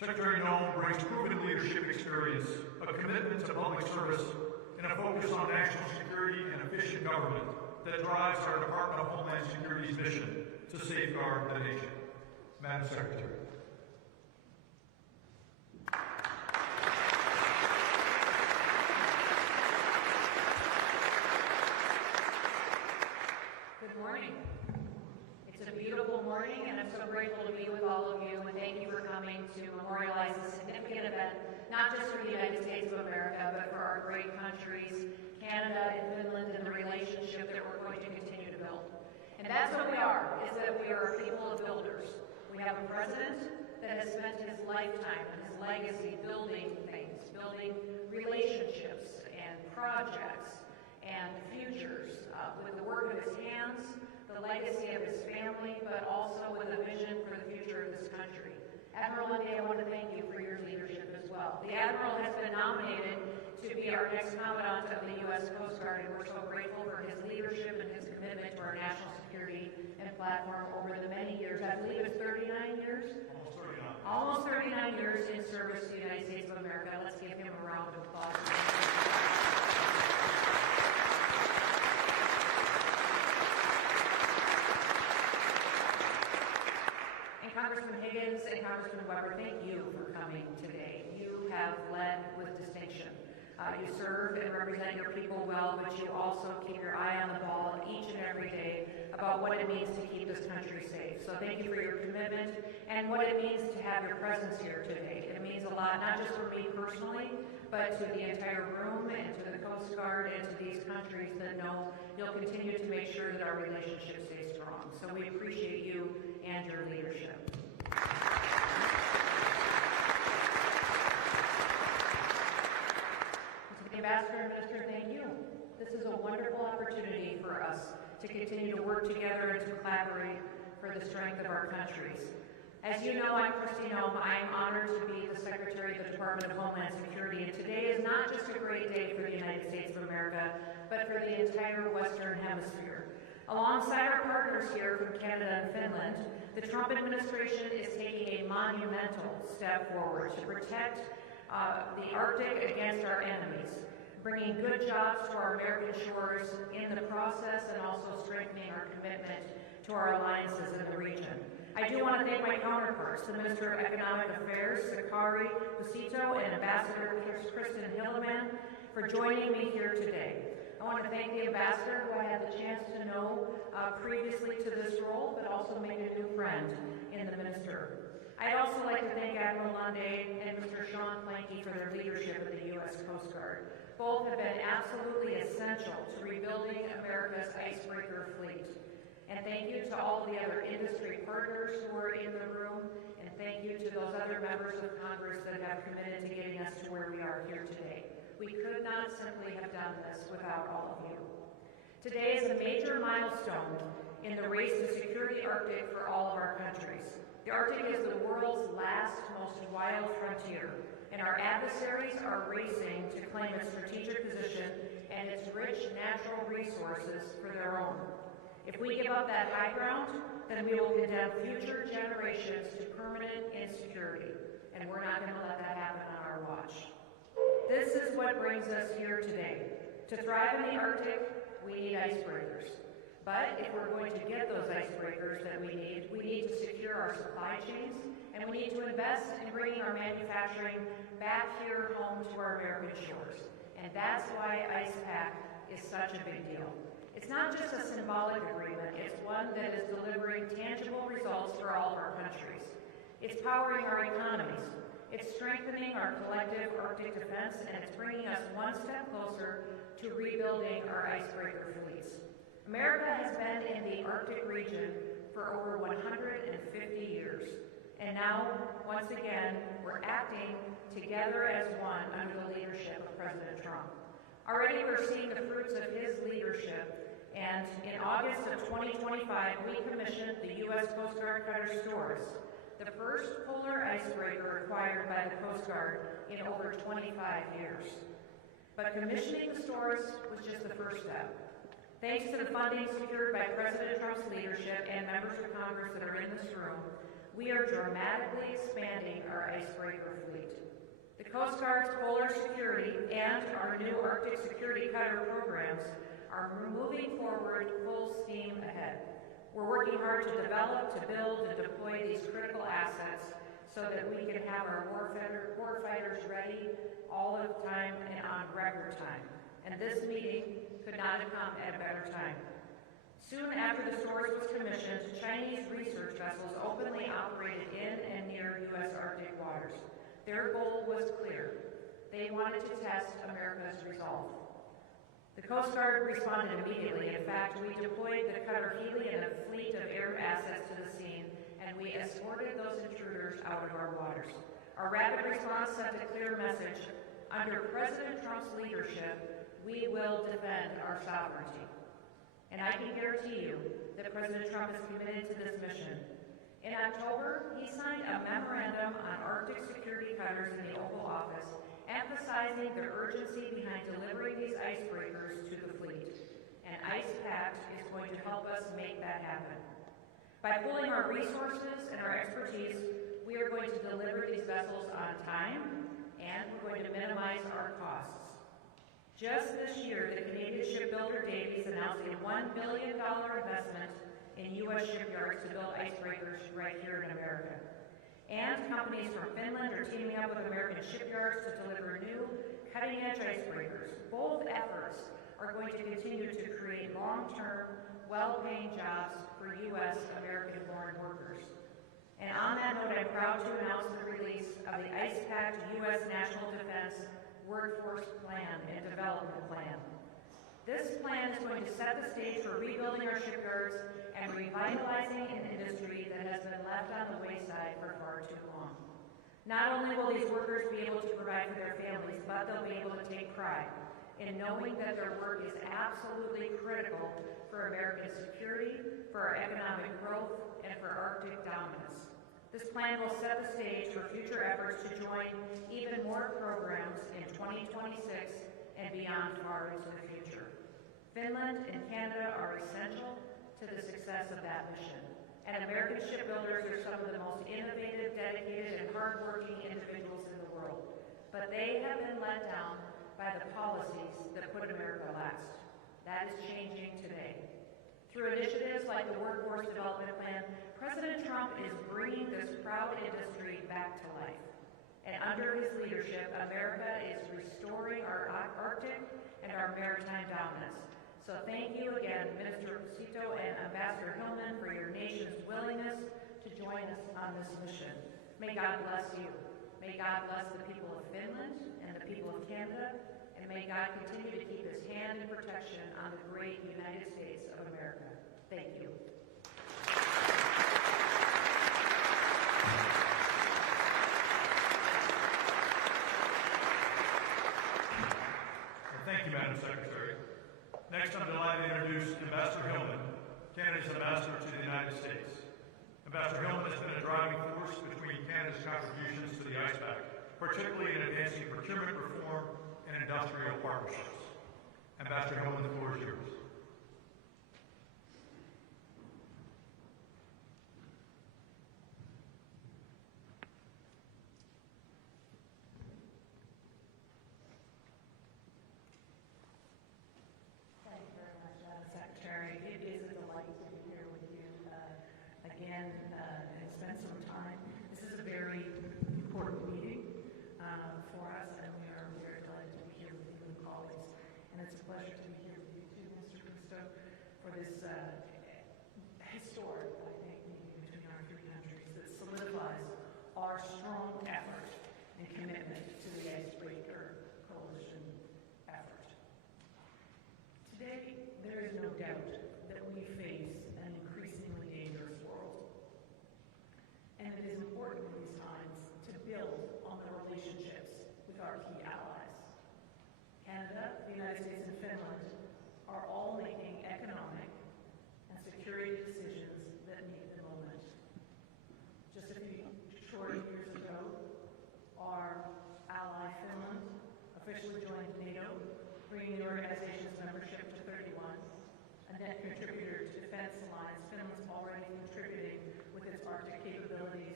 Secretary Noem brings proven leadership experience, a commitment to public service, and a focus on national security and efficient government that drives our Department of Homeland Security's mission to safeguard the nation. Madam Secretary. Good morning. It's a beautiful morning, and I'm so grateful to be with all of you, and thank you for coming to memorialize this significant event, not just for the United States of America, but for our great countries, Canada and Finland, and the relationship that we're going to continue to build. And that's what we are, is that we are a people of builders. We have a president that has spent his lifetime and his legacy building things, building relationships and projects and futures with the work of his hands, the legacy of his family, but also with a vision for the future of this country. Admiral Lundy, I want to thank you for your leadership as well. The Admiral has been nominated to be our next Commandant of the U.S. Coast Guard, and we're so grateful for his leadership and his commitment to our national security and platform over the many years. I believe it's 39 years? Almost 39 years in service to the United States of America. Let's give him a round of applause. Congressman Higgins and Congressman Weber, thank you for coming today. You have led with distinction. You serve and represent your people well, but you also keep your eye on the ball each and every day about what it means to keep this country safe. So thank you for your commitment and what it means to have your presence here today. It means a lot, not just for me personally, but to the entire room and to the Coast Guard and to these countries that know you'll continue to make sure that our relationship stays strong. So we appreciate you and your leadership. To the Ambassador and Minister, thank you. This is a wonderful opportunity for us to continue to work together and to collaborate for the strength of our countries. As you know, I'm Kristi Noem. I am honored to be the Secretary of the Department of Homeland Security, and today is not just a great day for the United States of America, but for the entire Western Hemisphere. Alongside our partners here from Canada and Finland, the Trump administration is taking a monumental step forward to protect the Arctic against our enemies, bringing good jobs to our American shores in the process, and also strengthening our commitment to our alliances in the region. I do want to thank my counterparts, the Minister of Economic Affairs, Sakari Busito, and Ambassador Kristen Hildeman, for joining me here today. I want to thank the Ambassador, who I had the chance to know previously to this role, but also made a new friend in the Minister. I'd also like to thank Admiral Lundy and Mr. Sean Planky for their leadership of the U.S. Coast Guard. Both have been absolutely essential to rebuilding America's icebreaker fleet. And thank you to all the other industry partners who are in the room, and thank you to those other members of Congress that have committed to getting us to where we are here today. We could not simply have done this without all of you. Today is a major milestone in the race to secure the Arctic for all of our countries. The Arctic is the world's last, most wild frontier, and our adversaries are racing to claim its strategic position and its rich natural resources for their own. If we give up that high ground, then we will condemn future generations to permanent insecurity, and we're not going to let that happen on our watch. This is what brings us here today. To thrive in the Arctic, we need icebreakers. But if we're going to get those icebreakers that we need to secure our supply chains, and we need to invest in bringing our manufacturing back here home to our American shores. And that's why IcePact is such a big deal. It's not just a symbolic agreement, it's one that is delivering tangible results for all of our countries. It's powering our economies. It's strengthening our collective Arctic defense, and it's bringing us one step closer to rebuilding our icebreaker fleets. America has been in the Arctic region for over 150 years. And now, once again, we're acting together as one under the leadership of President Trump. Already we're seeing the fruits of his leadership, and in August of 2025, we commissioned the U.S. Coast Guard Cutter Stores, the first polar icebreaker acquired by the Coast Guard in over 25 years. But commissioning the stores was just the first step. Thanks to the funding secured by President Trump's leadership and members of Congress that are in this room, we are dramatically expanding our icebreaker fleet. The Coast Guard's polar security and our new Arctic security cutter programs are moving forward full steam ahead. We're working hard to develop, to build, and deploy these critical assets so that we can have our warfighters ready all of the time and on record time. And this meeting could not have come at a better time. Soon after the Source was commissioned, Chinese research vessels openly operated in and near U.S. Arctic waters. Their goal was clear. They wanted to test America's resolve. The Coast Guard responded immediately. In fact, we deployed the cutter Hurley and a fleet of air assets to the scene, and we escorted those intruders out of our waters. Our rapid response sent a clear message. Under President Trump's leadership, we will defend our sovereignty. And I can guarantee you that President Trump is committed to this mission. In October, he signed a memorandum on Arctic security cutters in the Oval Office, emphasizing the urgency behind delivering these icebreakers to the fleet. And Pact is going to help us make that happen. By pooling our resources and our expertise, we are going to deliver these vessels on time, and we're going to minimize our costs. Just this year, the Canadian shipbuilder Davies announced a $1 billion investment in U.S. shipyards to build icebreakers right here in America. And companies from Finland are teaming up with American shipyards to deliver new, cutting-edge icebreakers. Both efforts are going to continue to create long-term, well-paying jobs for U.S. American-born workers. And on that note, I'm proud to announce the release of the Pact U.S. National Defense Workforce Plan and Development Plan. This plan is going to set the stage for rebuilding our shipyards and revitalizing an industry that has been left on the wayside for far too long. Not only will these workers be able to provide for their families, but they'll be able to take pride in knowing that their work is absolutely critical for American security, for our economic growth, and for Arctic dominance. This plan will set the stage for future efforts to join even more programs in 2026 and beyond far into the future. Finland and Canada are essential to the success of that mission. And American shipbuilders are some of the most innovative, dedicated, and hardworking individuals in the world. But they have been let down by the policies that put America last. That is changing today. Through initiatives like the Workforce Development Plan, President Trump is bringing this proud industry back to life. And under his leadership, America is restoring our Arctic and our maritime dominance. So thank you again, Minister Cito and Ambassador Hillman, for your nation's willingness to join us on this mission. May God bless you. May God bless the people of Finland and the people of Canada, and may God continue to keep his hand in protection on the great United States of America. Thank you. Thank you, Madam Secretary. Next, I'm delighted to introduce Ambassador Hillman, Canada's ambassador to the United States. Ambassador Hillman has been a driving force between Canada's contributions to the Pact, particularly in advancing procurement reform and industrial partnerships. Ambassador Hillman, the floor is yours. Historic, I think, meeting between our three countries that solidifies our strong effort and commitment to the Icebreaker Coalition effort. Today, there is no doubt that we face an increasingly dangerous world. And it is important in these times to build on the relationships with our key allies. Canada, the United States, and Finland are all making economic and security decisions that meet the moment. Just a few short years ago, our ally Finland officially joined NATO, bringing the organization's membership to 31. A net contributor to Defense Alliance, Finland's already contributing with its Arctic capabilities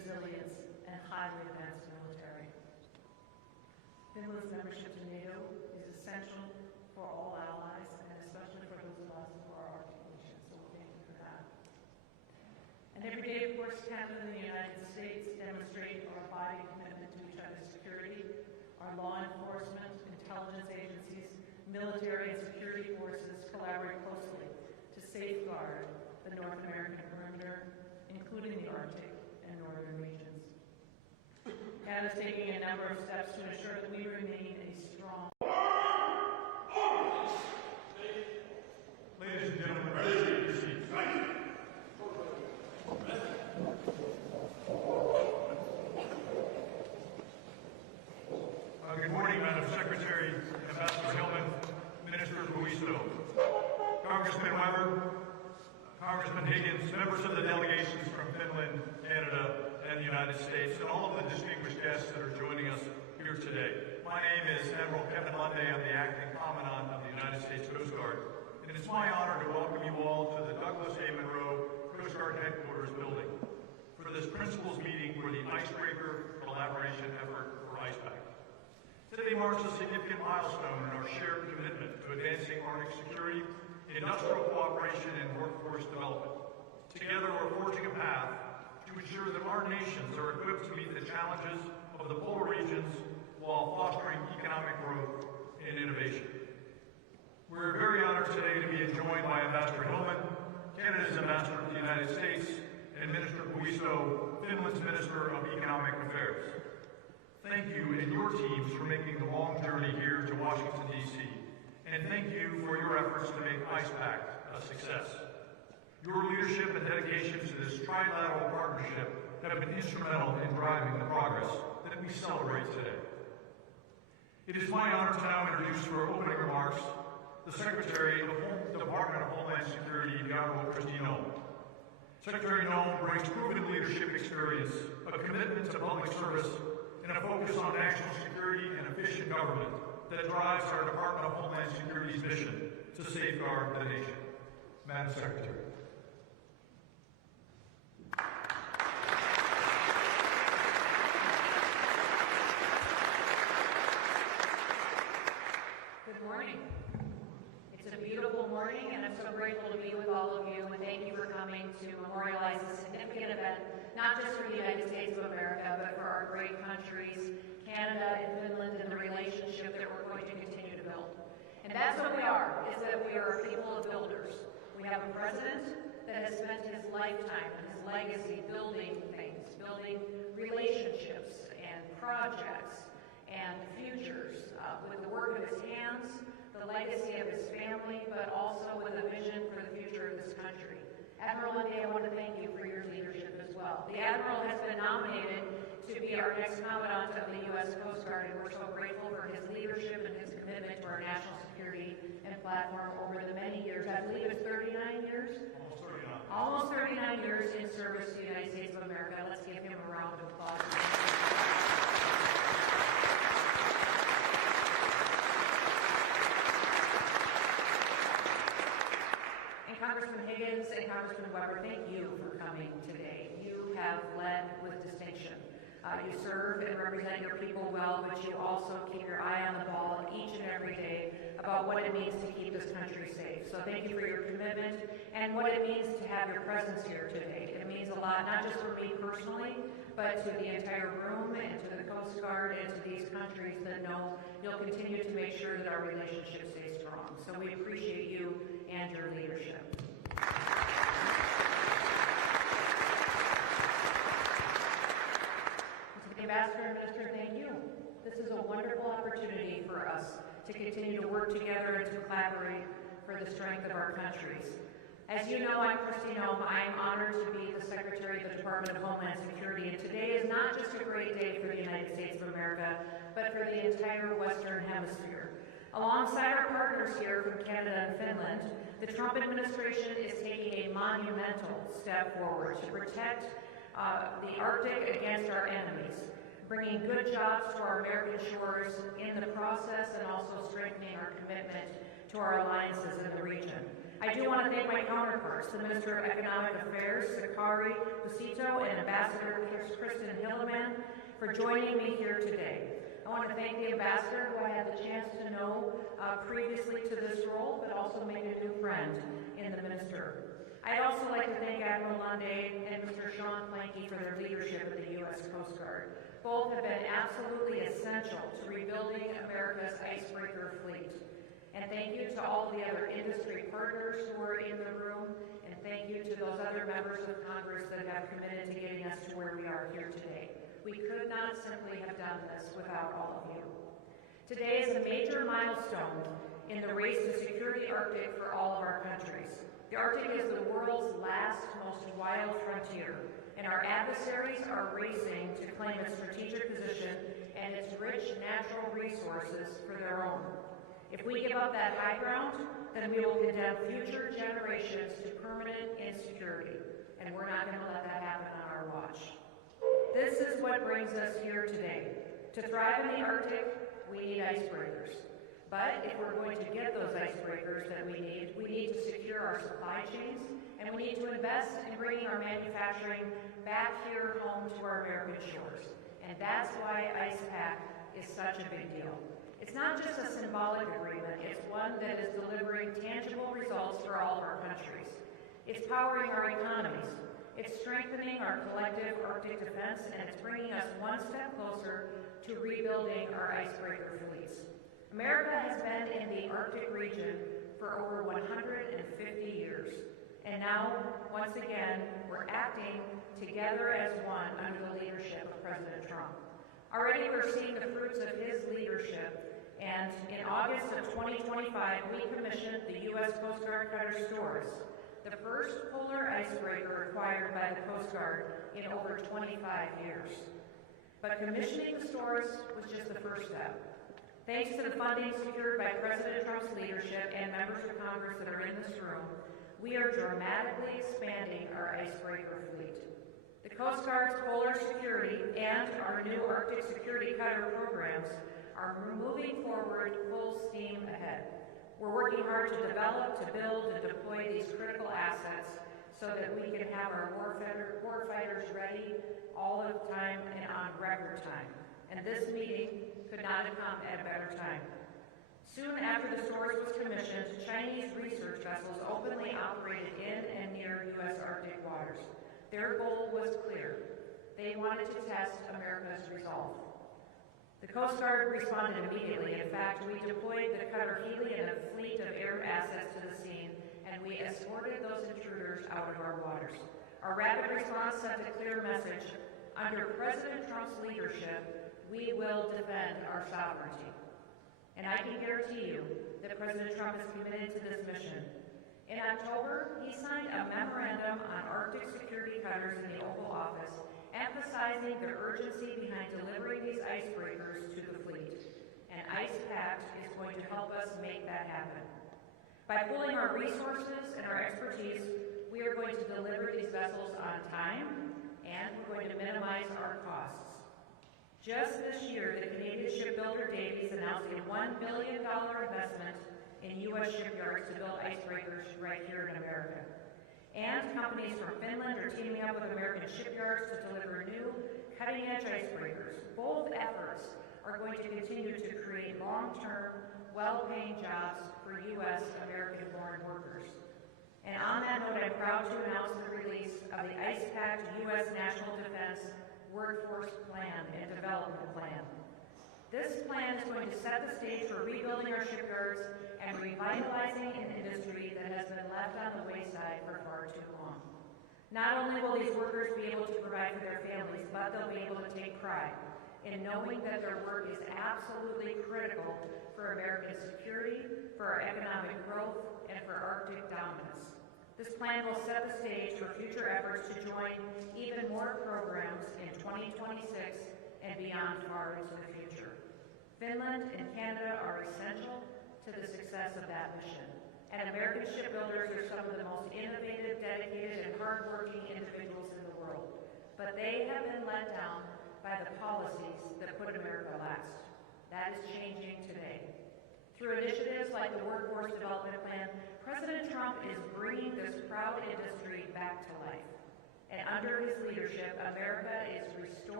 highly advanced military. Finland's membership to NATO is essential for all allies, and especially for those of us who are Arctic nations, so we thank you for that. And every day, of course, Canada and the United States demonstrate our abiding commitment to each other's security. Our law enforcement, intelligence agencies, military and security forces collaborate closely to safeguard the North American perimeter, including the Arctic and northern regions. Canada is taking a number of steps to ensure that we remain a strong. Ladies and gentlemen, please take your seats. Good morning, Madam Secretary, Ambassador Hillman, Minister Buiso, Congressman Weber, Congressman Higgins, members of the delegations from Finland, Canada, and the United States, and all of the distinguished guests that are joining us here today. My name is Admiral Kevin Lunday. I'm the Acting Commandant of the United States Coast Guard, and it's my honor to welcome you all to the Douglas A. Monroe Coast Guard Headquarters building for this principals meeting for the Icebreaker Collaboration Effort for IcePact. Today marks a significant milestone in our shared commitment to advancing Arctic security, industrial cooperation, and workforce development. Together, we're forging a path to ensure that our nations are equipped to meet the challenges of the polar regions while fostering economic growth and innovation. We're very honored today to be joined by Ambassador Hillman, Canada's ambassador to the United States, and Minister Buiso, Finland's Minister of Economic Affairs. Thank you and your teams for making the long journey here to Washington, D.C., and thank you for your efforts to make IcePact a success. Your leadership and dedication to this trilateral partnership have been instrumental in driving the progress that we celebrate today. It is my honor to now introduce for opening remarks the Secretary of the Department of Homeland Security, the Honorable Kristi Noem. Secretary Noem brings proven leadership experience, a commitment to public service, and a focus on national security and efficient government that drives our Department of Homeland Security's mission to safeguard the nation. Madam Secretary. Good morning. It's a beautiful morning, and I'm so grateful to be with all of you, and thank you for coming to memorialize this significant event, not just for the United States of America, but for our great countries, Canada and Finland, and the relationship that we're going to continue to build. And that's what we are, is that we are a people of builders. We have a president that has spent his lifetime and his legacy building things, building relationships and projects and futures with the work of his hands, the legacy of his family, but also with a vision for the future of this country. Admiral Lunday, I want to thank you for your leadership as well. The Admiral has been nominated to be our next Commandant of the U.S. Coast Guard, and we're so grateful for his leadership and his commitment to our national security and platform over the many years. I believe it's 39 years? Almost 39 years in service to the United States of America. Let's give him a round of applause. Congressman Higgins and Congressman Weber, thank you for coming today. You have led with distinction. You serve and represent your people well, but you also keep your eye on the ball each and every day about what it means to keep this country safe. So thank you for your commitment and what it means to have your presence here today. It means a lot, not just for me personally, but to the entire room and to the Coast Guard and to these countries that know you'll continue to make sure that our relationship stays strong. So we appreciate you and your leadership. Ambassador and Minister, thank you. This is a wonderful opportunity for us to continue to work together and to collaborate for the strength of our countries. As you know, I'm Kristi Noem. I am honored to be the Secretary of the Department of Homeland Security, and today is not just a great day for the United States of America, but for the entire Western Hemisphere. Alongside our partners here from Canada and Finland, the Trump administration is taking a monumental step forward to protect the Arctic against our enemies, bringing good jobs to our American shores in the process and also strengthening our commitment to our alliances in the region. I do want to thank my counterparts, the Minister of Economic Affairs, Sakari Busito, and Ambassador Kristen Hilleman, for joining me here today. I want to thank the ambassador, who I had the chance to know previously to this role, but also made a new friend in the minister. I'd also like to thank Admiral Lunde and Mr. Sean Planky for their leadership of the U.S. Coast Guard. Both have been absolutely essential to rebuilding America's icebreaker fleet. And thank you to all the other industry partners who are in the room, and thank you to those other members of Congress that have committed to getting us to where we are here today. We could not simply have done this without all of you. Today is a major milestone in the race to secure the Arctic for all of our countries. The Arctic is the world's last, most wild frontier, and our adversaries are racing to claim its strategic position and its rich natural resources for their own. If we give up that high ground, then we will condemn future generations to permanent insecurity, and we're not going to let that happen on our watch. This is what brings us here today. To thrive in the Arctic, we need icebreakers. But if we're going to get those icebreakers that we need to secure our supply chains, and we need to invest in bringing our manufacturing back here home to our American shores. And that's why Pact is such a big deal. It's not just a symbolic agreement, it's one that is delivering tangible results for all of our countries. It's powering our economies, it's strengthening our collective Arctic defense, and it's bringing us one step closer to rebuilding our icebreaker fleets. America has been in the Arctic region for over 150 years, and now, once again, we're acting together as one under the leadership of President Trump. Already we're seeing the fruits of his leadership, and in August of 2025, we commissioned the U.S. Coast Guard Cutter Stores, the first polar icebreaker acquired by the Coast Guard in over 25 years. But commissioning the stores was just the first step. Thanks to the funding secured by President Trump's leadership and members of Congress that are in this room, we are dramatically expanding our icebreaker fleet. The Coast Guard's polar security and our new Arctic security cutter programs are moving forward full steam ahead. We're working hard to develop, to build, and deploy these critical assets so that we can have our warfighters ready all of the time and on record time. And this meeting could not have come at a better time. Soon after the stores was commissioned, Chinese research vessels openly operated in and near U.S. Arctic waters. Their goal was clear. They wanted to test America's resolve. The Coast Guard responded immediately. In fact, we deployed the cutter Hurley and a fleet of air assets to the scene, and we escorted those intruders out of our waters. Our rapid response sent a clear message. Under President Trump's leadership, we will defend our sovereignty. And I can guarantee you that President Trump is committed to this mission. In October, he signed a memorandum on Arctic security cutters in the Oval Office, emphasizing the urgency behind delivering these icebreakers to the fleet. And Pact is going to help us make that happen. By pooling our resources and our expertise, we are going to deliver these vessels on time, and we're going to minimize our costs. Just this year, the Canadian shipbuilder Davies announced a $1 billion investment in U.S. shipyards to build icebreakers right here in America. And companies from Finland are teaming up with American shipyards to deliver new, cutting-edge icebreakers. Both efforts are going to continue to create long-term, well-paying jobs for U.S. American-born workers. And on that note, I'm proud to announce the release of the Pact U.S. National Defense Workforce Plan and Development Plan. This plan is going to set the stage for rebuilding our shipyards and revitalizing an industry that has been left on the wayside for far too long. Not only will these workers be able to provide for their families, but they'll be able to take pride in knowing that their work is absolutely critical for American security, for our economic growth, and for Arctic dominance. This plan will set the stage for future efforts to join even more programs in 2026 and beyond far into the future. Finland and Canada are essential to the success of that mission. And American shipbuilders are some of the most innovative, dedicated, and hardworking individuals in the world. But they have been let down by the policies that put America last. That is changing today. Through initiatives like the Workforce Development Plan, President Trump is bringing this proud industry back to life. And under his leadership, America is restoring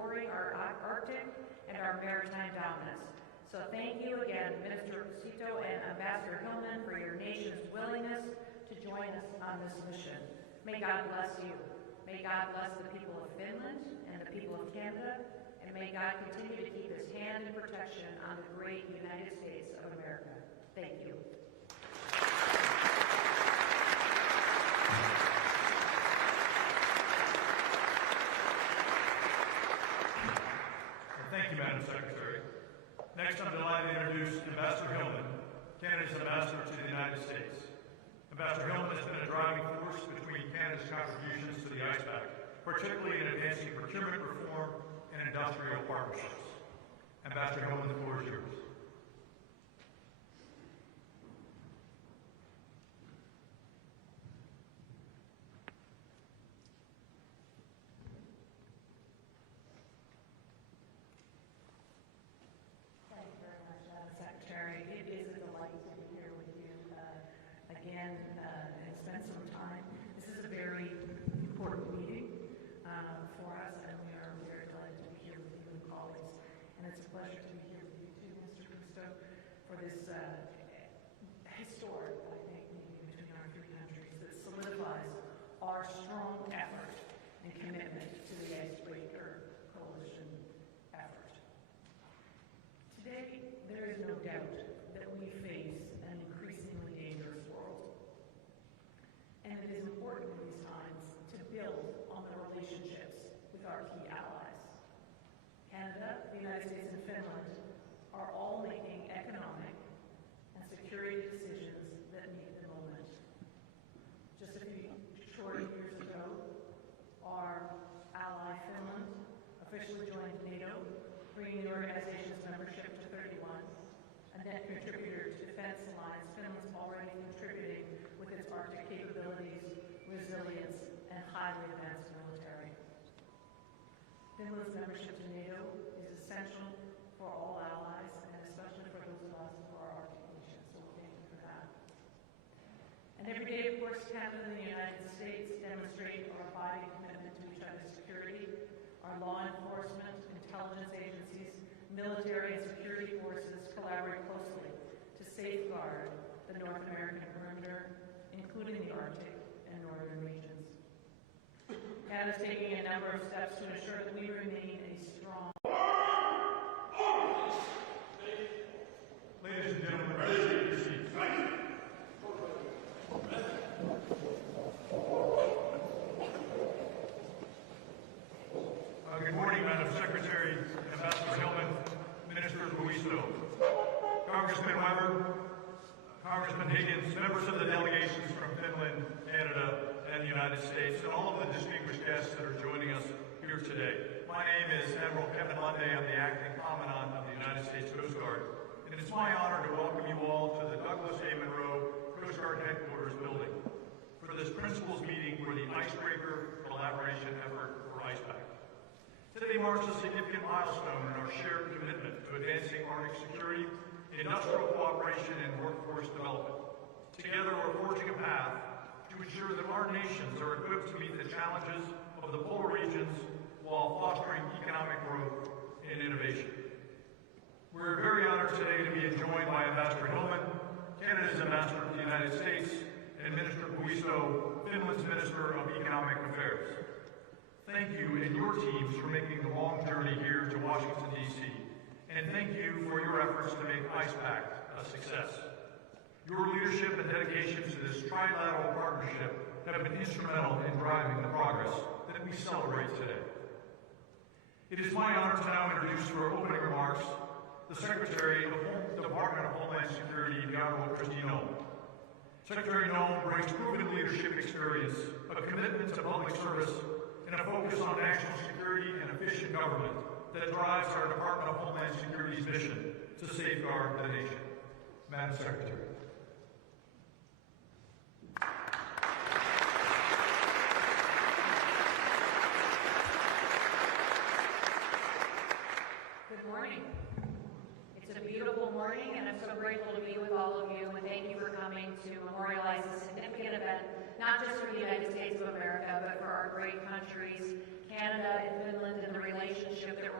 restoring our Arctic and our maritime dominance. So thank you again, Minister Cito and Ambassador Hillman, for your nation's willingness to join us on this mission. May God bless you. May God bless the people of Finland and the people of Canada, and may God continue to keep his hand and protection on the great United States of America. Thank you. Thank you, Madam Secretary. Next, I'm delighted to introduce Ambassador Hillman, Canada's ambassador to the United States. Ambassador Hillman has been a driving force between Canada's contributions to the ICE Pact, particularly in advancing procurement reform and industrial partnerships. Ambassador Hillman, the floor is yours. And spend some time. This is a very important meeting for us, and we are very delighted to be here with you and colleagues. And it's a pleasure to be here with you too, Mr. Gusto, for this historic, I think, meeting between our three countries that solidifies our strong effort and commitment to the Icebreaker Coalition effort. Today, there is no doubt that we face an increasingly dangerous world. And it is important in these times to build on the relationships with our key allies. Canada, the United States, and Finland are all making economic and security decisions that meet the moment. Just a few short years ago, our ally Finland officially joined NATO, bringing the organization's membership to 31. A net contributor to defense alliance, Finland's already contributing with its Arctic capabilities, resilience, and highly advanced military. Finland's membership to NATO is essential for all allies, and especially for those of us who are Arctic nations, so thank you for that. And every day, of course, Canada and the United States demonstrate our abiding commitment to each other's security. Our law enforcement, intelligence agencies, military and security forces collaborate closely to safeguard the North American perimeter, including the Arctic and northern regions. Canada is taking a number of steps to ensure that we remain a strong. Ladies and gentlemen, please take your seats. Good morning, Madam Secretary, Ambassador Hillman, Minister Guisto, Congressman Weber, Congressman Higgins, members of the delegations from Finland, Canada, and the United States, and all of the distinguished guests that are joining us here today. My name is Admiral Kevin Lunday. I'm the Acting Commandant of the United States Coast Guard, and it's my honor to welcome you all to the Douglas A. Monroe Coast Guard Headquarters building for this principals meeting for the Icebreaker Collaboration Effort for ICE Pact. Today marks a significant milestone in our shared commitment to advancing Arctic security, industrial cooperation, and workforce development. Together, we're forging a path to ensure that our nations are equipped to meet the challenges of the polar regions while fostering economic growth and innovation. We're very honored today to be joined by Ambassador Hillman, Canada's ambassador to the United States, and Minister Guisto, Finland's Minister of Economic Affairs. Thank you and your teams for making the long journey here to Washington, D.C., and thank you for your efforts to make ICE Pact a success. Your leadership and dedication to this trilateral partnership have been instrumental in driving the progress that we celebrate today. It is my honor to now introduce for opening remarks the Secretary of the Department of Homeland Security, the Honorable Kristi Noem. Secretary Noem brings proven leadership experience, a commitment to public service, and a focus on national security and efficient government that drives our Department of Homeland Security's mission to safeguard the nation. Madam Secretary. Good morning. It's a beautiful morning, and I'm so grateful to be with all of you, and thank you for coming to memorialize this significant event, not just for the United States of America, but for our great countries, Canada and Finland, and the relationship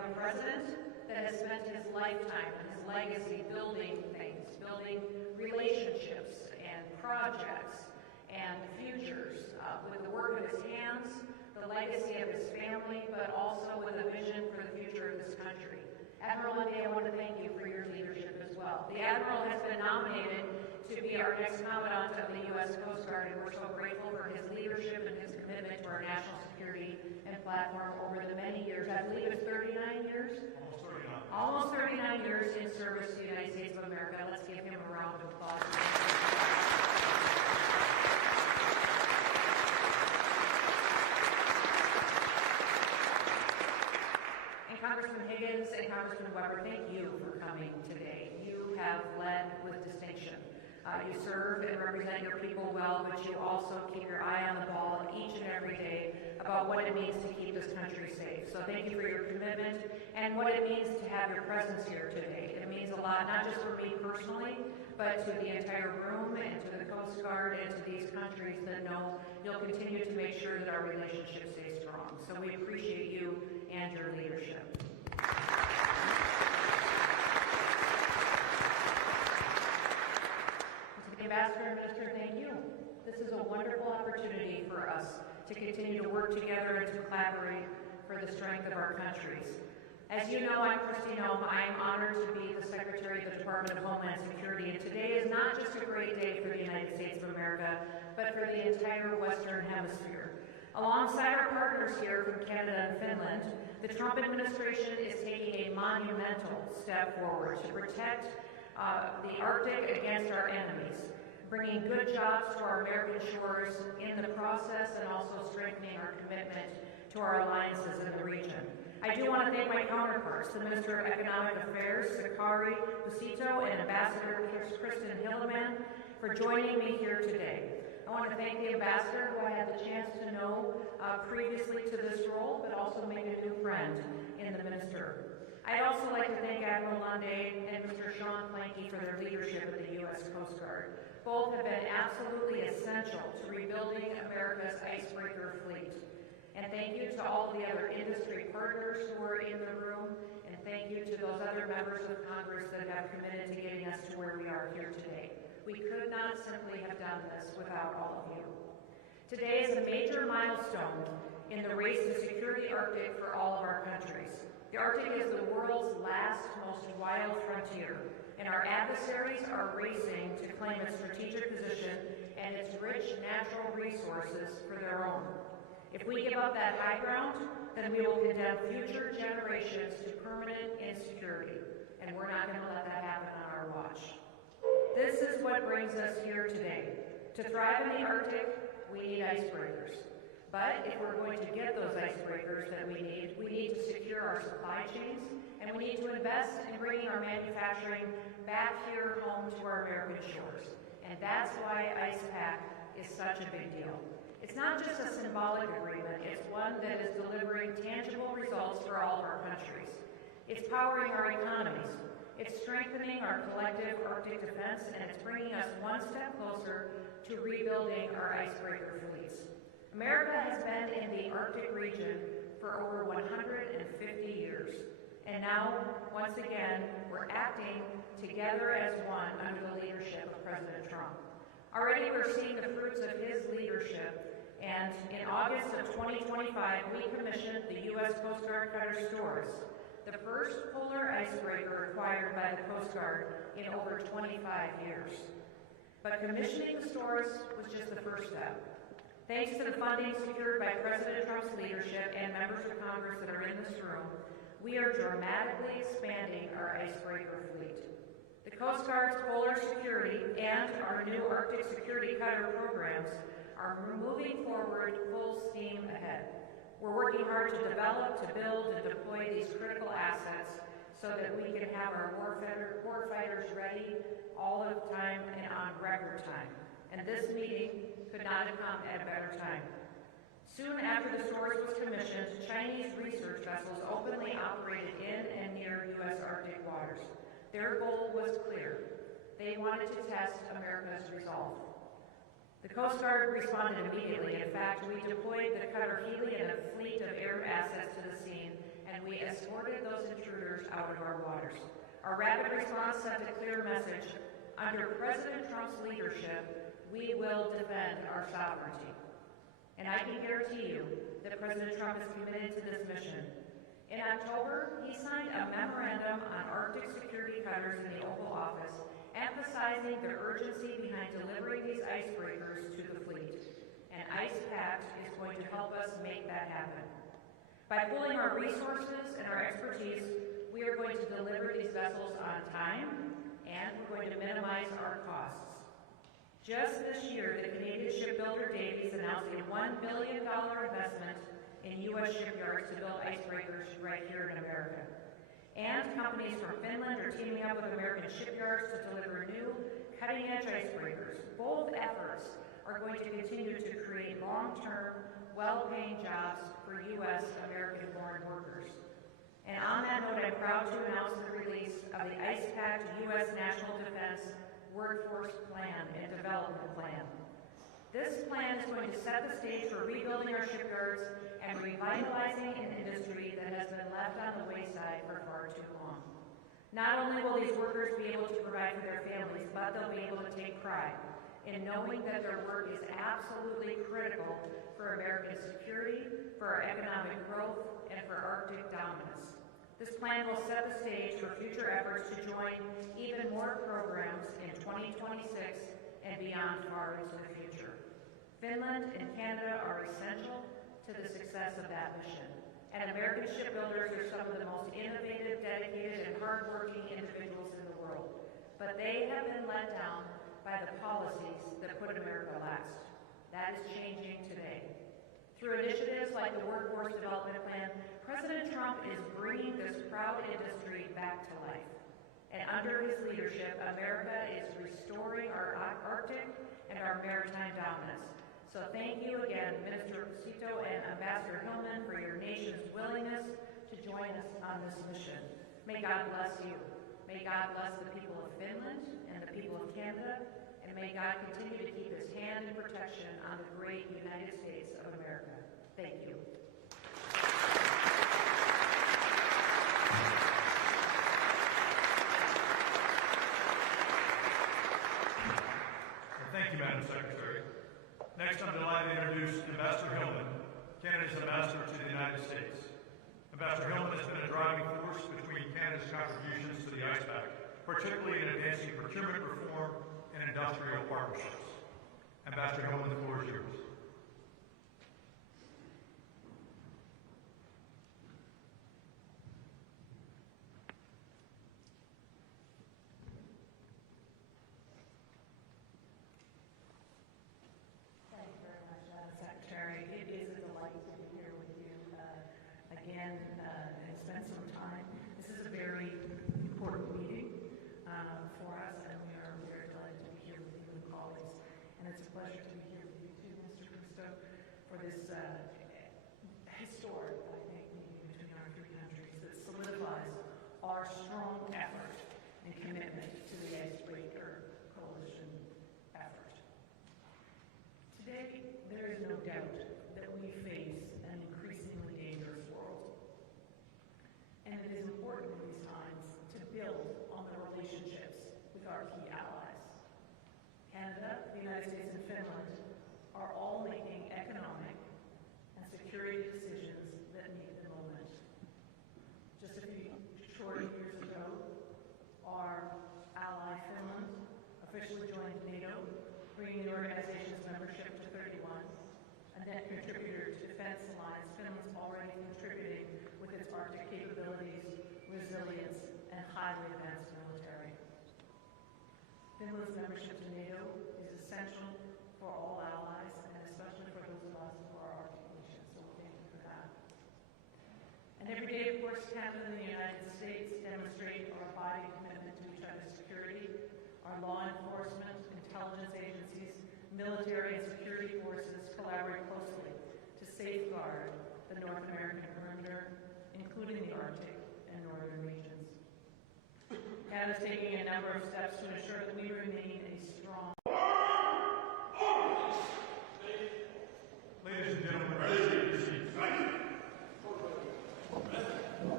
have a president that has spent his lifetime and his legacy building things, building relationships and projects and futures with the work of his hands, the legacy of his family, but also with a vision for the future of this country. Admiral Lundy, I want to thank you for your leadership as well. The Admiral has been nominated to be our next Commandant of the U.S. Coast Guard, and we're so grateful for his leadership and his commitment to our national security and platform over the many years. I believe it's 39 years? Almost 39 years in service to the United States of America. Let's give him a round of applause. Congressman Higgins and Congressman Weber, thank you for coming today. You have led with distinction. You serve and represent your people well, but you also keep your eye on the ball each and every day about what it means to keep this country safe. So thank you for your commitment and what it means to have your presence here today. It means a lot, not just for me personally, but to the entire room and to the Coast Guard and to these countries that know you'll continue to make sure that our relationship stays strong. So we appreciate you and your leadership. To the Ambassador and Minister, thank you. This is a wonderful opportunity for us to continue to work together and to collaborate for the strength of our countries. As you know, I'm Kristi Noem. I am honored to be the Secretary of the Department of Homeland Security, and today is not just a great day for the United States of America, but for the entire Western Hemisphere. Alongside our partners here from Canada and Finland, the Trump administration is taking a monumental step forward to protect the Arctic against our enemies, bringing good jobs to our American shores in the process and also strengthening our commitment to our alliances in the region. I do want to thank my counterparts, the Minister of Economic Affairs, Sakari Busito, and Ambassador Kristen Hilleman, for joining me here today. I want to thank the Ambassador, who I had the chance to know previously to this role, but also made a new friend in the Minister. I'd also like to thank Admiral Lundy and Mr. Sean Planky for their leadership of the U.S. Coast Guard. Both have been absolutely essential to rebuilding America's icebreaker fleet. And thank you to all the other industry partners who are in the room, and thank you to those other members of Congress that have committed to getting us to where we are here today. We could not simply have done this without all of you. Today is a major milestone in the race to secure the Arctic for all of our countries. The Arctic is the world's last, most wild frontier, and our adversaries are racing to claim its strategic position and its rich natural resources for their own. If we give up that high ground, then we will condemn future generations to permanent insecurity, and we're not going to let that happen on our watch. This is what brings us here today. To thrive in the Arctic, we need icebreakers. But if we're going to get those icebreakers that we need to secure our supply chains, and we need to invest in bringing our manufacturing back here home to our American shores. And that's why Pact is such a big deal. It's not just a symbolic agreement, it's one that is delivering tangible results for all of our countries. It's powering our economies. It's strengthening our collective Arctic defense, and it's bringing us one step closer to rebuilding our icebreaker fleets. America has been in the Arctic region for over 150 years. And now, once again, we're acting together as one under the leadership of President Trump. Already we're seeing the fruits of his leadership, and in August of 2025, we commissioned the U.S. Coast Guard Cutter Stores, the first polar icebreaker acquired by the Coast Guard in over 25 years. But commissioning the stores was just the first step. Thanks to the funding secured by President Trump's leadership and members of Congress that are in this room, we are dramatically expanding our icebreaker fleet. The Coast Guard's polar security and our new Arctic security cutter programs are moving forward full steam ahead. We're working hard to develop, to build, and deploy these critical assets so that we can have our warfighters ready all of the time and on record time. And this meeting could not have come at a better time. Soon after the stores was commissioned, Chinese research vessels openly operated in and near U.S. Arctic waters. Their goal was clear. They wanted to test America's resolve. The Coast Guard responded immediately. In fact, we deployed the cutter Hurley and a fleet of air assets to the scene, and we escorted those intruders out of our waters. Our rapid response sent a clear message. Under President Trump's leadership, we will defend our sovereignty. And I can guarantee you that President Trump is committed to this mission. In October, he signed a memorandum on Arctic security cutters in the Oval Office, emphasizing the urgency behind delivering these icebreakers to the fleet. And Pact is going to help us make that happen. By pooling our resources and our expertise, we are going to deliver these vessels on time, and we're going to minimize our costs. Just this year, the Canadian shipbuilder Davies announced a $1 billion investment in U.S. shipyards to build icebreakers right here in America. And companies from Finland are teaming up with American shipyards to deliver new, cutting-edge icebreakers. Both efforts are going to continue to create long-term, well-paying jobs for U.S. American-born workers. And on that note, I'm proud to announce the release of the Pact U.S. National Defense Workforce Plan and Development Plan. This plan is going to set the stage for rebuilding our shipyards and revitalizing an industry that has been left on the wayside for far too long. Not only will these workers be able to provide for their families, but they'll be able to take pride in knowing that their work is absolutely critical for American security, for our economic growth, and for Arctic dominance. This plan will set the stage for future efforts to join even more programs in 2026 and beyond far into the future. Finland and Canada are essential to the success of that mission. And American shipbuilders are some of the most innovative, dedicated, and hardworking individuals in the world. But they have been let down by the policies that put America last. That is changing today. Through initiatives like the Workforce Development Plan, President Trump is bringing this proud industry back to life. And under his leadership, America is restoring our Arctic and our maritime dominance. So thank you again, Minister Cito and Ambassador Hillman, for your nation's willingness to join us on this mission. May God bless you. May God bless the people of Finland and the people of Canada, and may God continue to keep his hand in protection on the great United States of America. Thank you. Thank you, Madam Secretary. Next, I'm delighted to introduce Ambassador Hillman, Canada's ambassador to the United States. Ambassador Hillman has been a driving force between Canada's contributions to the Pact, particularly in advancing procurement reform and industrial partnerships. Ambassador Hillman, the floor is yours. And spend some time. This is a very important meeting for us, and we are very delighted to be here with you and colleagues. And it's a pleasure to be here with you too, Mr. Cristo, for this historic, I think, meeting between our three countries that solidifies our strong effort and commitment to the Icebreaker Coalition effort. Today, there is no doubt that we face an increasingly dangerous world. And it is important in these times to build on the relationships with our key allies. Canada, the United States, and Finland are all making economic and security decisions that meet the moment. Just a few short years ago, our ally Finland officially joined NATO, bringing the organization's membership to 31. A net contributor to Defense Alliance, Finland's already contributing with its Arctic capabilities, resilience, and highly advanced military. Finland's membership to NATO is essential for all allies, and especially for those of us who are Arctic nations, so thank you for that. And every day, of course, Canada and the United States demonstrate our abiding commitment to each other's security. Our law enforcement, intelligence agencies, military and security forces collaborate closely to safeguard the North American perimeter, including the Arctic and northern regions. Canada is taking a number of steps to ensure that we remain a strong. Ladies and gentlemen, ready to seats.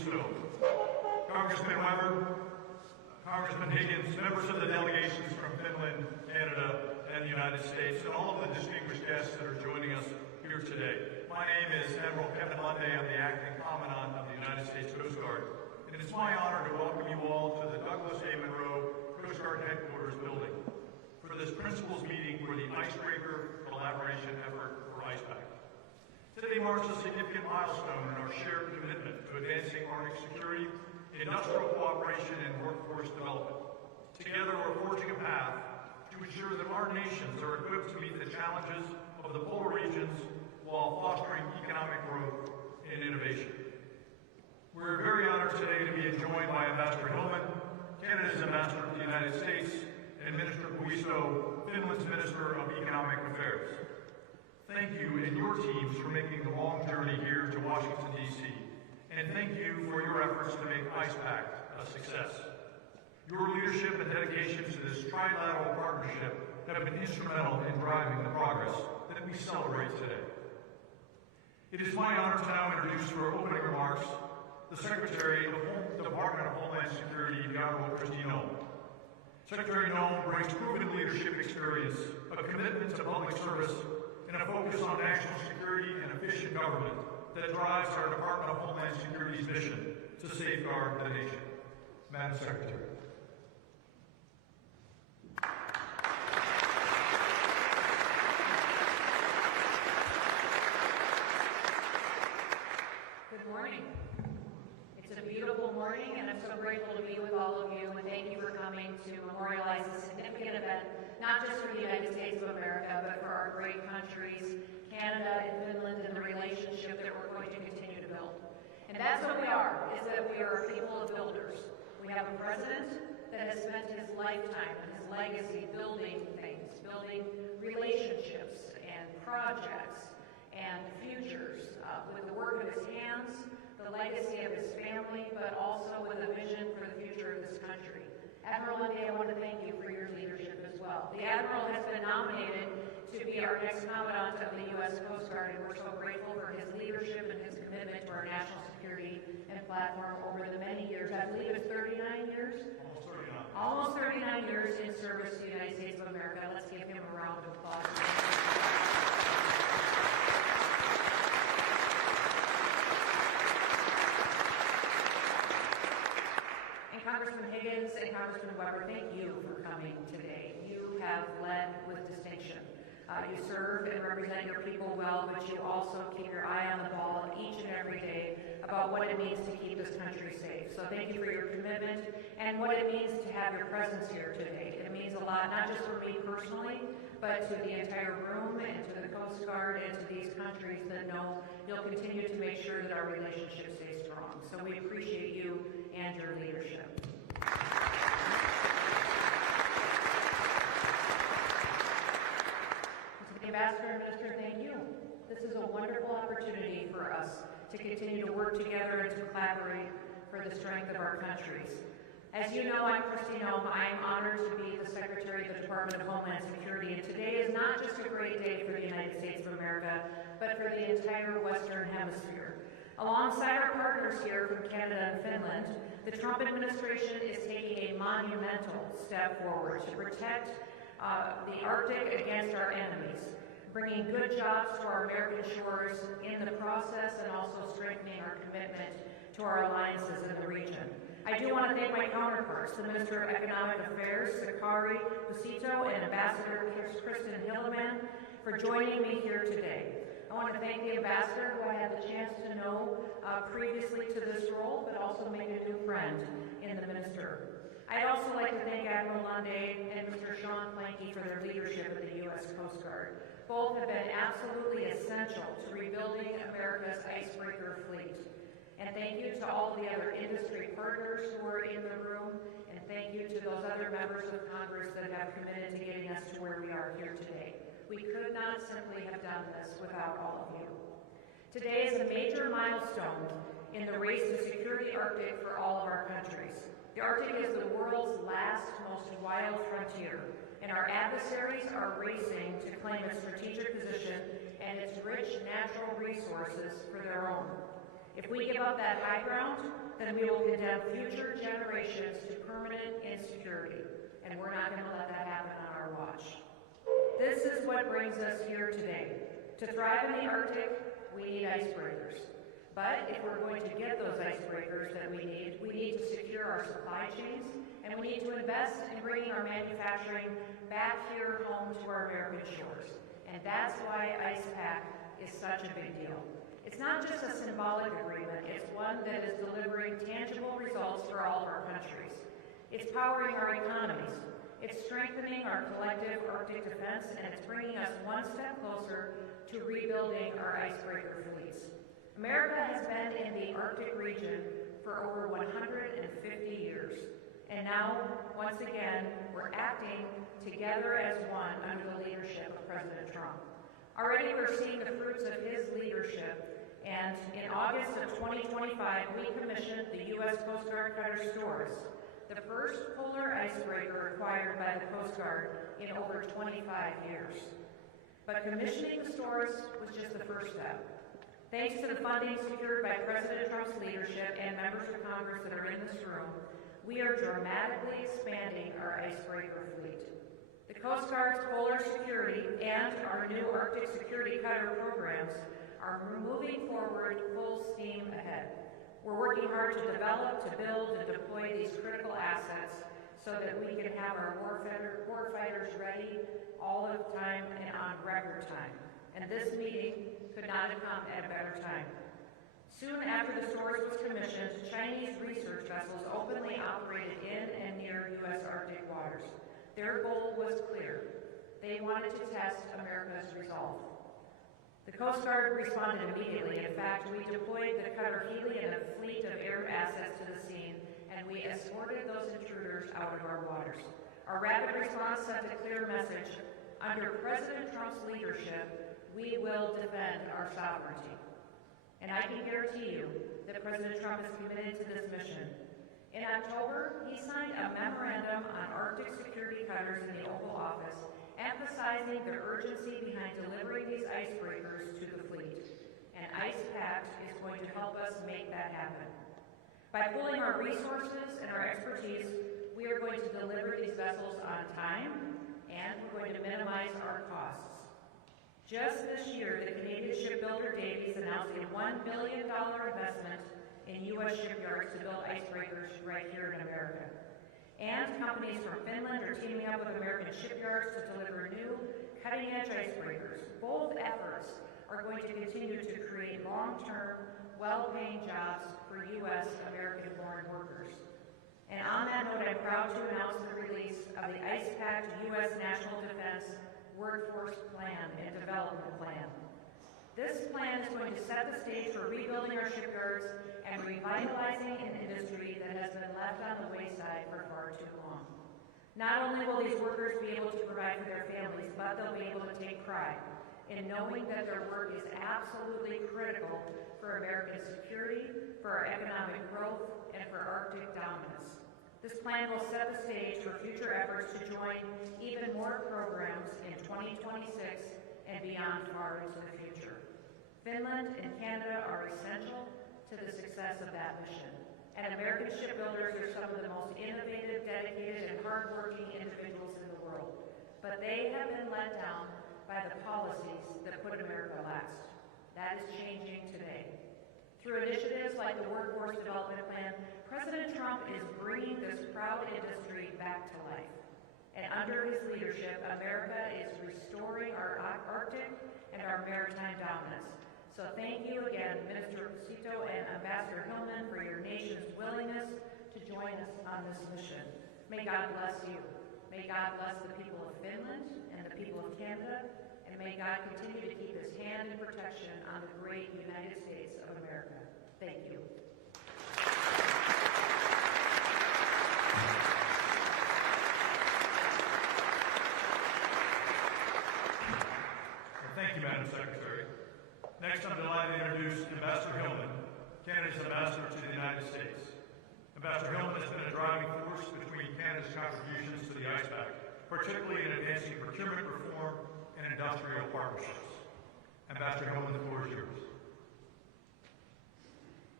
Buisto, Congressman Weber, Congressman Higgins, members of the delegations from Finland, Canada, and the United States, and all of the distinguished guests that are joining us here today. My name is Admiral Kevin Lunday. I'm the Acting Commandant of the United States Coast Guard, and it's my honor to welcome you all to the Douglas A. Monroe Coast Guard Headquarters building for this principals meeting for the Icebreaker Collaboration Effort for IcePact. Today marks a significant milestone in our shared commitment to advancing Arctic security, industrial cooperation, and workforce development. Together, we're forging a path to ensure that our nations are equipped to meet the challenges of the polar regions while fostering economic growth and innovation. We're very honored today to be joined by Ambassador Noem, Canada's ambassador to the United States, and Minister Buisto, Finland's Minister of Economic Affairs. Thank you and your teams for making the long journey here to Washington, D.C., and thank you for your efforts to make IcePact a success. Your leadership and dedication to this trilateral partnership have been instrumental in driving the progress that we celebrate today. It is my honor to now introduce for opening remarks the Secretary of the Department of Homeland Security, the Honorable Kristi Noem. Secretary Noem brings proven leadership experience, a commitment to public service, and a focus on national security and efficient government that drives our Department of Homeland Security's mission to safeguard the nation. Madam Secretary. Good morning. It's a beautiful morning, and I'm so grateful to be with all of you, and thank you for coming to memorialize this significant event, not just for the United States of America, but for our great countries, Canada and Finland, and the relationship that we're going to continue to build. And that's what we are, is that we are a people of builders. We have a president that has spent his lifetime and his legacy building things, building relationships and projects and futures with the work of his hands, the legacy of his family, but also with a vision for the future of this country. Admiral Lunday, I want to thank you for your leadership as well. The Admiral has been nominated to be our next Commandant of the U.S. Coast Guard, and we're so grateful for his leadership and his commitment to our national security and platform over the many years. I believe it's 39 years? Almost 39 years in service to the United States of America. Let's give him a round of applause. Congressman Higgins and Congressman Weber, thank you for coming today. You have led with distinction. You serve and represent your people well, but you also keep your eye on the ball each and every day about what it means to keep this country safe. So thank you for your commitment and what it means to have your presence here today. It means a lot, not just for me personally, but to the entire room and to the Coast Guard and to these countries that know you'll continue to make sure that our relationship stays strong. So we appreciate you and your leadership. To the Ambassador and Minister, thank you. This is a wonderful opportunity for us to continue to work together and to collaborate for the strength of our countries. As you know, I'm Kristi Noem. I am honored to be the Secretary of the Department of Homeland Security, and today is not just a great day for the United States of America, but for the entire Western Hemisphere. Alongside our partners here from Canada and Finland, the Trump administration is taking a monumental step forward to protect the Arctic against our enemies, bringing good jobs to our American shores in the process, and also strengthening our commitment to our alliances in the region. I do want to thank my counterparts, the Minister of Economic Affairs, Sakari Busito, and Ambassador Kristen Hildeman, for joining me here today. I want to thank the Ambassador, who I had the chance to know previously to this role, but also made a new friend in the Minister. I'd also like to thank Admiral Lunday and Mr. Sean Planky for their leadership of the U.S. Coast Guard. Both have been absolutely essential to rebuilding America's icebreaker fleet. And thank you to all the other industry partners who are in the room, and thank you to those other members of Congress that have committed to getting us to where we are here today. We could not simply have done this without all of you. Today is a major milestone in the race to secure the Arctic for all of our countries. The Arctic is the world's last, most wild frontier, and our adversaries are racing to claim its strategic position and its rich natural resources for their own. If we give up that high ground, then we will condemn future generations to permanent insecurity, and we're not going to let that happen on our watch. This is what brings us here today. To thrive in the Arctic, we need icebreakers. But if we're going to get those icebreakers that we need to secure our supply chains, and we need to invest in bringing our manufacturing back here home to our American shores. And that's why Pact is such a big deal. It's not just a symbolic agreement, it's one that is delivering tangible results for all of our countries. It's powering our economies. It's strengthening our collective Arctic defense, and it's bringing us one step closer to rebuilding our icebreaker fleets. America has been in the Arctic region for over 150 years. And now, once again, we're acting together as one under the leadership of President Trump. Already we're seeing the fruits of his leadership, and in August of 2025, we commissioned the U.S. Coast Guard cutter Stores, the first polar icebreaker acquired by the Coast Guard in over 25 years. But commissioning the Stores was just the first step. Thanks to the funding secured by President Trump's leadership and members of Congress that are in this room, we are dramatically expanding our icebreaker fleet. The Coast Guard's polar security and our new Arctic security cutter programs are moving forward full steam ahead. We're working hard to develop, to build, and deploy these critical assets so that we can have our warfighters ready all of the time and on record time. And this meeting could not have come at a better time. Soon after the Stores was commissioned, Chinese research vessels openly operated in and near U.S. Arctic waters. Their goal was clear. They wanted to test America's resolve. The Coast Guard responded immediately. In fact, we deployed the cutter Hurley and a fleet of air assets to the scene, and we escorted those intruders out of our waters. Our rapid response sent a clear message. Under President Trump's leadership, we will defend our sovereignty. And I can guarantee you that President Trump is committed to this mission. In October, he signed a memorandum on Arctic security cutters in the Oval Office, emphasizing the urgency behind delivering these icebreakers to the fleet. And Pact is going to help us make that happen. By pooling our resources and our expertise, we are going to deliver these vessels on time, and we're going to minimize our costs. Just this year, the Canadian shipbuilder Davies announced a $1 billion investment in U.S. shipyards to build icebreakers right here in America. And companies from Finland are teaming up with American shipyards to deliver new, cutting-edge icebreakers. Both efforts are going to continue to create long-term, well-paying jobs for U.S. American-born workers. And on that note, I'm proud to announce the release of the Pact U.S. National Defense Workforce Plan and Development Plan. This plan is going to set the stage for rebuilding our shipyards and revitalizing an industry that has been left on the wayside for far too long. Not only will these workers be able to provide for their families, but they'll be able to take pride in knowing that their work is absolutely critical for American security, for our economic growth, and for Arctic dominance. This plan will set the stage for future efforts to join even more programs in 2026 and beyond far into the future. Finland and Canada are essential to the success of that mission. And American shipbuilders are some of the most innovative, dedicated, and hardworking individuals in the world. But they have been let down by the policies that put America last. That is changing today. Through initiatives like the Workforce Development Plan, President Trump is bringing this proud industry back to life. And under his leadership, America is restoring our Arctic and our maritime dominance. So thank you again, Minister Cito and Ambassador Hillman, for your nation's willingness to join us on this mission. May God bless you. May God bless the people of Finland and the people of Canada, and may God continue to keep his hand in protection on the great United States of America. Thank you. Thank you, Madam Secretary. Next, I'm delighted to introduce Ambassador Hillman, Canada's ambassador to the United States. Ambassador Hillman has been a driving force between Canada's contributions to the Pact, particularly in advancing procurement reform and industrial partnerships. Ambassador Hillman, the floor is yours.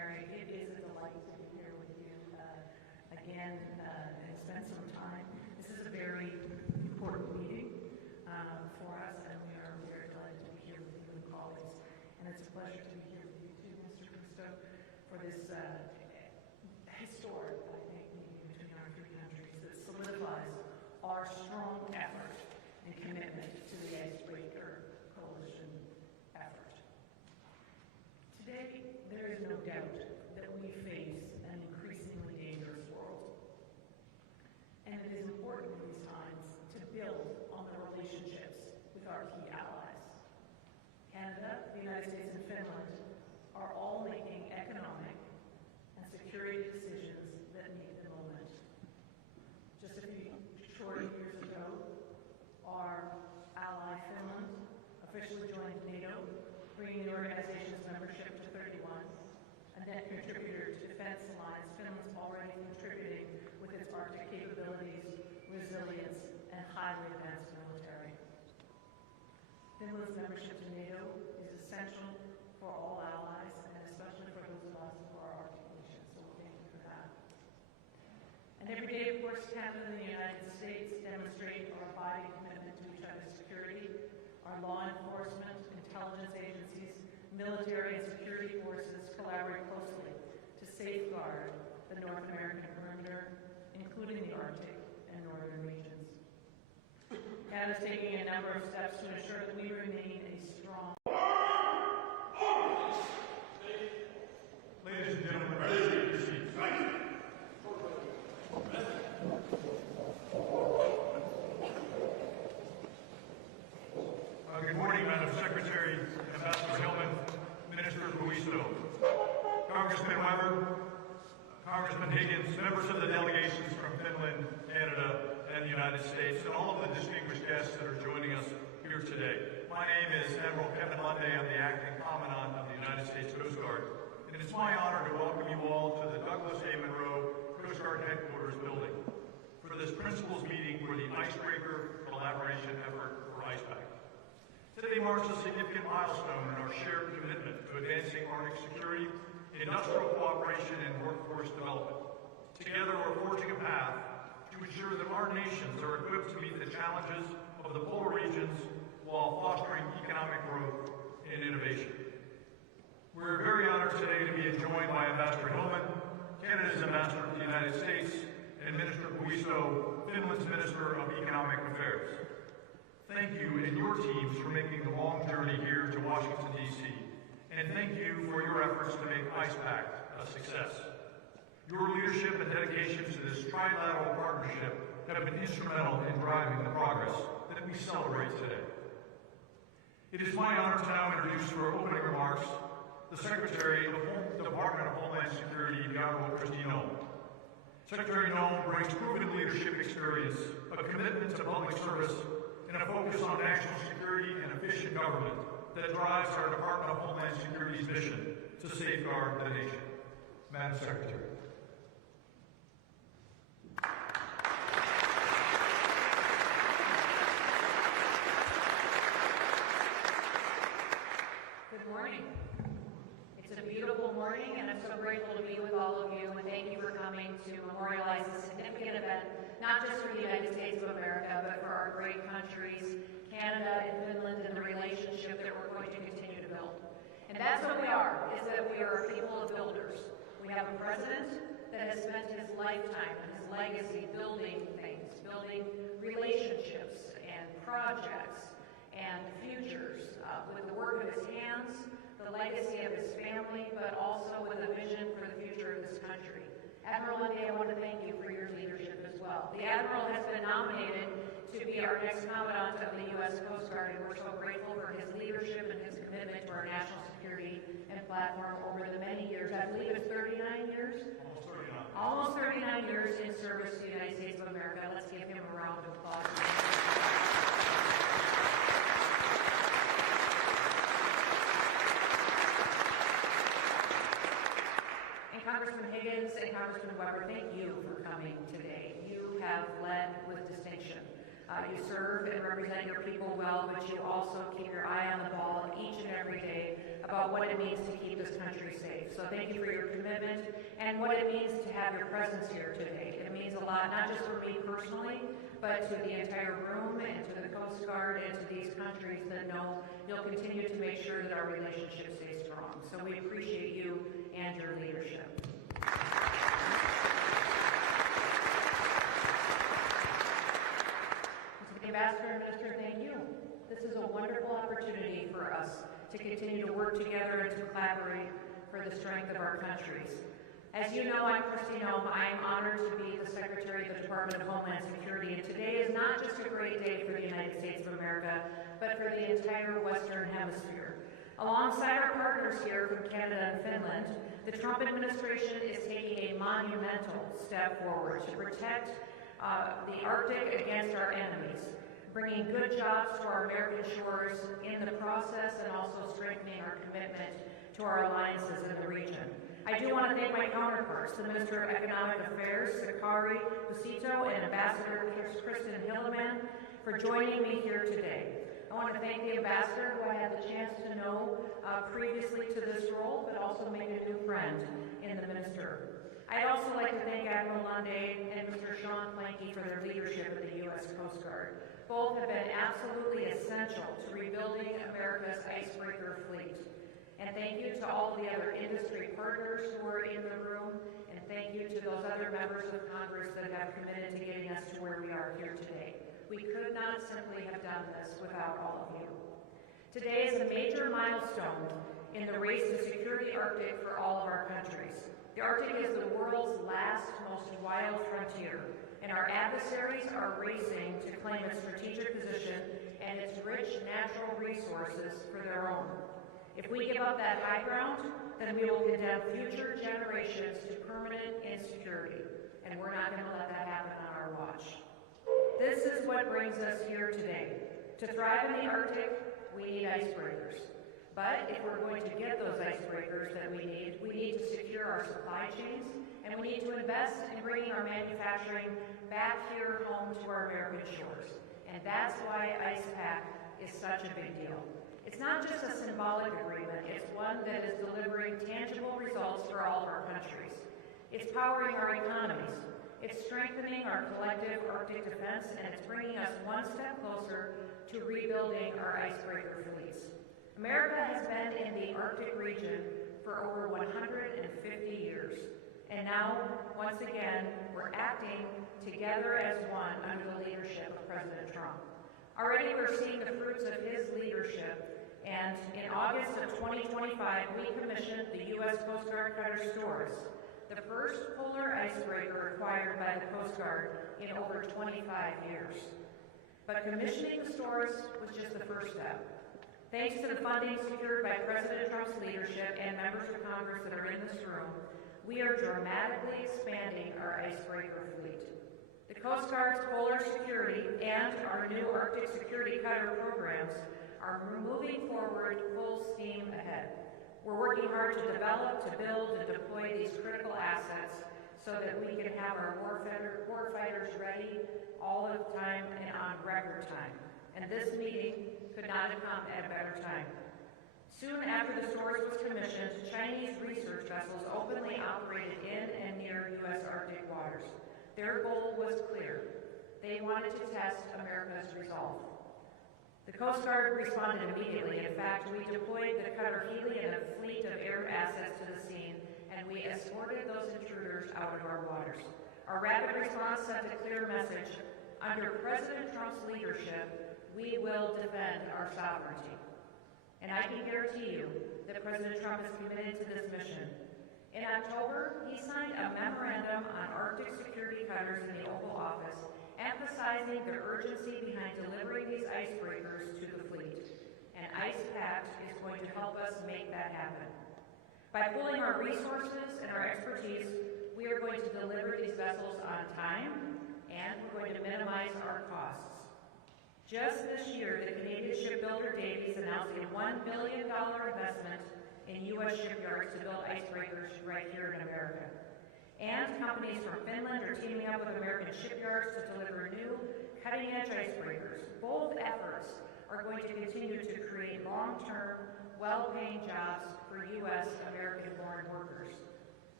spent some time. This is a very important meeting for us, and we are very delighted to be here with you and colleagues. And it's a pleasure to be here with you too, Mr. Kristo, for this historic, I think, meeting between our three countries that solidifies our strong effort and commitment to the Icebreaker Coalition effort. Today, there is no doubt that we face an increasingly dangerous world. And it is important in these times to build on the relationships with our key allies. Canada, the United States, and Finland are all making economic and security decisions that meet the moment. Just a few short years ago, our ally Finland officially joined NATO, bringing the organization's membership to 31. A net contributor to Defense Alliance, Finland's already contributing with its Arctic capabilities, resilience, and highly advanced military. Finland's membership to NATO is essential for all allies, and especially for those of us who are Arctic nations, so thank you for that. And every day, of course, Canada and the United States demonstrate our abiding commitment to each other's security. Our law enforcement, intelligence agencies, military and security forces collaborate closely to safeguard the North American perimeter, including the Arctic and northern regions. Canada is taking a number of steps to ensure that we remain a strong. Ladies and gentlemen, please take your seats. Good morning, Madam Secretary, Ambassador Hillman, Minister Buisto, Congressman Weber, Congressman Higgins, members of the delegations from Finland, Canada, and the United States, and all of the distinguished guests that are joining us here today. My name is Admiral Kevin Lunday. I'm the Acting Commandant of the United States Coast Guard, and it's my honor to welcome you all to the Douglas A. Monroe Coast Guard Headquarters building for this principals meeting for the Icebreaker Collaboration Effort for IcePact. Today marks a significant milestone in our shared commitment to advancing Arctic security, industrial cooperation, and workforce development. Together, we're forging a path to ensure that our nations are equipped to meet the challenges of the polar regions while fostering economic growth and innovation. We're very honored today to be joined by Ambassador Hillman, Canada's ambassador to the United States, and Minister Buisto, Finland's Minister of Economic Affairs. Thank you and your teams for making the long journey here to Washington, D.C., and thank you for your efforts to make IcePact a success. Your leadership and dedication to this trilateral partnership have been instrumental in driving the progress that we celebrate today. It is my honor to now introduce for opening remarks the Secretary of the Department of Homeland Security, the Honorable Kristi Noem. Secretary Noem brings proven leadership experience, a commitment to public service, and a focus on national security and efficient government that drives our Department of Homeland Security's mission to safeguard the nation. Madam Secretary. Good morning. It's a beautiful morning, and I'm so grateful to be with all of you, and thank you for coming to memorialize this significant event, not just for the United States of America, but for our great countries, Canada and Finland, and the relationship that we're going to continue to build. And that's what we are, is that we are a people of builders. We have a president that has spent his lifetime and his legacy building things, building relationships and projects and futures with the work of his hands, the legacy of his family, but also with a vision for the future of this country. Admiral Lunday, I want to thank you for your leadership as well. The Admiral has been nominated to be our next Commandant of the U.S. Coast Guard, and we're so grateful for his leadership and his commitment to our national security and platform over the many years. I believe it's 39 years? Almost 39 years in service to the United States of America. Let's give him a round of applause. Congressman Higgins and Congressman Weber, thank you for coming today. You have led with distinction. You serve and represent your people well, but you also keep your eye on the ball each and every day about what it means to keep this country safe. So thank you for your commitment and what it means to have your presence here today. It means a lot, not just for me personally, but to the entire room and to the Coast Guard and to these countries that know you'll continue to make sure that our relationship stays strong. So we appreciate you and your leadership. To the Ambassador and Minister, thank you. This is a wonderful opportunity for us to continue to work together and to collaborate for the strength of our countries. As you know, I'm Kristi Noem. I am honored to be the Secretary of the Department of Homeland Security, and today is not just a great day for the United States of America, but for the entire Western Hemisphere. Alongside our partners here from Canada and Finland, the Trump administration is taking a monumental step forward to protect the Arctic against our enemies, bringing good jobs to our American shores in the process and also strengthening our commitment to our alliances in the region. I do want to thank my counterparts, the Minister of Economic Affairs, Sakari Busito, and Ambassador Kristen Hilleman, for joining me here today. I want to thank the Ambassador, who I had the chance to know previously to this role, but also make a new friend in the Minister. I'd also like to thank Admiral Lunde and Mr. Sean Planky for their leadership of the U.S. Coast Guard. Both have been absolutely essential to rebuilding America's icebreaker fleet. And thank you to all the other industry partners who are in the room, and thank you to those other members of Congress that have committed to getting us to where we are here today. We could not simply have done this without all of you. Today is a major milestone in the race to secure the Arctic for all of our countries. The Arctic is the world's last, most wild frontier, and our adversaries are racing to claim its strategic position and its rich natural resources for their own. If we give up that high ground, then we will condemn future generations to permanent insecurity, and we're not going to let that happen on our watch. This is what brings us here today. To thrive in the Arctic, we need icebreakers. But if we're going to get those icebreakers that we need to secure our supply chains, and we need to invest in bringing our manufacturing back here home to our American shores. And that's why Pact is such a big deal. It's not just a symbolic agreement, it's one that is delivering tangible results for all of our countries. It's powering our economies, it's strengthening our collective Arctic defense, and it's bringing us one step closer to rebuilding our icebreaker fleets. America has been in the Arctic region for over 150 years, and now, once again, we're acting together as one under the leadership of President Trump. Already we're seeing the fruits of his leadership. And in August of 2025, we commissioned the U.S. Coast Guard Cutter Stores, the first polar icebreaker acquired by the Coast Guard in over 25 years. But commissioning the stores was just the first step. Thanks to the funding secured by President Trump's leadership and members of Congress that are in this room, we are dramatically expanding our icebreaker fleet. The Coast Guard's polar security and our new Arctic security cutter programs are moving forward full steam ahead. We're working hard to develop, to build, and deploy these critical assets so that we can have our warfighters ready all of the time and on record time. And this meeting could not have come at a better time. Soon after the stores was commissioned, Chinese research vessels openly operated in and near U.S. Arctic waters. Their goal was clear. They wanted to test America's resolve. The Coast Guard responded immediately. In fact, we deployed the cutter Hurley and a fleet of air assets to the scene, and we escorted those intruders out of our waters. Our rapid response sent a clear message. Under President Trump's leadership, we will defend our sovereignty. And I can guarantee you that President Trump is committed to this mission. In October, he signed a memorandum on Arctic security cutters in the Oval Office, emphasizing the urgency behind delivering these icebreakers to the fleet. And Pact is going to help us make that happen. By pooling our resources and our expertise, we are going to deliver these vessels on time, and we're going to minimize our costs. Just this year, the Canadian shipbuilder Davies announced a $1 billion investment in U.S. shipyards to build icebreakers right here in America. And companies from Finland are teaming up with American shipyards to deliver new, cutting-edge icebreakers. Both efforts are going to continue to create long-term, well-paying jobs for U.S. American-born workers.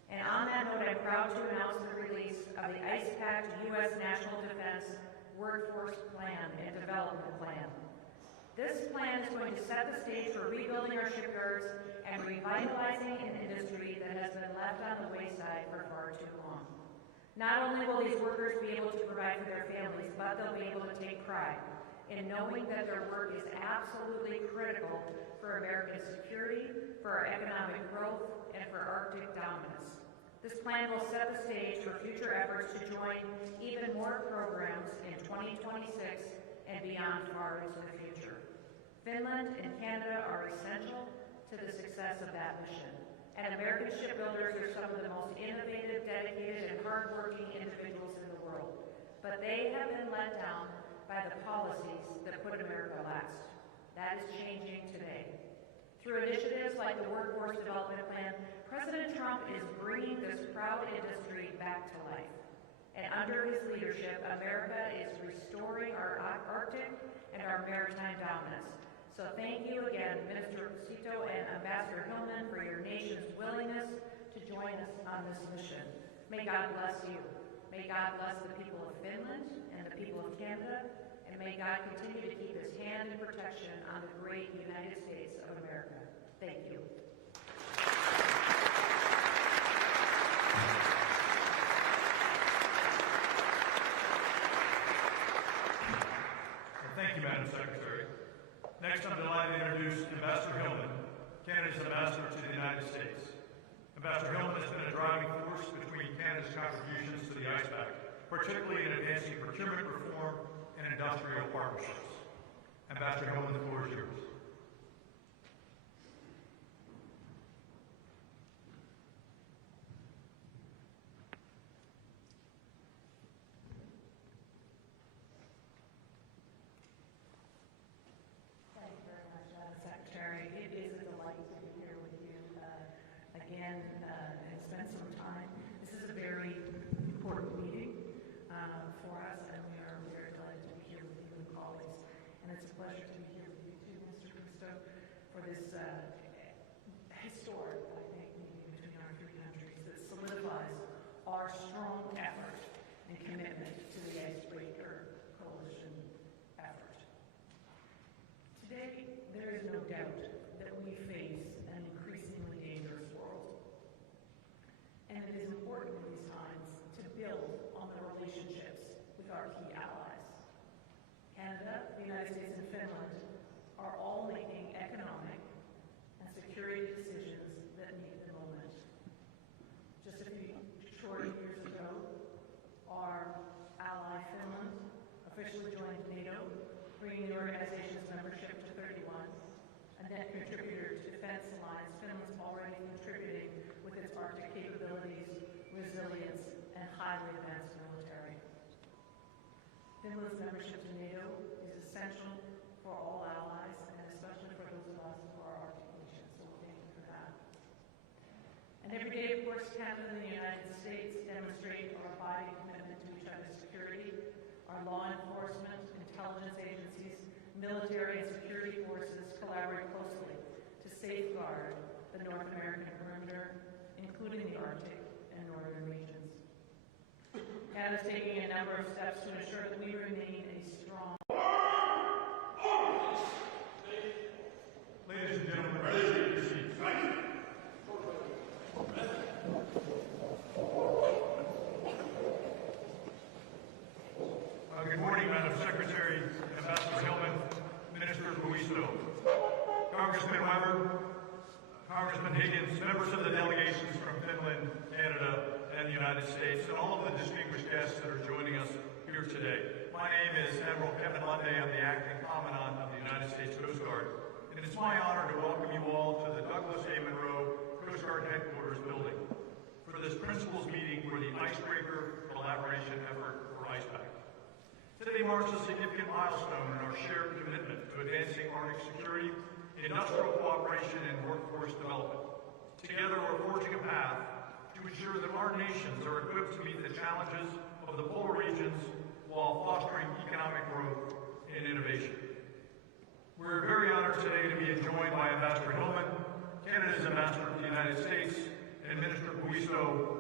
And on that note, I'm proud to announce the release of the Pact U.S. National Defense Workforce Plan and Development Plan. This plan is going to set the stage for rebuilding our shipyards and revitalizing an industry that has been left on the wayside for far too long. Not only will these workers be able to provide for their families, but they'll be able to take pride in knowing that their work is absolutely critical for American security, for our economic growth, and for Arctic dominance. This plan will set the stage for future efforts to join even more programs in 2026 and beyond far into the future. Finland and Canada are essential to the success of that mission. And American shipbuilders are some of the most innovative, dedicated, and hardworking individuals in the world. But they have been let down by the policies that put America last. That is changing today. Through initiatives like the Workforce Development Plan, President Trump is bringing this proud industry back to life. And under his leadership, America is restoring our Arctic and our maritime dominance. So thank you again, Minister Cito and Ambassador Hillman, for your nation's willingness to join us on this mission. May God bless you. May God bless the people of Finland and the people of Canada, and may God continue to keep his hand in protection on the great United States of America. Thank you. Thank you, Madam Secretary. Next, I'm delighted to introduce Ambassador Hillman, Canada's ambassador to the United States. Ambassador Hillman has been a driving force between Canada's contributions to the Pact, particularly in advancing procurement reform and industrial partnerships. Ambassador Hillman, the floor is yours. And spend some time. This is a very important meeting for us, and we are very delighted to be here with you and colleagues. And it's a pleasure to be here with you too, Mr. Kristo, for this historic, I think, meeting between our three countries that solidifies our strong effort and commitment to the Icebreaker Coalition effort. Today, there is no doubt that we face an increasingly dangerous world. And it is important in these times to build on the relationships with our key allies. Canada, the United States, and Finland are all making economic and security decisions that meet the moment. Just a few short years ago, our ally Finland officially joined NATO, bringing the organization's membership to 31. A net contributor to Defense Alliance, Finland's already contributing with its Arctic capabilities, resilience, and highly advanced military. Finland's membership to NATO is essential for all allies, and especially for those of us who are Arctic nations, so thank you for that. And every day, of course, Canada and the United States demonstrate our abiding commitment to each other's security. Our law enforcement, intelligence agencies, military and security forces collaborate closely to safeguard the North American perimeter, including the Arctic and northern regions. Canada is taking a number of steps to ensure that we remain a strong. Ladies and gentlemen, please take your seats. Good morning, Madam Secretary, Ambassador Hillman, Minister Buisto, Congressman Weber, Congressman Higgins, members of the delegations from Finland, Canada, and the United States, and all of the distinguished guests that are joining us here today. My name is Admiral Kevin Lunday. I'm the Acting Commandant of the United States Coast Guard, and it's my honor to welcome you all to the Douglas A. Monroe Coast Guard Headquarters building for this principals meeting for the Icebreaker Collaboration Effort for Pact. Today marks a significant milestone in our shared commitment to advancing Arctic security, industrial cooperation, and workforce development. Together, we're forging a path to ensure that our nations are equipped to meet the challenges of the polar regions while fostering economic growth and innovation. We're very honored today to be joined by Ambassador Hillman, Canada's ambassador to the United States, and Minister Buisto,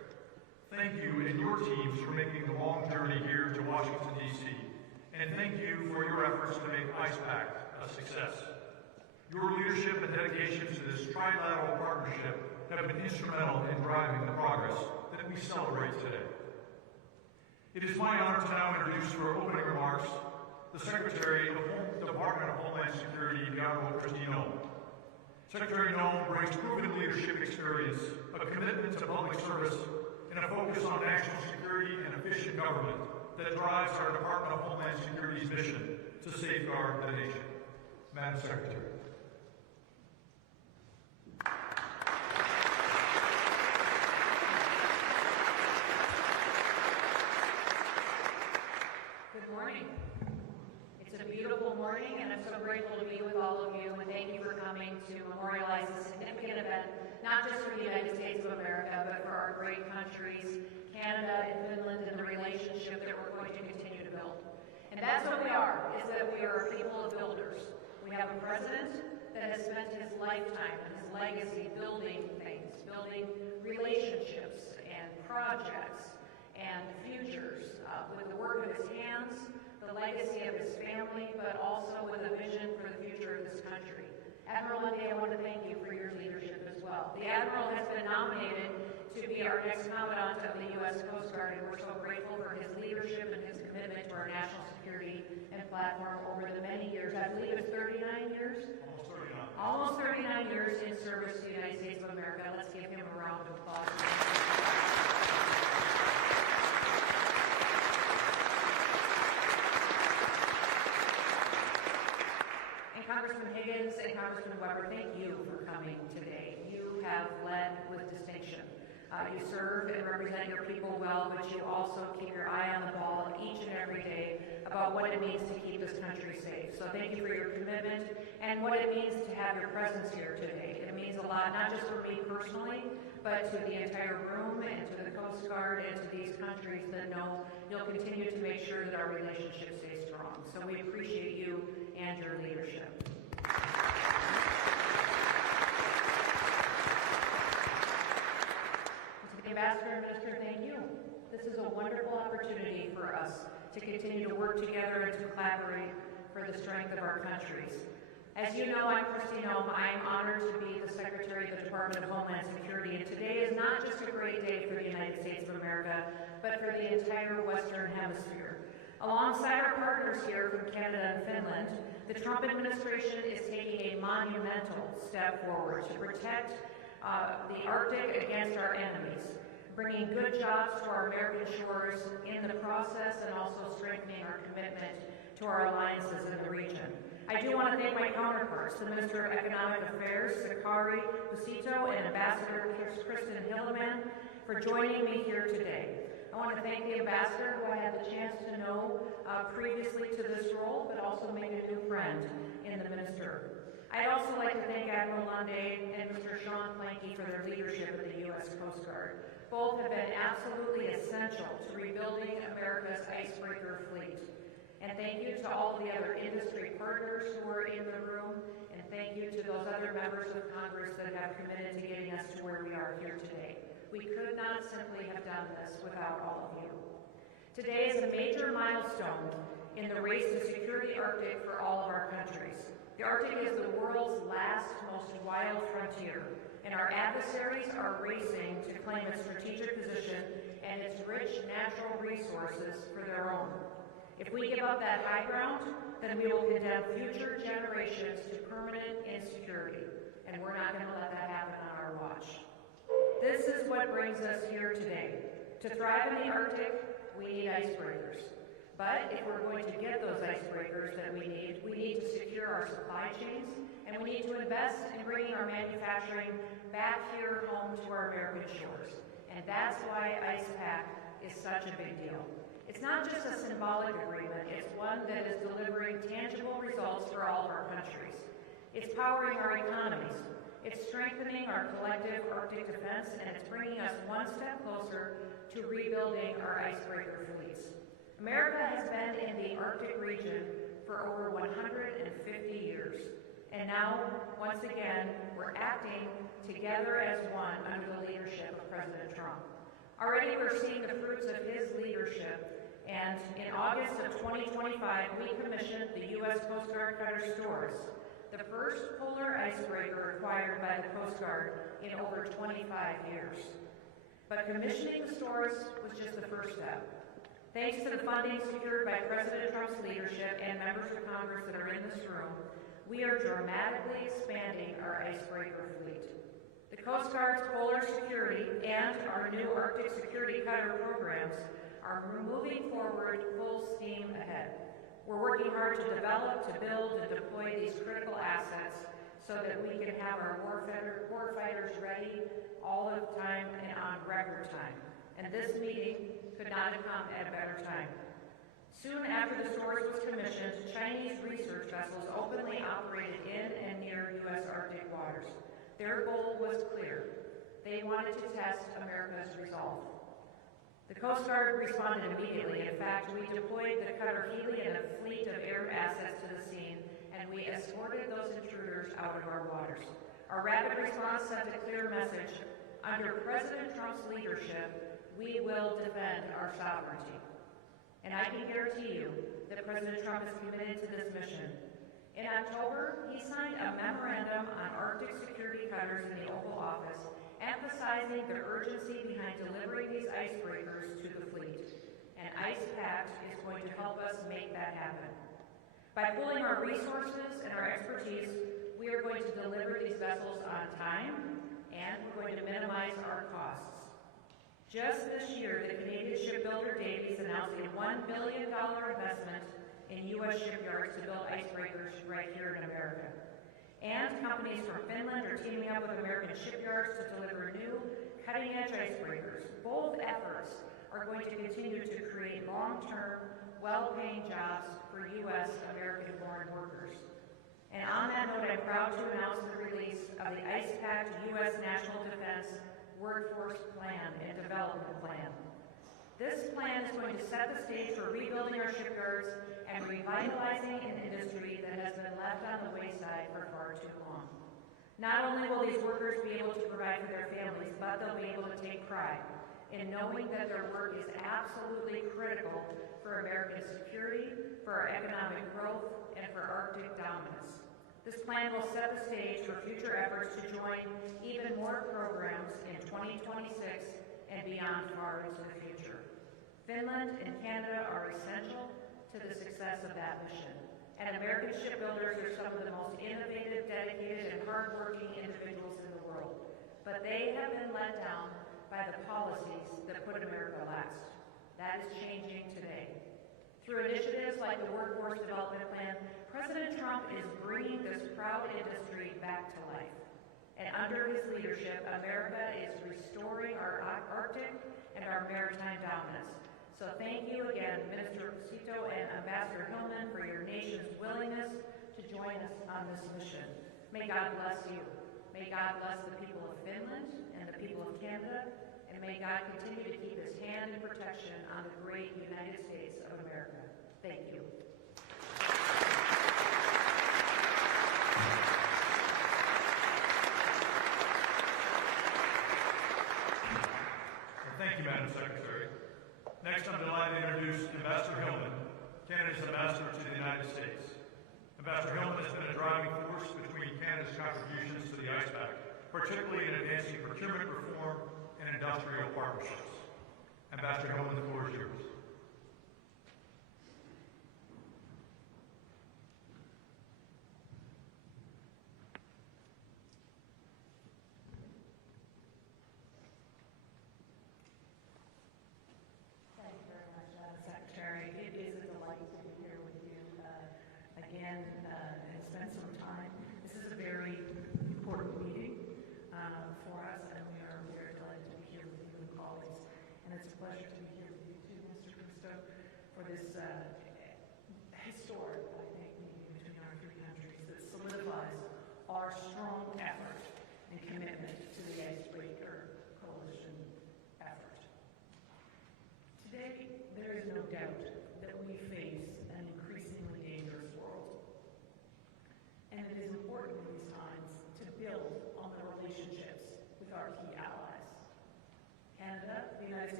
Thank you and your teams for making the long journey here to Washington, D.C. And thank you for your efforts to make Pact a success. Your leadership and dedication to this trilateral partnership have been instrumental in driving the progress that we celebrate today. It is my honor to now introduce for opening remarks the Secretary of the Department of Homeland Security, the Honorable Kristi Noem. Secretary Noem brings proven leadership experience, a commitment to public service, and a focus on national security and efficient government that drives our Department of Homeland Security's mission to safeguard the nation. Madam Secretary. Good morning. It's a beautiful morning, and I'm so grateful to be with all of you, and thank you for coming to memorialize this significant event, not just for the United States of America, but for our great countries, Canada and Finland, and the relationship that we're going to continue to build. And that's what we are, is that we are a people of builders. We have a president that has spent his lifetime and his legacy building things, building relationships and projects and futures with the work of his hands, the legacy of his family, but also with a vision for the future of this country. Admiral Bondi, I want to thank you for your leadership as well. The Admiral has been nominated to be our next Commandant of the U.S. Coast Guard, and we're so grateful for his leadership and his commitment to our national security and platform over the many years. I believe it's 39 years? Almost 39 years in service to the United States of America. Let's give him a round of applause. Congressman Higgins and Congressman Weber, thank you for coming today. You have led with distinction. You serve and represent your people well, but you also keep your eye on the ball each and every day about what it means to keep this country safe. So thank you for your commitment and what it means to have your presence here today. It means a lot, not just for me personally, but to the entire room and to the Coast Guard and to these countries that know you'll continue to make sure that our relationship stays strong. So we appreciate you and your leadership. To the Ambassador and Minister, thank you. This is a wonderful opportunity for us to continue to work together and to collaborate for the strength of our countries. As you know, I'm Kristi Noem. I am honored to be the Secretary of the Department of Homeland Security, and today is not just a great day for the United States of America, but for the entire Western Hemisphere. Alongside our partners here from Canada and Finland, the Trump administration is taking a monumental step forward to protect the Arctic against our enemies, bringing good jobs to our American shores in the process and also strengthening our commitment to our alliances in the region. I do want to thank my counterparts, the Minister of Economic Affairs, Sakari Busito, and Ambassador Kristen Hilleman, for joining me here today. I want to thank the Ambassador, who I had the chance to know previously to this role, but also made a new friend in the Minister. I'd also like to thank Admiral Lunde and Mr. Sean Planky for their leadership of the U.S. Coast Guard. Both have been absolutely essential to rebuilding America's icebreaker fleet. And thank you to all the other industry partners who are in the room, and thank you to those other members of Congress that have committed to getting us to where we are here today. We could not simply have done this without all of you. Today is a major milestone in the race to secure the Arctic for all of our countries. The Arctic is the world's last, most wild frontier, and our adversaries are racing to claim its strategic position and its rich natural resources for their own. If we give up that high ground, then we will condemn future generations to permanent insecurity, and we're not going to let that happen on our watch. This is what brings us here today. To thrive in the Arctic, we need icebreakers. But if we're going to get those icebreakers that we need to secure our supply chains, and we need to invest in bringing our manufacturing back here home to our American shores. And that's why Pact is such a big deal. It's not just a symbolic agreement, it's one that is delivering tangible results for all of our countries. It's powering our economies. It's strengthening our collective Arctic defense, and it's bringing us one step closer to rebuilding our icebreaker fleets. America has been in the Arctic region for over 150 years. And now, once again, we're acting together as one under the leadership of President Trump. Already we're seeing the fruits of his leadership, and in August of 2025, we commissioned the U.S. Coast Guard cutter Storrs, the first polar icebreaker acquired by the Coast Guard in over 25 years. But commissioning the Storrs was just the first step. Thanks to the funding secured by President Trump's leadership and members of Congress that are in this room, we are dramatically expanding our icebreaker fleet. The Coast Guard's polar security and our new Arctic security cutter programs are moving forward full steam ahead. We're working hard to develop, to build, and deploy these critical assets so that we can have our warfighters ready all of the time and on record time. And this meeting could not have come at a better time. Soon after the Storrs was commissioned, Chinese research vessels openly operated in and near U.S. Arctic waters. Their goal was clear. They wanted to test America's resolve. The Coast Guard responded immediately. In fact, we deployed the cutter Hurley and a fleet of air assets to the scene, and we escorted those intruders out of our waters. Our rapid response sent a clear message. Under President Trump's leadership, we will defend our sovereignty. And I can guarantee you that President Trump is committed to this mission. In October, he signed a memorandum on Arctic security cutters in the Oval Office, emphasizing the urgency behind delivering these icebreakers to the fleet. And Pact is going to help us make that happen. By pooling our resources and our expertise, we are going to deliver these vessels on time, and we're going to minimize our costs. Just this year, the Canadian shipbuilder Davies announced a $1 billion investment in U.S. shipyards to build icebreakers right here in America. And companies from Finland are teaming up with American shipyards to deliver new, cutting-edge icebreakers. Both efforts are going to continue to create long-term, well-paying jobs for U.S. American-born workers. And on that note, I'm proud to announce the release of the Pact U.S. National Defense Workforce Plan and Development Plan. This plan is going to set the stage for rebuilding our shipyards and revitalizing an industry that has been left on the wayside for far too long. Not only will these workers be able to provide for their families, but they'll be able to take pride in knowing that their work is absolutely critical for American security, for our economic growth, and for Arctic dominance. This plan will set the stage for future efforts to join even more programs in 2026 and beyond far into the future. Finland and Canada are essential to the success of that mission. And American shipbuilders are some of the most innovative, dedicated, and hardworking individuals in the world. But they have been let down by the policies that put America last. That is changing today. Through initiatives like the Workforce Development Plan, President Trump is bringing this proud industry back to life. And under his leadership, America is restoring our Arctic and our maritime dominance. So thank you again, Minister Cito and Ambassador Hillman, for your nation's willingness to join us on this mission. May God bless you. May God bless the people of Finland and the people of Canada, and may God continue to keep his hand in protection on the great United States of America. Thank you. Thank you, Madam Secretary. Next, I'm delighted to introduce Ambassador Hillman, Canada's ambassador to the United States. Ambassador Hillman has been a driving force between Canada's contributions to the Pact, particularly in advancing procurement reform and industrial partnerships. Ambassador Hillman, the floor is yours. Historic, I think, meeting between our three countries that solidifies our strong effort and commitment to the Icebreaker Coalition effort. Today, there is no doubt that we face an increasingly dangerous world. And it is important in these times to build on the relationships with our key allies. Canada, the United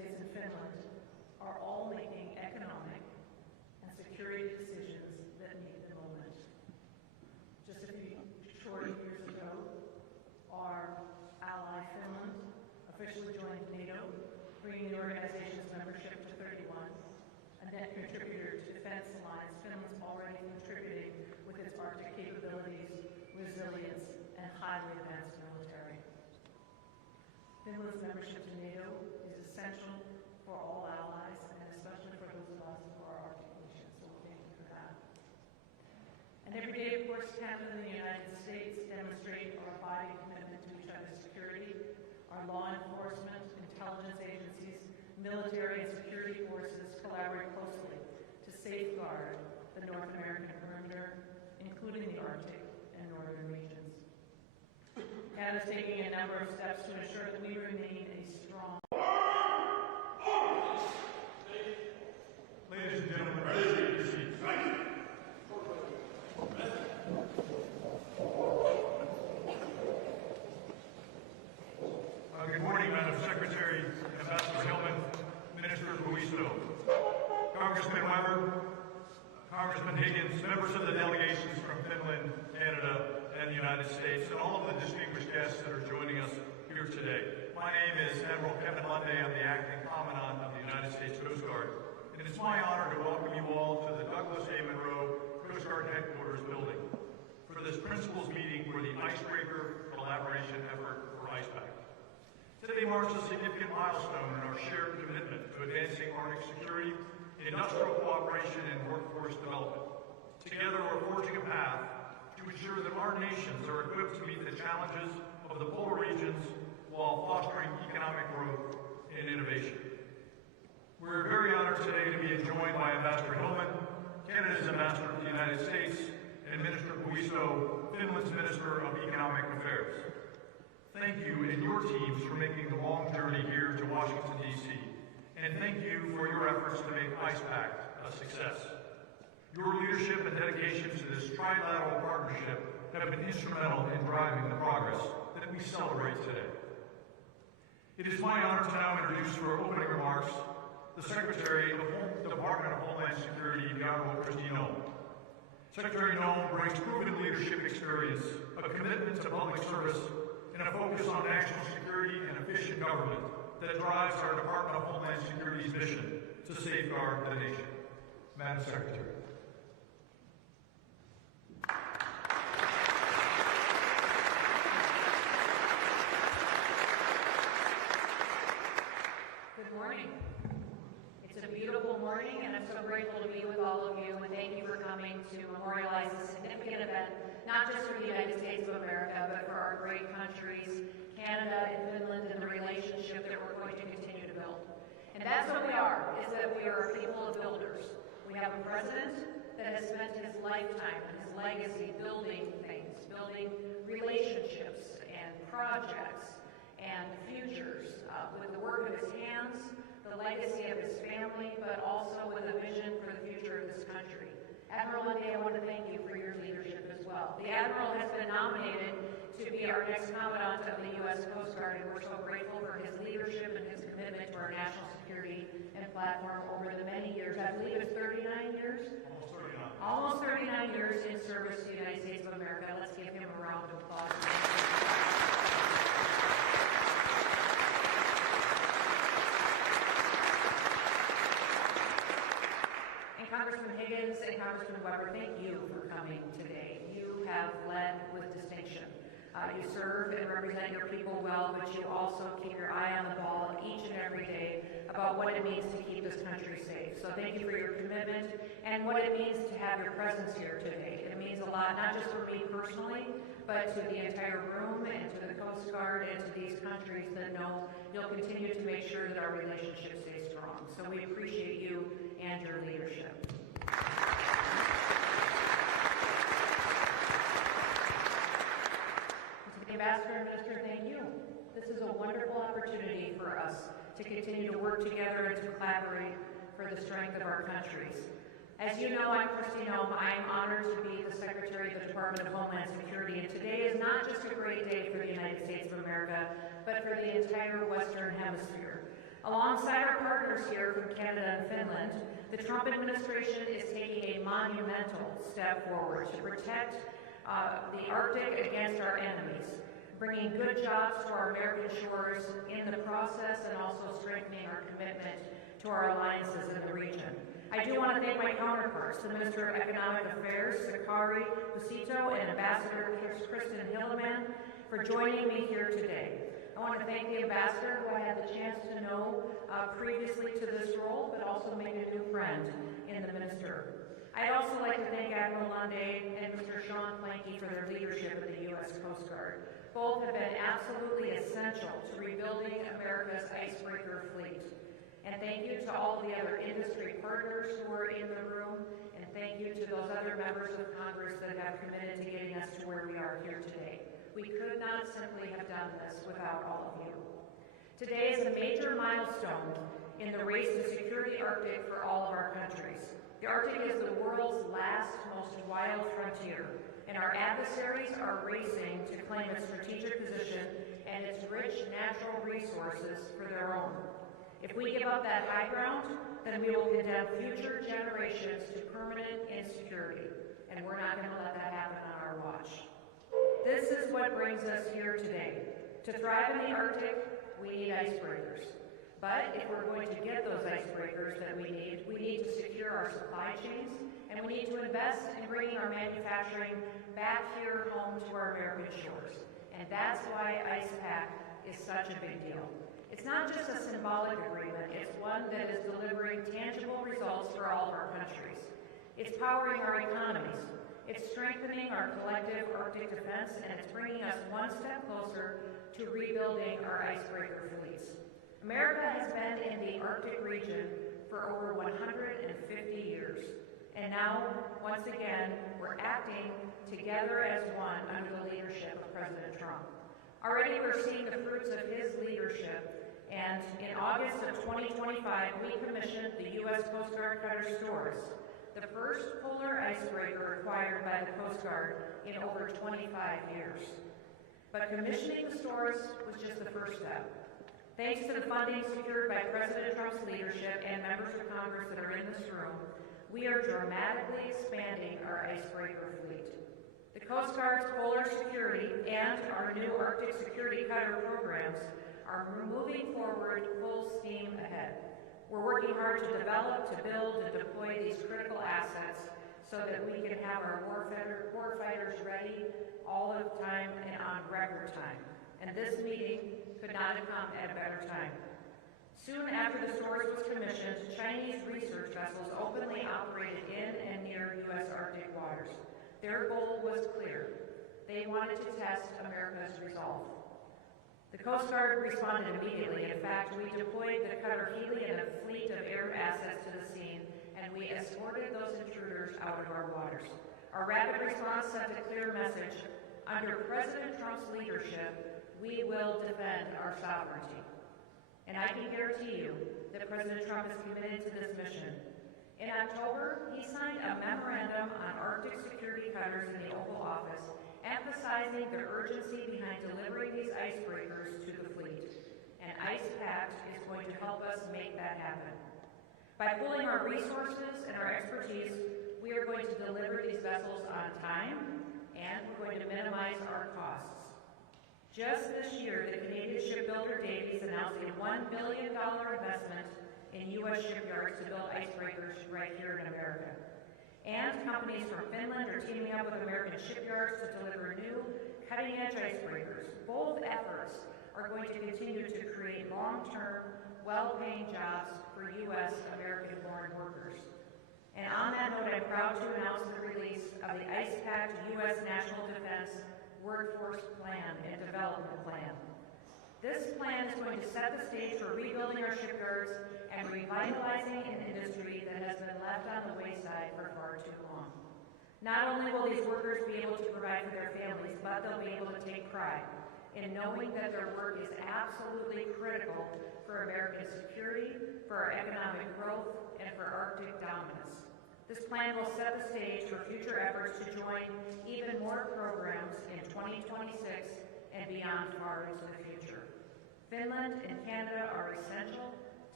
are all making economic and security decisions that meet the moment. Just a few short years ago, our ally Finland officially joined NATO, bringing the organization's membership to 31, a net contributor to Defense Alliance. Finland's already contributing with its Arctic capabilities, resilience, and highly advanced military. Finland's membership to NATO is essential for all allies, and especially for those of us who are Arctic nations, so thank you for that. And every day, of course, Canada and the United States demonstrate our abiding commitment to each other's security. Our law enforcement, intelligence agencies, military and security forces collaborate closely to safeguard the North American perimeter, including the Arctic and northern regions. Canada is taking a number of steps to ensure that we remain a strong. Ladies and gentlemen, please take your seats. Good morning, Madam Secretary, Ambassador Hillman, Minister Buisto, Congressman Weber, Congressman Higgins, members of the delegations from Finland, Canada, and the United States, and all of the distinguished guests that are joining us here today. My name is Admiral Kevin Lundy. I'm the Acting Commandant of the United States Coast Guard, and it's my honor to welcome you all to the Douglas A. Monroe Coast Guard Headquarters building for this principals meeting for the Icebreaker Collaboration Effort for IcePact. Today marks a significant milestone in our shared commitment to advancing Arctic security, industrial cooperation, and workforce development. Together, we're forging a path to ensure that our nations are equipped to meet the challenges of the polar regions while fostering economic growth and innovation. We're very honored today to be joined by Ambassador Hillman, Canada's Ambassador to the United States, and Minister Buisto, Finland's Minister of Economic Affairs. Thank you and your teams for making the long journey here to Washington, D.C., and thank you for your efforts to make IcePact a success. Your leadership and dedication to this trilateral partnership have been instrumental in driving the progress that we celebrate today. It is my honor to now introduce for opening remarks the Secretary of the Department of Homeland Security, the Honorable Kristi Noem. Secretary Noem brings proven leadership experience, a commitment to public service, and a focus on national security and efficient government that drives our Department of Homeland Security's mission to safeguard the nation. Madam Secretary. Good morning. It's a beautiful morning, and I'm so grateful to be with all of you, and thank you for coming to memorialize this significant event, not just for the United States of America, but for our great countries, Canada and Finland, and the relationship that we're going to continue to build. And that's what we are, is that we are a people of builders. We have a president that has spent his lifetime and his legacy building things, building relationships and projects and futures with the work of his hands, the legacy of his family, but also with a vision for the future of this country. Admiral Lundy, I want to thank you for your leadership as well. The Admiral has been nominated to be our next Commandant of the U.S. Coast Guard, and we're so grateful for his leadership and his commitment to our national security and platform over the many years. I believe it's 39 years? Almost 39 years in service to the United States of America. Let's give him a round of applause. Congressman Higgins and Congressman Weber, thank you for coming today. You have led with distinction. You serve and represent your people well, but you also keep your eye on the ball each and every day about what it means to keep this country safe. So thank you for your commitment and what it means to have your presence here today. It means a lot, not just for me personally, but to the entire room and to the Coast Guard and to these countries that know you'll continue to make sure that our relationship stays strong. So we appreciate you and your leadership. To the Ambassador and Minister, thank you. This is a wonderful opportunity for us to continue to work together and to collaborate for the strength of our countries. As you know, I'm Kristi Noem. I am honored to be the Secretary of the Department of Homeland Security, and today is not just a great day for the United States of America, but for the entire Western Hemisphere. Alongside our partners here from Canada and Finland, the Trump administration is taking a monumental step forward to protect the Arctic against our enemies, bringing good jobs to our American shores in the process and also strengthening our commitment to our alliances in the region. I do want to thank my counterparts, the Minister of Economic Affairs, Sakari Busito, and Ambassador Kristi Noem, for joining me here today. I want to thank the Ambassador, who I had the chance to know previously to this role, but also made a new friend in the Minister. I'd also like to thank Admiral Lunde and Mr. Sean Planky for their leadership of the U.S. Coast Guard. Both have been absolutely essential to rebuilding America's icebreaker fleet. And thank you to all the other industry partners who are in the room, and thank you to those other members of Congress that have committed to getting us to where we are here today. We could not simply have done this without all of you. Today is a major milestone in the race to secure the Arctic for all of our countries. The Arctic is the world's last, most wild frontier, and our adversaries are racing to claim its strategic position and its rich natural resources for their own. If we give up that high ground, then we will condemn future generations to permanent insecurity, and we're not going to let that happen on our watch. This is what brings us here today. To thrive in the Arctic, we need icebreakers. But if we're going to get those icebreakers that we need to secure our supply chains, and we need to invest in bringing our manufacturing back here home to our American shores. And that's why Pact is such a big deal. It's not just a symbolic agreement, it's one that is delivering tangible results for all of our countries. It's powering our economies. It's strengthening our collective Arctic defense, and it's bringing us one step closer to rebuilding our icebreaker fleets. America has been in the Arctic region for over 150 years. And now, once again, we're acting together as one under the leadership of President Trump. Already we're seeing the fruits of his leadership, and in August of 2025, we commissioned the U.S. Coast Guard Cutter Stores, the first polar icebreaker acquired by the Coast Guard in over 25 years. But commissioning the stores was just the first step. Thanks to the funding secured by President Trump's leadership and members of Congress that are in this room, we are dramatically expanding our icebreaker fleet. The Coast Guard's polar security and our new Arctic security cutter programs are moving forward full steam ahead. We're working hard to develop, to build, and deploy these critical assets so that we can have our warfighters ready all of the time and on record time. And this meeting could not have come at a better time. Soon after the stores was commissioned, Chinese research vessels openly operated in and near U.S. Arctic waters. Their goal was clear. They wanted to test America's resolve. The Coast Guard responded immediately. In fact, we deployed the cutter Hurley and a fleet of air assets to the scene, and we escorted those intruders out of our waters. Our rapid response sent a clear message. Under President Trump's leadership, we will defend our sovereignty. And I can guarantee you that President Trump is committed to this mission. In October, he signed a memorandum on Arctic security cutters in the Oval Office, emphasizing the urgency behind delivering these icebreakers to the fleet. And Pact is going to help us make that happen. By pooling our resources and our expertise, we are going to deliver these vessels on time, and we're going to minimize our costs. Just this year, the Canadian shipbuilder Davies announced a $1 billion investment in U.S. shipyards to build icebreakers right here in America. And companies from Finland are teaming up with American shipyards to deliver new, cutting-edge icebreakers. Both efforts are going to continue to create long-term, well-paying jobs for U.S. American-born workers. And on that note, I'm proud to announce the release of the Pact U.S. National Defense Workforce Plan and Development Plan. This plan is going to set the stage for rebuilding our shipyards and revitalizing an industry that has been left on the wayside for far too long. Not only will these workers be able to provide for their families, but they'll be able to take pride in knowing that their work is absolutely critical for American security, for our economic growth, and for Arctic dominance. This plan will set the stage for future efforts to join even more programs in 2026 and beyond far into the future. Finland and Canada are essential,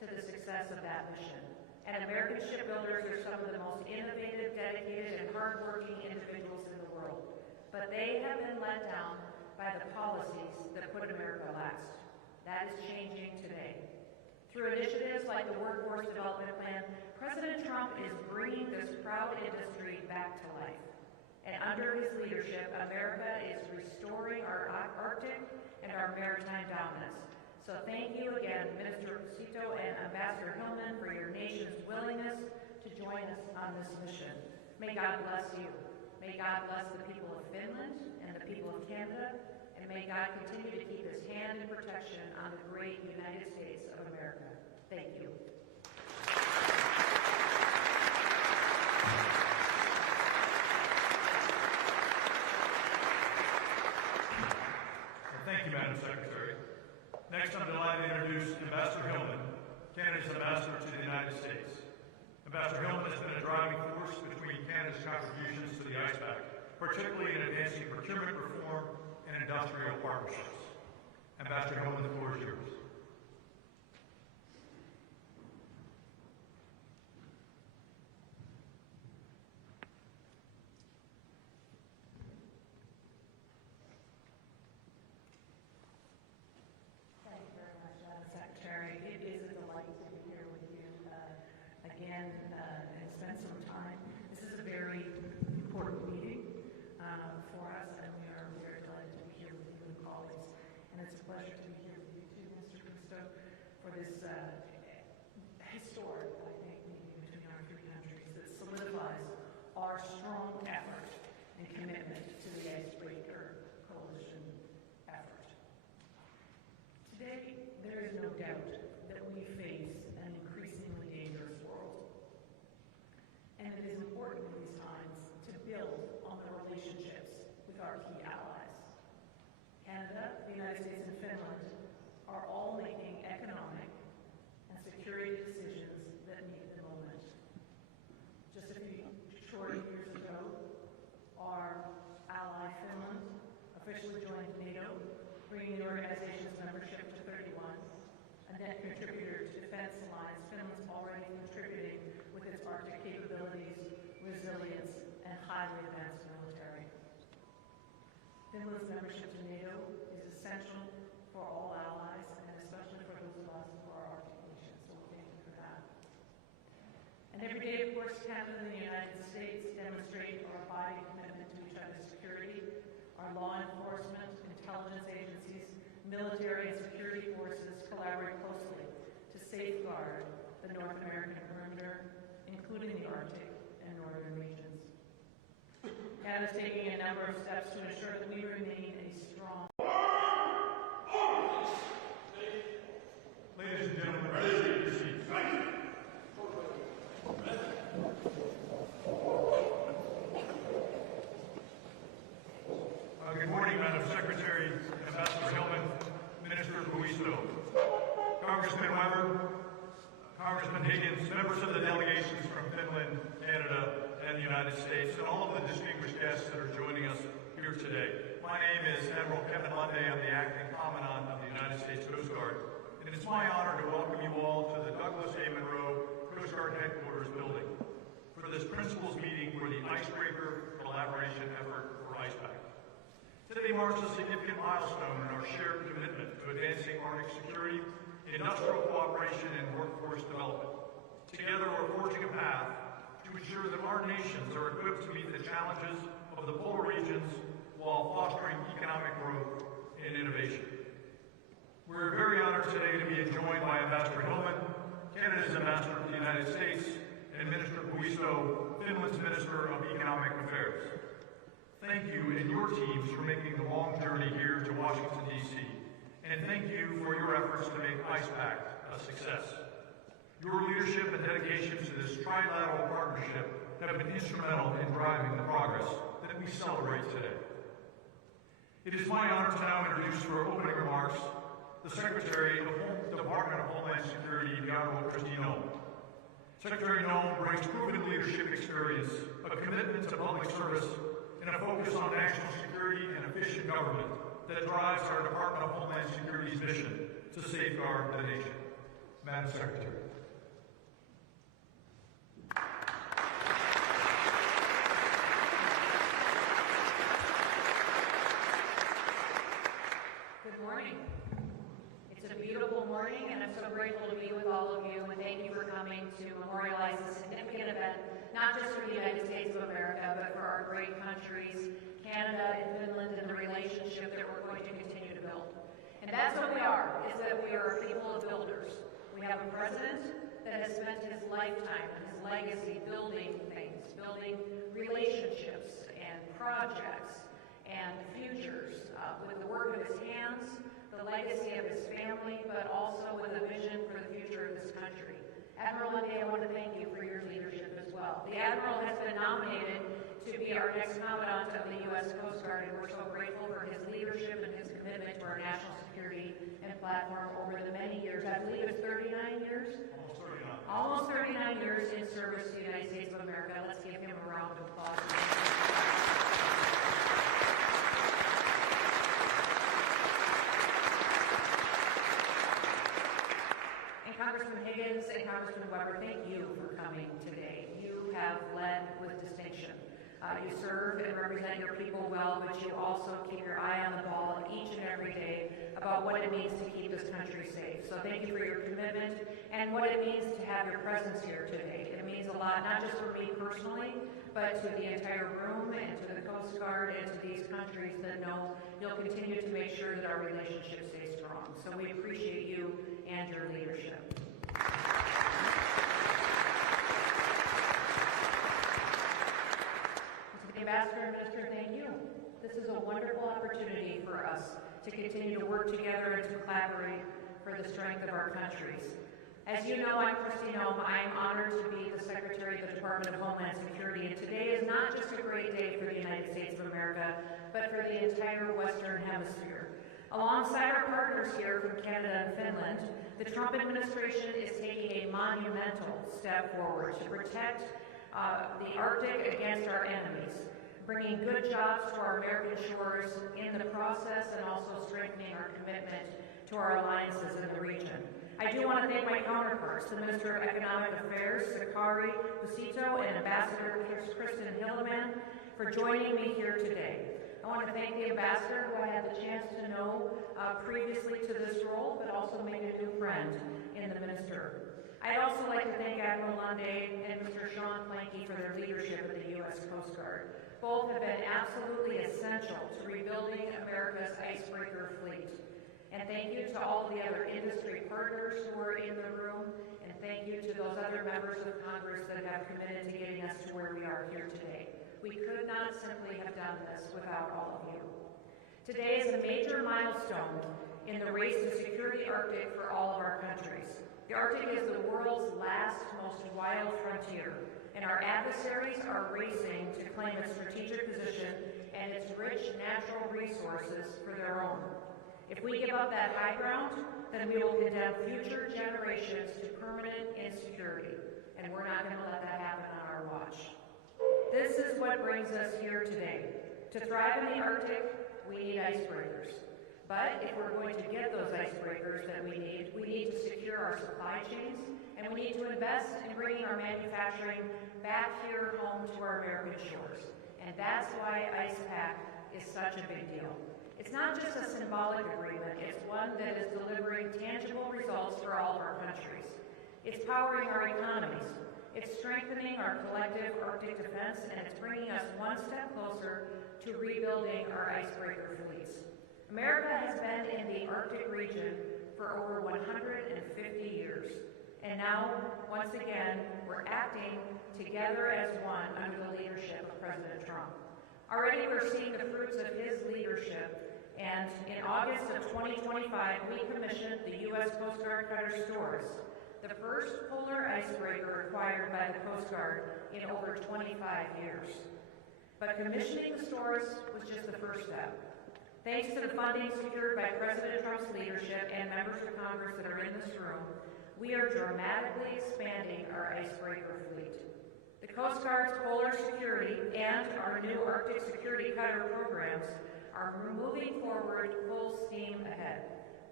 to the success of that mission. And American shipbuilders are some of the most innovative, dedicated, and hardworking individuals in the world. But they have been let down by the policies that put America last. That is changing today. Through initiatives like the Workforce Development Plan, President Trump is bringing this proud industry back to life. And under his leadership, America is restoring our Arctic and our maritime dominance. So thank you again, Minister Cito and Ambassador Hillman, for your nation's willingness to join us on this mission. May God bless you. May God bless the people of Finland and the people of Canada, and may God continue to keep his hand and protection on the great United States of America. Thank you. Thank you, Madam Secretary. Next, I'm delighted to introduce Ambassador Hillman, Canada's ambassador to the United States. Ambassador Hillman has been a driving force between Canada's contributions to the ICE Pact, particularly in advancing procurement reform and industrial partnerships. Ambassador Hillman, the floor is yours. And spend some time. This is a very important meeting for us, and we are very delighted to be here with you and colleagues. And it's a pleasure to be here with you too, Mr. Cristo, for this historic, I think, meeting between our three countries that solidifies our strong effort and commitment to the Icebreaker Coalition effort. Today, there is no doubt that we face an increasingly dangerous world. And it is important in these times to build on the relationships with our key allies. Canada, the United States, and Finland are all making economic and security decisions that meet the moment. Just a few short years ago, our ally Finland officially joined NATO, bringing the organization's membership to 31. A net contributor to Defense Alliance, Finland's already contributing with its Arctic capabilities, resilience, and highly advanced military. Finland's membership to NATO is essential for all allies, and especially for those of us who are Arctic nations, so we thank you for that. And every day, of course, Canada and the United States demonstrate our abiding commitment to each other's security. Our law enforcement, intelligence agencies, military and security forces collaborate closely to safeguard the North American perimeter, including the Arctic and northern regions. Canada is taking a number of steps to ensure that we remain a strong. Ladies and gentlemen, please take your seats. Good morning, Madam Secretary, Ambassador Hillman, Minister Buisto, Congressman Weber, Congressman Higgins, members of the delegations from Finland, Canada, and the United States, and all of the distinguished guests that are joining us here today. My name is Admiral Kevin Lunday. I'm the Acting Commandant of the United States Coast Guard, and it's my honor to welcome you all to the Douglas A. Monroe Coast Guard Headquarters building for this principals meeting for the Icebreaker Collaboration Effort for ICE Pact. Today marks a significant milestone in our shared commitment to advancing Arctic security, industrial cooperation, and workforce development. Together, we're forging a path to ensure that our nations are equipped to meet the challenges of the polar regions while fostering economic growth and innovation. We're very honored today to be joined by Ambassador Hillman, Canada's ambassador to the United States, and Minister Buisto, Finland's Minister of Economic Affairs. Thank you and your teams for making the long journey here to Washington, D.C., and thank you for your efforts to make ICE Pact a success. Your leadership and dedication to this trilateral partnership have been instrumental in driving the progress that we celebrate today. It is my honor to now introduce for opening remarks the Secretary of the Department of Homeland Security, the Honorable Kristi Noem. Secretary Noem brings proven leadership experience, a commitment to public service, and a focus on national security and efficient government that drives our Department of Homeland Security's mission to safeguard the nation. Madam Secretary. Good morning. It's a beautiful morning, and I'm so grateful to be with all of you, and thank you for coming to memorialize this significant event, not just for the United States of America, but for our great countries, Canada and Finland, and the relationship that we're going to continue to build. And that's what we are, is that we are a people of builders. We have a president that has spent his lifetime and his legacy building things, building relationships and projects and futures with the work of his hands, the legacy of his family, but also with a vision for the future of this country. Admiral Lundy, I want to thank you for your leadership as well. The Admiral has been nominated to be our next Commandant of the U.S. Coast Guard, and we're so grateful for his leadership and his commitment to our national security and platform over the many years. I believe it's 39 years? Almost 39 years in service to the United States of America. Let's give him a round of applause. And Congressman Higgins and Congressman Weber, thank you for coming today. You have led with distinction. You serve and represent your people well, but you also keep your eye on the ball each and every day about what it means to keep this country safe. So thank you for your commitment and what it means to have your presence here today. It means a lot, not just for me personally, but to the entire room and to the Coast Guard and to these countries that know you'll continue to make sure that our relationship stays strong. So we appreciate you and your leadership. Ambassador and Minister, thank you. This is a wonderful opportunity for us to continue to work together and to collaborate for the strength of our countries. As you know, I'm Kristi Noem. I am honored to be the Secretary of the Department of Homeland Security, and today is not just a great day for the United States of America, but for the entire Western Hemisphere. Alongside our partners here from Canada and Finland, the Trump administration is taking a monumental step forward to protect the Arctic against our enemies, bringing good jobs to our American shores in the process and also strengthening our commitment to our alliances in the region. I do want to thank my counterparts, the Minister of Economic Affairs, Sakari Busito, and Ambassador Kristen Hilleman, for joining me here today. I want to thank the Ambassador, who I had the chance to know previously to this role, but also made a new friend in the Minister. I'd also like to thank Admiral Lundy and Mr. Sean Planky for their leadership of the U.S. Coast Guard. Both have been absolutely essential to rebuilding America's icebreaker fleet. And thank you to all the other industry partners who are in the room, and thank you to those other members of Congress that have committed to getting us to where we are here today. We could not simply have done this without all of you. Today is a major milestone in the race to secure the Arctic for all of our countries. The Arctic is the world's last, most wild frontier, and our adversaries are racing to claim its strategic position and its rich natural resources for their own. If we give up that high ground, then we will condemn future generations to permanent insecurity, and we're not going to let that happen on our watch. This is what brings us here today. To thrive in the Arctic, we need icebreakers. But if we're going to get those icebreakers that we need to secure our supply chains, and we need to invest in bringing our manufacturing back here home to our American shores. And that's why IcePact is such a big deal. It's not just a symbolic agreement, it's one that is delivering tangible results for all of our countries. It's powering our economies. It's strengthening our collective Arctic defense, and it's bringing us one step closer to rebuilding our icebreaker fleets. America has been in the Arctic region for over 150 years. And now, once again, we're acting together as one under the leadership of President Trump. Already we're seeing the fruits of his leadership, and in August of 2025, we commissioned the U.S. Coast Guard Cutter Stores, the first polar icebreaker acquired by the Coast Guard in over 25 years. But commissioning the stores was just the first step. Thanks to the funding secured by President Trump's leadership and members of Congress that are in this room, we are dramatically expanding our icebreaker fleet. The Coast Guard's polar security and our new Arctic security cutter programs are moving forward full steam ahead.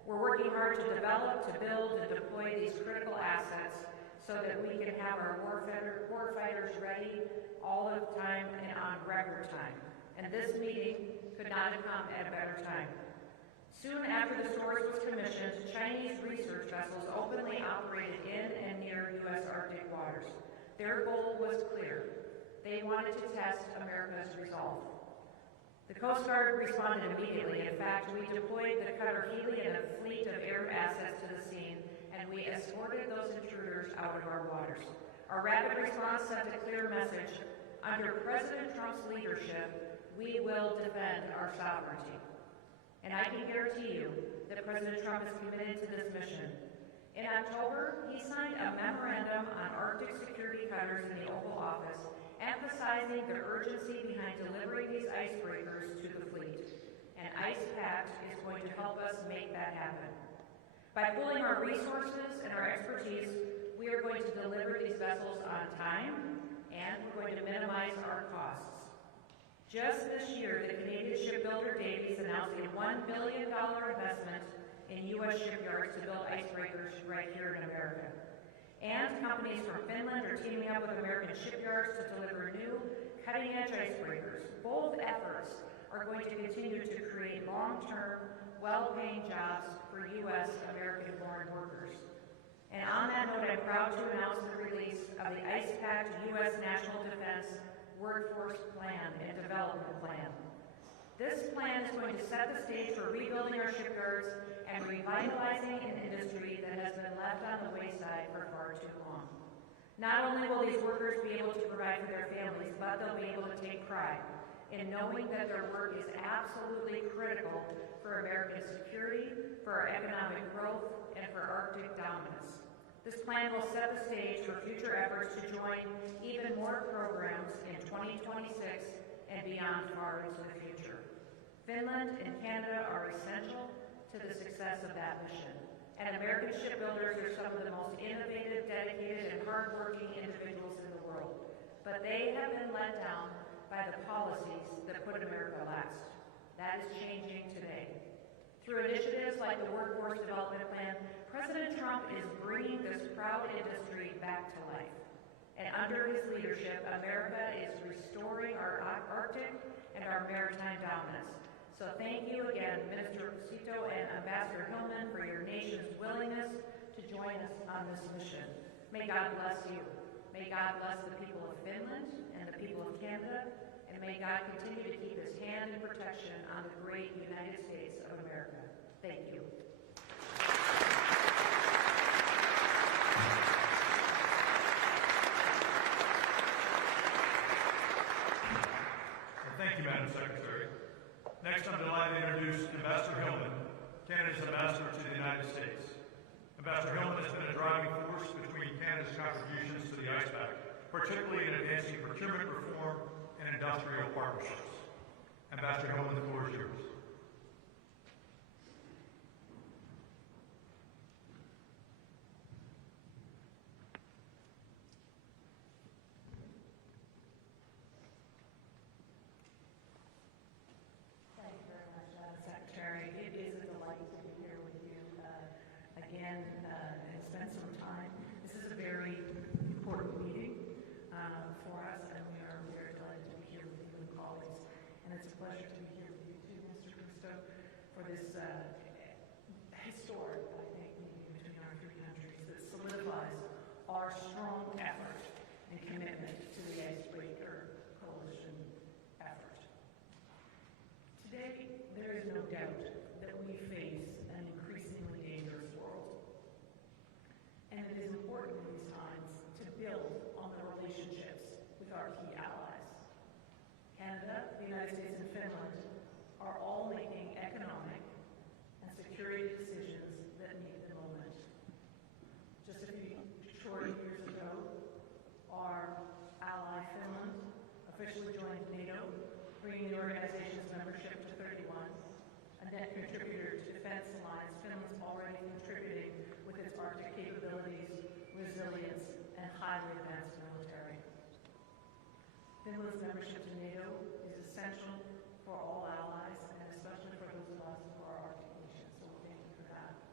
We're working hard to develop, to build, and deploy these critical assets so that we can have our warfighters ready all of the time and on record time. And this meeting could not have come at a better time. Soon after the storage was commissioned, Chinese research vessels openly operated in and near U.S. Arctic waters. Their goal was clear. They wanted to test America's resolve. The Coast Guard responded immediately. In fact, we deployed the cutter Hurley and a fleet of air assets to the scene, and we escorted those intruders out of our waters. Our rapid response sent a clear message. Under President Trump's leadership, we will defend our sovereignty. And I can guarantee you that President Trump is committed to this mission. In October, he signed a memorandum on Arctic security cutters in the Oval Office, emphasizing the urgency behind delivering these icebreakers to the fleet. And Pact is going to help us make that happen. By pooling our resources and our expertise, we are going to deliver these vessels on time, and we're going to minimize our costs. Just this year, the Canadian shipbuilder Davies announced a $1 billion investment in U.S. shipyards to build icebreakers right here in America. And companies from Finland are teaming up with American shipyards to deliver new, cutting-edge icebreakers. Both efforts are going to continue to create long-term, well-paying jobs for U.S. American-born workers. And on that note, I'm proud to announce the release of the Pact U.S. National Defense Workforce Plan and Development Plan. This plan is going to set the stage for rebuilding our shipyards and revitalizing an industry that has been left on the wayside for far too long. Not only will these workers be able to provide for their families, but they'll be able to take pride in knowing that their work is absolutely critical for American security, for our economic growth, and for Arctic dominance. This plan will set the stage for future efforts to join even more programs in 2026 and beyond far into the future. Finland and Canada are essential to the success of that mission. And American shipbuilders are some of the most innovative, dedicated, and hardworking individuals in the world. But they have been let down by the policies that put America last. That is changing today. Through initiatives like the Workforce Development Plan, President Trump is bringing this proud industry back to life. And under his leadership, America is restoring our Arctic and our maritime dominance. So thank you again, Minister Cito and Ambassador Hillman, for your nation's willingness to join us on this mission. May God bless you. May God bless the people of Finland and the people of Canada, and may God continue to keep his hand in protection on the great United States of America. Thank you. Thank you, Madam Secretary. Next, I'm delighted to introduce Ambassador Hillman, Canada's ambassador to the United States. Ambassador Hillman has been a driving force between Canada's contributions to the Pact, particularly in advancing procurement reform and industrial partnerships. Ambassador Hillman, the floor is yours. And spend some time. This is a very important meeting for us, and we are very delighted to be here with you and colleagues. And it's a pleasure to be here with you too, Mr. Kristo, for this historic, I think, meeting between our three countries that solidifies our strong effort and commitment to the Icebreaker Coalition effort. Today, there is no doubt that we face an increasingly dangerous world. And it is important in these times to build on the relationships with our key allies. Canada, the United States, and Finland are all making economic and security decisions that meet the moment. Just a few short years ago, our ally Finland officially joined NATO, bringing the organization's membership to 31. A net contributor to defense alliance, Finland's already contributing with its Arctic capabilities, resilience, and highly advanced military. Finland's membership to NATO is essential for all allies, and especially for those of us who are Arctic nations, so thank you for that.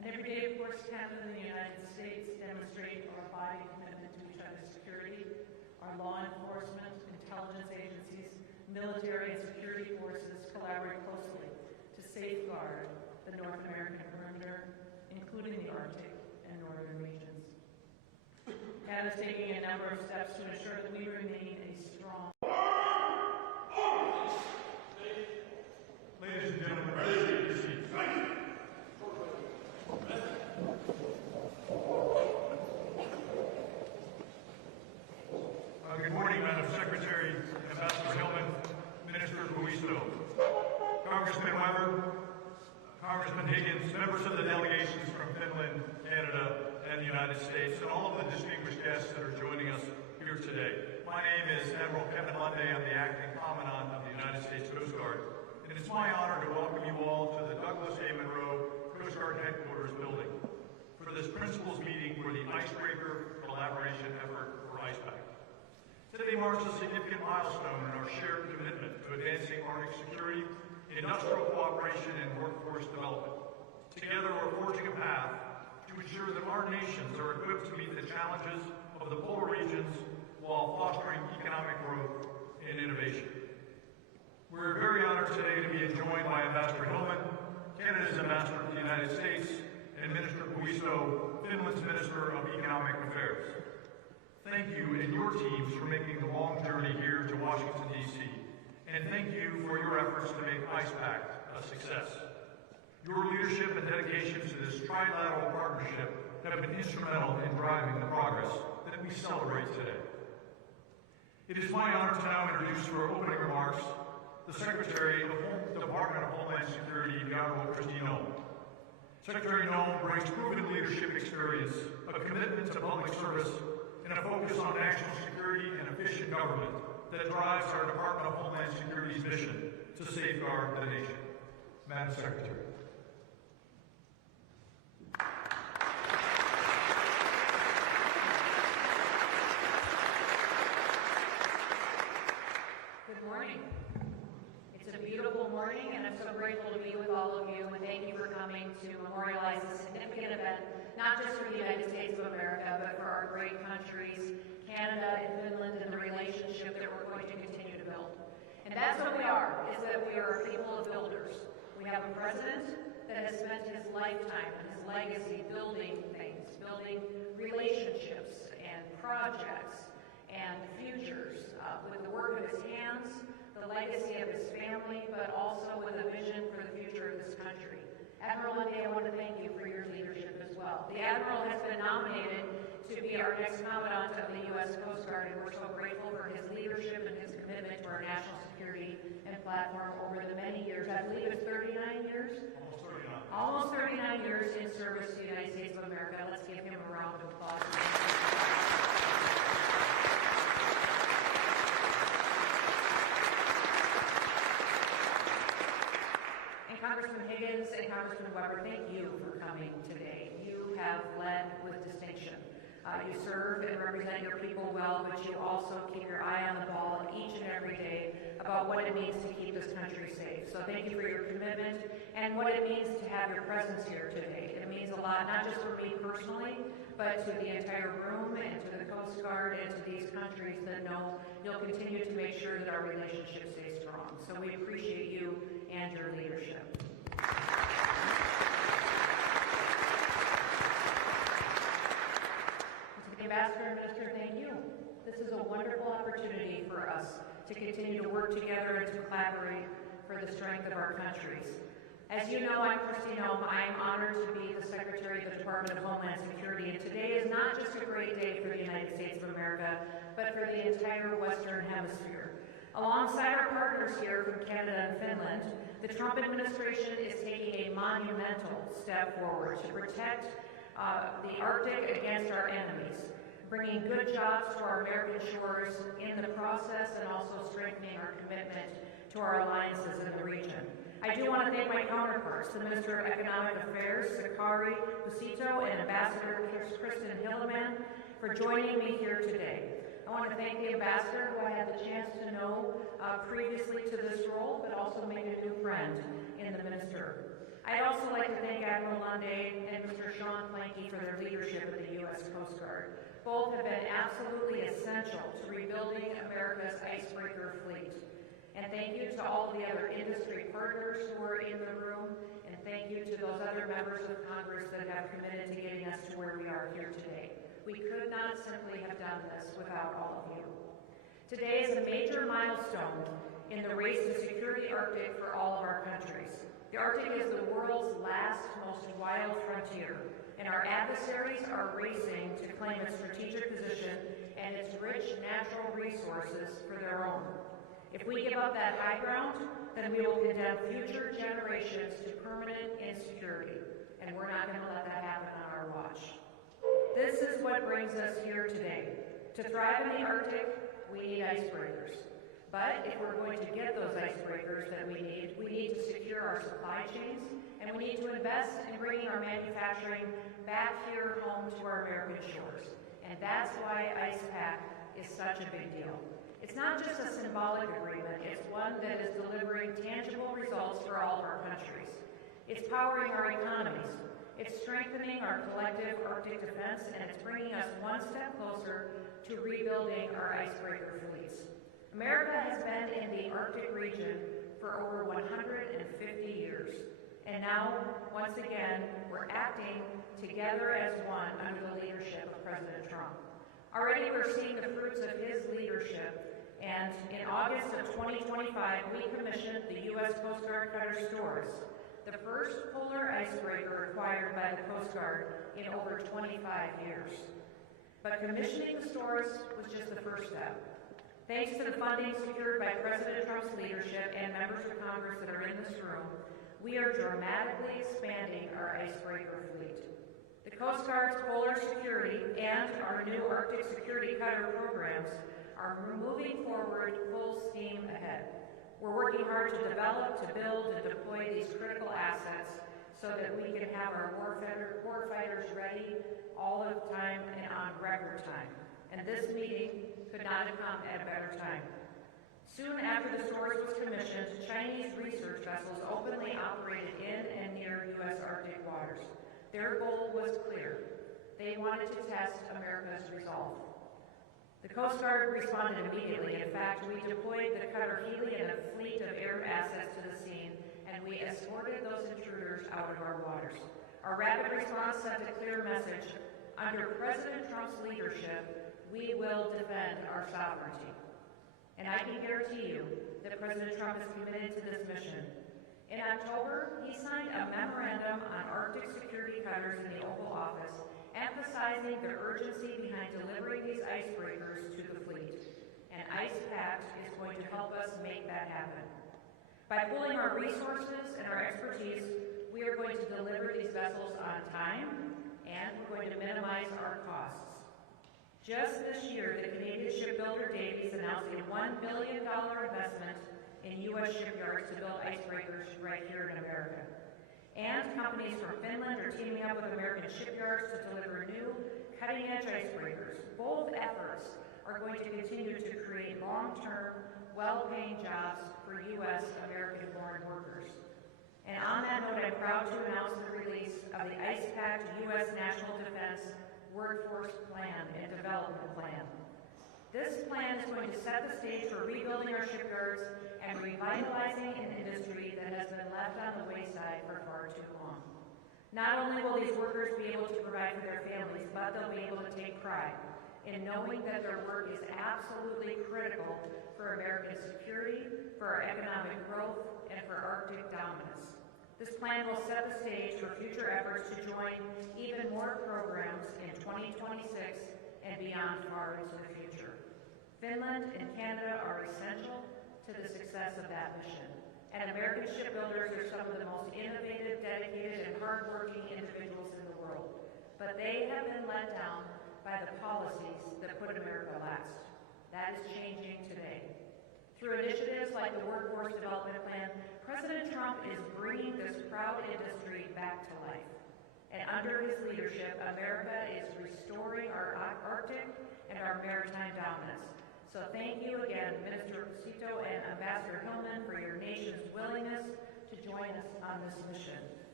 And every day, of course, Canada and the United States demonstrate our abiding commitment to each other's security. Our law enforcement, intelligence agencies, military and security forces collaborate closely to safeguard the North American perimeter, including the Arctic and northern regions. Canada is taking a number of steps to ensure that we remain a strong. Ladies and gentlemen, please take your seats. Good morning, Madam Secretary, Ambassador Hillman, Minister Guisto, Congressman Weber, Congressman Higgins, members of the delegations from Finland, Canada, and the United States, and all of the distinguished guests that are joining us here today. My name is Admiral Kevin Lunday. I'm the Acting Commandant of the United States Coast Guard, and it's my honor to welcome you all to the Douglas A. Monroe Coast Guard Headquarters building for this principals meeting for the Icebreaker Collaboration Effort for Pact. Today marks a significant milestone in our shared commitment to advancing Arctic security, industrial cooperation, and workforce development. Together, we're forging a path to ensure that our nations are equipped to meet the challenges of the polar regions while fostering economic growth and innovation. We're very honored today to be joined by Ambassador Hillman, Canada's Ambassador to the United States, and Minister Guisto, Finland's Minister of Economic Affairs. Thank you and your teams for making the long journey here to Washington, D.C., and thank you for your efforts to make Pact a success. Your leadership and dedication to this trilateral partnership have been instrumental in driving the progress that we celebrate today. It is my honor to now introduce for opening remarks the Secretary of the Department of Homeland Security, the Honorable Kristi Noem. Secretary Noem brings proven leadership experience, a commitment to public service, and a focus on national security and efficient government that drives our Department of Homeland Security's mission to safeguard the nation. Madam Secretary. Good morning. It's a beautiful morning, and I'm so grateful to be with all of you, and thank you for coming to memorialize this significant event, not just for the United States of America, but for our great countries, Canada and Finland, and the relationship that we're going to continue to build. And that's what we are, is that we are a people of builders. We have a president that has spent his lifetime and his legacy building things, building relationships and projects and futures with the work of his hands, the legacy of his family, but also with a vision for the future of this country. Admiral Lunday, I want to thank you for your leadership as well. The Admiral has been nominated to be our next Commandant of the U.S. Coast Guard, and we're so grateful for his leadership and his commitment to our national security and platform over the many years. I believe it's 39 years? Almost 39 years in service to the United States of America. Let's give him a round of applause. Congressman Higgins and Congressman Weber, thank you for coming today. You have led with distinction. You serve and represent your people well, but you also keep your eye on the ball each and every day about what it means to keep this country safe. So thank you for your commitment and what it means to have your presence here today. It means a lot, not just for me personally, but to the entire room and to the Coast Guard and to these countries that know you'll continue to make sure that our relationship stays strong. So we appreciate you and your leadership. To the Ambassador and Minister, thank you. This is a wonderful opportunity for us to continue to work together and to collaborate for the strength of our countries. As you know, I'm Kristi Noem. I am honored to be the Secretary of the Department of Homeland Security, and today is not just a great day for the United States of America, but for the entire Western Hemisphere. Alongside our partners here from Canada and Finland, the Trump administration is taking a monumental step forward to protect the Arctic against our enemies, bringing good jobs to our American shores in the process and also strengthening our commitment to our alliances in the region. I do want to thank my counterparts, the Minister of Economic Affairs, Sakari Busito, and Ambassador Kristen Hilleman, for joining me here today. I want to thank the Ambassador, who I had the chance to know previously to this role, but also made a new friend in the Minister. I'd also like to thank Admiral Bondi and Mr. Sean Planky for their leadership of the U.S. Coast Guard. Both have been absolutely essential to rebuilding America's icebreaker fleet. And thank you to all the other industry partners who are in the room, and thank you to those other members of Congress that have committed to getting us to where we are here today. We could not simply have done this without all of you. Today is a major milestone in the race to secure the Arctic for all of our countries. The Arctic is the world's last, most wild frontier, and our adversaries are racing to claim its strategic position and its rich natural resources for their own. If we give up that high ground, then we will condemn future generations to permanent insecurity, and we're not going to let that happen on our watch. This is what brings us here today. To thrive in the Arctic, we need icebreakers. But if we're going to get those icebreakers that we need to secure our supply chains, and we need to invest in bringing our manufacturing back here home to our American shores. And that's why Pact is such a big deal. It's not just a symbolic agreement, it's one that is delivering tangible results for all of our countries. It's powering our economies. It's strengthening our collective Arctic defense, and it's bringing us one step closer to rebuilding our icebreaker fleets. America has been in the Arctic region for over 150 years. And now, once again, we're acting together as one under the leadership of President Trump. Already we're seeing the fruits of his leadership, and in August of 2025, we commissioned the U.S. Coast Guard Cutter Stores, the first polar icebreaker acquired by the Coast Guard in over 25 years. But commissioning the stores was just the first step. Thanks to the funding secured by President Trump's leadership and members of Congress that are in this room, we are dramatically expanding our icebreaker fleet. The Coast Guard's polar security and our new Arctic security cutter programs are moving forward full steam ahead. We're working hard to develop, to build, and deploy these critical assets so that we can have our warfighters ready all of the time and on record time. And this meeting could not have come at a better time. Soon after the stores was commissioned, Chinese research vessels openly operated in and near U.S. Arctic waters. Their goal was clear. They wanted to test America's resolve. The Coast Guard responded immediately. In fact, we deployed the cutter Hurley and a fleet of air assets to the scene, and we escorted those intruders out of our waters. Our rapid response sent a clear message. Under President Trump's leadership, we will defend our sovereignty. And I can guarantee you that President Trump is committed to this mission. In October, he signed a memorandum on Arctic security cutters in the Oval Office, emphasizing the urgency behind delivering these icebreakers to the fleet. And Pact is going to help us make that happen. By pooling our resources and our expertise, we are going to deliver these vessels on time, and we're going to minimize our costs. Just this year, the Canadian shipbuilder Davies announced a $1 billion investment in U.S. shipyards to build icebreakers right here in America. And companies from Finland are teaming up with American shipyards to deliver new, cutting-edge icebreakers. Both efforts are going to continue to create long-term, well-paying jobs for U.S. American-born workers. And on that note, I'm proud to announce the release of the Pact U.S. National Defense Workforce Plan and Development Plan. This plan is going to set the stage for rebuilding our shipyards and revitalizing an industry that has been left on the wayside for far too long. Not only will these workers be able to provide for their families, but they'll be able to take pride in knowing that their work is absolutely critical for American security, for our economic growth, and for Arctic dominance. This plan will set the stage for future efforts to join even more programs in 2026 and beyond far into the future. Finland and Canada are essential to the success of that mission. And American shipbuilders are some of the most innovative, dedicated, and hardworking individuals in the world. But they have been let down by the policies that put America last. That is changing today. Through initiatives like the Workforce Development Plan, President Trump is bringing this proud industry back to life. And under his leadership, America is restoring our Arctic and our maritime dominance. So thank you again, Minister Cito and Ambassador Hillman, for your nation's willingness to join us on this mission.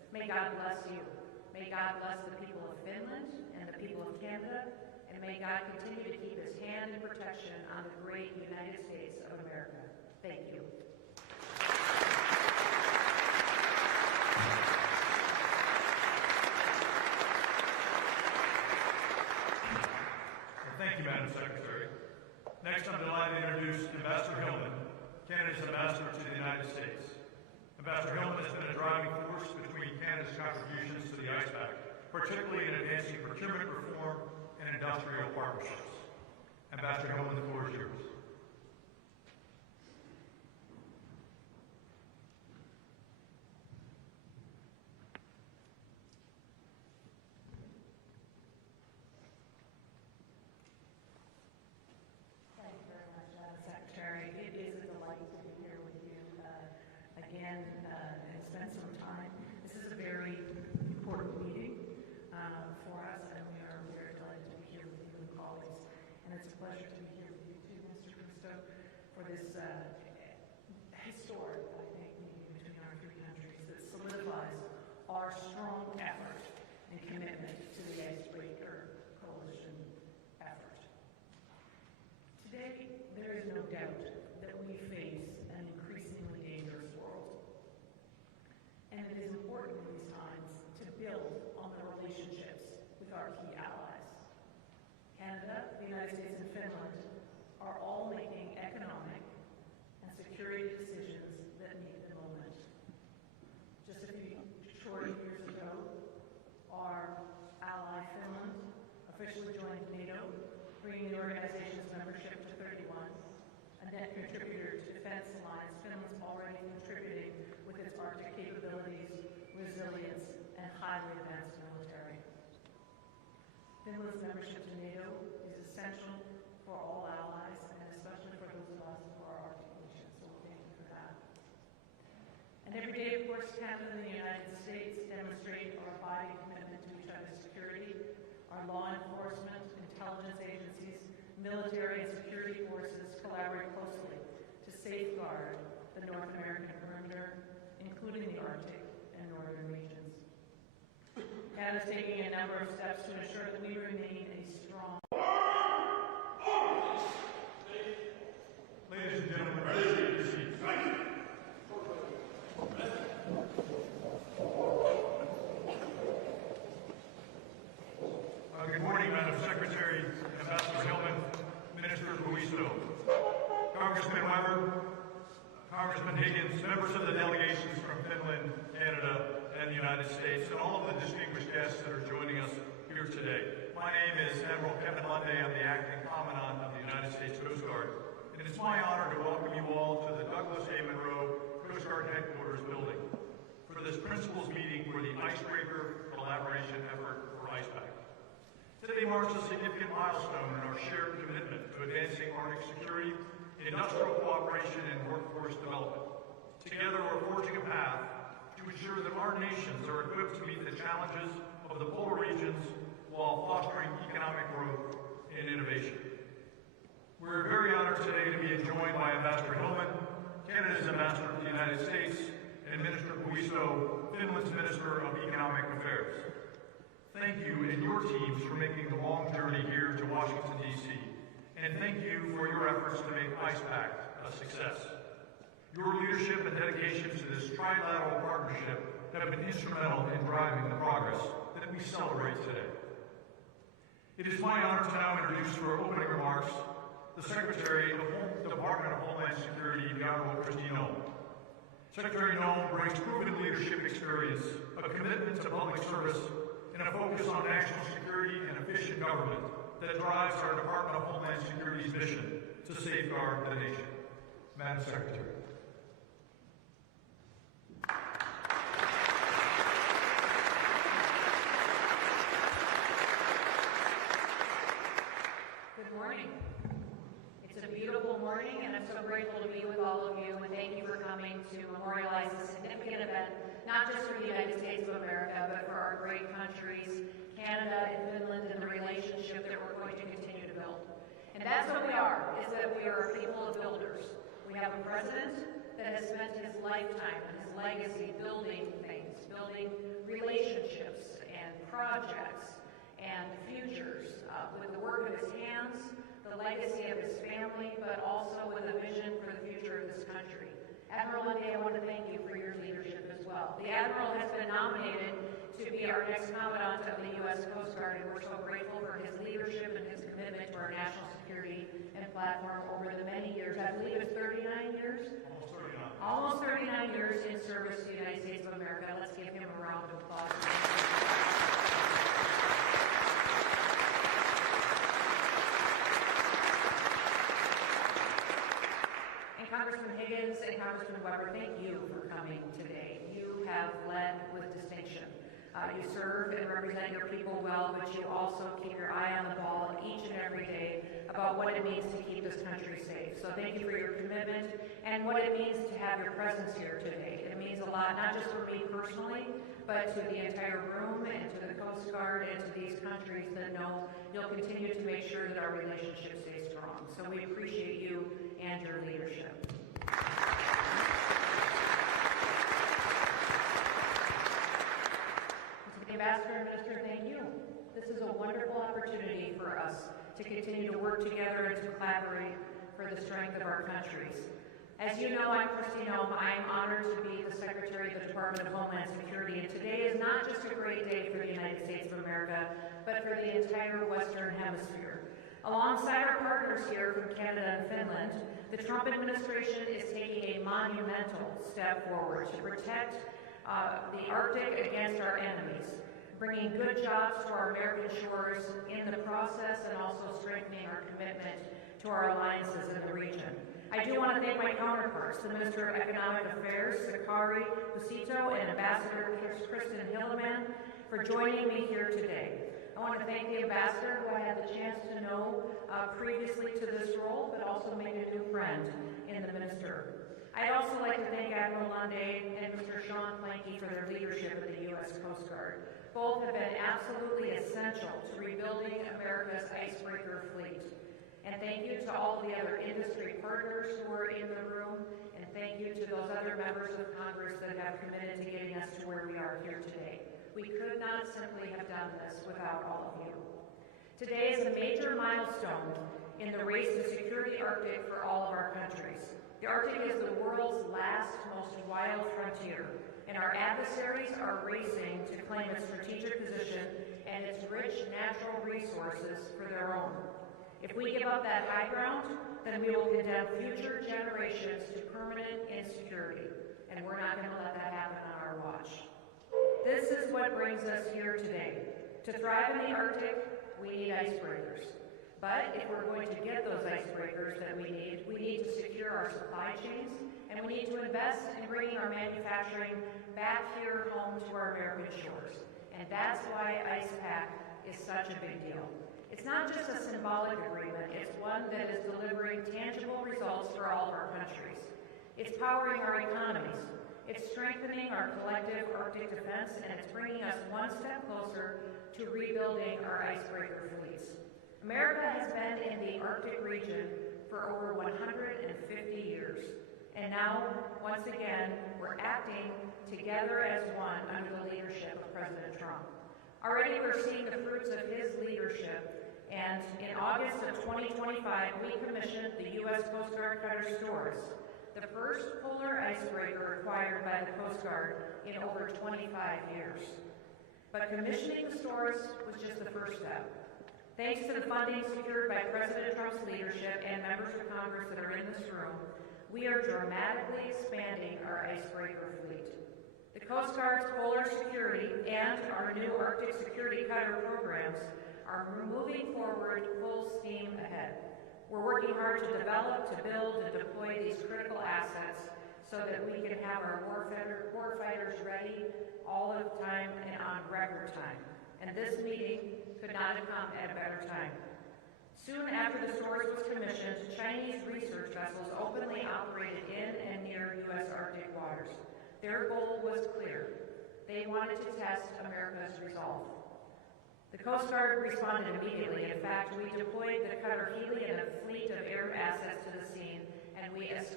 May God bless you. May God bless the people of Finland and the people of Canada, and may God continue to keep his hand and protection on the great United States of America. Thank you. Thank you, Madam Secretary. Next, I'm delighted to introduce Ambassador Hurley, Canada's ambassador to the United States. Ambassador Hurley has been a driving force between Canada's contributions to the ICE Pact, particularly in advancing procurement reform and industrial partnerships. Ambassador Hurley, the floor is yours. And spend some time. This is a very important meeting for us, and we are very delighted to be here with you and colleagues. And it's a pleasure to be here with you too, Mr. Kristo, for this historic, I think, meeting between our three countries that solidifies our strong effort and commitment to the Icebreaker Coalition effort. Today, there is no doubt that we face an increasingly dangerous world. And it is important in these times to build on the relationships with our key allies. Canada, the United States, and Finland are all making economic and security decisions that meet the moment. Just a few short years ago, our ally Finland officially joined NATO, bringing the organization's membership to 31. A net contributor to Defense Alliance, Finland's already contributing with its Arctic capabilities, resilience, and highly advanced military. Finland's membership to NATO is essential for all allies, and especially for those of us who are Arctic nations, so thank you for that. And every day, of course, Canada and the United States demonstrate our abiding commitment to each other's security. Our law enforcement, intelligence agencies, military and security forces collaborate closely to safeguard the North American perimeter, including the Arctic and northern regions. Canada is taking a number of steps to ensure that we remain a strong. Ladies and gentlemen, please take your seats. Good morning, Madam Secretary, Ambassador Hillman, Minister Buisto, Congressman Weber, Congressman Higgins, members of the delegations from Finland, Canada, and the United States, and all of the distinguished guests that are joining us here today. My name is Admiral Kevin Lundy. I'm the Acting Commandant of the United States Coast Guard, and it's my honor to welcome you all to the Douglas A. Monroe Coast Guard Headquarters building for this principals meeting for the Icebreaker Collaboration Effort, or ICE-Pact. Today marks a significant milestone in our shared commitment to advancing Arctic security, industrial cooperation, and workforce development. Together, we're forging a path to ensure that our nations are equipped to meet the challenges of the polar regions while fostering economic growth and innovation. We're very honored today to be joined by Ambassador Hillman, Canada's ambassador to the United States, and Minister Buisto, Finland's Minister of Economic Affairs. Thank you and your teams for making the long journey here to Washington, D.C., and thank you for your efforts to make ICE-Pact a success. Your leadership and dedication to this trilateral partnership have been instrumental in driving the progress that we celebrate today. It is my honor to now introduce for opening remarks the Secretary of the Department of Homeland Security, the Honorable Kristi Noem. Secretary Noem brings proven leadership experience, a commitment to public service, and a focus on national security and efficient government that drives our Department of Homeland Security's mission to safeguard the nation. Madam Secretary. Good morning. It's a beautiful morning, and I'm so grateful to be with all of you, and thank you for coming to memorialize this significant event, not just for the United States of America, but for our great countries, Canada and Finland, and the relationship that we're going to continue to build. And that's what we are, is that we are a people of builders. We have a president that has spent his lifetime and his legacy building things, building relationships and projects and futures with the work of his hands, the legacy of his family, but also with a vision for the future of this country. Admiral Lundy, I want to thank you for your leadership as well. The Admiral has been nominated to be our next Commandant of the U.S. Coast Guard, and we're so grateful for his leadership and his commitment to our national security and platform over the many years. I believe it's 39 years? Almost 39 years in service to the United States of America. Let's give him a round of applause. And Congressman Higgins and Congressman Weber, thank you for coming today. You have led with distinction. You serve and represent your people well, but you also keep your eye on the ball each and every day about what it means to keep this country safe. So thank you for your commitment and what it means to have your presence here today. It means a lot, not just for me personally, but to the entire room and to the Coast Guard and to these countries that know you'll continue to make sure that our relationship stays strong. So we appreciate you and your leadership. Ambassador and Minister, thank you. This is a wonderful opportunity for us to continue to work together and to collaborate for the strength of our countries. As you know, I'm Kristi Noem. I am honored to be the Secretary of the Department of Homeland Security, and today is not just a great day for the United States of America, but for the entire Western Hemisphere. Alongside our partners here from Canada and Finland, the Trump administration is taking a monumental step forward to protect the Arctic against our enemies, bringing good jobs to our American shores in the process and also strengthening our commitment to our alliances in the region. I do want to thank my counterparts, the Minister of Economic Affairs, Sakari Busito, and Ambassador Kristen Hilleman, for joining me here today. I want to thank the Ambassador, who I had the chance to know previously to this role, but also made a new friend in the Minister. I'd also like to thank Admiral Lundy and Mr. Sean Planky for their leadership of the U.S. Coast Guard. Both have been absolutely essential to rebuilding America's icebreaker fleet. And thank you to all the other industry partners who are in the room, and thank you to those other members of Congress that have committed to getting us to where we are here today. We could not simply have done this without all of you. Today is a major milestone in the race to secure the Arctic for all of our countries. The Arctic is the world's last, most wild frontier, and our adversaries are racing to claim its strategic position and its rich natural resources for their own. If we give up that high ground, then we will condemn future generations to permanent insecurity, and we're not going to let that happen on our watch. This is what brings us here today. To thrive in the Arctic, we need icebreakers. But if we're going to get those icebreakers that we need to secure our supply chains, and we need to invest in bringing our manufacturing back here home to our American shores. And that's why IcePact is such a big deal. It's not just a symbolic agreement, it's one that is delivering tangible results for all of our countries. It's powering our economies, it's strengthening our collective Arctic defense, and it's bringing us one step closer to rebuilding our icebreaker fleets. America has been in the Arctic region for over 150 years. And now, once again, we're acting together as one under the leadership of President Trump. Already we're seeing the fruits of his leadership, and in August of 2025, we commissioned the U.S. Coast Guard Cutter Stores, the first polar icebreaker acquired by the Coast Guard in over 25 years. But commissioning the stores was just the first step. Thanks to the funding secured by President Trump's leadership and members of Congress that are in this room, we are dramatically expanding our icebreaker fleet. The Coast Guard's polar security and our new Arctic security cutter programs are moving forward full steam ahead. We're working hard to develop, to build, and deploy these critical assets so that we can have our warfighters ready all of the time and on record time. And this meeting could not have come at a better time. Soon after the stores was commissioned, Chinese research vessels openly operated in and near U.S. Arctic waters. Their goal was clear. They wanted to test America's resolve. The Coast Guard responded immediately. In fact, we deployed the cutter Hurley and a fleet of air assets to the scene, and we escorted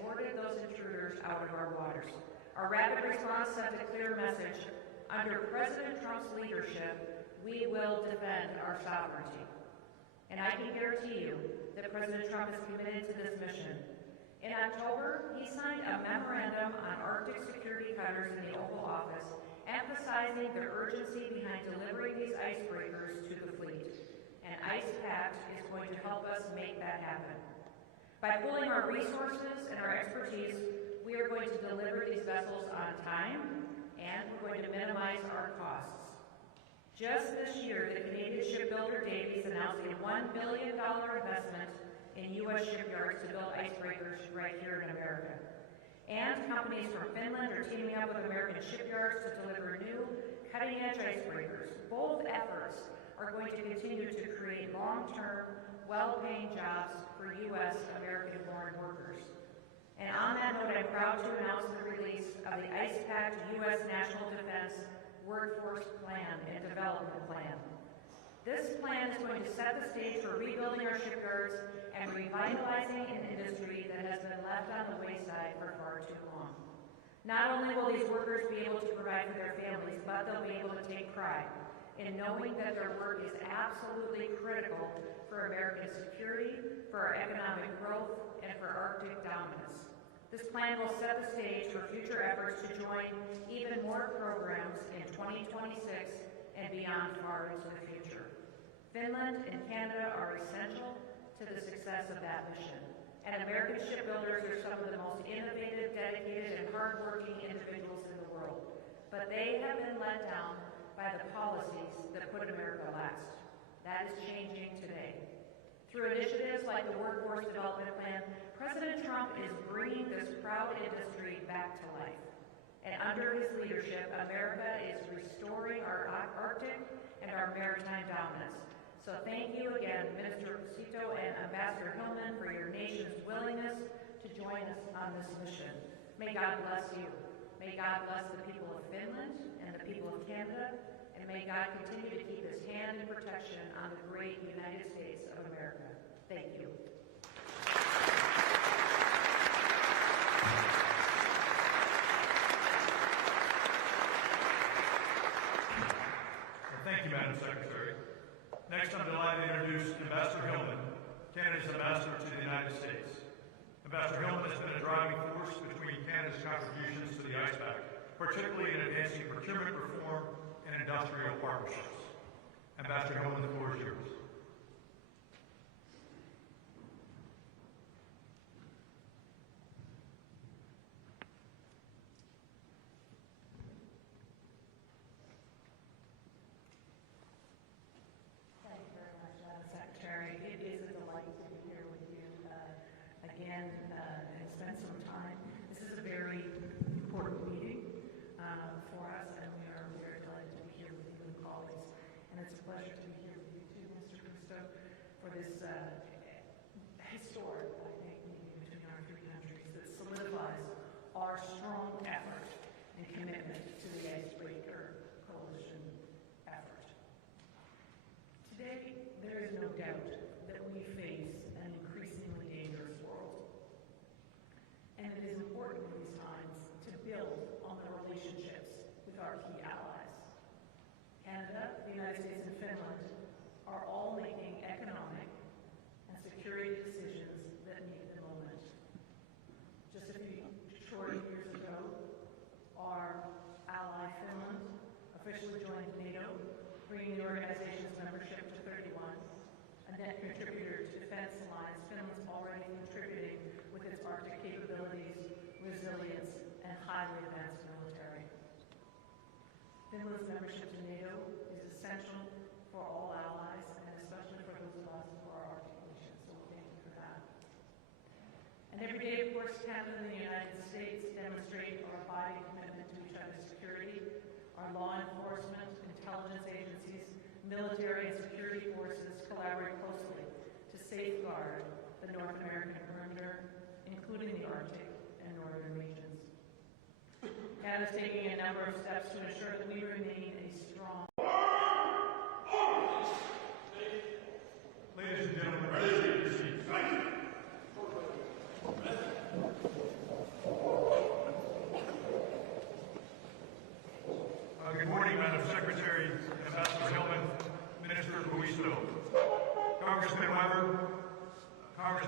escorted those intruders out of our waters. Our rapid response sent a clear message. Under President Trump's leadership, we will defend our sovereignty. And I can guarantee you that President Trump is committed to this mission. In October, he signed a memorandum on Arctic security cutters in the Oval Office, emphasizing the urgency behind delivering these icebreakers to the fleet. And ICE Pact is going to help us make that happen. By pooling our resources and our expertise, we are going to deliver these vessels on time, and we're going to minimize our costs. Just this year, the Canadian shipbuilder Davies announced a $1 billion investment in U.S. shipyards to build icebreakers right here in America. And companies from Finland are teaming up with American shipyards to deliver new, cutting-edge icebreakers. Both efforts are going to continue to create long-term, well-paying jobs for U.S. American-born workers. And on that note, I'm proud to announce the release of the ICE Pact U.S. National Defense Workforce Plan and Development Plan. This plan is going to set the stage for rebuilding our shipyards and revitalizing an industry that has been left on the wayside for far too long. Not only will these workers be able to provide for their families, but they'll be able to take pride in knowing that their work is absolutely critical for American security, for our economic growth, and for Arctic dominance. This plan will set the stage for future efforts to join even more programs in 2026 and beyond far into the future. Finland and Canada are essential to the success of that mission. And American shipbuilders are some of the most innovative, dedicated, and hardworking individuals in the world. But they have been let down by the policies that put America last. That is changing today. Through initiatives like the Workforce Development Plan, President Trump is bringing this proud industry back to life. And under his leadership, America is restoring our Arctic and our maritime dominance. So thank you again, Minister Cito and Ambassador Hillman, for your nation's willingness to join us on this mission. May God bless you. May God bless the people of Finland and the people of Canada, and may God continue to keep his hand in protection on the great United States of America. Thank you. Thank you, Madam Secretary. Next, I'm delighted to introduce Ambassador Hillman, Canada's ambassador to the United States. Ambassador Hillman has been a driving force between Canada's contributions to the ICE Pact, particularly in advancing procurement reform and industrial partnerships. Ambassador Hillman, the floor is yours. And spend some time. This is a very important meeting for us, and we are very delighted to be here with you and colleagues. And it's a pleasure to be here with you too, Mr. Cristo, for this historic, I think, meeting between our three countries that solidifies our strong effort and commitment to the Icebreaker Coalition effort. Today, there is no doubt that we face an increasingly dangerous world. And it is important in these times to build on the relationships with our key allies. Canada, the United States, and Finland are all making economic and security decisions that meet the moment. Just a few short years ago, our ally Finland officially joined NATO, bringing the organization's membership to 31. A net contributor to defense alliance, Finland's already contributing with its Arctic capabilities, resilience, and highly advanced military. Finland's membership to NATO is essential for all allies, and especially for those of us who are Arctic nations, so thank you for that. And every day, of course, Canada and the United States demonstrate our abiding commitment to each other's security. Our law enforcement, intelligence agencies, military and security forces collaborate closely to safeguard the North American perimeter, including the Arctic and northern regions. Canada is taking a number of steps to ensure that we remain a strong. Ladies and gentlemen, please take your seats.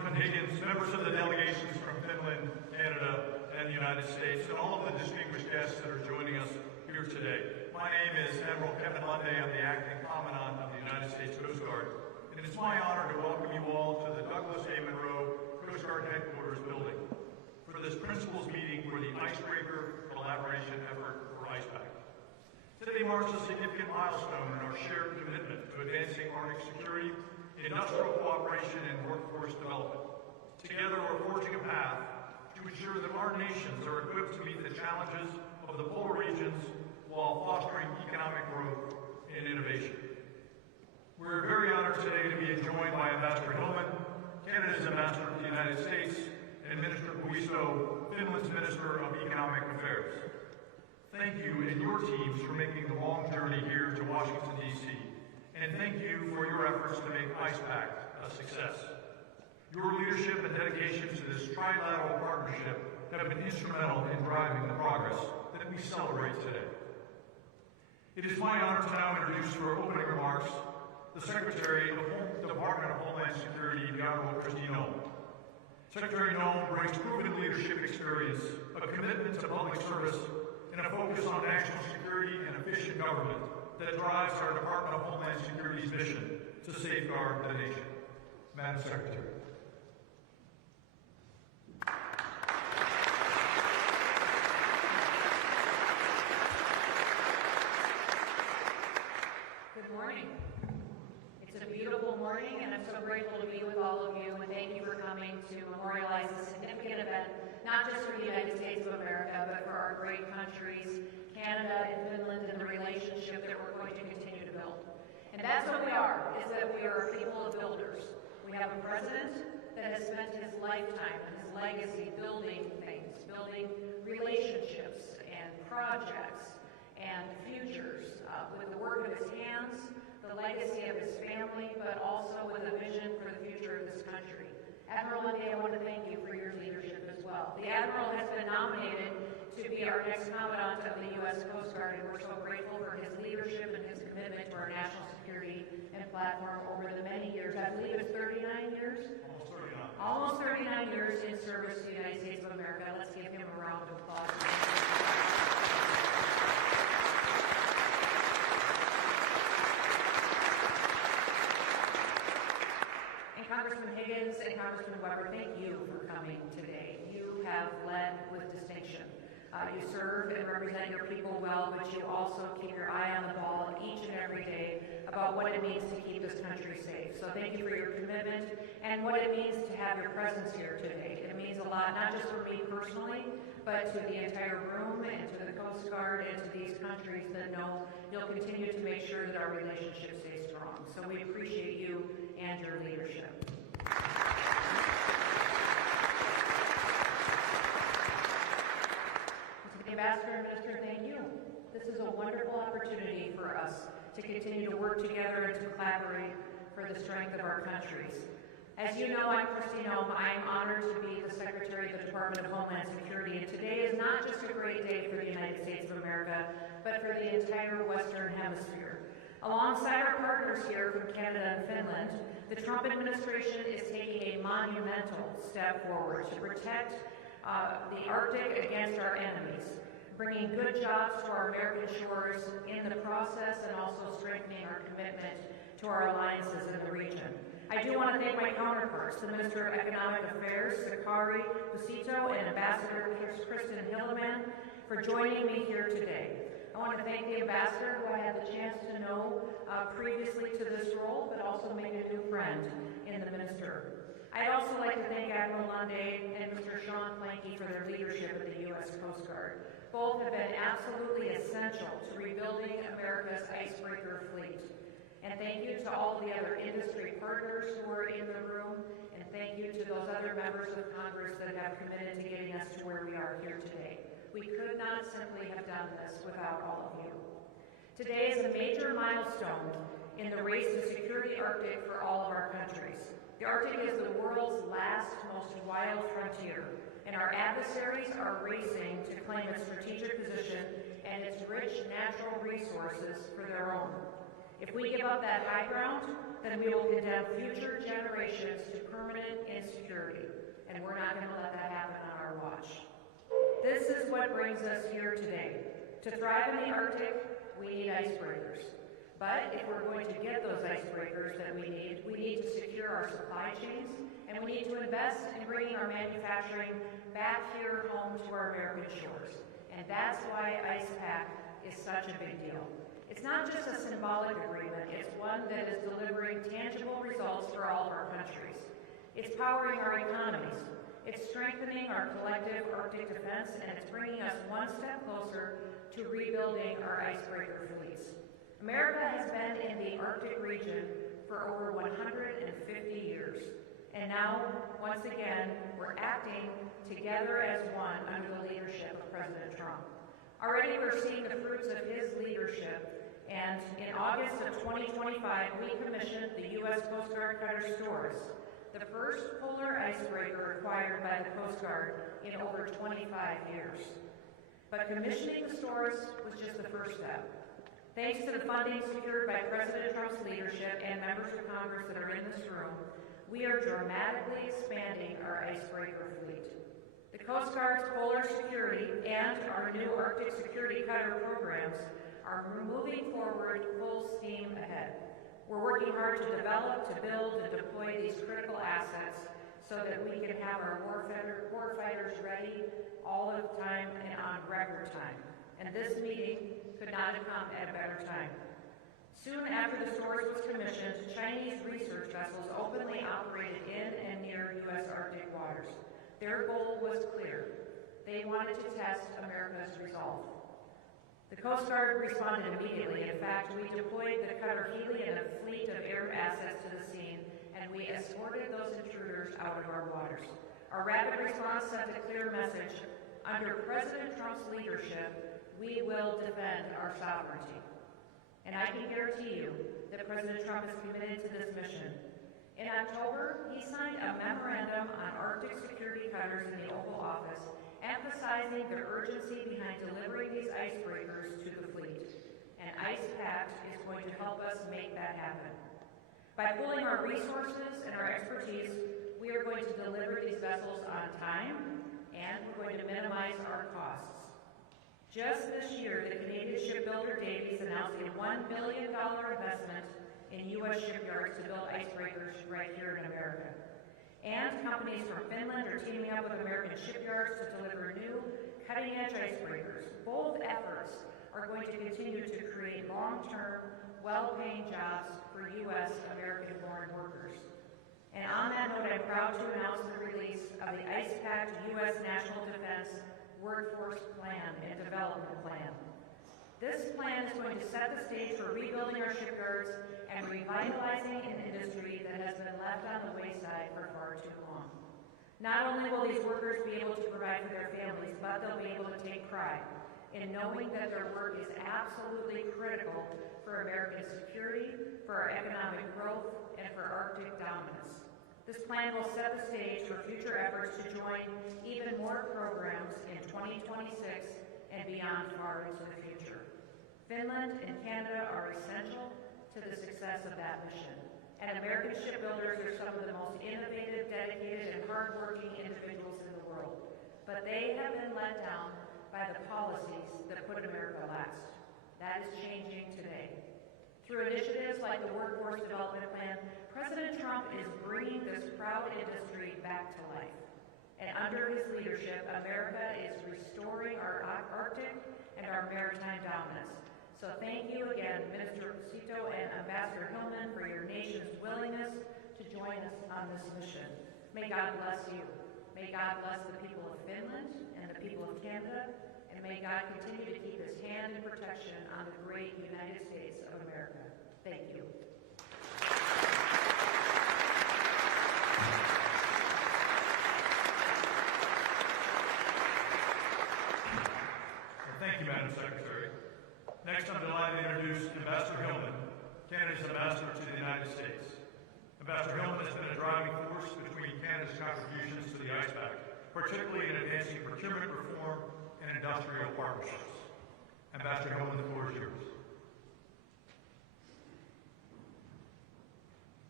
Congressman Higgins, members of the delegations from Finland, Canada, and the United States, and all of the distinguished guests that are joining us here today. My name is Admiral Kevin Lunday. I'm the Acting Commandant of the United States Coast Guard, and it's my honor to welcome you all to the Douglas A. Monroe Coast Guard Headquarters building for this principals meeting for the Icebreaker Collaboration Effort for Pact. Today marks a significant milestone in our shared commitment to advancing Arctic security, industrial cooperation, and workforce development. Together, we're forging a path to ensure that our nations are equipped to meet the challenges of the polar regions while fostering economic growth and innovation. We're very honored today to be joined by Ambassador Duheme, Canada's ambassador to the United States, and Minister Puisto, Finland's Minister of Economic Affairs. Thank you and your teams for making the long journey here to Washington, D.C., and thank you for your efforts to make Pact a success. Your leadership and dedication to this trilateral partnership have been instrumental in driving the progress that we celebrate today. It is my honor to now introduce for opening remarks the Secretary of the Department of Homeland Security, the Honorable Kristi Noem. Secretary Noem brings proven leadership experience, a commitment to public service, and a focus on national security and efficient government that drives our Department of Homeland Security's mission to safeguard the nation. Madam Secretary. Good morning. It's a beautiful morning, and I'm so grateful to be with all of you, and thank you for coming to memorialize this significant event, not just for the United States of America, but for our great countries, Canada and Finland, and the relationship that we're going to continue to build. And that's what we are, is that we are a people of builders. We have a president that has spent his lifetime and his legacy building things, building relationships and projects and futures with the work of his hands, the legacy of his family, but also with a vision for the future of this country. Admiral Lunday, I want to thank you for your leadership as well. The Admiral has been nominated to be our next Commandant of the U.S. Coast Guard, and we're so grateful for his leadership and his commitment to our national security and platform over the many years. I believe it's 39 years? Almost 39 years in service to the United States of America. Let's give him a round of applause. Congressman Higgins and Congressman Weber, thank you for coming today. You have led with distinction. You serve and represent your people well, but you also keep your eye on the ball each and every day about what it means to keep this country safe. So thank you for your commitment and what it means to have your presence here today. It means a lot, not just for me personally, but to the entire room and to the Coast Guard and to these countries that know you'll continue to make sure that our relationship stays strong. So we appreciate you and your leadership. To the Ambassador and Minister, thank you. This is a wonderful opportunity for us to continue to work together and to collaborate for the strength of our countries. As you know, I'm Kristi Noem. I am honored to be the Secretary of the Department of Homeland Security, and today is not just a great day for the United States of America, but for the entire Western Hemisphere. Alongside our partners here from Canada and Finland, the Trump administration is taking a monumental step forward to protect the Arctic against our enemies, bringing good jobs to our American shores in the process, and also strengthening our commitment to our alliances in the region. I do want to thank my counterparts, the Minister of Economic Affairs, Sakari Busito, and Ambassador Kristen Hilleman, for joining me here today. I want to thank the Ambassador, who I had the chance to know previously to this role, but also made a new friend in the Minister. I'd also like to thank Admiral Lunday and Mr. Sean Planky for their leadership of the U.S. Coast Guard. Both have been absolutely essential to rebuilding America's icebreaker fleet. And thank you to all the other industry partners who are in the room, and thank you to those other members of Congress that have committed to getting us to where we are here today. We could not simply have done this without all of you. Today is a major milestone in the race to secure the Arctic for all of our countries. The Arctic is the world's last, most wild frontier, and our adversaries are racing to claim its strategic position and its rich natural resources for their own. If we give up that high ground, then we will condemn future generations to permanent insecurity, and we're not going to let that happen on our watch. This is what brings us here today. To thrive in the Arctic, we need icebreakers. But if we're going to get those icebreakers that we need to secure our supply chains, and we need to invest in bringing our manufacturing back here home to our American shores. And that's why Pact is such a big deal. It's not just a symbolic agreement, it's one that is delivering tangible results for all of our countries. It's powering our economies. It's strengthening our collective Arctic defense, and it's bringing us one step closer to rebuilding our icebreaker fleets. America has been in the Arctic region for over 150 years. And now, once again, we're acting together as one under the leadership of President Trump. Already we're seeing the fruits of his leadership, and in August of 2025, we commissioned the U.S. Coast Guard Cutter Stores, the first polar icebreaker acquired by the Coast Guard in over 25 years. But commissioning the stores was just the first step. Thanks to the funding secured by President Trump's leadership and members of Congress that are in this room, we are dramatically expanding our icebreaker fleet. The Coast Guard's polar security and our new Arctic security cutter programs are moving forward full steam ahead. We're working hard to develop, to build, and deploy these critical assets so that we can have our warfighters ready all of the time and on record time. And this meeting could not have come at a better time. Soon after the stores was commissioned, Chinese research vessels openly operated in and near U.S. Arctic waters. Their goal was clear. They wanted to test America's resolve. The Coast Guard responded immediately. In fact, we deployed the cutter Hurley and a fleet of air assets to the scene, and we escorted those intruders out of our waters. Our rapid response sent a clear message. Under President Trump's leadership, we will defend our sovereignty. And I can guarantee you that President Trump is committed to this mission. In October, he signed a memorandum on Arctic security cutters in the Oval Office, emphasizing the urgency behind delivering these icebreakers to the fleet. And Pact is going to help us make that happen. By pooling our resources and our expertise, we are going to deliver these vessels on time, and we're going to minimize our costs. Just this year, the Canadian shipbuilder Davies announced a $1 billion investment in U.S. shipyards to build icebreakers right here in America. And companies from Finland are teaming up with American shipyards to deliver new, cutting-edge icebreakers. Both efforts are going to continue to create long-term, well-paying jobs for U.S. American-born workers. And on that note, I'm proud to announce the release of the Pact U.S. National Defense Workforce Plan and Development Plan. This plan is going to set the stage for rebuilding our shipyards and revitalizing an industry that has been left on the wayside for far too long. Not only will these workers be able to provide for their families, but they'll be able to take pride in knowing that their work is absolutely critical for American security, for our economic growth, and for Arctic dominance. This plan will set the stage for future efforts to join even more programs in 2026 and beyond far into the future. Finland and Canada are essential to the success of that mission. And American shipbuilders are some of the most innovative, dedicated, and hardworking individuals in the world. But they have been let down by the policies that put America last. That is changing today. Through initiatives like the Workforce Development Plan, President Trump is bringing this proud industry back to life. And under his leadership, America is restoring our Arctic and our maritime dominance. So thank you again, Minister Cito and Ambassador Hillman, for your nation's willingness to join us on this mission. May God bless you. May God bless the people of Finland and the people of Canada, and may God continue to keep his hand in protection on the great United States of America. Thank you. Thank you, Madam Secretary. Next, I'm delighted to introduce Ambassador Hillman, Canada's ambassador to the United States. Ambassador Hillman has been a driving force between Canada's contributions to the Pact, particularly in advancing procurement reform and industrial partnerships. Ambassador Hillman, the floor is yours.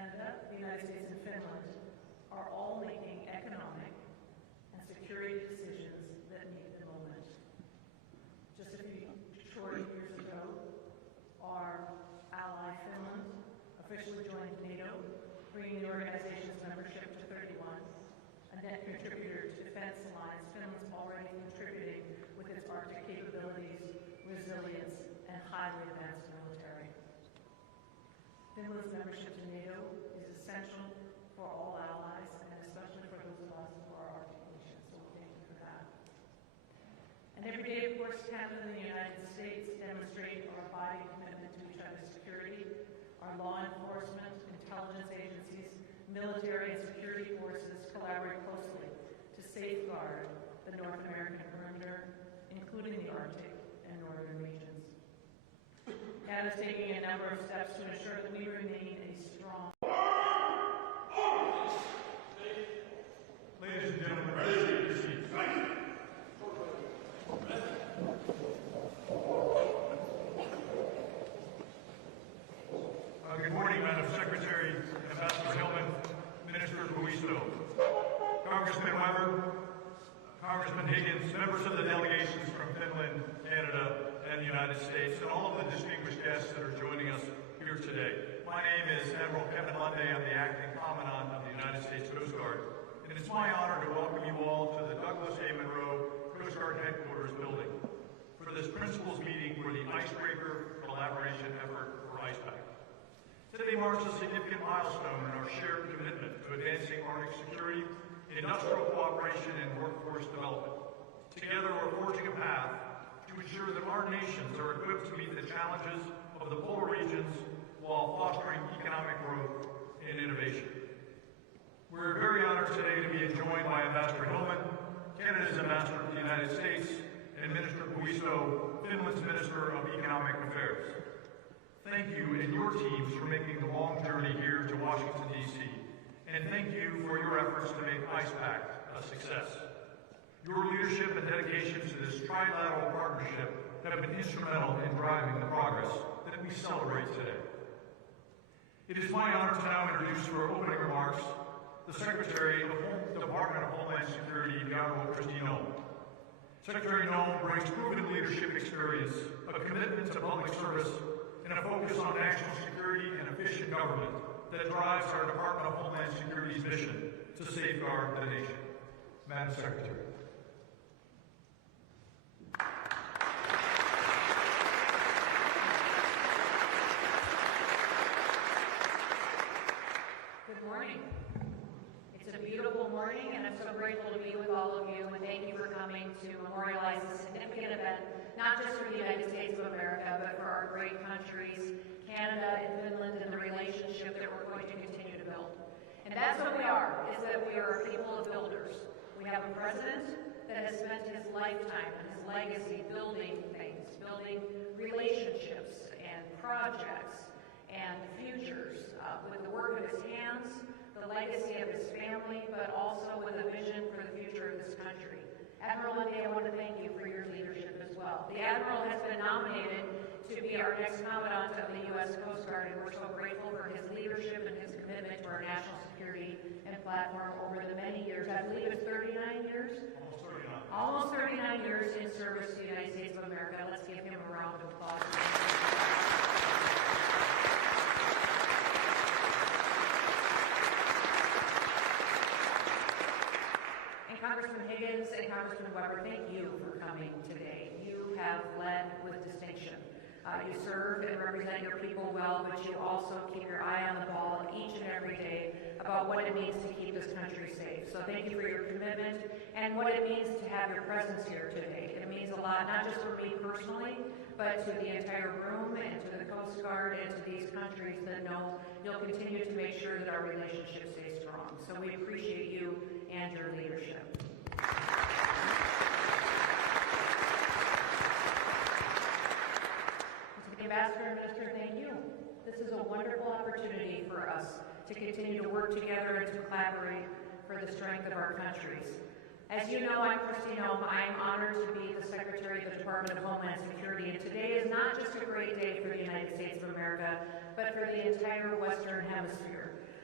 Canada, the United States, and Finland are all making economic and security decisions that meet the moment. Just a few short years ago, our ally Finland officially joined NATO, bringing the organization's membership to 31. A net contributor to Defense Alliance, Finland's already contributing with its Arctic capabilities, resilience, and highly advanced military. Finland's membership to NATO is essential for all allies, and especially for those of us who are Arctic nations, so thank you for that. And every day, of course, Canada and the United States demonstrate our abiding commitment to each other's security. Our law enforcement, intelligence agencies, military and security forces collaborate closely to safeguard the North American perimeter, including the Arctic and northern regions. Canada is taking a number of steps to ensure that we remain a strong. Ladies and gentlemen, please take your seats. Good morning, Madam Secretary, Ambassador Hillman, Minister Buisto, Congressman Weber, Congressman Higgins, members of the delegations from Finland, Canada, and the United States, and all of the distinguished guests that are joining us here today. My name is Admiral Kevin Lunday. I'm the Acting Commandant of the United States Coast Guard, and it's my honor to welcome you all to the Douglas A. Monroe Coast Guard Headquarters building for this principals meeting for the Icebreaker Collaboration Effort for Pact. Today marks a significant milestone in our shared commitment to advancing Arctic security, industrial cooperation, and workforce development. Together, we're forging a path to ensure that our nations are equipped to meet the challenges of the polar regions while fostering economic growth and innovation. We're very honored today to be joined by Ambassador Hillman, Canada's Ambassador to the United States, and Minister Buisto, Finland's Minister of Economic Affairs. Thank you and your teams for making the long journey here to Washington, D.C., and thank you for your efforts to make Pact a success. Your leadership and dedication to this trilateral partnership have been instrumental in driving the progress that we celebrate today. It is my honor to now introduce for opening remarks the Secretary of the Department of Homeland Security, the Honorable Kristi Noem. Secretary Noem brings proven leadership experience, a commitment to public service, and a focus on national security and efficient government that drives our Department of Homeland Security's mission to safeguard the nation. Madam Secretary. Good morning. It's a beautiful morning, and I'm so grateful to be with all of you, and thank you for coming to memorialize this significant event, not just for the United States of America, but for our great countries, Canada and Finland, and the relationship that we're going to continue to build. And that's what we are, is that we are a people of builders. We have a president that has spent his lifetime and his legacy building things, building relationships and projects and futures with the work of his hands, the legacy of his family, but also with a vision for the future of this country. Admiral Lunday, I want to thank you for your leadership as well. The Admiral has been nominated to be our next Commandant of the U.S. Coast Guard, and we're so grateful for his leadership and his commitment to our national security and platform over the many years. I believe it's 39 years? Almost 39 years in service to the United States of America. Let's give him a round of applause. Congressman Higgins and Congressman Weber, thank you for coming today. You have led with distinction. You serve and represent your people well, but you also keep your eye on the ball each and every day about what it means to keep this country safe. So thank you for your commitment and what it means to have your presence here today. It means a lot, not just for me personally, but to the entire room and to the Coast Guard and to these countries that know you'll continue to make sure that our relationship stays strong. So we appreciate you and your leadership. To the Ambassador and Minister, thank you. This is a wonderful opportunity for us to continue to work together and to collaborate for the strength of our countries. As you know, I'm Kristi Noem. I am honored to be the Secretary of the Department of Homeland Security, and today is not just a great day for the United States of America, but for the entire Western Hemisphere.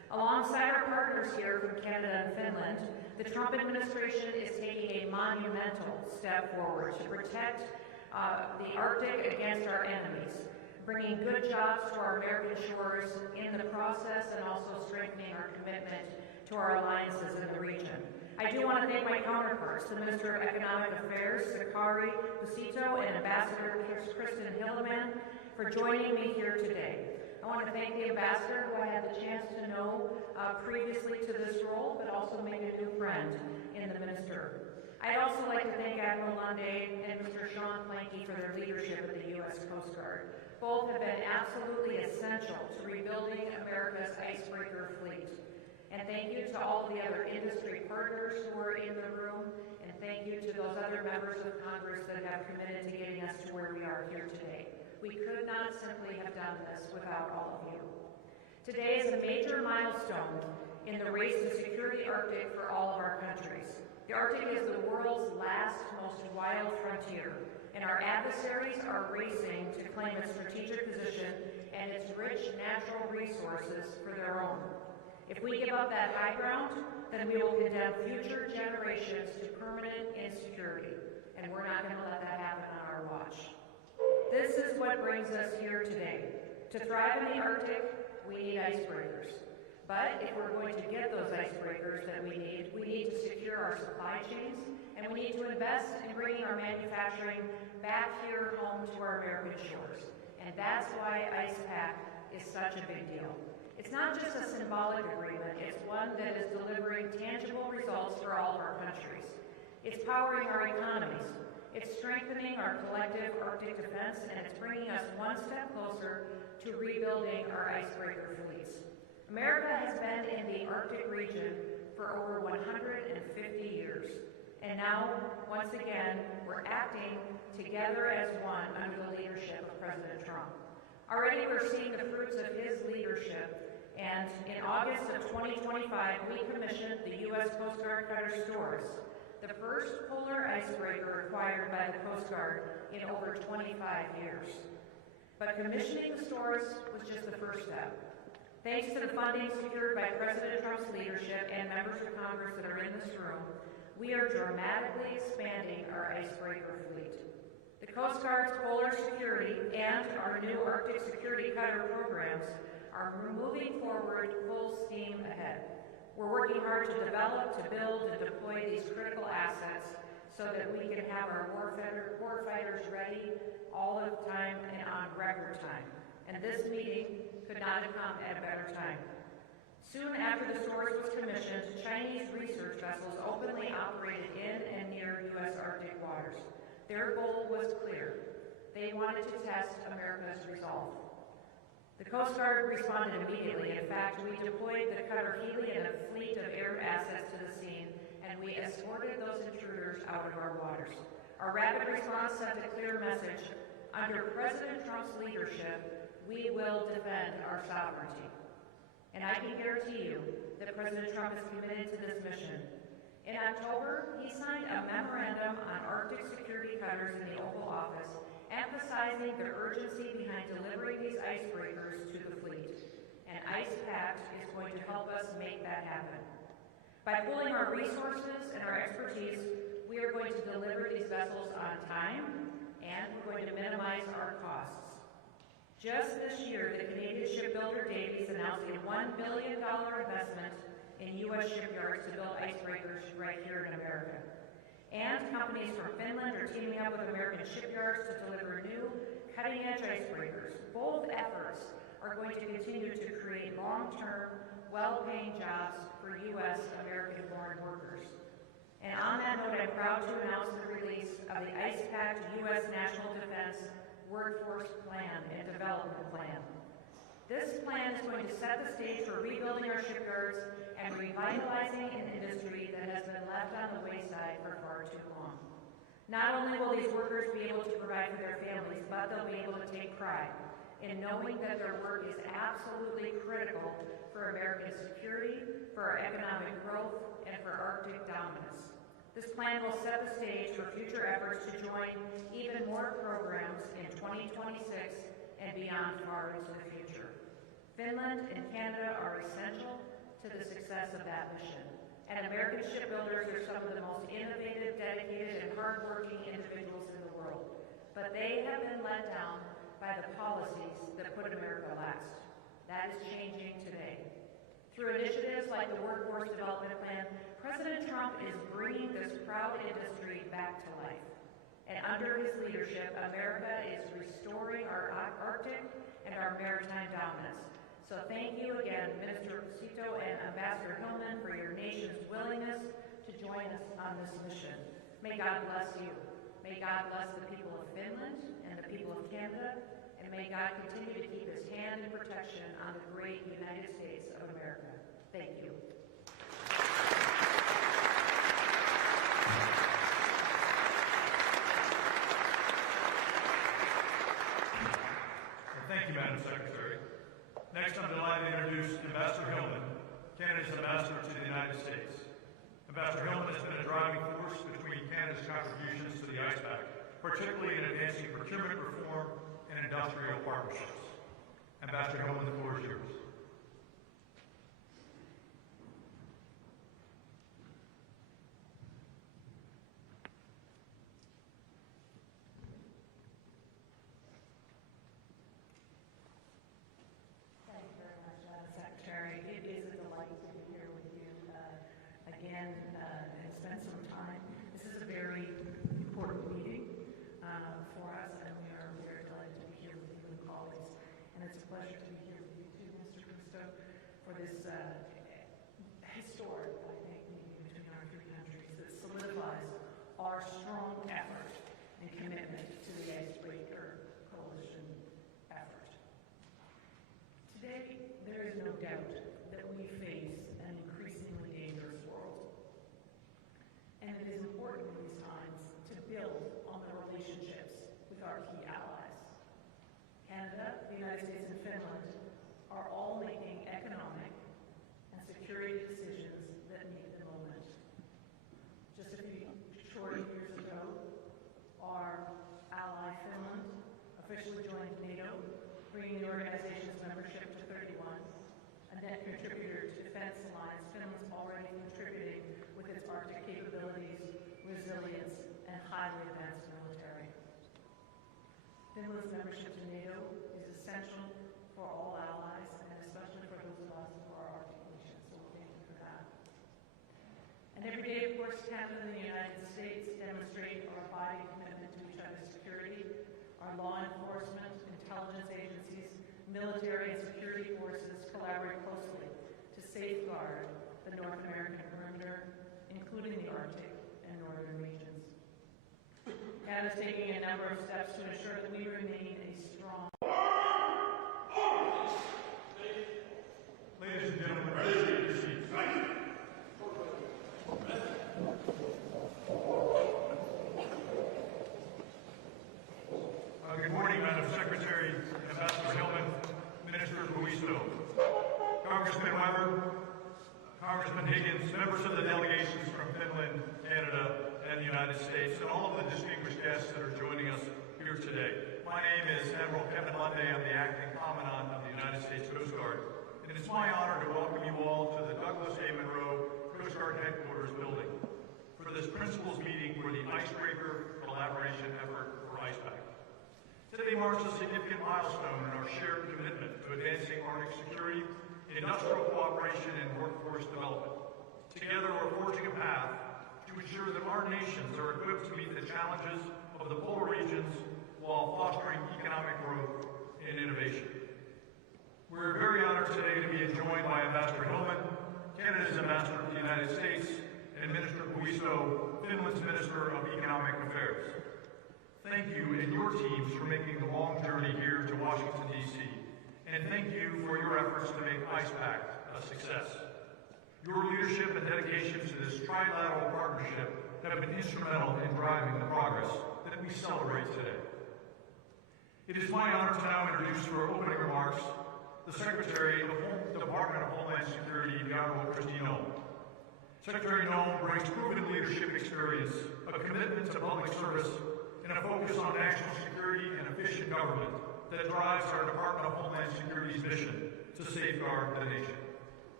Alongside our partners here from Canada and Finland, the Trump administration is taking a monumental step forward to protect the Arctic against our enemies, bringing good jobs to our American shores in the process and also strengthening our commitment to our alliances in the region. I do want to thank my counterparts, the Minister of Economic Affairs, Sakari Busito, and Ambassador Kristi Noem, for joining me here today. I want to thank the ambassador, who I had the chance to know previously to this role, but also made a new friend in the minister. I'd also like to thank Admiral Bondi and Mr. Sean Planky for their leadership of the U.S. Coast Guard. Both have been absolutely essential to rebuilding America's icebreaker fleet. And thank you to all the other industry partners who are in the room, and thank you to those other members of Congress that have committed to getting us to where we are here today. We could not simply have done this without all of you. Today is a major milestone in the race to secure the Arctic for all of our countries. The Arctic is the world's last, most wild frontier, and our adversaries are racing to claim its strategic position and its rich natural resources for their own. If we give up that high ground, then we will condemn future generations to permanent insecurity, and we're not going to let that happen on our watch. This is what brings us here today. To thrive in the Arctic, we need icebreakers. But if we're going to get those icebreakers that we need to secure our supply chains, and we need to invest in bringing our manufacturing back here home to our American shores. And that's why Pact is such a big deal. It's not just a symbolic agreement, it's one that is delivering tangible results for all of our countries. It's powering our economies. It's strengthening our collective Arctic defense, and it's bringing us one step closer to rebuilding our icebreaker fleets. America has been in the Arctic region for over 150 years. And now, once again, we're acting together as one under the leadership of President Trump. Already we're seeing the fruits of his leadership, and in August of 2025, we commissioned the U.S. Coast Guard Cutter Stores, the first polar icebreaker acquired by the Coast Guard in over 25 years. But commissioning the stores was just the first step. Thanks to the funding secured by President Trump's leadership and members of Congress that are in this room, we are dramatically expanding our icebreaker fleet. The Coast Guard's polar security and our new Arctic security cutter programs are moving forward full steam ahead. We're working hard to develop, to build, and deploy these critical assets so that we can have our warfighters ready all of the time and on record time. And this meeting could not have come at a better time. Soon after the stores was commissioned, Chinese research vessels openly operated in and near U.S. Arctic waters. Their goal was clear. They wanted to test America's resolve. The Coast Guard responded immediately. In fact, we deployed the cutter Hurley and a fleet of air assets to the scene, and we escorted those intruders out of our waters. Our rapid response sent a clear message. Under President Trump's leadership, we will defend our sovereignty. And I can guarantee you that President Trump is committed to this mission. In October, he signed a memorandum on Arctic security cutters in the Oval Office, emphasizing the urgency behind delivering these icebreakers to the fleet. And Pact is going to help us make that happen. By pooling our resources and our expertise, we are going to deliver these vessels on time, and we're going to minimize our costs. Just this year, the Canadian shipbuilder Davies announced a $1 billion investment in U.S. shipyards to build icebreakers right here in America. And companies from Finland are teaming up with American shipyards to deliver new, cutting-edge icebreakers. Both efforts are going to continue to create long-term, well-paying jobs for U.S. American-born workers. And on that note, I'm proud to announce the release of the Pact U.S. National Defense Workforce Plan and Development Plan. This plan is going to set the stage for rebuilding our shipyards and revitalizing an industry that has been left on the wayside for far too long. Not only will these workers be able to provide for their families, but they'll be able to take pride in knowing that their work is absolutely critical for American security, for our economic growth, and for Arctic dominance. This plan will set the stage for future efforts to join even more programs in 2026 and beyond far into the future. Finland and Canada are essential, to the success of that mission. And American shipbuilders are some of the most innovative, dedicated, and hardworking individuals in the world. But they have been let down by the policies that put America last. That is changing today. Through initiatives like the Workforce Development Plan, President Trump is bringing this proud industry back to life. And under his leadership, America is restoring our Arctic and our maritime dominance. So thank you again, Minister Cito and Ambassador Hillman, for your nation's willingness to join us on this mission. May God bless you. May God bless the people of Finland and the people of Canada, and may God continue to keep his hand in protection on the great United States of America. Thank you. Thank you, Madam Secretary. Next, I'm delighted to introduce Ambassador Hillman, Canada's ambassador to the United States. Ambassador Hillman has been a driving force between Canada's contributions to the ICE Pact, particularly in advancing procurement reform and industrial partnerships. Ambassador Hillman, the floor is yours. And spend some time. This is a very important meeting for us, and we are very delighted to be here with you and colleagues. And it's a pleasure to be here with you too, Mr. Kristo, for this historic, I think, meeting between our three countries that solidifies our strong effort and commitment to the Icebreaker Coalition effort. Today, there is no doubt that we face an increasingly dangerous world. And it is important in these times to build on the relationships with our key allies. Canada, the United States, and Finland are all making economic and security decisions that meet the moment. Just a few short years ago, our ally Finland officially joined NATO, bringing the organization's membership to 31. A net contributor to Defense Alliance, Finland's already contributing with its Arctic capabilities, resilience, and highly advanced military. Finland's membership to NATO is essential for all allies, and especially for those of us who are Arctic nations, so thank you for that. And every day, of course, Canada and the United States demonstrate our abiding commitment to each other's security. Our law enforcement, intelligence agencies, military and security forces collaborate closely to safeguard the North American perimeter, including the Arctic and northern regions. Canada is taking a number of steps to ensure that we remain a strong. Ladies and gentlemen, please take your seats. Good morning, Madam Secretary, Ambassador Hillman, Minister Buisto, Congressman Weber, Congressman Higgins, members of the delegations from Finland, Canada, and the United States, and all of the distinguished guests that are joining us here today. My name is Admiral Kevin Lunde. I'm the Acting Commandant of the United States Coast Guard, and it's my honor to welcome you all to the Douglas A. Monroe Coast Guard Headquarters building for this principals meeting for the Icebreaker Collaboration Effort, or ICE-Pact. Today marks a significant milestone in our shared commitment to advancing Arctic security, industrial cooperation, and workforce development. Together, we're forging a path to ensure that our nations are equipped to meet the challenges of the polar regions while fostering economic growth and innovation. We're very honored today to be joined by Ambassador Hillman, Canada's ambassador to the United States, and Minister Buisto, Finland's Minister of Economic Affairs. Thank you and your teams for making the long journey here to Washington, D.C., and thank you for your efforts to make ICE-Pact a success. Your leadership and dedication to this trilateral partnership have been instrumental in driving the progress that we celebrate today. It is my honor to now introduce for opening remarks the Secretary of the Department of Homeland Security, the Honorable Kristi Noem. Secretary Noem brings proven leadership experience, a commitment to public service, and a focus on national security and efficient government that drives our Department of Homeland Security's mission to safeguard the nation.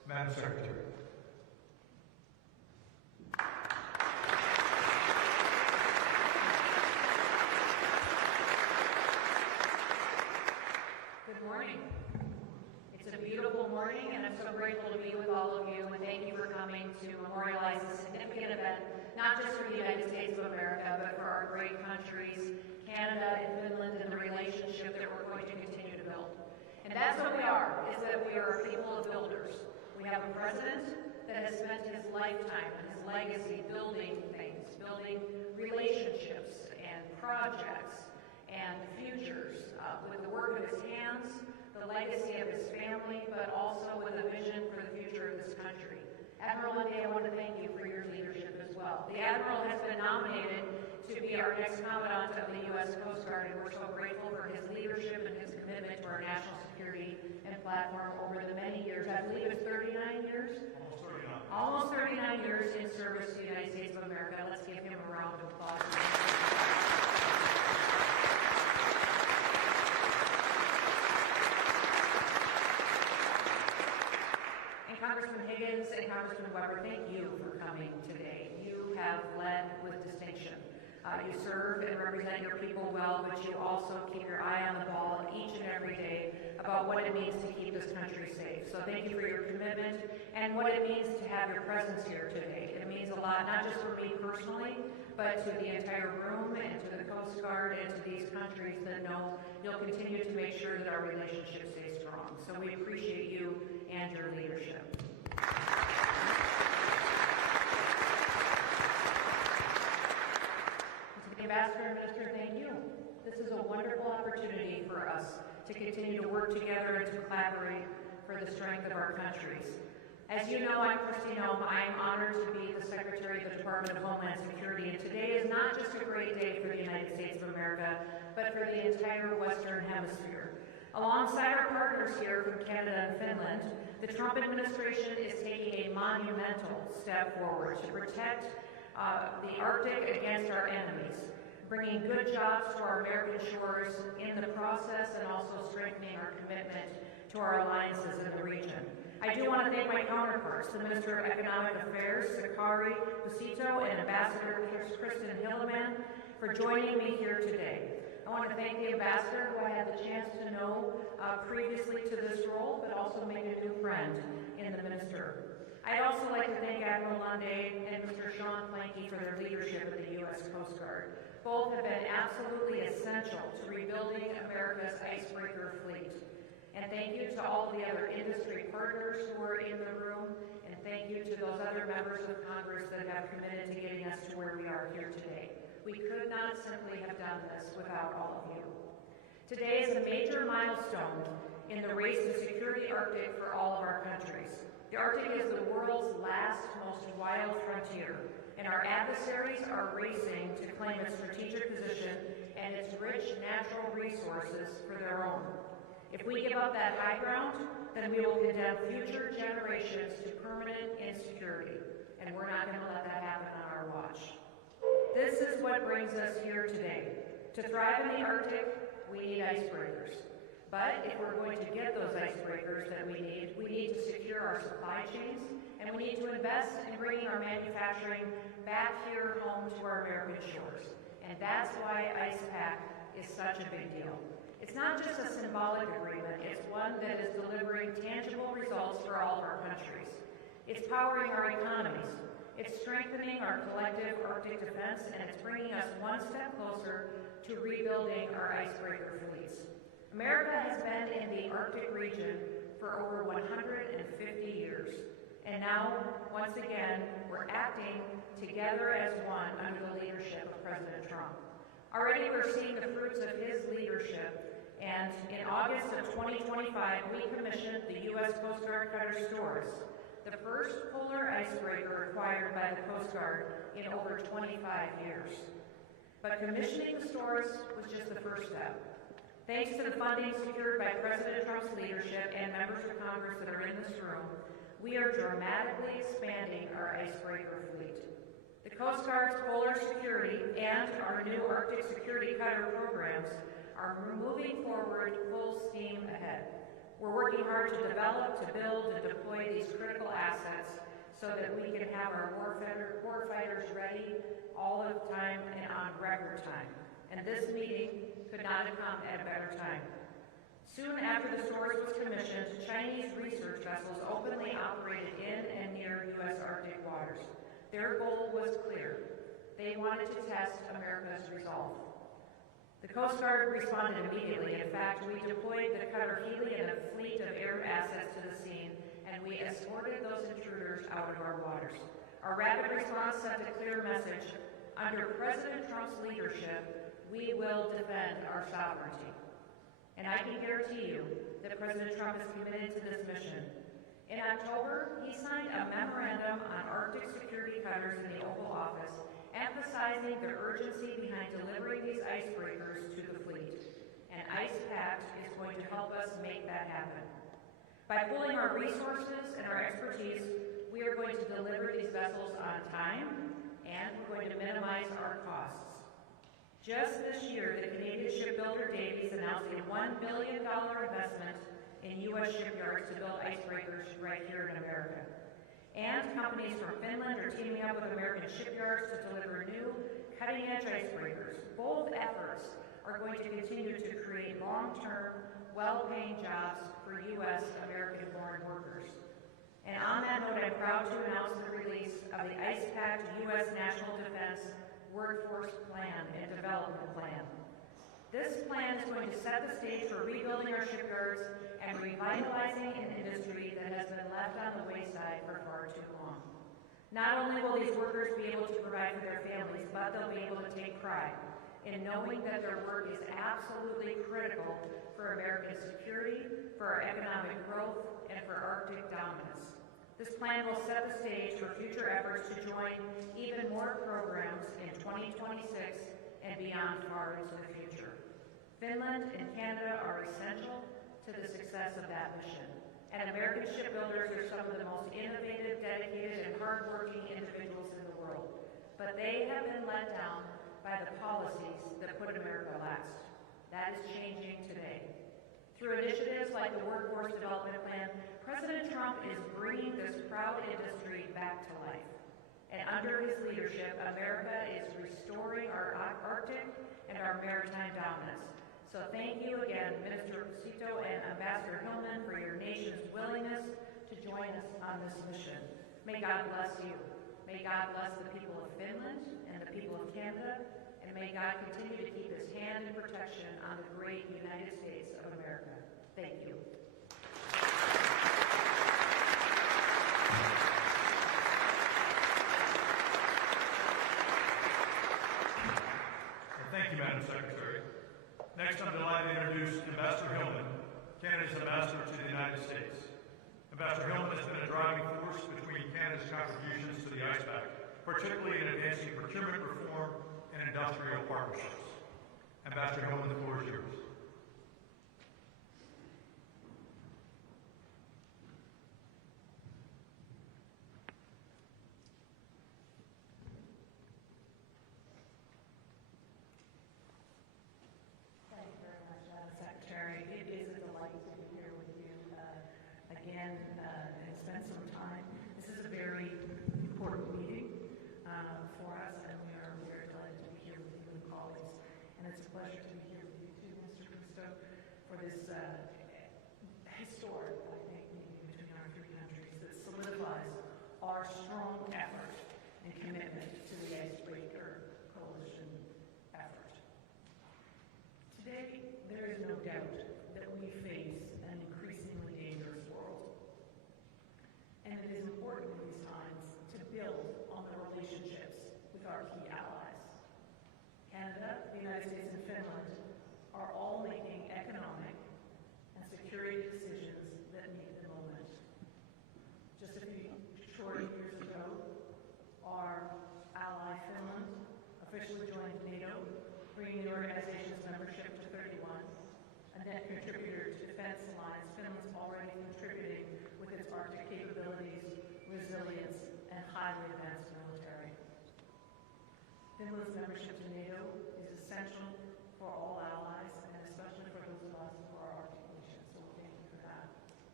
Madam Secretary. Good morning. It's a beautiful morning, and I'm so grateful to be with all of you, and thank you for coming to memorialize this significant event, not just for the United States of America, but for our great countries, Canada and Finland, and the relationship that we're going to continue to build. And that's what we are, is that we are a people of builders. We have a president that has spent his lifetime and his legacy building things, building relationships and projects and futures with the work of his hands, the legacy of his family, but also with a vision for the future of this country. Admiral Lundy, I want to thank you for your leadership as well. The Admiral has been nominated to be our next Commandant of the U.S. Coast Guard, and we're so grateful for his leadership and his commitment to our national security and platform over the many years. I believe it's 39 years? Almost 39 years in service to the United States of America. Let's give him a round of applause. Congressman Higgins and Congressman Weber, thank you for coming today. You have led with distinction. You serve and represent your people well, but you also keep your eye on the ball each and every day about what it means to keep this country safe. So thank you for your commitment and what it means to have your presence here today. It means a lot, not just for me personally, but to the entire room and to the Coast Guard and to these countries that know you'll continue to make sure that our relationship stays strong. So we appreciate you and your leadership. To the Ambassador and Minister, thank you. This is a wonderful opportunity for us to continue to work together and to collaborate for the strength of our countries. As you know, I'm Kristi Noem. I am honored to be the Secretary of the Department of Homeland Security, and today is not just a great day for the United States of America, but for the entire Western Hemisphere. Alongside our partners here from Canada and Finland, the Trump administration is taking a monumental step forward to protect the Arctic against our enemies, bringing good jobs to our American shores in the process, and also strengthening our commitment to our alliances in the region. I do want to thank my counterparts, the Minister of Economic Affairs, Sakari Busito, and Ambassador Kristen Hilleman, for joining me here today. I want to thank the Ambassador, who I had the chance to know previously to this role, but also made a new friend in the Minister. I'd also like to thank Admiral Lundy and Mr. Sean Planky for their leadership of the U.S. Coast Guard. Both have been absolutely essential to rebuilding America's icebreaker fleet. And thank you to all the other industry partners who are in the room, and thank you to those other members of Congress that have committed to getting us to where we are here today. We could not simply have done this without all of you. Today is a major milestone in the race to secure the Arctic for all of our countries. The Arctic is the world's last, most wild frontier, and our adversaries are racing to claim its strategic position and its rich natural resources for their own. If we give up that high ground, then we will condemn future generations to permanent insecurity, and we're not going to let that happen on our watch. This is what brings us here today. To thrive in the Arctic, we need icebreakers. But if we're going to get those icebreakers that we need to secure our supply chains, and we need to invest in bringing our manufacturing back here home to our American shores. And that's why IcePact is such a big deal. It's not just a symbolic agreement, it's one that is delivering tangible results for all of our countries. It's powering our economies. It's strengthening our collective Arctic defense, and it's bringing us one step closer to rebuilding our icebreaker fleets. America has been in the Arctic region for over 150 years. And now, once again, we're acting together as one under the leadership of President Trump. Already we're seeing the fruits of his leadership, and in August of 2025, we commissioned the U.S. Coast Guard Cutter Stores, the first polar icebreaker acquired by the Coast Guard in over 25 years. But commissioning the stores was just the first step. Thanks to the funding secured by President Trump's leadership and members of Congress that are in this room, we are dramatically expanding our icebreaker fleet. The Coast Guard's polar security and our new Arctic security cutter programs are moving forward full steam ahead. We're working hard to develop, to build, and deploy these critical assets so that we can have our warfighters ready all of the time and on record time. And this meeting could not have come at a better time. Soon after the source was commissioned, Chinese research vessels openly operated in and near U.S. Arctic waters. Their goal was clear. They wanted to test America's resolve. The Coast Guard responded immediately. In fact, we deployed the cutter Hurley and a fleet of air assets to the scene, and we escorted those intruders out of our waters. Our rapid response sent a clear message. Under President Trump's leadership, we will defend our sovereignty. And I can guarantee you that President Trump is committed to this mission. In October, he signed a memorandum on Arctic security cutters in the Oval Office, emphasizing the urgency behind delivering these icebreakers to the fleet. And Pact is going to help us make that happen. By pooling our resources and our expertise, we are going to deliver these vessels on time, and we're going to minimize our costs. Just this year, the Canadian shipbuilder Davies announced a $1 billion investment in U.S. shipyards to build icebreakers right here in America. And companies from Finland are teaming up with American shipyards to deliver new, cutting-edge icebreakers. Both efforts are going to continue to create long-term, well-paying jobs for U.S. American-born workers. And on that note, I'm proud to announce the release of the Pact U.S. National Defense Workforce Plan and Development Plan. This plan is going to set the stage for rebuilding our shipyards and revitalizing an industry that has been left on the wayside for far too long. Not only will these workers be able to provide for their families, but they'll be able to take pride in knowing that their work is absolutely critical for American security, for our economic growth, and for Arctic dominance. This plan will set the stage for future efforts to join even more programs in 2026 and beyond far into the future. Finland and Canada are essential to the success of that mission. And American shipbuilders are some of the most innovative, dedicated, and hardworking individuals in the world. But they have been let down by the policies that put America last. That is changing today. Through initiatives like the Workforce Development Plan, President Trump is bringing this proud industry back to life. And under his leadership, America is restoring our Arctic and our maritime dominance. So thank you again, Minister Cito and Ambassador Hillman, for your nation's willingness to join us on this mission. May God bless you. May God bless the people of Finland and the people of Canada, and may God continue to keep his hand in protection on the great United States of America. Thank you. Thank you, Madam Secretary. Next, I'm delighted to introduce Ambassador Hillman, Canada's ambassador to the United States. Ambassador Hillman has been a driving force between Canada's contributions to the Pact, particularly in advancing procurement reform and industrial partnerships. Ambassador Hillman, the floor is yours. And spend some time. This is a very important meeting for us, and we are very delighted to be here with you and colleagues. And it's a pleasure to be here with you too, Mr. Cristo, for this historic, I think, meeting between our three countries that solidifies our strong effort and commitment to the Icebreaker Coalition effort. Today, there is no doubt that we face an increasingly dangerous world. And it is important in these times to build on the relationships with our key allies. Canada, the United States, and Finland are all making economic and security decisions that meet the moment. Just a few short years ago, our ally Finland officially joined NATO, bringing the organization's membership to 31. A net contributor to defense alliance, Finland's already contributing with its Arctic capabilities, resilience, and highly advanced military. Finland's membership to NATO is essential for all allies, and especially for those of us who are Arctic nations, so thank you for that.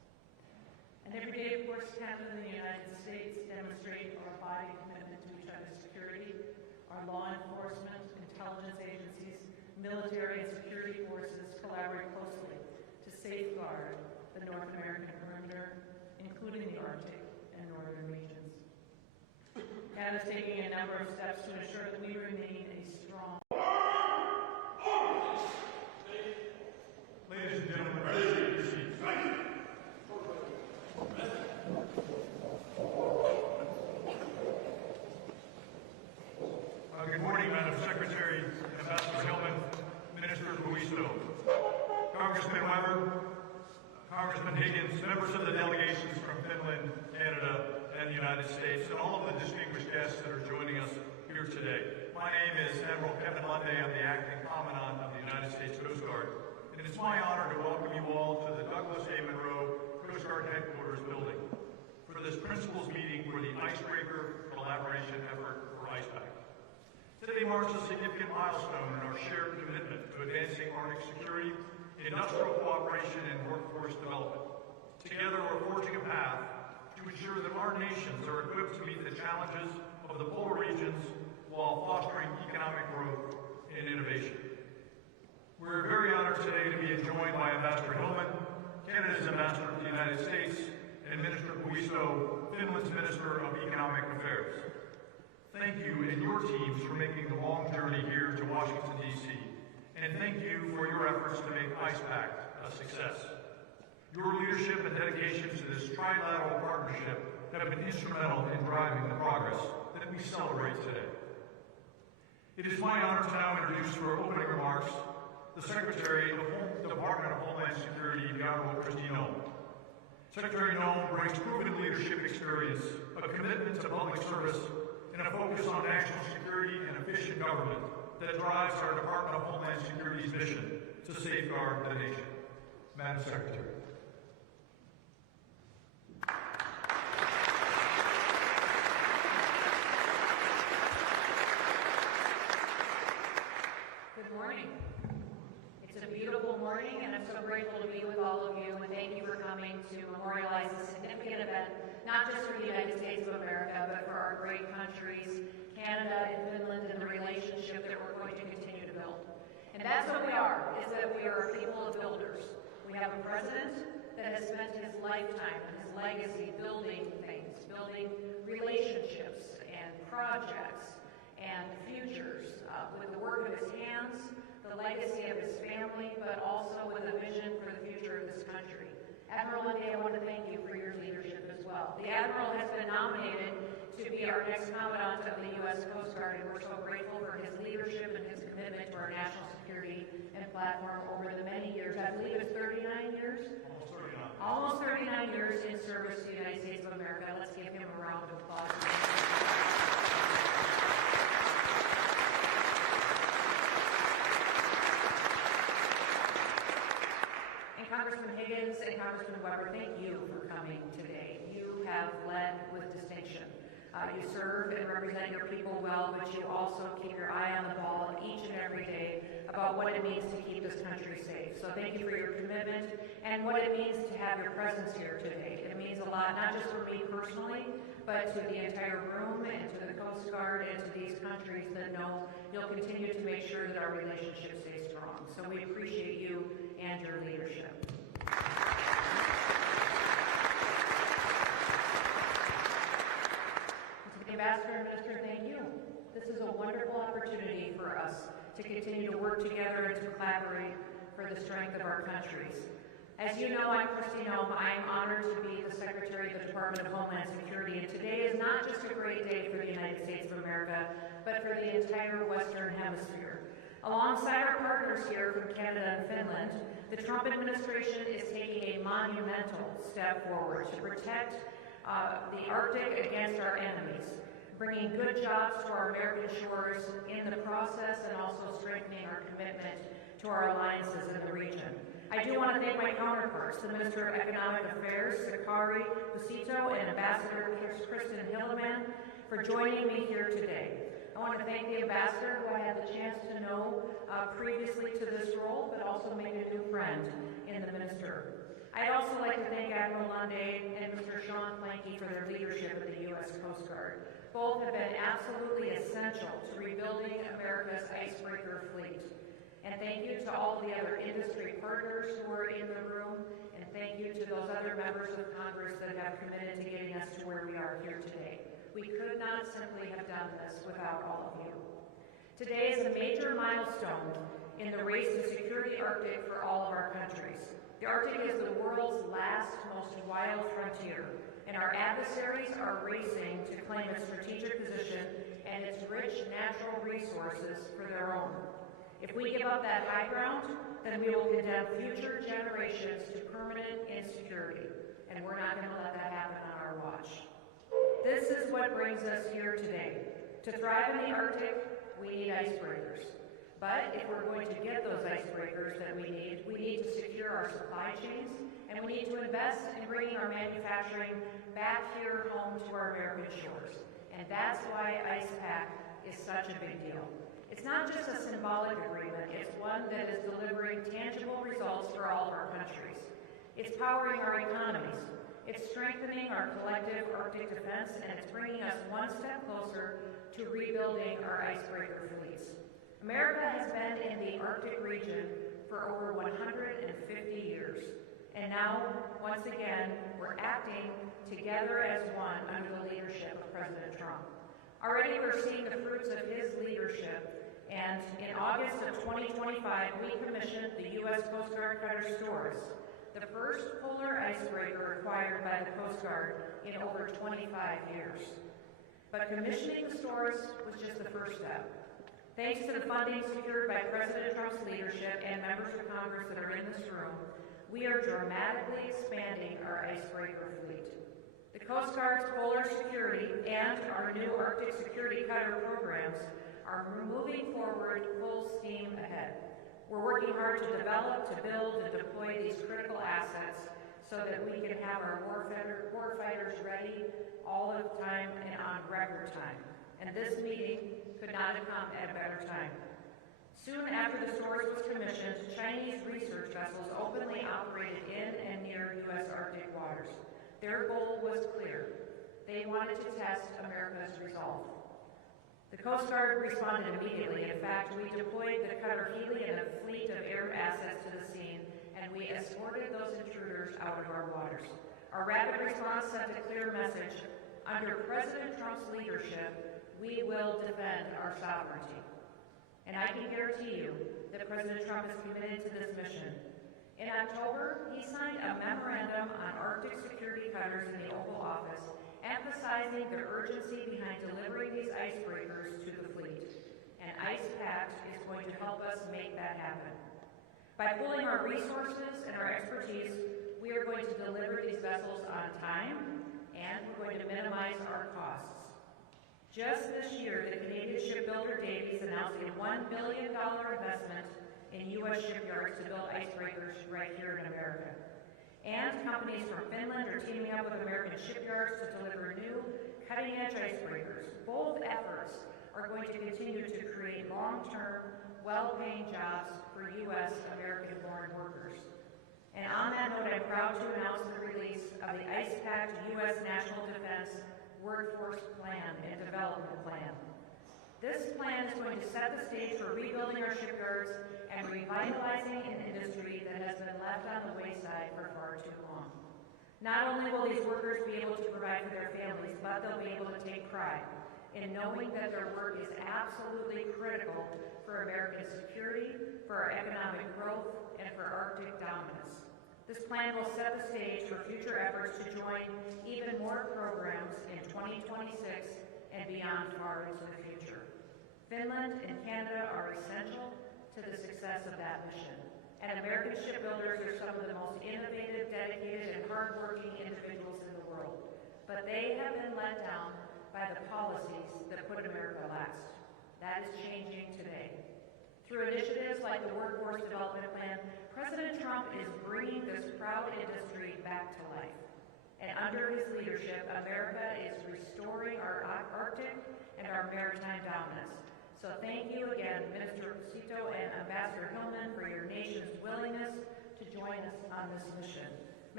course, Canada and the United States demonstrate our abiding commitment to each other's security. Our law enforcement, intelligence agencies, military and security forces collaborate closely to safeguard the North American perimeter, including the Arctic and northern regions. Canada is taking a number of steps to ensure that we remain a strong. Ladies and gentlemen, please take your seats. Good morning, Madam Secretary, Ambassador Hillman, Minister Buisto, Congressman Weber, Congressman Higgins, members of the delegations from Finland, Canada, and the United States, and all of the distinguished guests that are joining us here today. My name is Admiral Kevin Lunday. I'm the Acting Commandant of the United States Coast Guard, and it's my honor to welcome you all to the Douglas A. Monroe Coast Guard Headquarters building for this principals meeting for the Icebreaker Collaboration Effort for IcePact. Today marks a significant milestone in our shared commitment to advancing Arctic security, industrial cooperation, and workforce development. Together, we're forging a path to ensure that our nations are equipped to meet the challenges of the polar regions while fostering economic growth and innovation. We're very honored today to be joined by Ambassador Hillman, Canada's ambassador to the United States, and Minister Buisto, Finland's Minister of Economic Affairs. Thank you and your teams for making the long journey here to Washington, D.C., and thank you for your efforts to make IcePact a success. Your leadership and dedication to this trilateral partnership have been instrumental in driving the progress that we celebrate today. It is my honor to now introduce for opening remarks the Secretary of the Department of Homeland Security, the Honorable Kristi Noem. Secretary Noem brings proven leadership experience, a commitment to public service, and a focus on national security and efficient government that drives our Department of Homeland Security's mission to safeguard the nation. Madam Secretary. Good morning. It's a beautiful morning, and I'm so grateful to be with all of you, and thank you for coming to memorialize this significant event, not just for the United States of America, but for our great countries, Canada and Finland, and the relationship that we're going to continue to build. And that's what we are, is that we are a people of builders. We have a president that has spent his lifetime and his legacy building things, building relationships and projects and futures with the work of his hands, the legacy of his family, but also with a vision for the future of this country. Admiral Lunday, I want to thank you for your leadership as well. The Admiral has been nominated to be our next Commandant of the U.S. Coast Guard, and we're so grateful for his leadership and his commitment to our national security and platform over the many years. I believe it's 39 years? Almost 39 years in service to the United States of America. Let's give him a round of applause. Congressman Higgins and Congressman Weber, thank you for coming today. You have led with distinction. You serve and represent your people well, but you also keep your eye on the ball each and every day about what it means to keep this country safe. So thank you for your commitment and what it means to have your presence here today. It means a lot, not just for me personally, but to the entire room and to the Coast Guard and to these countries that know you'll continue to make sure that our relationship stays strong. So we appreciate you and your leadership. To the Ambassador and Minister, thank you. This is a wonderful opportunity for us to continue to work together and to collaborate for the strength of our countries. As you know, I'm Kristi Noem. I am honored to be the Secretary of the Department of Homeland Security, and today is not just a great day for the United States of America, but for the entire Western Hemisphere. Alongside our partners here from Canada and Finland, the Trump administration is taking a monumental step forward to protect the Arctic against our enemies, bringing good jobs to our American shores in the process and also strengthening our commitment to our alliances in the region. I do want to thank my counterparts, the Minister of Economic Affairs, Sakari Busito, and Ambassador Kristen Hilleman, for joining me here today. I want to thank the Ambassador, who I had the chance to know previously to this role, but also make a new friend in the Minister. I'd also like to thank Admiral Lunday and Mr. Sean Planky for their leadership of the U.S. Coast Guard. Both have been absolutely essential to rebuilding America's icebreaker fleet. And thank you to all the other industry partners who are in the room, and thank you to those other members of Congress that have committed to getting us to where we are here today. We could not simply have done this without all of you. Today is a major milestone in the race to secure the Arctic for all of our countries. The Arctic is the world's last, most wild frontier, and our adversaries are racing to claim its strategic position and its rich natural resources for their own. If we give up that high ground, then we will condemn future generations to permanent insecurity, and we're not going to let that happen on our watch. This is what brings us here today. To thrive in the Arctic, we need icebreakers. But if we're going to get those icebreakers that we need to secure our supply chains, and we need to invest in bringing our manufacturing back here home to our American shores. And that's why Pact is such a big deal. It's not just a symbolic agreement, it's one that is delivering tangible results for all of our countries. It's powering our economies. It's strengthening our collective Arctic defense, and it's bringing us one step closer to rebuilding our icebreaker fleets. America has been in the Arctic region for over 150 years. And now, once again, we're acting together as one under the leadership of President Trump. Already we're seeing the fruits of his leadership, and in August of 2025, we commissioned the U.S. Coast Guard Cutter Stores, the first polar icebreaker acquired by the Coast Guard in over 25 years. But commissioning the stores was just the first step. Thanks to the funding secured by President Trump's leadership and members of Congress that are in this room, we are dramatically expanding our icebreaker fleet. The Coast Guard's polar security and our new Arctic security cutter programs are moving forward full steam ahead. We're working hard to develop, to build, and deploy these critical assets so that we can have our warfighters ready all of the time and on record time. And this meeting could not have come at a better time. Soon after the stores was commissioned, Chinese research vessels openly operated in and near U.S. Arctic waters. Their goal was clear. They wanted to test America's resolve. The Coast Guard responded immediately. In fact, we deployed the cutter Hurley and a fleet of air assets to the scene, and we escorted those intruders out of our waters. Our rapid response sent a clear message. Under President Trump's leadership, we will defend our sovereignty. And I can guarantee you that President Trump is committed to this mission. In October, he signed a memorandum on Arctic security cutters in the Oval Office, emphasizing the urgency behind delivering these icebreakers to the fleet. And Pact is going to help us make that happen. By pooling our resources and our expertise, we are going to deliver these vessels on time, and we're going to minimize our costs. Just this year, the Canadian shipbuilder Davies announced a $1 billion investment in U.S. shipyards to build icebreakers right here in America. And companies from Finland are teaming up with American shipyards to deliver new, cutting-edge icebreakers. Both efforts are going to continue to create long-term, well-paying jobs for U.S. American-born workers. And on that note, I'm proud to announce the release of the Pact U.S. National Defense Workforce Plan and Development Plan. This plan is going to set the stage for rebuilding our shipyards and revitalizing an industry that has been left on the wayside for far too long. Not only will these workers be able to provide for their families, but they'll be able to take pride in knowing that their work is absolutely critical for American security, for our economic growth, and for Arctic dominance. This plan will set the stage for future efforts to join even more programs in 2026 and beyond far into the future. Finland and Canada are essential to the success of that mission. And American shipbuilders are some of the most innovative, dedicated, and hardworking individuals in the world. But they have been let down by the policies that put America last. That is changing today. Through initiatives like the Workforce Development Plan, President Trump is bringing this proud industry back to life. And under his leadership, America is restoring our Arctic and our maritime dominance. So thank you again, Minister Cito and Ambassador Hillman, for your nation's willingness to join us on this mission. May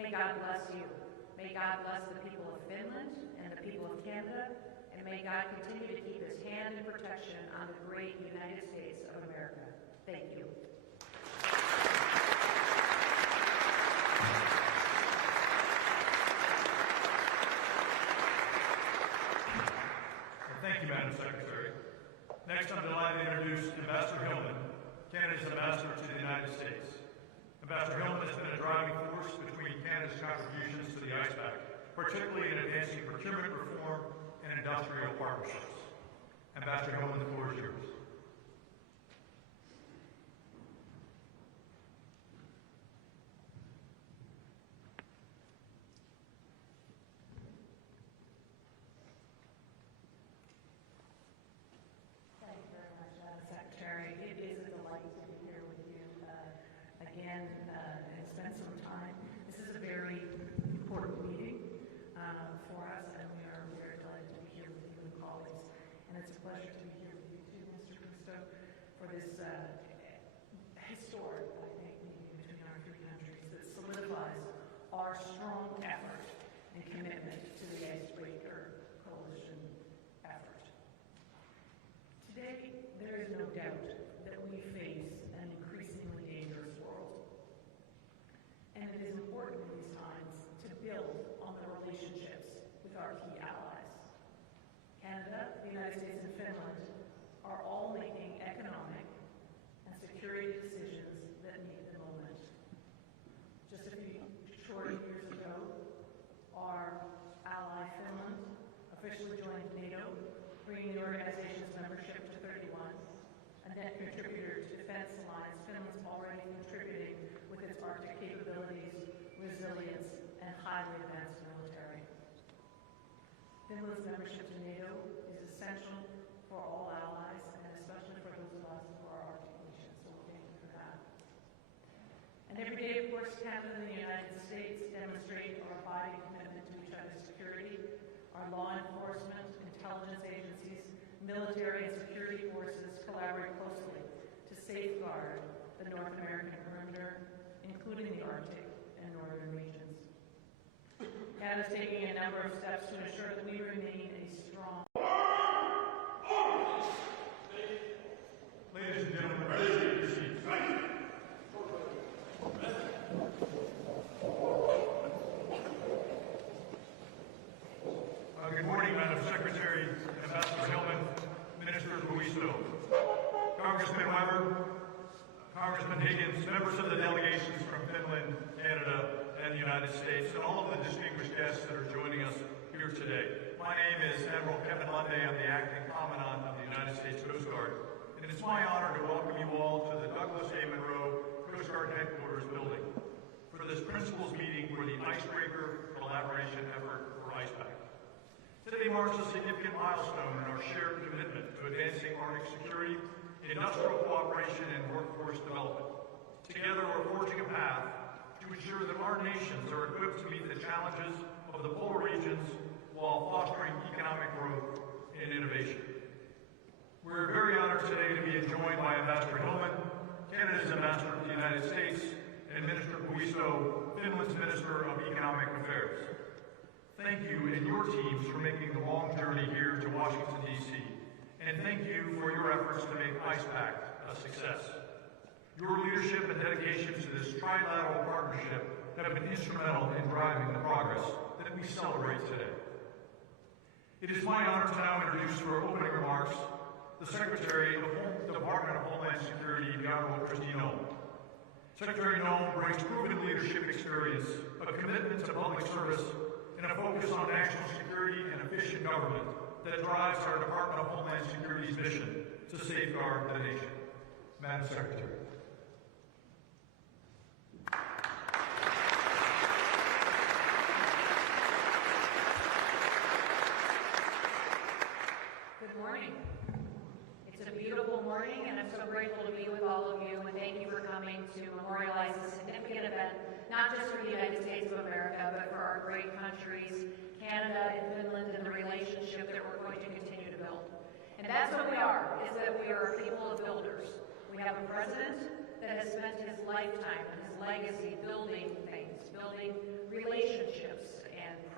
may God bless you. May God bless the people of Finland and the people of Canada, and may God continue to keep his hand and protection on the great United States of America. Thank you. Thank you, Madam Secretary. Next, I'm delighted to introduce Ambassador Hillman, Canada's ambassador to the United States. Ambassador Hillman has been a driving force between Canada's contributions to the ICE Pact, particularly in advancing procurement reform and industrial partnerships. Ambassador Hillman, the floor is yours. And spend some time. This is a very important meeting for us, and we are very delighted to be here with you and colleagues. And it's a pleasure to be here with you too, Mr. Kristo, for this historic, I think, meeting between our three countries that solidifies our strong effort and commitment to the Icebreaker Coalition effort. Today, there is no doubt that we face an increasingly dangerous world. And it is important in these times to build on the relationships with our key allies. Canada, the United States, and Finland are all making economic and security decisions that meet the moment. Just a few short years ago, our ally Finland officially joined NATO, bringing the organization's membership to 31. A net contributor to Defense Alliance, Finland's already contributing with its Arctic capabilities, resilience, and highly advanced military. Finland's membership to NATO is essential for all allies, and especially for those of us who are Arctic nations, so thank you for that. And every day, of course, Canada and the United States demonstrate our abiding commitment to each other's security. Our law enforcement, intelligence agencies, military and security forces collaborate closely to safeguard the North American perimeter, including the Arctic and northern regions. Canada is taking a number of steps to ensure that we remain a strong. Ladies and gentlemen, please take your seats. Good morning, Madam Secretary, Ambassador Hillman, Minister Buiso, Congressman Weber, Congressman Higgins, members of the delegations from Finland, Canada, and the United States, and all of the distinguished guests that are joining us here today. My name is Admiral Kevin Lunday. I'm the Acting Commandant of the United States Coast Guard, and it's my honor to welcome you all to the Douglas A. Monroe Coast Guard Headquarters building for this principals meeting for the Icebreaker Collaboration Effort for ICE-Pact. Today marks a significant milestone in our shared commitment to advancing Arctic security, industrial cooperation, and workforce development. Together, we're forging a path to ensure that our nations are equipped to meet the challenges of the polar regions while fostering economic growth and innovation. We're very honored today to be joined by Ambassador Hillman, Canada's ambassador to the United States, and Minister Buiso, Finland's Minister of Economic Affairs. Thank you and your teams for making the long journey here to Washington, D.C., and thank you for your efforts to make ICE-Pact a success. Your leadership and dedication to this trilateral partnership have been instrumental in driving the progress that we celebrate today. It is my honor to now introduce for opening remarks the Secretary of the Department of Homeland Security, the Honorable Kristi Noem. Secretary Noem brings proven leadership experience, a commitment to public service, and a focus on national security and efficient government that drives our Department of Homeland Security's mission to safeguard the nation. Madam Secretary. Good morning. It's a beautiful morning, and I'm so grateful to be with all of you, and thank you for coming to memorialize this significant event, not just for the United States of America, but for our great countries, Canada and Finland, and the relationship that we're going to continue to build. And that's what we are, is that we are a people of builders. We have a president that has spent his lifetime and his legacy building things, building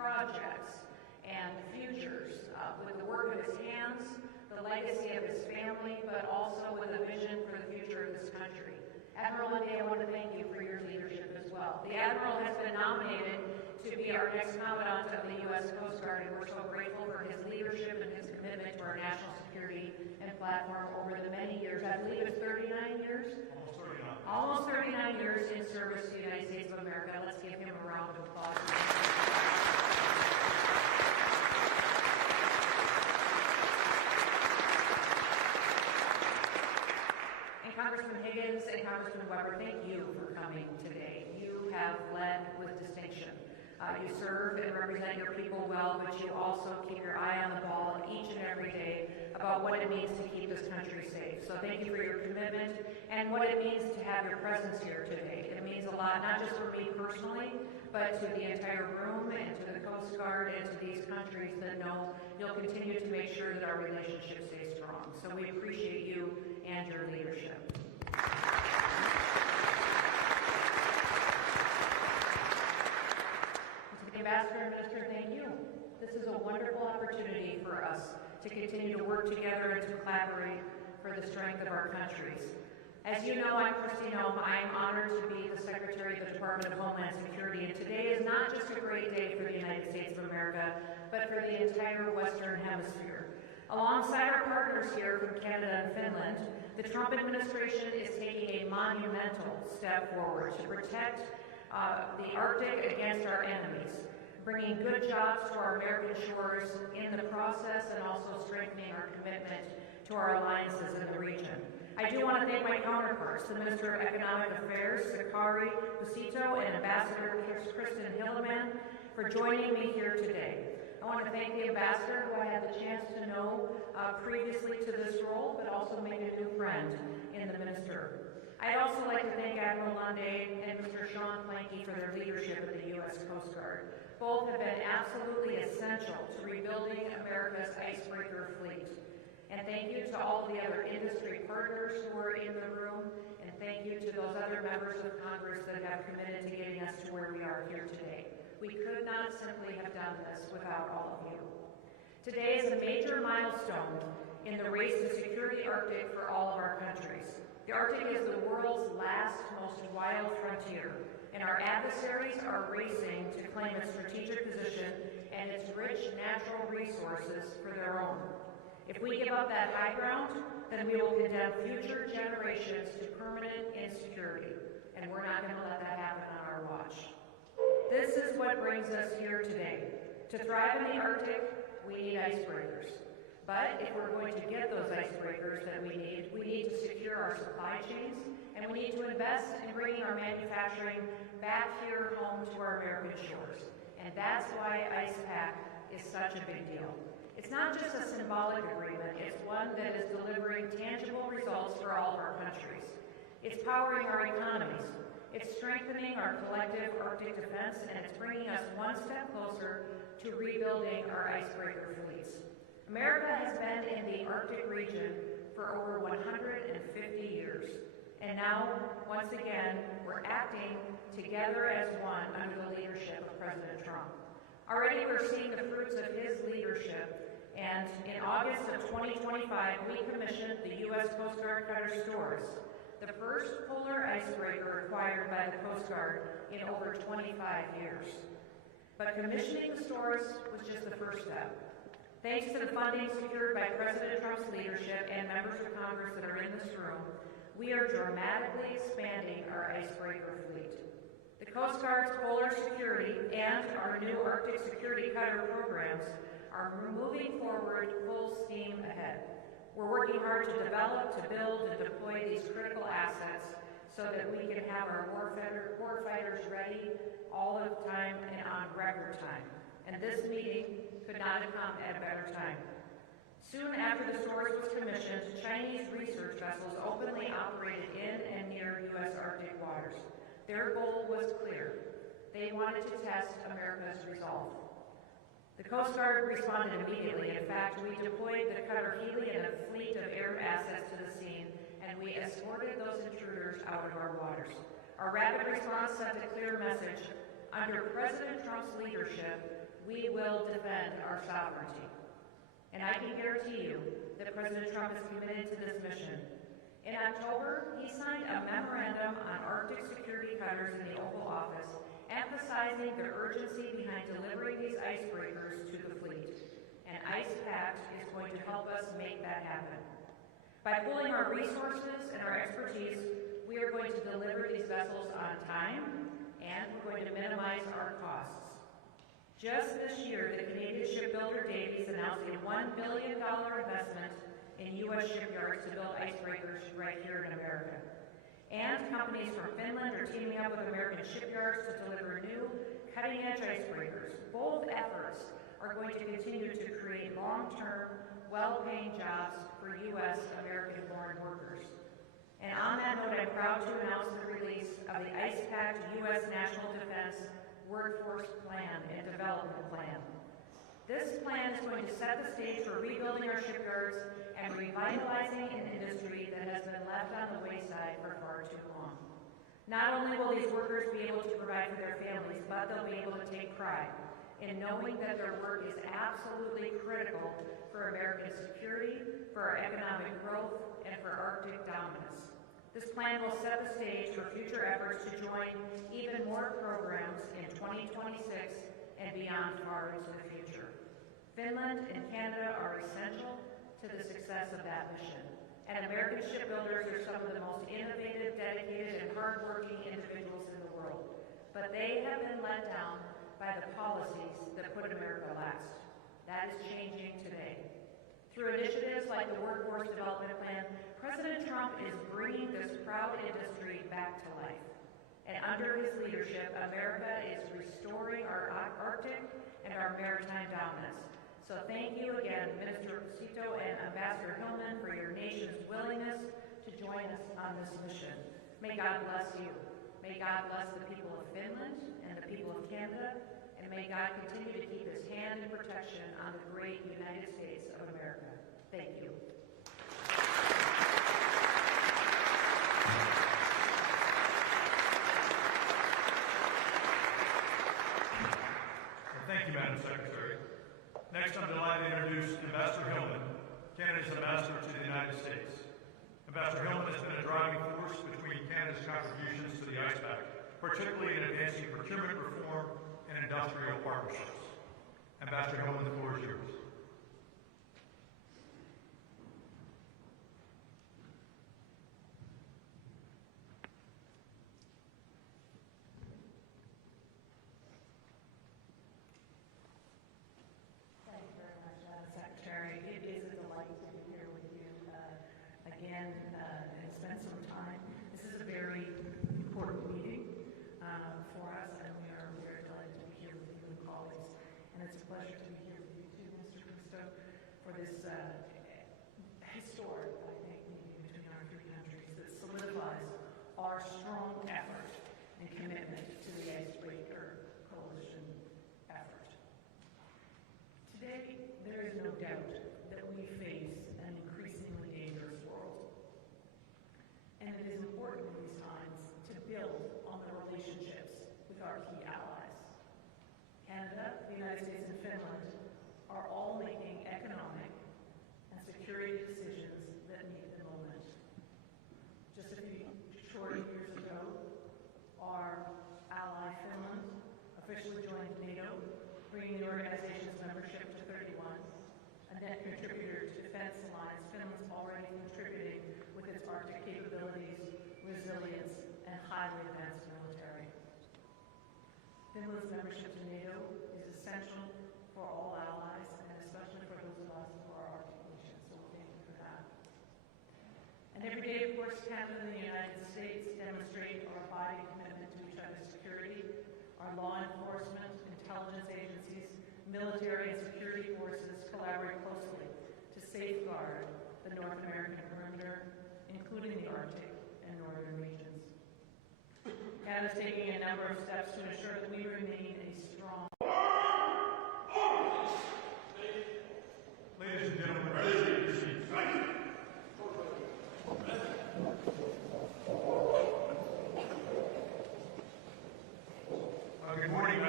projects and futures, with the work of his hands, the legacy of his family, but also with a vision for the future of this country. Admiral Bondi, I want to thank you for your leadership as well. The Admiral has been nominated to be our next Commandant of the U.S. Coast Guard, and we're so grateful for his leadership and his commitment to our national security and platform over the many years. I believe it's 39 years? Almost 39 years in service to the United States of America. Let's give him a round of applause. Congressman Higgins and Congressman Weber, thank you for coming today. You have led with distinction. You serve and represent your people well, but you also keep your eye on the ball each and every day about what it means to keep this country safe. So thank you for your commitment and what it means to have your presence here today. It means a lot, not just for me personally, but to the entire room and to the Coast Guard and to these countries that know you'll continue to make sure that our relationship stays strong. So we appreciate you and your leadership. Ambassador and Minister, thank you. This is a wonderful opportunity for us to continue to work together and to collaborate for the strength of our countries. As you know, I'm Kristi Noem. I am honored to be the Secretary of the Department of Homeland Security, and today is not just a great day for the United States of America, but for the entire Western Hemisphere. Alongside our partners here from Canada and Finland, the Trump administration is taking a monumental step forward to protect the Arctic against our enemies, bringing good jobs to our American shores in the process and also strengthening our commitment to our alliances in the region. I do want to thank my counterparts, the Minister of Economic Affairs, Sakari Busito, and Ambassador Kristen Hilleman, for joining me here today. I want to thank the Ambassador, who I had the chance to know previously to this role, but also made a new friend in the Minister. I'd also like to thank Admiral Bondi and Mr. Sean Planky for their leadership of the U.S. Coast Guard. Both have been absolutely essential to rebuilding America's icebreaker fleet. And thank you to all the other industry partners who are in the room, and thank you to those other members of Congress that have committed to getting us to where we are here today. We could not simply have done this without all of you. Today is a major milestone in the race to secure the Arctic for all of our countries. The Arctic is the world's last, most wild frontier, and our adversaries are racing to claim its strategic position and its rich natural resources for their own. If we give up that high ground, then we will condemn future generations to permanent insecurity, and we're not going to let that happen on our watch. This is what brings us here today. To thrive in the Arctic, we need icebreakers. But if we're going to get those icebreakers that we need to secure our supply chains, and we need to invest in bringing our manufacturing back here home to our American shores. And that's why Pact is such a big deal. It's not just a symbolic agreement, it's one that is delivering tangible results for all of our countries. It's powering our economies. It's strengthening our collective Arctic defense, and it's bringing us one step closer to rebuilding our icebreaker fleets. America has been in the Arctic region for over 150 years. And now, once again, we're acting together as one under the leadership of President Trump. Already we're seeing the fruits of his leadership, and in August of 2025, we commissioned the U.S. Coast Guard Cutter Stores, the first polar icebreaker acquired by the Coast Guard in over 25 years. But commissioning the stores was just the first step. Thanks to the funding secured by President Trump's leadership and members of Congress that are in this room, we are dramatically expanding our icebreaker fleet. The Coast Guard's polar security and our new Arctic security cutter programs are moving forward full steam ahead. We're working hard to develop, to build, and deploy these critical assets so that we can have our warfighters ready all of the time and on record time. And this meeting could not have come at a better time. Soon after the stores was commissioned, Chinese research vessels openly operated in and near U.S. Arctic waters. Their goal was clear. They wanted to test America's resolve. The Coast Guard responded immediately. In fact, we deployed the cutter Hurley and a fleet of air assets to the scene, and we escorted those intruders out of our waters. Our rapid response sent a clear message: Under President Trump's leadership, we will defend our sovereignty. And I can guarantee you that President Trump is committed to this mission. In October, he signed a memorandum on Arctic security cutters in the Oval Office, emphasizing the urgency behind delivering these icebreakers to the fleet. And Pact is going to help us make that happen. By pooling our resources and our expertise, we are going to deliver these vessels on time, and we're going to minimize our costs. Just this year, the Canadian shipbuilder Davies announced a $1 billion investment in U.S. shipyards to build icebreakers right here in America. And companies from Finland are teaming up with American shipyards to deliver new, cutting-edge icebreakers. Both efforts are going to continue to create long-term, well-paying jobs for U.S. American-born workers. And on that note, I'm proud to announce the release of the Pact U.S. National Defense Workforce Plan and Development Plan. This plan is going to set the stage for rebuilding our shipyards and revitalizing an industry that has been left on the wayside for far too long. Not only will these workers be able to provide for their families, but they'll be able to take pride in knowing that their work is absolutely critical for American security, for our economic growth, and for Arctic dominance. This plan will set the stage for future efforts to join even more programs in 2026 and beyond far into the future. Finland and Canada are essential to the success of that mission. And American shipbuilders are some of the most innovative, dedicated, and hardworking individuals in the world. But they have been let down by the policies that put America last. That is changing today. Through initiatives like the Workforce Development Plan, President Trump is bringing this proud industry back to life. And under his leadership, America is restoring our Arctic and our maritime dominance. So thank you again, Minister Cito and Ambassador Hillman, for your nation's willingness to join us on this mission. May God bless you. May God bless the people of Finland and the people of Canada, and may God continue to keep his hand in protection on the great United States of America. Thank you. Thank you, Madam Secretary. Next, I'm delighted to introduce Ambassador Hillman, Canada's ambassador to the United States. Ambassador Hillman has been a driving force between Canada's contributions to the Pact, particularly in advancing procurement reform and industrial partnerships. Ambassador Hillman, the floor is yours. And spend some time. This is a very important meeting for us, and we are very delighted to be here with you and colleagues. And it's a pleasure to be here with you too, Mr. Kristo, for this historic, I think, meeting between our three countries that solidifies our strong effort and commitment to the Icebreaker Coalition effort. Today, there is no doubt that we face an increasingly dangerous world. And it is important in these times to build on the relationships with our key allies. Canada, the United States, and Finland are all making economic and security decisions that meet the moment. Just a few short years ago, our ally Finland officially joined NATO, bringing the organization's membership to 31. A net contributor to Defense Alliance, Finland's already contributing with its Arctic capabilities, resilience, and highly advanced military. Finland's membership to NATO is essential for all allies, and especially for those of us who are Arctic nations, so thank you for that. And every day, of course, Canada and the United States demonstrate our abiding commitment to each other's security. Our law enforcement, intelligence agencies, military and security forces collaborate closely to safeguard the North American perimeter, including the Arctic and northern regions. Canada is taking a number of steps to ensure that we remain a strong. Ladies and gentlemen, please take your seats. Good morning.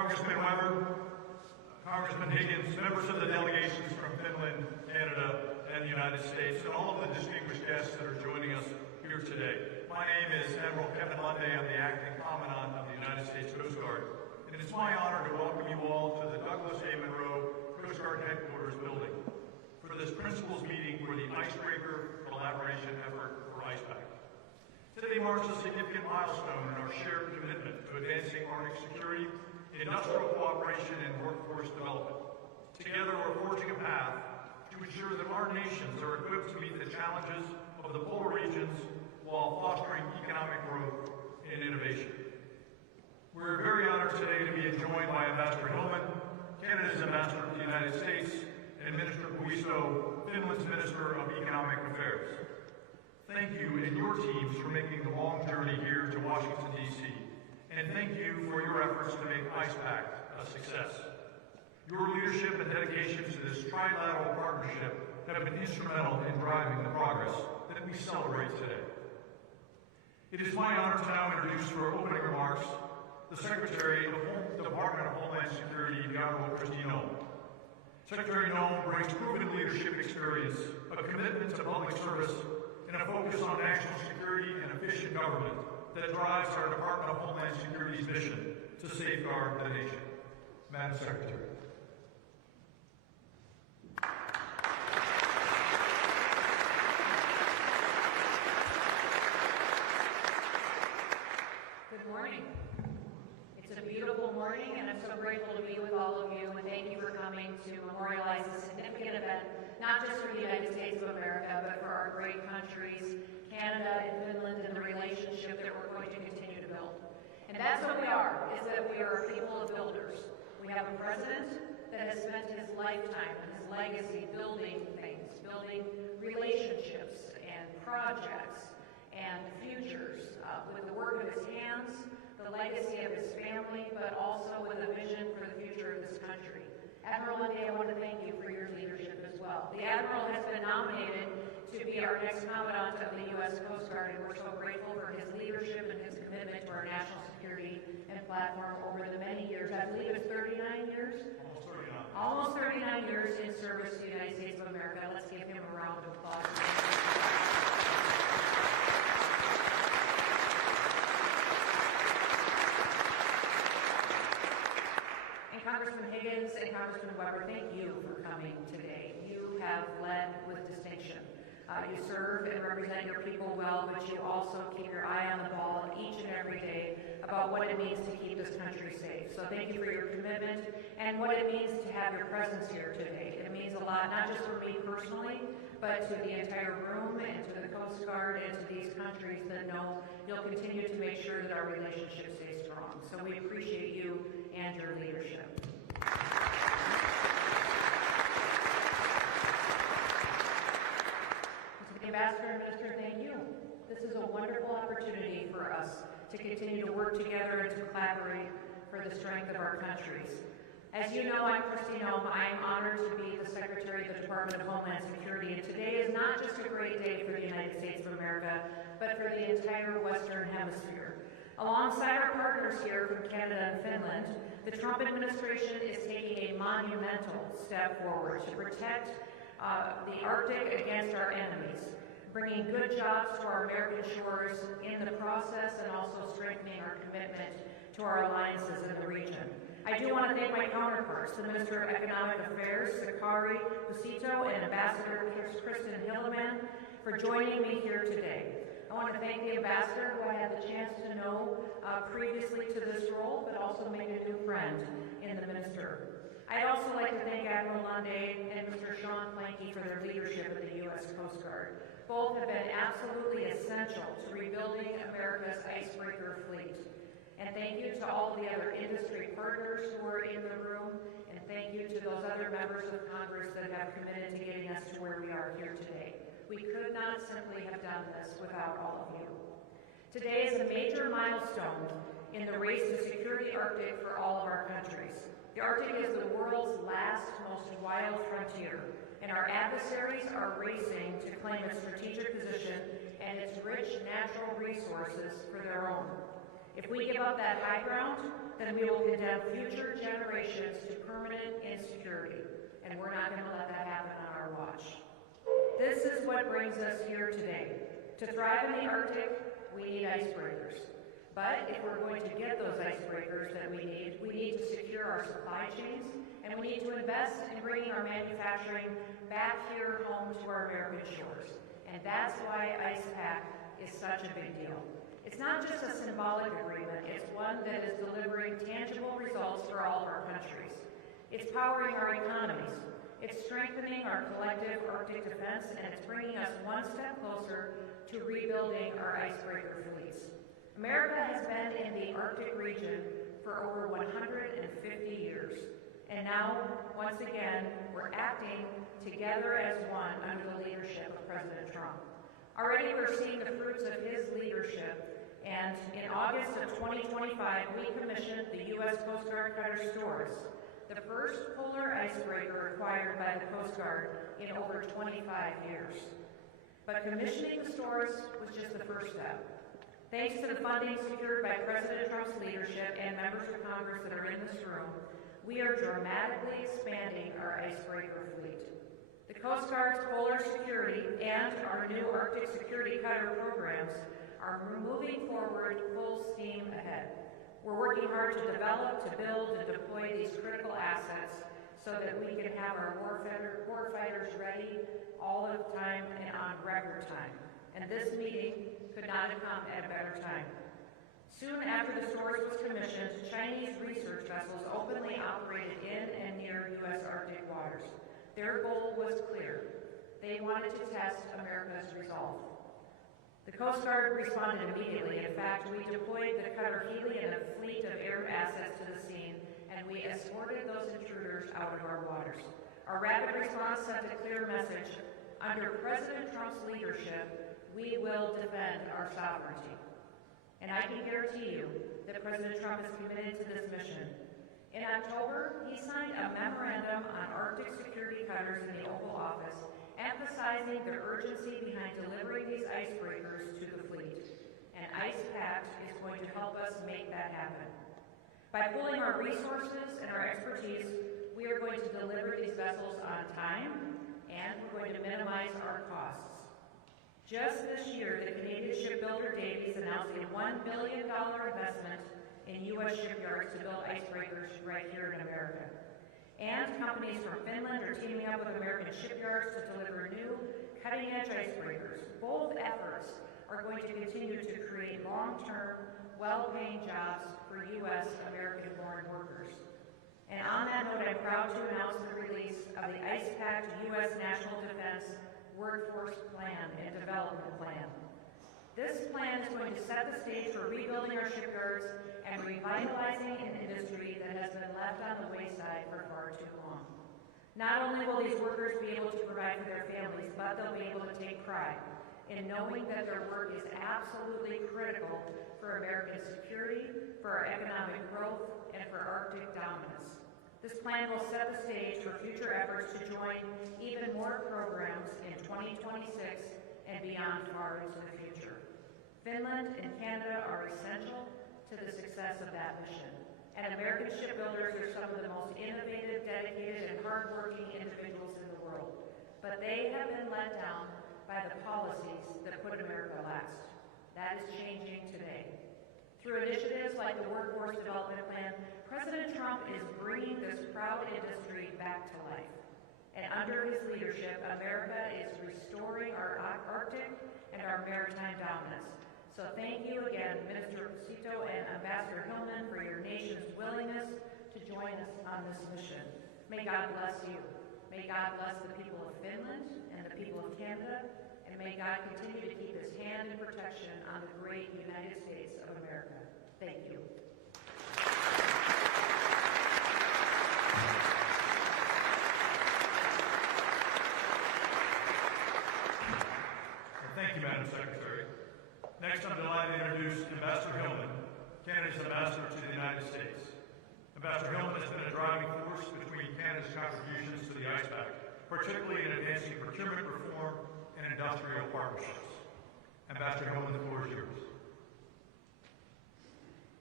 Congressman Weber, Congressman Higgins, members of the delegations from Finland, Canada, and the United States, and all of the distinguished guests that are joining us here today. My name is Admiral Kevin Lunday. I'm the Acting Commandant of the United States Coast Guard, and it's my honor to welcome you all to the Douglas A. Monroe Coast Guard Headquarters building for this principals meeting for the Icebreaker Collaboration Effort for IcePact. Today marks a significant milestone in our shared commitment to advancing Arctic security, industrial cooperation, and workforce development. Together, we're forging a path to ensure that our nations are equipped to meet the challenges of the polar regions while fostering economic growth and innovation. We're very honored today to be joined by Ambassador Noem, Canada's ambassador to the United States, and Minister Puisto, Finland's Minister of Economic Affairs. Thank you and your teams for making the long journey here to Washington, D.C., and thank you for your efforts to make IcePact a success. Your leadership and dedication to this trilateral partnership have been instrumental in driving the progress that we celebrate today. It is my honor to now introduce for opening remarks the Secretary of the Department of Homeland Security, the Honorable Kristi Noem. Secretary Noem brings proven leadership experience, a commitment to public service, and a focus on national security and efficient government that drives our Department of Homeland Security's mission to safeguard the nation. Madam Secretary. Good morning. It's a beautiful morning, and I'm so grateful to be with all of you, and thank you for coming to memorialize this significant event, not just for the United States of America, but for our great countries, Canada and Finland, and the relationship that we're going to continue to build. And that's what we are, is that we are a people of builders. We have a president that has spent his lifetime and his legacy building things, building relationships and projects and futures with the work of his hands, the legacy of his family, but also with a vision for the future of this country. Admiral Lunday, I want to thank you for your leadership as well. The Admiral has been nominated to be our next Commandant of the U.S. Coast Guard, and we're so grateful for his leadership and his commitment to our national security and platform over the many years. I believe it's 39 years? Almost 39 years in service to the United States of America. Let's give him a round of applause. Congressman Higgins and Congressman Weber, thank you for coming today. You have led with distinction. You serve and represent your people well, but you also keep your eye on the ball each and every day about what it means to keep this country safe. So thank you for your commitment and what it means to have your presence here today. It means a lot, not just for me personally, but to the entire room and to the Coast Guard and to these countries that know you'll continue to make sure that our relationship stays strong. So we appreciate you and your leadership. To the Ambassador and Minister, thank you. This is a wonderful opportunity for us to continue to work together and to collaborate for the strength of our countries. As you know, I'm Kristi Noem. I am honored to be the Secretary of the Department of Homeland Security, and today is not just a great day for the United States of America, but for the entire Western Hemisphere. Alongside our partners here from Canada and Finland, the Trump administration is taking a monumental step forward to protect the Arctic against our enemies, bringing good jobs to our American shores in the process, and also strengthening our commitment to our alliances in the region. I do want to thank my counterparts, the Minister of Economic Affairs, Sakari Busito, and Ambassador Kristen Hilleman, for joining me here today. I want to thank the Ambassador, who I had the chance to know previously to this role, but also made a new friend in the Minister. I'd also like to thank Admiral Lunday and Mr. Sean Planky for their leadership of the U.S. Coast Guard. Both have been absolutely essential to rebuilding America's icebreaker fleet. And thank you to all the other industry partners who are in the room, and thank you to those other members of Congress that have committed to getting us to where we are here today. We could not simply have done this without all of you. Today is a major milestone in the race to secure the Arctic for all of our countries. The Arctic is the world's last, most wild frontier, and our adversaries are racing to claim its strategic position and its rich natural resources for their own. If we give up that high ground, then we will condemn future generations to permanent insecurity, and we're not going to let that happen on our watch. This is what brings us here today. To thrive in the Arctic, we need icebreakers. But if we're going to get those icebreakers that we need to secure our supply chains, and we need to invest in bringing our manufacturing back here home to our American shores. And that's why Pact is such a big deal. It's not just a symbolic agreement, it's one that is delivering tangible results for all of our countries. It's powering our economies. It's strengthening our collective Arctic defense, and it's bringing us one step closer to rebuilding our icebreaker fleets. America has been in the Arctic region for over 150 years. And now, once again, we're acting together as one under the leadership of President Trump. Already we're seeing the fruits of his leadership, and in August of 2025, we commissioned the U.S. Coast Guard cutter Stores, the first polar icebreaker acquired by the Coast Guard in over 25 years. But commissioning the Stores was just the first step. Thanks to the funding secured by President Trump's leadership and members of Congress that are in this room, we are dramatically expanding our icebreaker fleet. The Coast Guard's polar security and our new Arctic security cutter programs are moving forward full steam ahead. We're working hard to develop, to build, and deploy these critical assets so that we can have our warfighters ready all of the time and on record time. And this meeting could not have come at a better time. Soon after the Stores was commissioned, Chinese research vessels openly operated in and near U.S. Arctic waters. Their goal was clear. They wanted to test America's resolve. The Coast Guard responded immediately. In fact, we deployed the cutter Hurley and a fleet of air assets to the scene, and we escorted those intruders out of our waters. Our rapid response sent a clear message. Under President Trump's leadership, we will defend our sovereignty. And I can guarantee you that President Trump is committed to this mission. In October, he signed a memorandum on Arctic security cutters in the Oval Office, emphasizing the urgency behind delivering these icebreakers to the fleet. And Pact is going to help us make that happen. By pooling our resources and our expertise, we are going to deliver these vessels on time, and we're going to minimize our costs. Just this year, the Canadian shipbuilder Davies announced a $1 billion investment in U.S. shipyards to build icebreakers right here in America. And companies from Finland are teaming up with American shipyards to deliver new, cutting-edge icebreakers. Both efforts are going to continue to create long-term, well-paying jobs for U.S. American-born workers. And on that note, I'm proud to announce the release of the Pact U.S. National Defense Workforce Plan and Development Plan. This plan is going to set the stage for rebuilding our shipyards and revitalizing an industry that has been left on the wayside for far too long. Not only will these workers be able to provide for their families, but they'll be able to take pride in knowing that their work is absolutely critical for American security, for our economic growth, and for Arctic dominance. This plan will set the stage for future efforts to join even more programs in 2026 and beyond far into the future. Finland and Canada are essential to the success of that mission. And American shipbuilders are some of the most innovative, dedicated, and hardworking individuals in the world. But they have been let down by the policies that put America last. That is changing today. Through initiatives like the Workforce Development Plan, President Trump is bringing this proud industry back to life. And under his leadership, America is restoring our Arctic and our maritime dominance. So thank you again, Minister Cito and Ambassador Hillman, for your nation's willingness to join us on this mission. May God bless you. May God bless the people of Finland and the people of Canada, and may God continue to keep his hand in protection on the great United States of America. Thank you. Thank you, Madam Secretary. Next, I'm delighted to introduce Ambassador Hillman, Canada's ambassador to the United States. Ambassador Hillman has been a driving force between Canada's contributions to the Pact, particularly in advancing procurement reform and industrial partnerships. Ambassador Hillman, the floor is yours.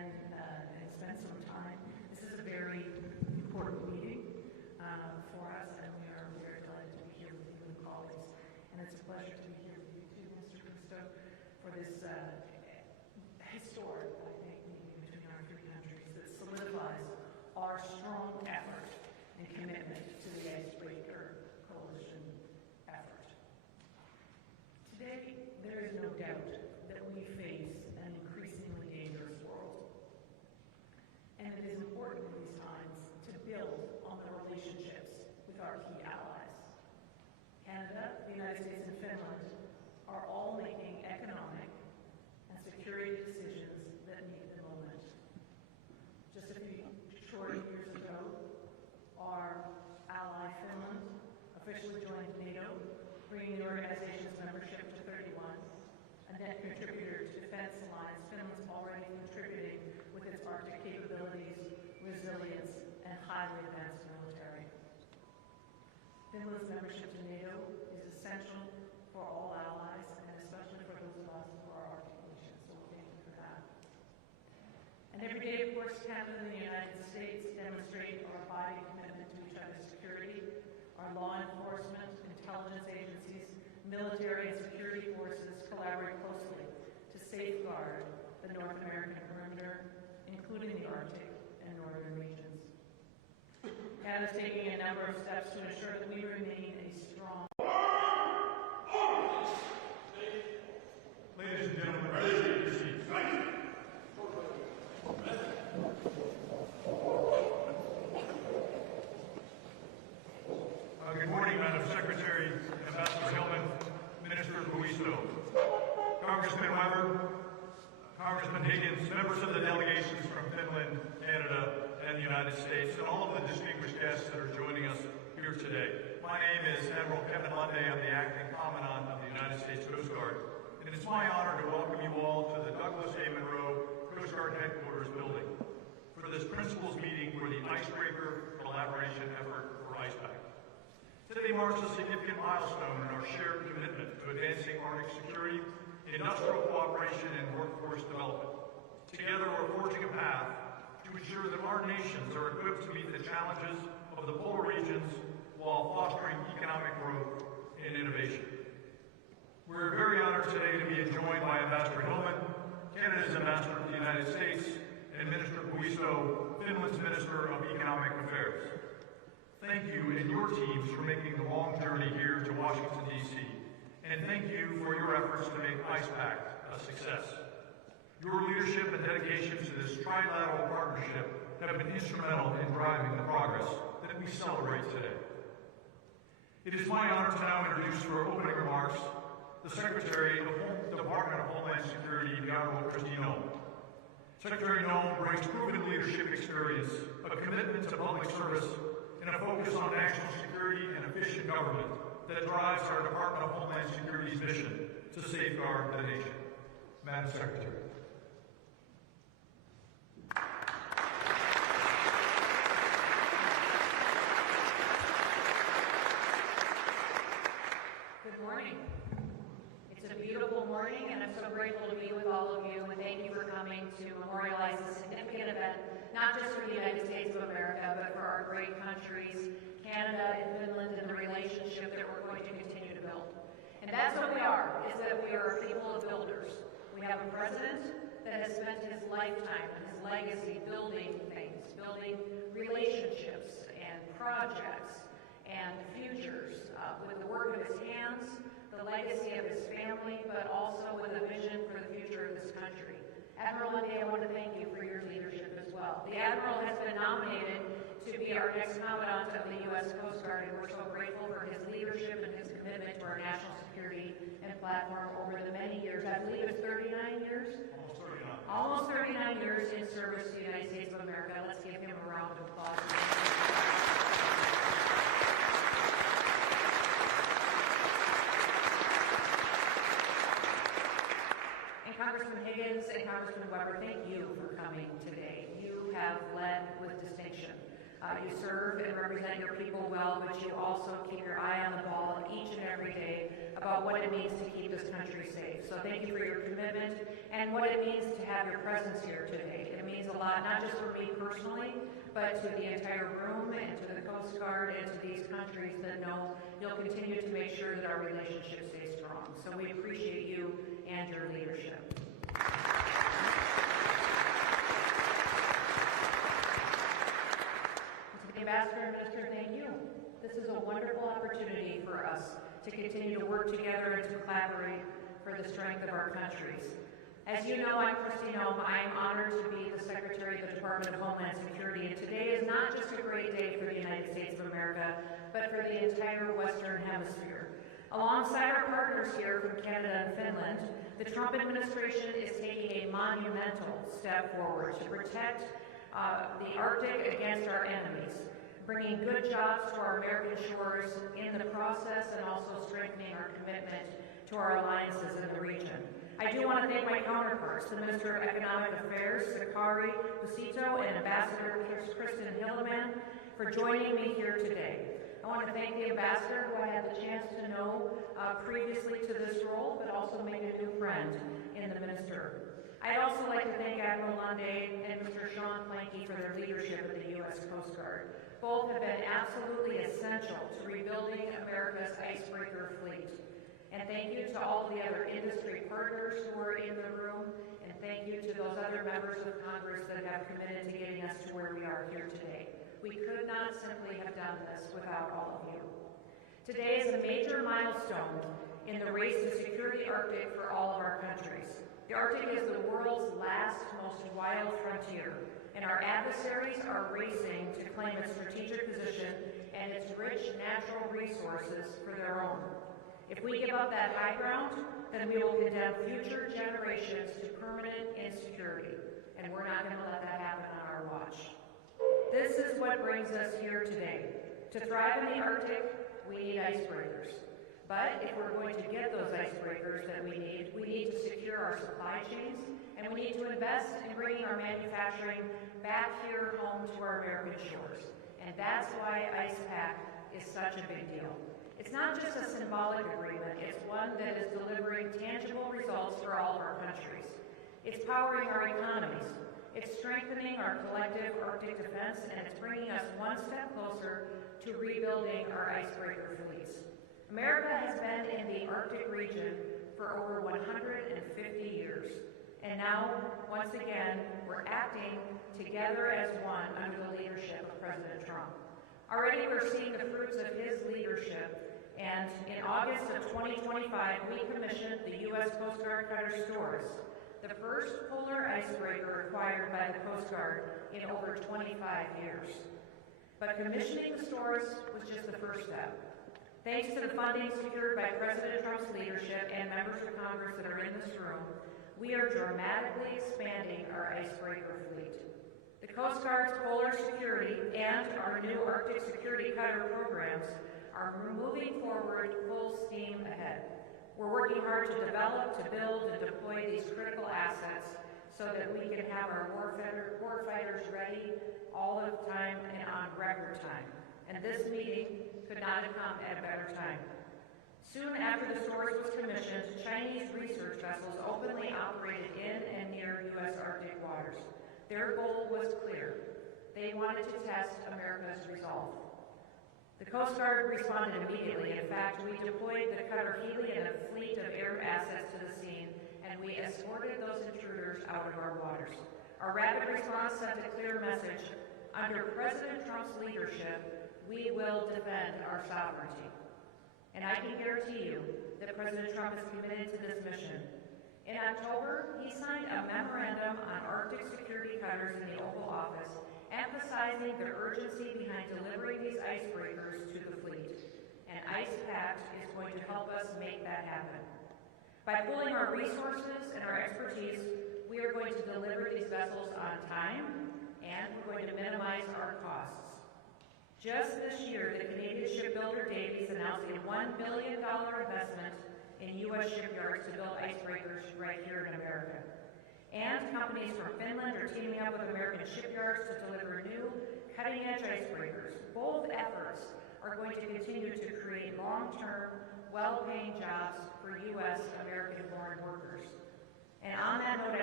and spend some time. This is a very important meeting for us, and we are very delighted to be here with you and colleagues. And it's a pleasure to be here with you too, Mr. Kristo, for this historic, I think, meeting between our three countries that solidifies our strong effort and commitment to the Icebreaker Coalition effort. Today, there is no doubt that we face an increasingly dangerous world. And it is important in these times to build on the relationships with our key allies. Canada, the United States, and Finland are all making economic and security decisions that meet the moment. Just a few short years ago, our ally Finland officially joined NATO, bringing the organization's membership to 31. A net contributor to Defense Alliance, Finland's already contributing with its Arctic capabilities, resilience, and highly advanced military. Finland's membership to NATO is essential for all allies, and especially for those of us who are Arctic nations, so thank you for that. And every day, of course, Canada and the United States demonstrate our abiding commitment to each other's security. Our law enforcement, intelligence agencies, military and security forces collaborate closely to safeguard the North American perimeter, including the Arctic and northern regions. Canada is taking a number of steps to ensure that we remain a strong. Ladies and gentlemen, please take your seats. Good morning, Madam Secretary, Ambassador Hillman, Minister Buisto, Congressman Weber, Congressman Higgins, members of the delegations from Finland, Canada, and the United States, and all of the distinguished guests that are joining us here today. My name is Admiral Kevin Lunday. I'm the Acting Commandant of the United States Coast Guard, and it's my honor to welcome you all to the Douglas A. Monroe Coast Guard Headquarters building for this principals meeting for the Icebreaker Collaboration Effort for Pact. Today marks a significant milestone in our shared commitment to advancing Arctic security, industrial cooperation, and workforce development. Together, we're forging a path to ensure that our nations are equipped to meet the challenges of the polar regions while fostering economic growth and innovation. We're very honored today to be joined by Ambassador Hillman, Canada's ambassador to the United States, and Minister Buisto, Finland's Minister of Economic Affairs. Thank you and your teams for making the long journey here to Washington, D.C., and thank you for your efforts to make Pact a success. Your leadership and dedication to this trilateral partnership have been instrumental in driving the progress that we celebrate today. It is my honor to now introduce for opening remarks the Secretary of the Department of Homeland Security, the Honorable Kristi Noem. Secretary Noem brings proven leadership experience, a commitment to public service, and a focus on national security and efficient government that drives our Department of Homeland Security's mission to safeguard the nation. Madam Secretary. Good morning. It's a beautiful morning, and I'm so grateful to be with all of you, and thank you for coming to memorialize this significant event, not just for the United States of America, but for our great countries, Canada and Finland, and the relationship that we're going to continue to build. And that's what we are, is that we are a people of builders. We have a president that has spent his lifetime and his legacy building things, building relationships and projects and futures with the work of his hands, the legacy of his family, but also with a vision for the future of this country. Admiral Lunday, I want to thank you for your leadership as well. The Admiral has been nominated to be our next Commandant of the U.S. Coast Guard, and we're so grateful for his leadership and his commitment to our national security and platform over the many years. I believe it's 39 years? Almost 39 years in service to the United States of America. Let's give him a round of applause. Congressman Higgins and Congressman Weber, thank you for coming today. You have led with distinction. You serve and represent your people well, but you also keep your eye on the ball each and every day about what it means to keep this country safe. So thank you for your commitment and and what it means to have your presence here today. It means a lot, not just for me personally, but to the entire room and to the Coast Guard and to these countries that know you'll continue to make sure that our relationship stays strong. So we appreciate you and your leadership. To the Ambassador and Minister, thank you. This is a wonderful opportunity for us to continue to work together and to collaborate for the strength of our countries. As you know, I'm Kristi Noem. I am honored to be the Secretary of the Department of Homeland Security, and today is not just a great day for the United States of America, but for the entire Western Hemisphere. Alongside our partners here from Canada and Finland, the Trump administration is taking a monumental step forward to protect the Arctic against our enemies, bringing good jobs to our American shores in the process and also strengthening our commitment to our alliances in the region. I do want to thank my counterparts, the Minister of Economic Affairs, Sakari Busito, and Ambassador Kristen Hilleman, for joining me here today. I want to thank the Ambassador, who I had the chance to know previously to this role, but also make a new friend in the Minister. I'd also like to thank Admiral Lunde and Mr. Sean Planky for their leadership of the U.S. Coast Guard. Both have been absolutely essential to rebuilding America's icebreaker fleet. And thank you to all the other industry partners who are in the room, and thank you to those other members of Congress that have committed to getting us to where we are here today. We could not simply have done this without all of you. Today is a major milestone in the race to secure the Arctic for all of our countries. The Arctic is the world's last, most wild frontier, and our adversaries are racing to claim its strategic position and its rich natural resources for their own. If we give up that high ground, then we will condemn future generations to permanent insecurity, and we're not going to let that happen on our watch. This is what brings us here today. To thrive in the Arctic, we need icebreakers. But if we're going to get those icebreakers that we need to secure our supply chains, and we need to invest in bringing our manufacturing back here home to our American shores. And that's why Pact is such a big deal. It's not just a symbolic agreement, it's one that is delivering tangible results for all of our countries. It's powering our economies, it's strengthening our collective Arctic defense, and it's bringing us one step closer to rebuilding our icebreaker fleets. America has been in the Arctic region for over 150 years, and now, once again, we're acting together as one under the leadership of President Trump. Already we're seeing the fruits of his leadership. And in August of 2025, we commissioned the U.S. Coast Guard Cutter Stores, the first polar icebreaker acquired by the Coast Guard in over 25 years. But commissioning the stores was just the first step. Thanks to the funding secured by President Trump's leadership and members of Congress that are in this room, we are dramatically expanding our icebreaker fleet. The Coast Guard's polar security and our new Arctic security cutter programs are moving forward full steam ahead. We're working hard to develop, to build, and deploy these critical assets so that we can have our warfighters ready all of the time and on record time. And this meeting could not have come at a better time. Soon after the stores was commissioned, Chinese research vessels openly operated in and near U.S. Arctic waters. Their goal was clear. They wanted to test America's resolve. The Coast Guard responded immediately. In fact, we deployed the cutter Hurley and a fleet of air assets to the scene, and we escorted those intruders out of our waters. Our rapid response sent a clear message. Under President Trump's leadership, we will defend our sovereignty. And I can guarantee you that President Trump is committed to this mission. In October, he signed a memorandum on Arctic security cutters in the Oval Office, emphasizing the urgency behind delivering these icebreakers to the fleet. And Pact is going to help us make that happen. By pooling our resources and our expertise, we are going to deliver these vessels on time, and we're going to minimize our costs. Just this year, the Canadian shipbuilder Davies announced a $1 billion investment in U.S. shipyards to build icebreakers right here in America. And companies from Finland are teaming up with American shipyards to deliver new, cutting-edge icebreakers. Both efforts are going to continue to create long-term, well-paying jobs for U.S. American-born workers. And on that note,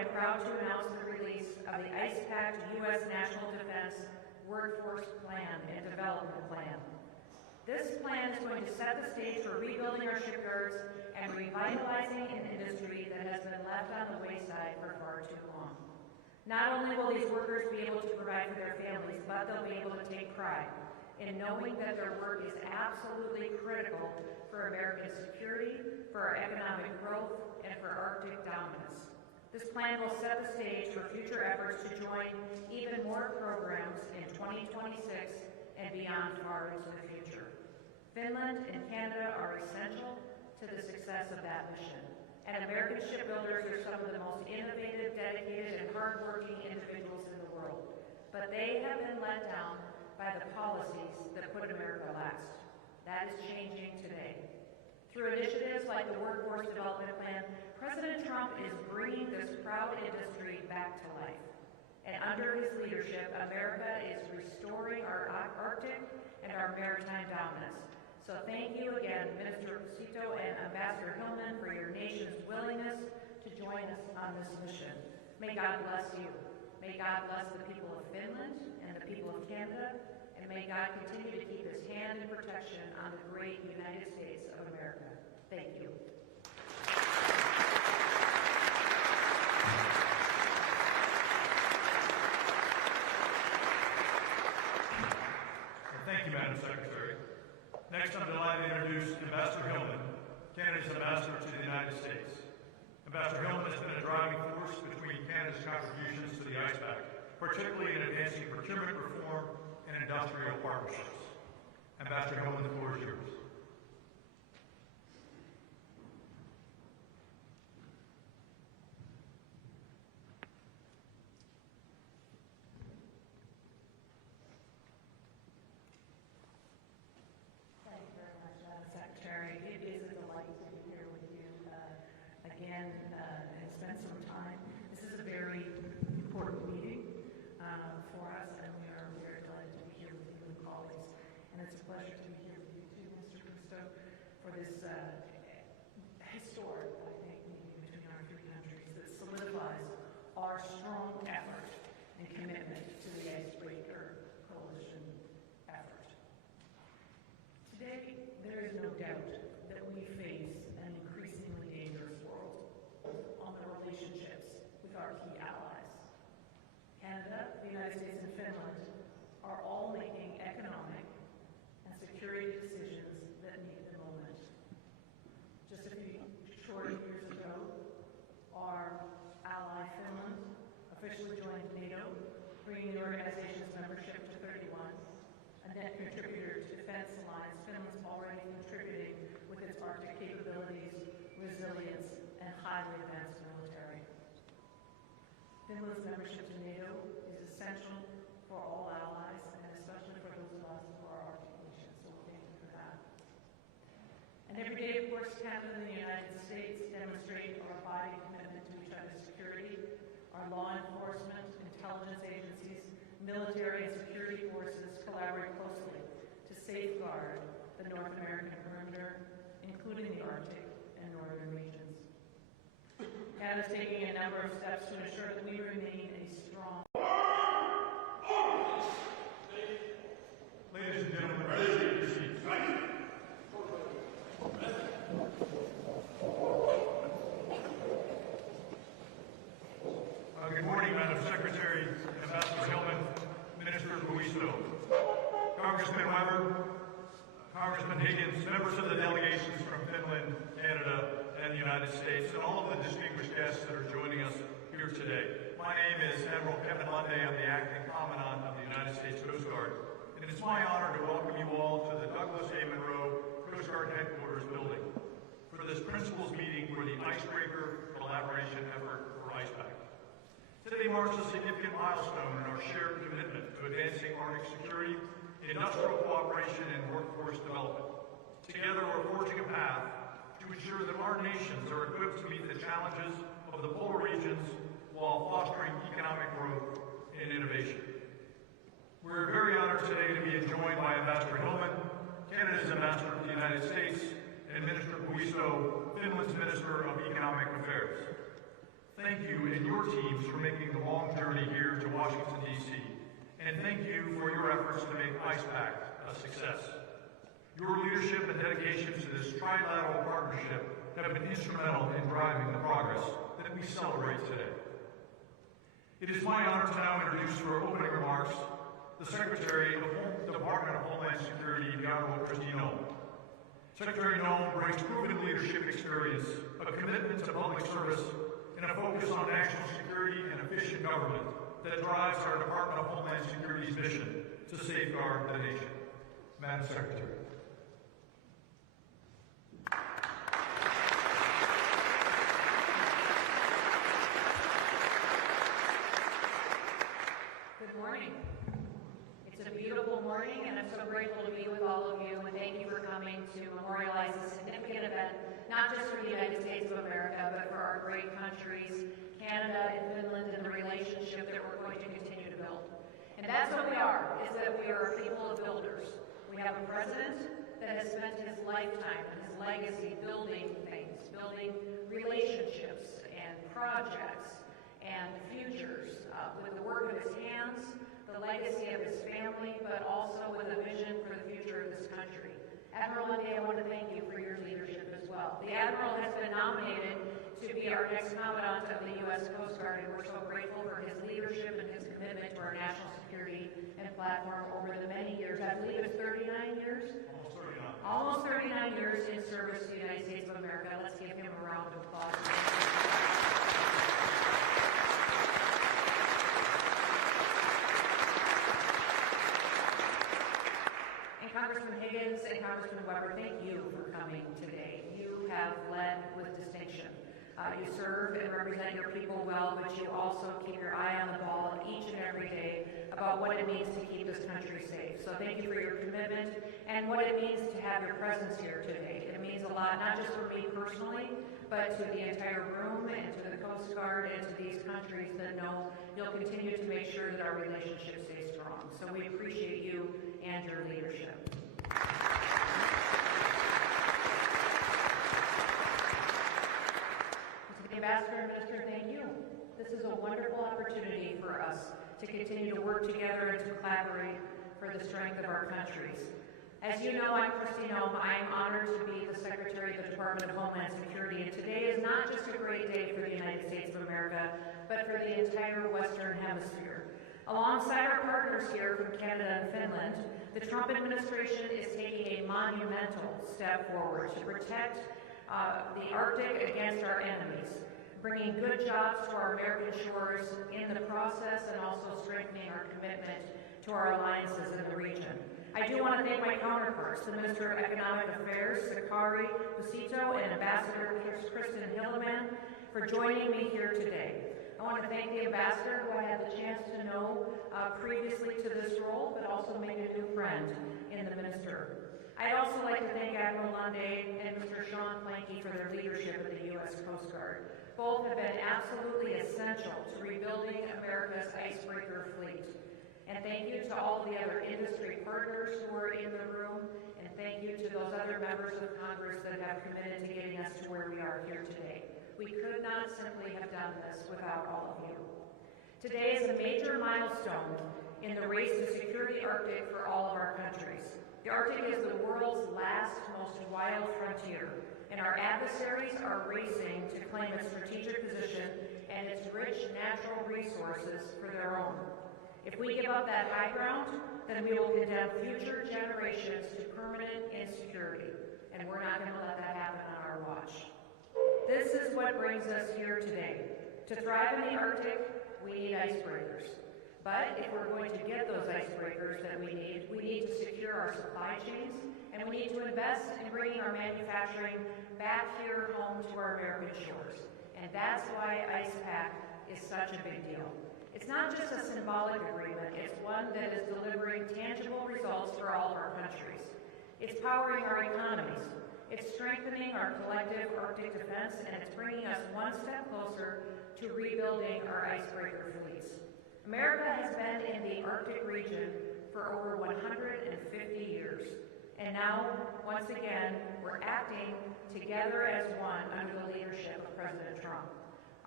proud to announce the release of the ICE Pact U.S. National Defense Workforce Plan and Development Plan. This plan is going to set the stage for rebuilding our shipyards and revitalizing an industry that has been left on the wayside for far too long. Not only will these workers be able to provide for their families, but they'll be able to take pride in knowing that their work is absolutely critical for American security, for our economic growth, and for Arctic dominance. This plan will set the stage for future efforts to join even more programs in 2026 and beyond far into the future. Finland and Canada are essential to the success of that mission, and American shipbuilders are some of the most innovative, dedicated, and hardworking individuals in the world. But they have been let down by the policies that put America last. That is changing today. Through initiatives like the Workforce Development Plan, President Trump is bringing this proud industry back to life. And under his leadership, America is restoring our Arctic and our maritime dominance. So thank you again, Minister Cito and Ambassador Hillman, for your nation's willingness to join us on this mission. May God bless you. May God bless the people of Finland and the people of Canada, and may God continue to keep his hand in protection on the great United States of America. Thank you. Thank you, Madam Secretary. Next, I'm delighted to introduce Ambassador Hillman, Canada's ambassador to the United States. Ambassador Hillman has been a driving force between Canada's contributions to the ICE Pact, particularly in advancing procurement reform and industrial partnerships. Ambassador Hillman, the floor is yours. Thank you very much, Madam Secretary. It is a delight to be here with you again and spend some time. This is a very important meeting for us, and we are very delighted to be here with you and colleagues. And it's a pleasure to be here with you too, Mr. Gusto, for this historic, I think, meeting between our three countries that solidifies our strong effort and commitment to the Icebreaker Coalition effort. Today, there is no doubt that we face an increasingly dangerous world on the relationships with our key allies. Canada, the United States, and Finland are all making economic and security decisions that meet the moment. Just a few short years ago, our ally Finland officially joined NATO, bringing the organization's membership to 31. A net contributor to Defense Alliance, Finland's already contributing with its Arctic capabilities, resilience, and highly advanced military. Finland's membership to NATO is essential for all allies, and especially for those of us who are Arctic nations, so thank you for that. And every day, of course, Canada and the United States demonstrate our abiding commitment to each other's security. Our law enforcement, intelligence agencies, military and security forces collaborate closely to safeguard the North American perimeter, including the Arctic and northern regions. Canada is taking a number of steps to ensure that we remain a strong. Ladies and gentlemen, please take your seats. Good morning, Madam Secretary, Ambassador Hillman, Minister Buisto, Congressman Weber, Congressman Higgins, members of the delegations from Finland, Canada, and the United States, and all of the distinguished guests that are joining us here today. My name is Admiral Kevin Lunde. I'm the Acting Commandant of the United States Coast Guard, and it's my honor to welcome you all to the Douglas A. Monroe Coast Guard Headquarters building for this principals meeting for the Icebreaker Collaboration Effort for IcePact. Today marks a significant milestone in our shared commitment to advancing Arctic security, industrial cooperation, and workforce development. Together, we're forging a path to ensure that our nations are equipped to meet the challenges of the polar regions while fostering economic growth and innovation. We're very honored today to be joined by Ambassador Hillman, Canada's ambassador to the United States, and Minister Buisto, Finland's Minister of Economic Affairs. Thank you and your teams for making the long journey here to Washington, D.C. And thank you for your efforts to make Pact a success. Your leadership and dedication to this trilateral partnership have been instrumental in driving the progress that we celebrate today. It is my honor to now introduce for opening remarks the Secretary of the Department of Homeland Security, the Honorable Kristi Noem. Secretary Noem brings proven leadership experience, a commitment to public service, and a focus on national security and efficient government that drives our Department of Homeland Security's mission to safeguard the nation. Madam Secretary. Good morning. It's a beautiful morning, and I'm so grateful to be with all of you, and thank you for coming to memorialize a significant event, not just for the United States of America, but for our great countries, Canada and Finland, and the relationship that we're going to continue to build. And that's what we are, is that we are a people of builders. We have a president that has spent his lifetime and his legacy building things, building relationships and projects and futures with the work of his hands, the legacy of his family, but also with a vision for the future of this country. Admiral Lundy, I want to thank you for your leadership as well. The Admiral has been nominated to be our next Commandant of the U.S. Coast Guard, and we're so grateful for his leadership and his commitment to our national security and platform over the many years. I believe it's 39 years? Almost 39 years in service to the United States of America. Let's give him a round of applause. Congressman Higgins and Congressman Weber, thank you for coming today. You have led with distinction. You serve and represent your people well, but you also keep your eye on the ball each and every day about what it means to keep this country safe. So thank you for your commitment and what it means to have your presence here today. It means a lot, not just for me personally, but to the entire room and to the Coast Guard and to these countries that know you'll continue to make sure that our relationship stays strong. So we appreciate you and your leadership. To the Ambassador and Minister, thank you. This is a wonderful opportunity for us to continue to work together and to collaborate for the strength of our countries. As you know, I'm Kristi Noem. I am honored to be the Secretary of the Department of Homeland Security, and today is not just a great day for the United States of America, but for the entire Western Hemisphere. Alongside our partners here from Canada and Finland, the Trump administration is taking a monumental step forward to protect the Arctic against our enemies, bringing good jobs to our American shores in the process and also strengthening our commitment to our alliances in the region. I do want to thank my counterparts, the Minister of Economic Affairs, Sakari Busito, and Ambassador Kristen Hildeman, for joining me here today. I want to thank the Ambassador, who I had the chance to know previously to this role, but also made a new friend in the Minister. I'd also like to thank Admiral Lundy and Mr. Sean Planky for their leadership of the U.S. Coast Guard. Both have been absolutely essential to rebuilding America's icebreaker fleet. And thank you to all the other industry partners who are in the room, and thank you to those other members of Congress that have committed to getting us to where we are here today. We could not simply have done this without all of you. Today is a major milestone in the race to secure the Arctic for all of our countries. The Arctic is the world's last, most wild frontier, and our adversaries are racing to claim its strategic position and its rich natural resources for their own. If we give up that high ground, then we will condemn future generations to permanent insecurity, and we're not going to let that happen on our watch. This is what brings us here today. To thrive in the Arctic, we need icebreakers. But if we're going to get those icebreakers that we need to secure our supply chains, and we need to invest in bringing our manufacturing back here home to our American shores. And that's why Pact is such a big deal. It's not just a symbolic agreement, it's one that is delivering tangible results for all of our countries. It's powering our economies, it's strengthening our collective Arctic defense, and it's bringing us one step closer to rebuilding our icebreaker fleets. America has been in the Arctic region for over 150 years, and now, once again, we're acting together as one under the leadership of President Trump.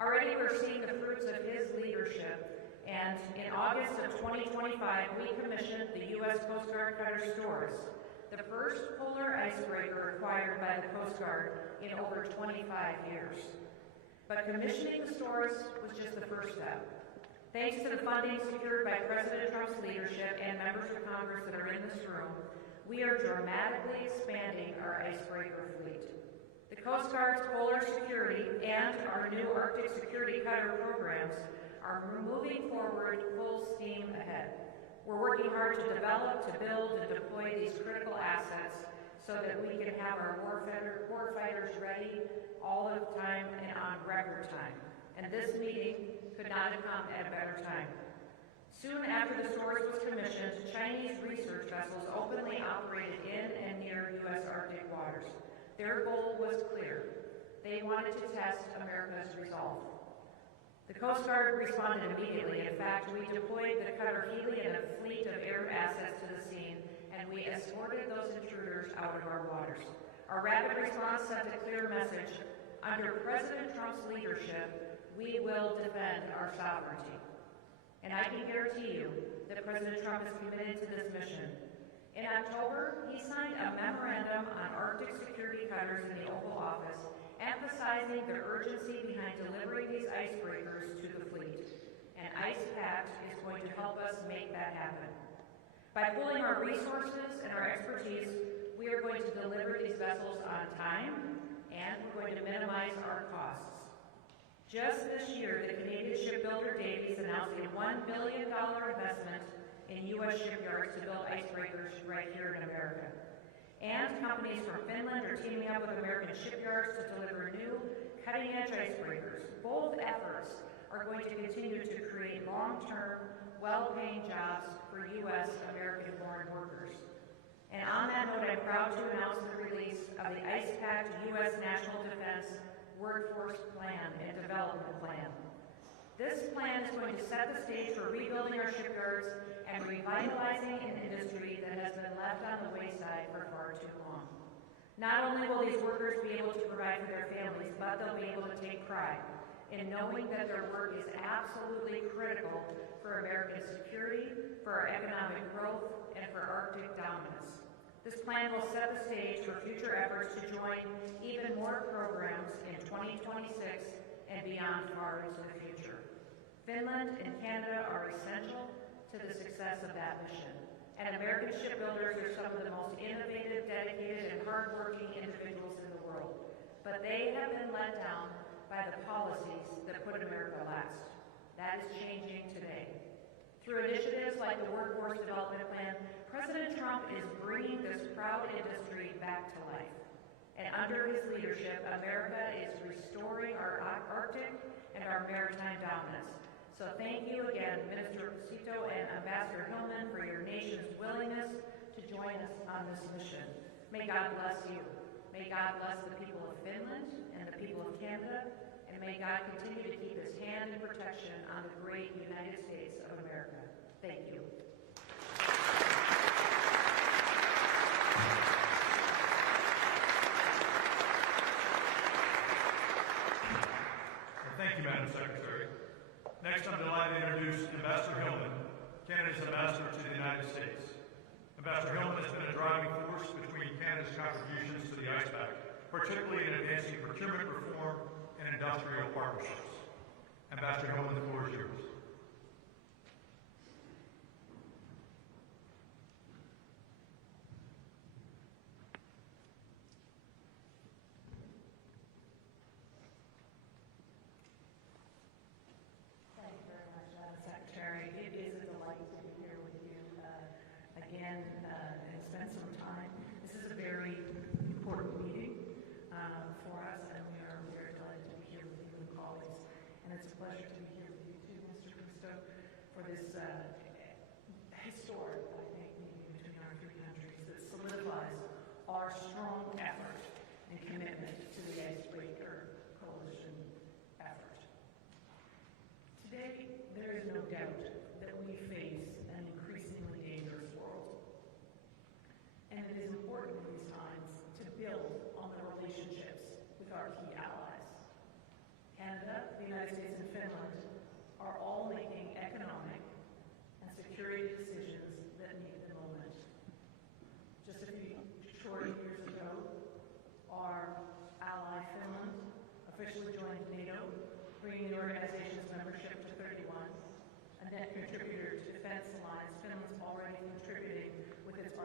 Already we're seeing the fruits of his leadership, and in August of 2025, we commissioned the U.S. Coast Guard cutter Storrs, the first polar icebreaker acquired by the Coast Guard in over 25 years. But commissioning the Storrs was just the first step. Thanks to the funding secured by President Trump's leadership and members of Congress that are in this room, we are dramatically expanding our icebreaker fleet. The Coast Guard's polar security and our new Arctic security cutter programs are moving forward full steam ahead. We're working hard to develop, to build, and deploy these critical assets so that we can have our warfighters ready all of the time and on record time. And this meeting could not have come at a better time. Soon after the Storrs was commissioned, Chinese research vessels openly operated in and near U.S. Arctic waters. Their goal was clear. They wanted to test America's resolve. The Coast Guard responded immediately. In fact, we deployed the cutter Hurley and a fleet of air assets to the scene, and we escorted those intruders out of our waters. Our rapid response sent a clear message. Under President Trump's leadership, we will defend our sovereignty. And I can guarantee you that President Trump is committed to this mission. In October, he signed a memorandum on Arctic security cutters in the Oval Office, emphasizing the urgency behind delivering these icebreakers to the fleet. And Pact is going to help us make that happen. By pooling our resources and our expertise, we are going to deliver these vessels on time, and we're going to minimize our costs. Just this year, the Canadian shipbuilder Davies announced a $1 billion investment in U.S. shipyards to build icebreakers right here in America. And companies from Finland are teaming up with American shipyards to deliver new, cutting-edge icebreakers. Both efforts are going to continue to create long-term, well-paying jobs for U.S. American-born workers. And on that note, I'm proud to announce the release of the Pact U.S. National Defense Workforce Plan and Development Plan. This plan is going to set the stage for rebuilding our shipyards and revitalizing an industry that has been left on the wayside for far too long. Not only will these workers be able to provide for their families, but they'll be able to take pride in knowing that their work is absolutely critical for American security, for our economic growth, and for Arctic dominance. This plan will set the stage for future efforts to join even more programs in 2026 and beyond far into the future. Finland and Canada are essential to the success of that mission. And American shipbuilders are some of the most innovative, dedicated, and hardworking individuals in the world. But they have been let down by the policies that put America last. That is changing today. Through initiatives like the Workforce Development Plan, President Trump is bringing this proud industry back to life. And under his leadership, America is restoring our Arctic and our maritime dominance. So thank you again, Minister Cito and Ambassador Hillman, for your nation's willingness to join us on this mission. May God bless you. May God bless the people of Finland and the people of Canada, and may God continue to keep his hand and protection on the great United States of America. Thank you. Thank you, Madam Secretary. Next, I'm delighted to introduce Ambassador Hillman, Canada's ambassador to the United States. Ambassador Hillman has been a driving force between Canada's contributions to the Pact, particularly in advancing procurement reform and industrial partnerships. Ambassador Hillman, the floor is yours. Historic, I think, meeting between our three countries that solidifies our strong effort and commitment to the Icebreaker Coalition effort. Today, there is no doubt that we face an increasingly dangerous world. And it is important in these times to build on the relationships with our key allies. Canada, the United States,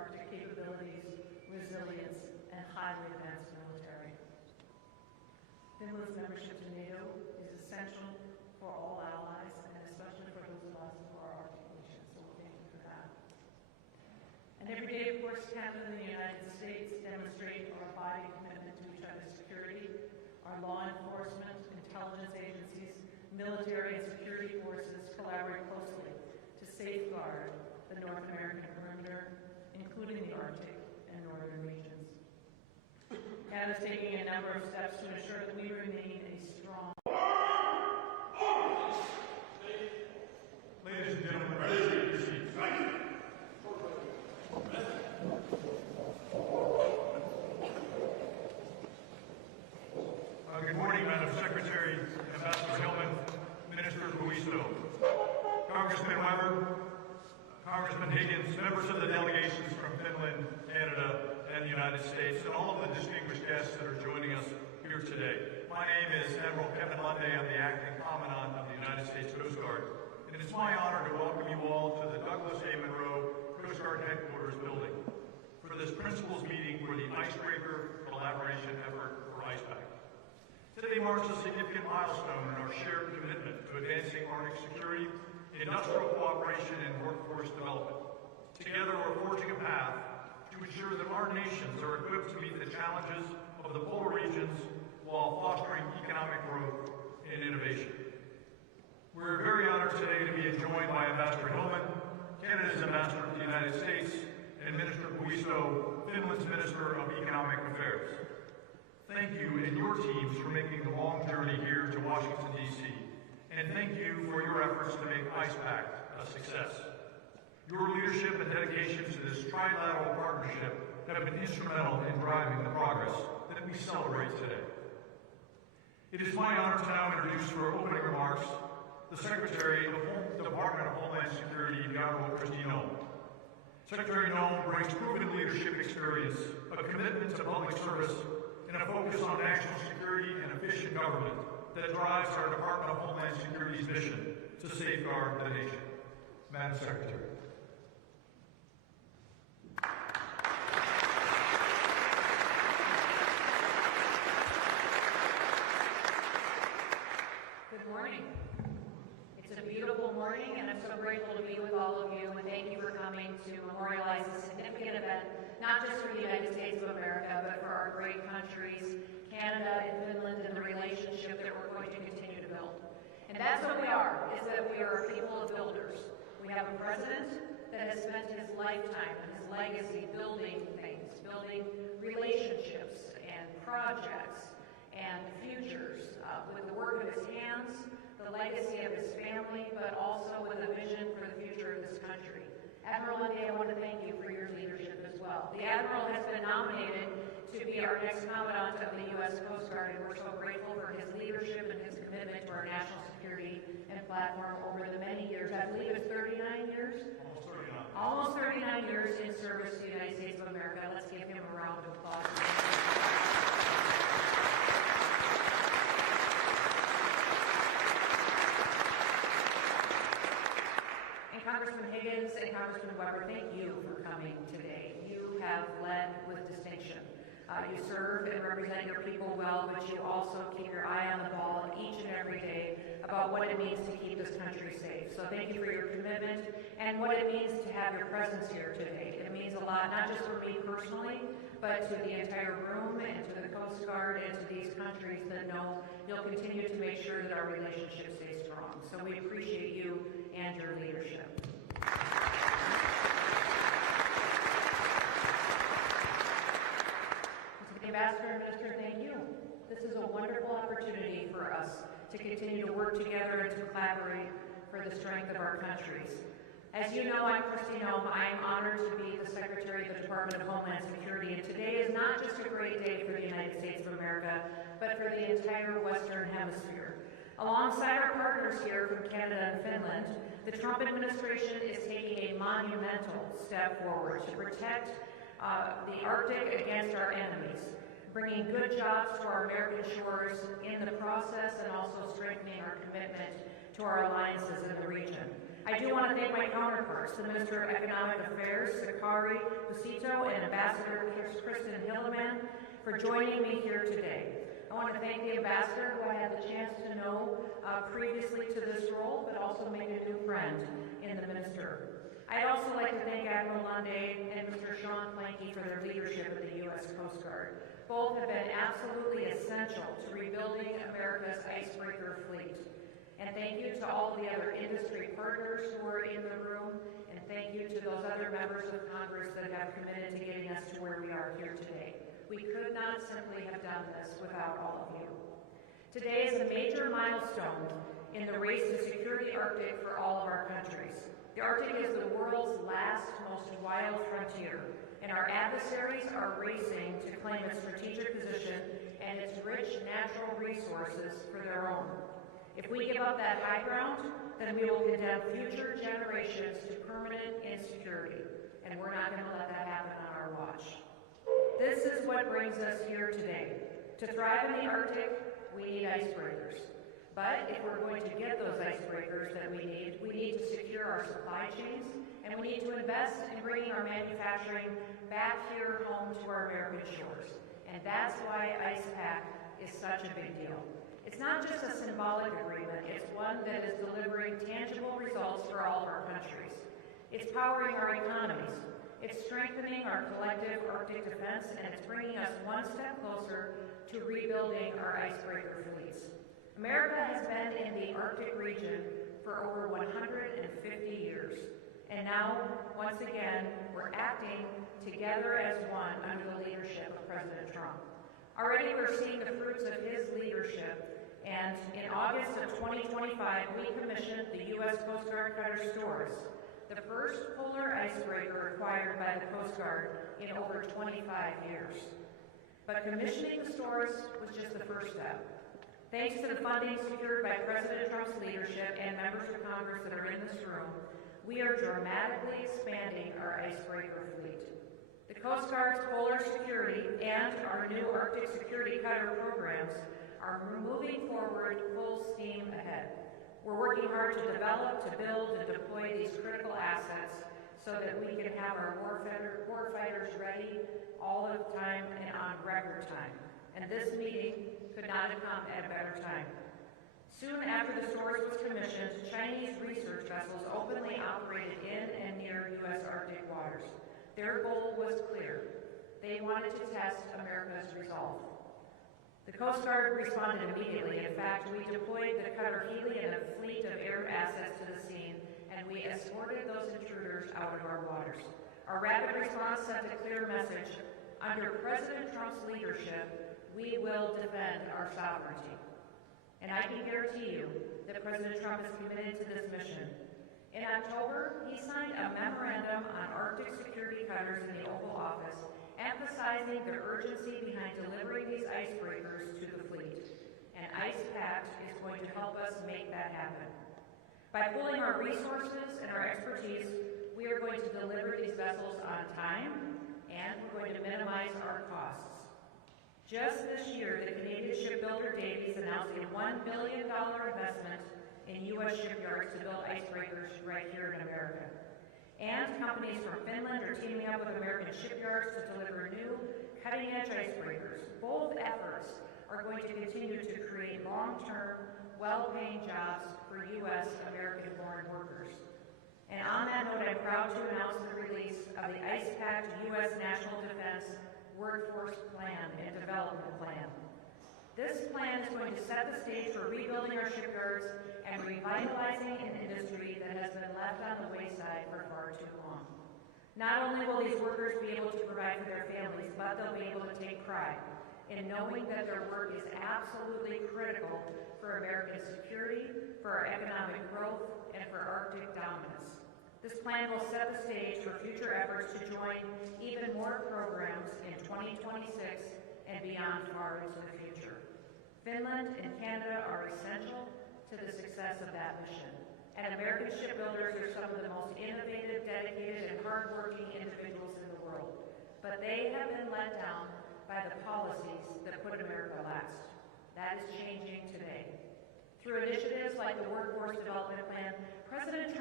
Arctic capabilities, resilience, and highly advanced military. Finland's membership to NATO is essential for all allies, and especially for those of us who are Arctic nations, so thank you for that. And every day, of course, Canada and the United States demonstrate our abiding commitment to each other's security. Our law enforcement, intelligence agencies, military and security forces collaborate closely to safeguard the North American perimeter, including the Arctic and northern regions. Canada is taking a number of steps to ensure that we remain a strong. Ladies and gentlemen, please take your seats. Good morning, Madam Secretary, Ambassador Hillman, Minister Buisto, Congressman Weber, Congressman Higgins, members of the delegations from Finland, Canada, and the United States, and all of the distinguished guests that are joining us here today. My name is Admiral Kevin Lunday. I'm the Acting Commandant of the United States Coast Guard, and it is my honor to welcome you all to the Douglas A. Monroe Coast Guard Headquarters building for this principals meeting for the Icebreaker Collaboration Effort for IcePact. Today marks a significant milestone in our shared commitment to advancing Arctic security, industrial cooperation, and workforce development. Together, we're forging a path to ensure that our nations are equipped to meet the challenges of the polar regions while fostering economic growth and innovation. We're very honored today to be joined by Ambassador Hillman, Canada's ambassador to the United States, and Minister Buisto, Finland's Minister of Economic Affairs. Thank you and your teams for making the long journey here to Washington, D.C., and thank you for your efforts to make IcePact a success. Your leadership and dedication to this trilateral partnership have been instrumental in driving the progress that we celebrate today. It is my honor to now introduce for opening remarks the Secretary of the Department of Homeland Security, the Honorable Kristi Noem. Secretary Noem brings proven leadership experience, a commitment to public service, and a focus on national security and efficient government that drives our Department of Homeland Security's mission to safeguard the nation. Madam Secretary. Good morning. It's a beautiful morning, and I'm so grateful to be with all of you, and thank you for coming to memorialize this significant event, not just for the United States of America, but for our great countries, Canada and Finland, and the relationship that we're going to continue to build. And that's what we are, is that we are a people of builders. We have a president that has spent his lifetime and his legacy building things, building relationships and projects and futures with the work of his hands, the legacy of his family, but also with a vision for the future of this country. Admiral Lunday, I want to thank you for your leadership as well. The Admiral has been nominated to be our next Commandant of the U.S. Coast Guard, and we're so grateful for his leadership and his commitment to our national security and platform over the many years. I believe it's 39 years? Almost 39 years in service to the United States of America. Let's give him a round of applause. Congressman Higgins and Congressman Weber, thank you for coming today. You have led with distinction. You serve and represent your people well, but you also keep your eye on the ball each and every day about what it means to keep this country safe. So thank you for your commitment and what it means to have your presence here today. It means a lot, not just for me personally, but to the entire room and to the Coast Guard and to these countries that know you'll continue to make sure that our relationship stays strong. So we appreciate you and your leadership. To the Ambassador and Minister, thank you. This is a wonderful opportunity for us to continue to work together and to collaborate for the strength of our countries. As you know, I'm Kristi Noem. I am honored to be the Secretary of the Department of Homeland Security, and today is not just a great day for the United States of America, but for the entire Western Hemisphere. Alongside our partners here from Canada and Finland, the Trump administration is taking a monumental step forward to protect the Arctic against our enemies, bringing good jobs to our American shores in the process and also strengthening our commitment to our alliances in the region. I do want want to thank my counterparts, the Minister of Economic Affairs, Sakari Busito, and Ambassador Kristi Noem, for joining me here today. I want to thank the Ambassador, who I had the chance to know previously to this role, but also made a new friend in the Minister. I'd also like to thank Admiral Bondi and Mr. Sean Planky for their leadership of the U.S. Coast Guard. Both have been absolutely essential to rebuilding America's icebreaker fleet. And thank you to all the other industry partners who are in the room, and thank you to those other members of Congress that have committed to getting us to where we are here today. We could not simply have done this without all of you. Today is a major milestone in the race to secure the Arctic for all of our countries. The Arctic is the world's last, most wild frontier, and our adversaries are racing to claim its strategic position and its rich natural resources for their own. If we give up that high ground, then we will condemn future generations to permanent insecurity, and we're not going to let that happen on our watch. This is what brings us here today. To thrive in the Arctic, we need icebreakers. But if we're going to get those icebreakers that we need to secure our supply chains, and we need to invest in bringing our manufacturing back here home to our American shores. And that's why Pact is such a big deal. It's not just a symbolic agreement, it's one that is delivering tangible results for all of our countries. It's powering our economies. It's strengthening our collective Arctic defense, and it's bringing us one step closer to rebuilding our icebreaker fleets. America has been in the Arctic region for over 150 years. And now, once again, we're acting together as one under the leadership of President Trump. Already we're seeing the fruits of his leadership, and in August of 2025, we commissioned the U.S. Coast Guard Cutter Stores, the first polar icebreaker acquired by the Coast Guard in over 25 years. But commissioning the stores was just the first step. Thanks to the funding secured by President Trump's leadership and members of Congress that are in this room, we are dramatically expanding our icebreaker fleet. The Coast Guard's polar security and our new Arctic security cutter programs are moving forward full steam ahead. We're working hard to develop, to build, and deploy these critical assets so that we can have our warfighters ready all of the time and on record time. And this meeting could not have come at a better time. Soon after the stores was commissioned, Chinese research vessels openly operated in and near U.S. Arctic waters. Their goal was clear. They wanted to test America's resolve. The Coast Guard responded immediately. In fact, we deployed the cutter Hurley and a fleet of air assets to the scene, and we escorted those intruders out of our waters. Our rapid response sent a clear message. Under President Trump's leadership, we will defend our sovereignty. And I can guarantee you that President Trump is committed to this mission. In October, he signed a memorandum on Arctic security cutters in the Oval Office, emphasizing the urgency behind delivering these icebreakers to the fleet. And Pact is going to help us make that happen. By pooling our resources and our expertise, we are going to deliver these vessels on time, and we're going to minimize our costs. Just this year, the Canadian shipbuilder Davies announced a $1 billion investment in U.S. shipyards to build icebreakers right here in America. And companies from Finland are teaming up with American shipyards to deliver new, cutting-edge icebreakers. Both efforts are going to continue to create long-term, well-paying jobs for U.S. American-born workers. And on that note, I'm proud to announce the release of the Pact U.S. National Defense Workforce Plan and Development Plan. This plan is going to set the stage for rebuilding our shipyards and revitalizing an industry that has been left on the wayside for far too long. Not only will these workers be able to provide for their families, but they'll be able to take pride in knowing that their work is absolutely critical for American security, for our economic growth, and for Arctic dominance. This plan will set the stage for future efforts to join even more programs in 2026 and beyond far into the future. Finland and Canada are essential to the success of that mission. And American shipbuilders are some of the most innovative, dedicated, and hardworking individuals in the world. But they have been let down by the policies that put America last. That is changing today. Through initiatives like the Workforce Development Plan, President Trump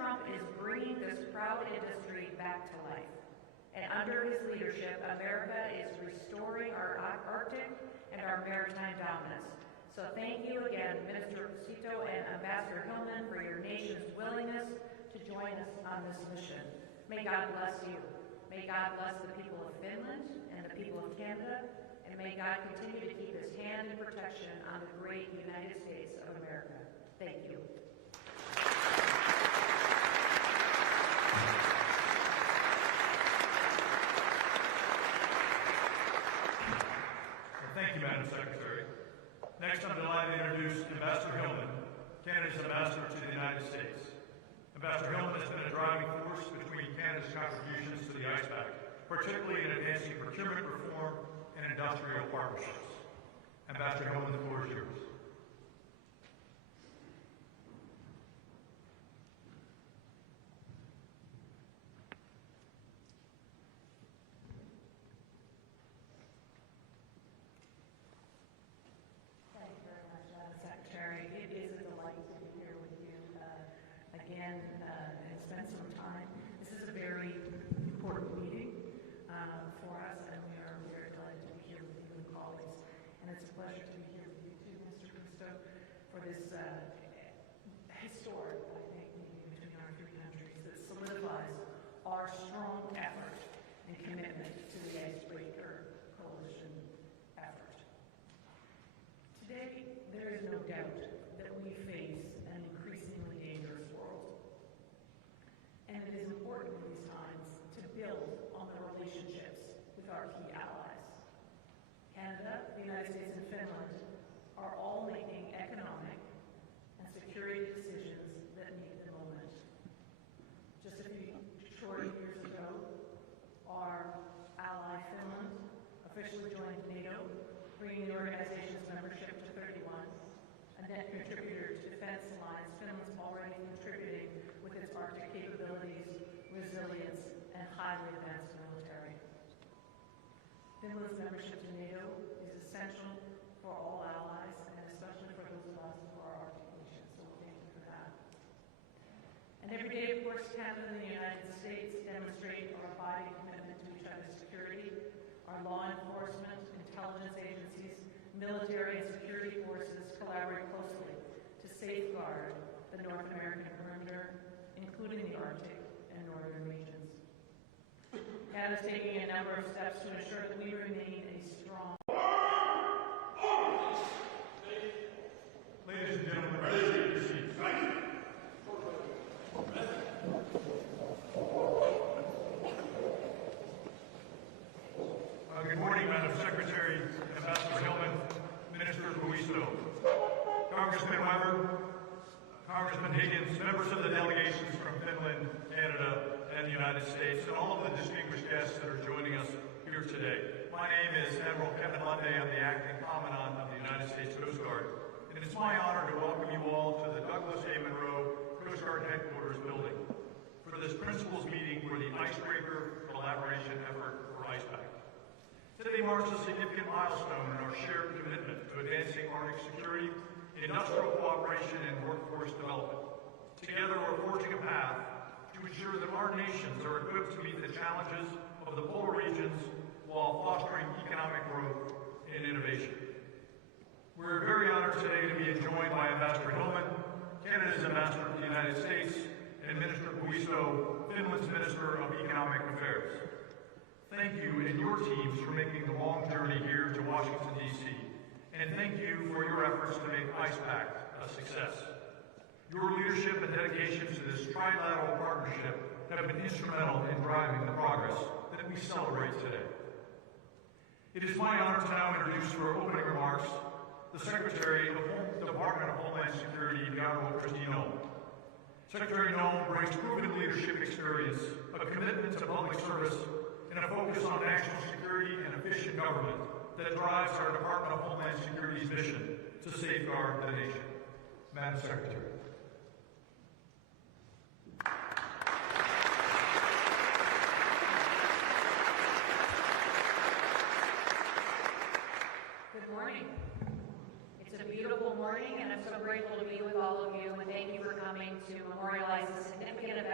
Trump is bringing this proud industry back to life. And under his leadership, America is restoring our Arctic and our maritime dominance. So thank you again, Minister Cito and Ambassador Hillman, for your nation's willingness to join us on this mission. May God bless you. May God bless the people of Finland and the people of Canada, and may God continue to keep his hand and protection on the great United States of America. Thank you. Thank you, Madam Secretary. Next, I'm delighted to introduce Ambassador Hillman, Canada's ambassador to the United States. Ambassador Hillman has been a driving force between Canada's contributions to the ICE Pact, particularly in advancing procurement reform and industrial partnerships. Ambassador Hillman, the floor is yours. And spend some time. This is a very important meeting for us, and we are very delighted to be here with you and colleagues. And it's a pleasure to be here with you too, Mr. Gusto, for this historic, I think, meeting between our three countries that solidifies our strong effort and commitment to the Icebreaker Coalition effort. Today, there is no doubt that we face an increasingly dangerous world. And it is important in these times to build on the relationships with our key allies. Canada, the United States, and Finland are all making economic and security decisions that meet the moment. Just a few short years ago, our ally Finland officially joined NATO, bringing the organization's membership to 31. A net contributor to Defense Alliance, Finland's already contributing with its Arctic capabilities, resilience, and highly advanced military. Finland's membership to NATO is essential for all allies, and especially for those of us who are Arctic nations, so thank you for that. And every day, of course, Canada and the United States demonstrate our abiding commitment to each other's security. Our law enforcement, intelligence agencies, military and security forces collaborate closely to safeguard the North American perimeter, including the Arctic and northern regions. Canada is taking a number of steps to ensure that we remain a strong. Ladies and gentlemen, please take your seats. Good morning, Madam Secretary, Ambassador Hillman, Minister Guisto, Congressman Weber, Congressman Higgins, members of the delegations from Finland, Canada, and the United States, and all of the distinguished guests that are joining us here today. My name is Admiral Kevin Lunday. I'm the Acting Commandant of the United States Coast Guard, and it's my honor to welcome you all to the Douglas A. Monroe Coast Guard Headquarters building for this principals meeting for the Icebreaker Collaboration Effort for ICE Pact. Today marks a significant milestone in our shared commitment to advancing Arctic security, industrial cooperation, and workforce development. Together, we're forging a path to ensure that our nations are equipped to meet the challenges of the polar regions while fostering economic growth and innovation. We're very honored today to be joined by Ambassador Hillman, Canada's ambassador to the United States, and Minister Guisto, Finland's Minister of Economic Affairs. Thank you and your teams for making the long journey here to Washington, D.C., and thank you for your efforts to make ICE Pact a success. Your leadership and dedication to this trilateral partnership have been instrumental in driving the progress that we celebrate today. It is my honor to now introduce for opening remarks the Secretary of the Department of Homeland Security, the Honorable Kristi Noem. Secretary Noem brings proven leadership experience, a commitment to public service, and a focus on national security and efficient government that drives our Department of Homeland Security's mission to safeguard the nation. Madam Secretary. Good morning. It's a beautiful morning, and I'm so grateful to be with all of you, and thank you for coming to memorialize a significant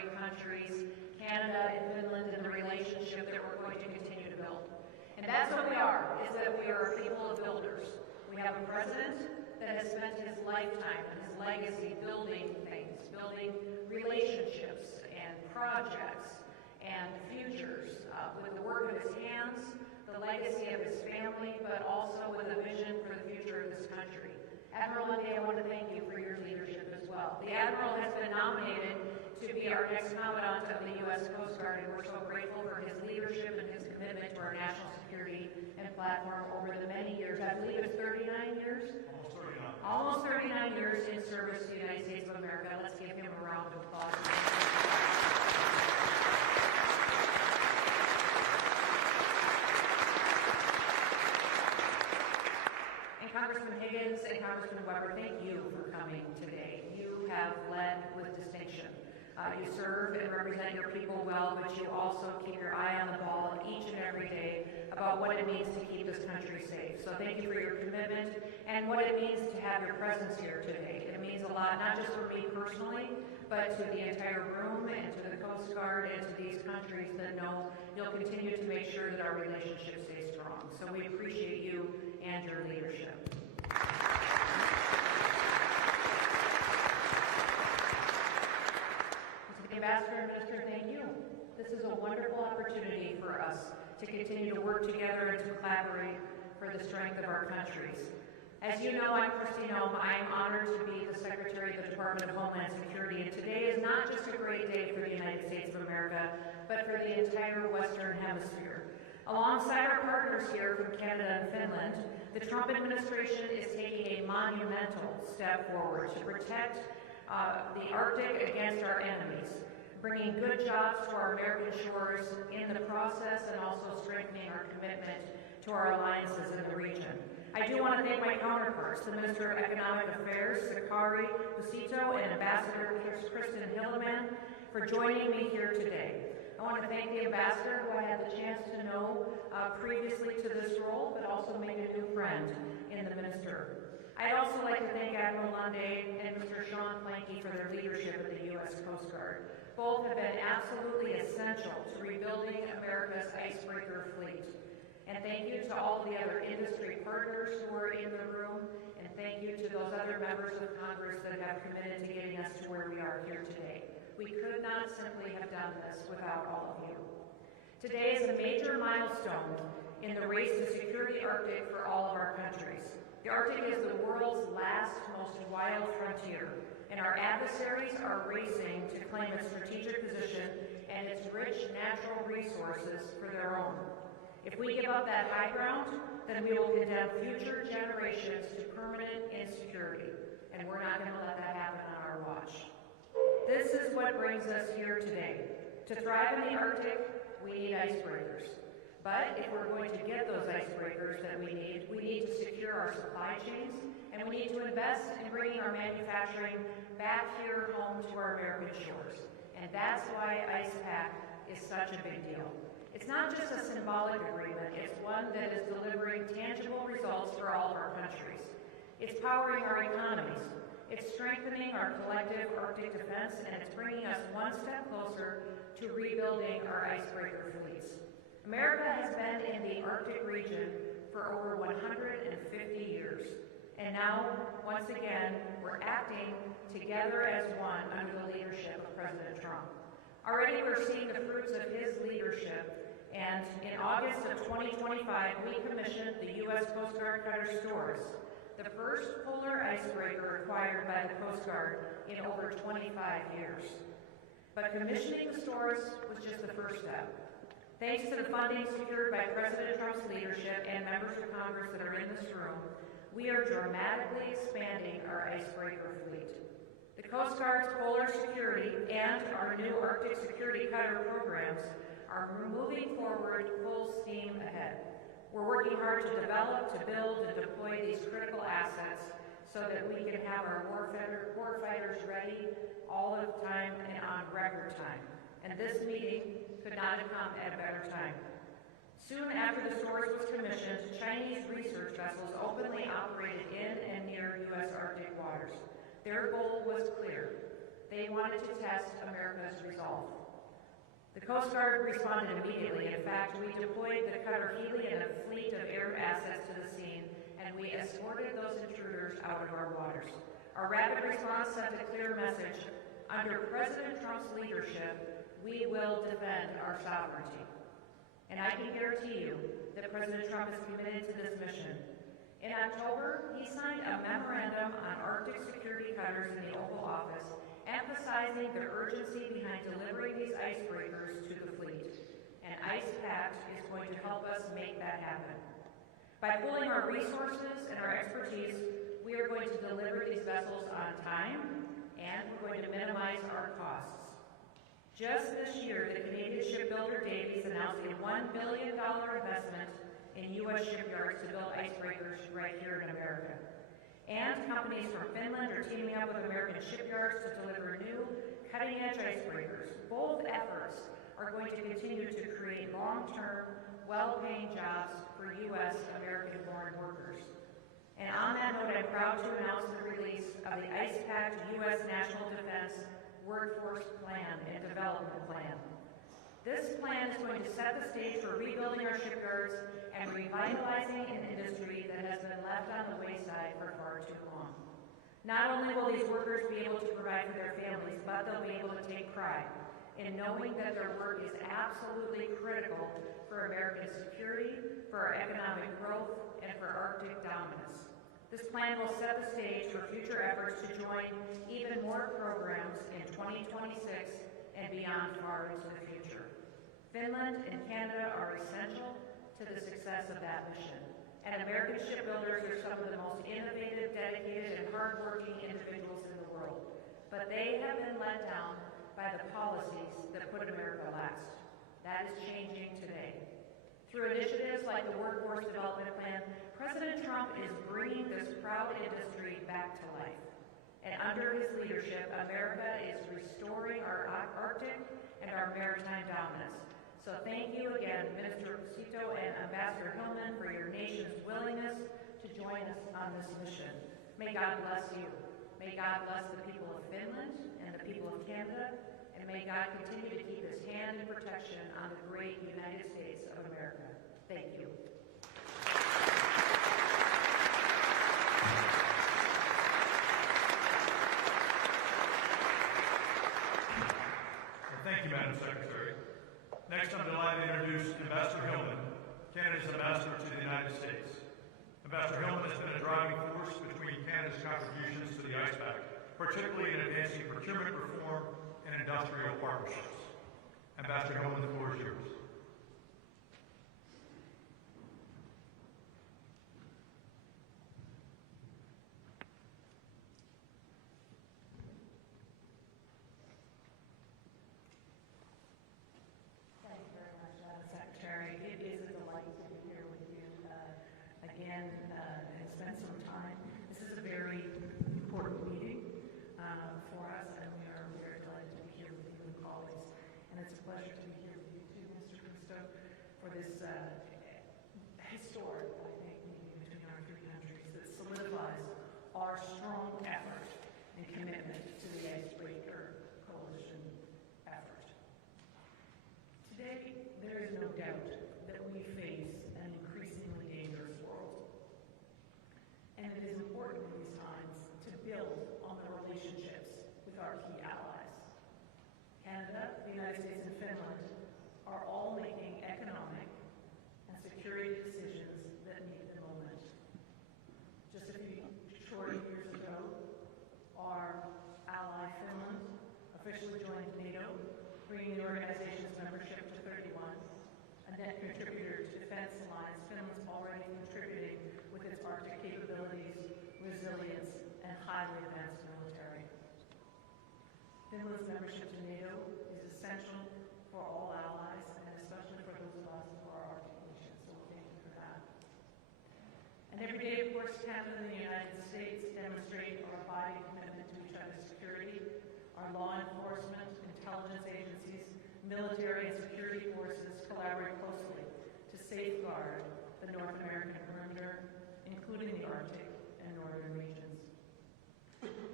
great countries, Canada and Finland, and the relationship that we're going to continue to build. And that's what we are, is that we are a people of builders. We have a president that has spent his lifetime and his legacy building things, building relationships and projects and futures with the work of his hands, the legacy of his family, but also with a vision for the future of this country. Admiral Monday, I want to thank you for your leadership as well. The Admiral has been nominated to be our next Commandant of the U.S. Coast Guard, and we're so grateful for his leadership and his commitment to our national security and platform over the many years. I believe it's 39 years? Almost 39 years in service to the United States of America. Let's give him a round of applause. And Congressman Higgins and Congressman Weber, thank you for coming today. You have led with distinction. You serve and represent your people well, but you also keep your eye on the ball each and every day about what it means to keep this country safe. So thank you for your commitment and what it means to have your presence here today. It means a lot, not just for me personally, but to the entire room and to the Coast Guard and to these countries that know you'll continue to make sure that our relationship stays strong. So we appreciate you and your leadership. Ambassador and Minister, thank you. This is a wonderful opportunity for us to continue to work together and to collaborate for the strength of our countries. As you know, I'm Kristi Noem. I am honored to be the Secretary of the Department of Homeland Security, and today is not just a great day for the United States of America, but for the entire Western Hemisphere. Alongside our partners here from Canada and Finland, the Trump administration is taking a monumental step forward to protect the Arctic against our enemies, bringing good jobs to our American shores in the process and also strengthening our commitment to our alliances in the region. I do want to thank my counterparts, the Minister of Economic Affairs, Sakari Busito, and Ambassador Kristen Hilleman, for joining me here today. I want to thank the Ambassador, who I had the chance to know previously to this role, but also made a new friend in the Minister. I'd also like to thank Admiral Monday and Mr. Sean Planky for their leadership of the U.S. Coast Guard. Both have been absolutely essential to rebuilding America's icebreaker fleet. And thank you to all the other industry partners who are in the room, and thank you to those other members of Congress that have committed to getting us to where we are here today. We could not simply have done this without all of you. Today is a major milestone in the race to secure the Arctic for all of our countries. The Arctic is the world's last, most wild frontier, and our adversaries are racing to claim its strategic position and its rich natural resources for their own. If we give up that high ground, then we will condemn future generations to permanent insecurity, and we're not going to let that happen on our watch. This is what brings us here today. To thrive in the Arctic, we need icebreakers. But if we're going to get those icebreakers that we need to secure our supply chains, and we need to invest in bringing our manufacturing back here home to our American shores. And that's why IcePact is such a big deal. It's not just a symbolic agreement, it's one that is delivering tangible results for all of our countries. It's powering our economies. It's strengthening our collective Arctic defense, and it's bringing us one step closer to rebuilding our icebreaker fleets. America has been in the Arctic region for over 150 years. And now, once again, we're acting together as one under the leadership of President Trump. Already we're seeing the fruits of his leadership, and in August of 2025, we commissioned the U.S. Coast Guard Cutter Stores, the first polar icebreaker acquired by the Coast Guard in over 25 years. But commissioning the stores was just the first step. Thanks to the funding secured by President Trump's leadership and members of Congress that are in this room, we are dramatically expanding our icebreaker fleet. The Coast Guard's polar security and our new Arctic security cutter programs are moving forward full steam ahead. We're working hard to develop, to build, and deploy these critical assets so that we can have our warfighters ready all of the time and on record time. And this meeting could not have come at a better time. Soon after the stores was commissioned, Chinese research vessels openly operated in and near U.S. Arctic waters. Their goal was clear. They wanted to test America's resolve. The Coast Guard responded immediately. In fact, we deployed the cutter Hurley and a fleet of air assets to the scene, and we escorted those intruders out of our waters. Our rapid response sent a clear message. Under President Trump's leadership, we will defend our sovereignty. And I can guarantee you that President Trump is committed to this mission. In October, he signed a memorandum on Arctic security cutters in the Oval Office, emphasizing the urgency behind delivering these icebreakers to the fleet. And Pact is going to help us make that happen. By pooling our resources and our expertise, we are going to deliver these vessels on time, and we're going to minimize our costs. Just this year, the Canadian shipbuilder Davies announced a $1 billion investment in U.S. shipyards to build icebreakers right here in America. And companies from Finland are teaming up with American shipyards to deliver new, cutting-edge icebreakers. Both efforts are going to continue to create long-term, well-paying jobs for U.S. American-born workers. And on that note, I'm proud to announce the release of the Pact U.S. National Defense Workforce Plan and Development Plan. This plan is going to set the stage for rebuilding our shipyards and revitalizing an industry that has been left on the wayside for far too long. Not only will these workers be able to provide for their families, but they'll be able to take pride in knowing that their work is absolutely critical for American security, for our economic growth, and for Arctic dominance. This plan will set the stage for future efforts to join even more programs in 2026 and beyond far into the future. Finland and Canada are essential to the success of that mission. And American shipbuilders are some of the most innovative, dedicated, and hardworking individuals in the world. But they have been let down by the policies that put America last. That is changing today. Through initiatives like the Workforce Development Plan, President Trump is bringing this proud industry back to life. And under his leadership, America is restoring our Arctic and our maritime dominance. So thank you again, Minister Cito and Ambassador Hillman, for your nation's willingness to join us on this mission. May God bless you. May God bless the people of Finland and the people of Canada, and may God continue to keep his hand in protection on the great United States of America. Thank you. Thank you, Madam Secretary. Next, I'm delighted to introduce Ambassador Hillman, Canada's ambassador to the United States. Ambassador Hillman has been a driving force between Canada's contributions to the Pact, particularly in advancing procurement reform and industrial partnerships. Ambassador Hillman, the floor is yours. Historic, I think, meeting between our three countries that solidifies our strong effort and commitment to the Icebreaker Coalition effort. Today, there is no doubt that we face an increasingly dangerous world. And it is important in these times to build on the relationships with our key allies. Canada, the United States, and Finland are all making economic and security decisions that meet the moment. Just a few short years ago, our ally Finland officially joined NATO, bringing the organization's membership to 31. A net contributor to Defense Alliance, Finland's already contributing with its Arctic capabilities, resilience, and highly advanced military. Finland's membership to NATO is essential for all allies, and especially for those of us who are Arctic nations, so thank you for that. And every day, of course, Canada and the United States demonstrate our abiding commitment to each other's security. Our law enforcement, intelligence agencies, military and security forces collaborate closely to safeguard the North American perimeter, including the Arctic and northern regions.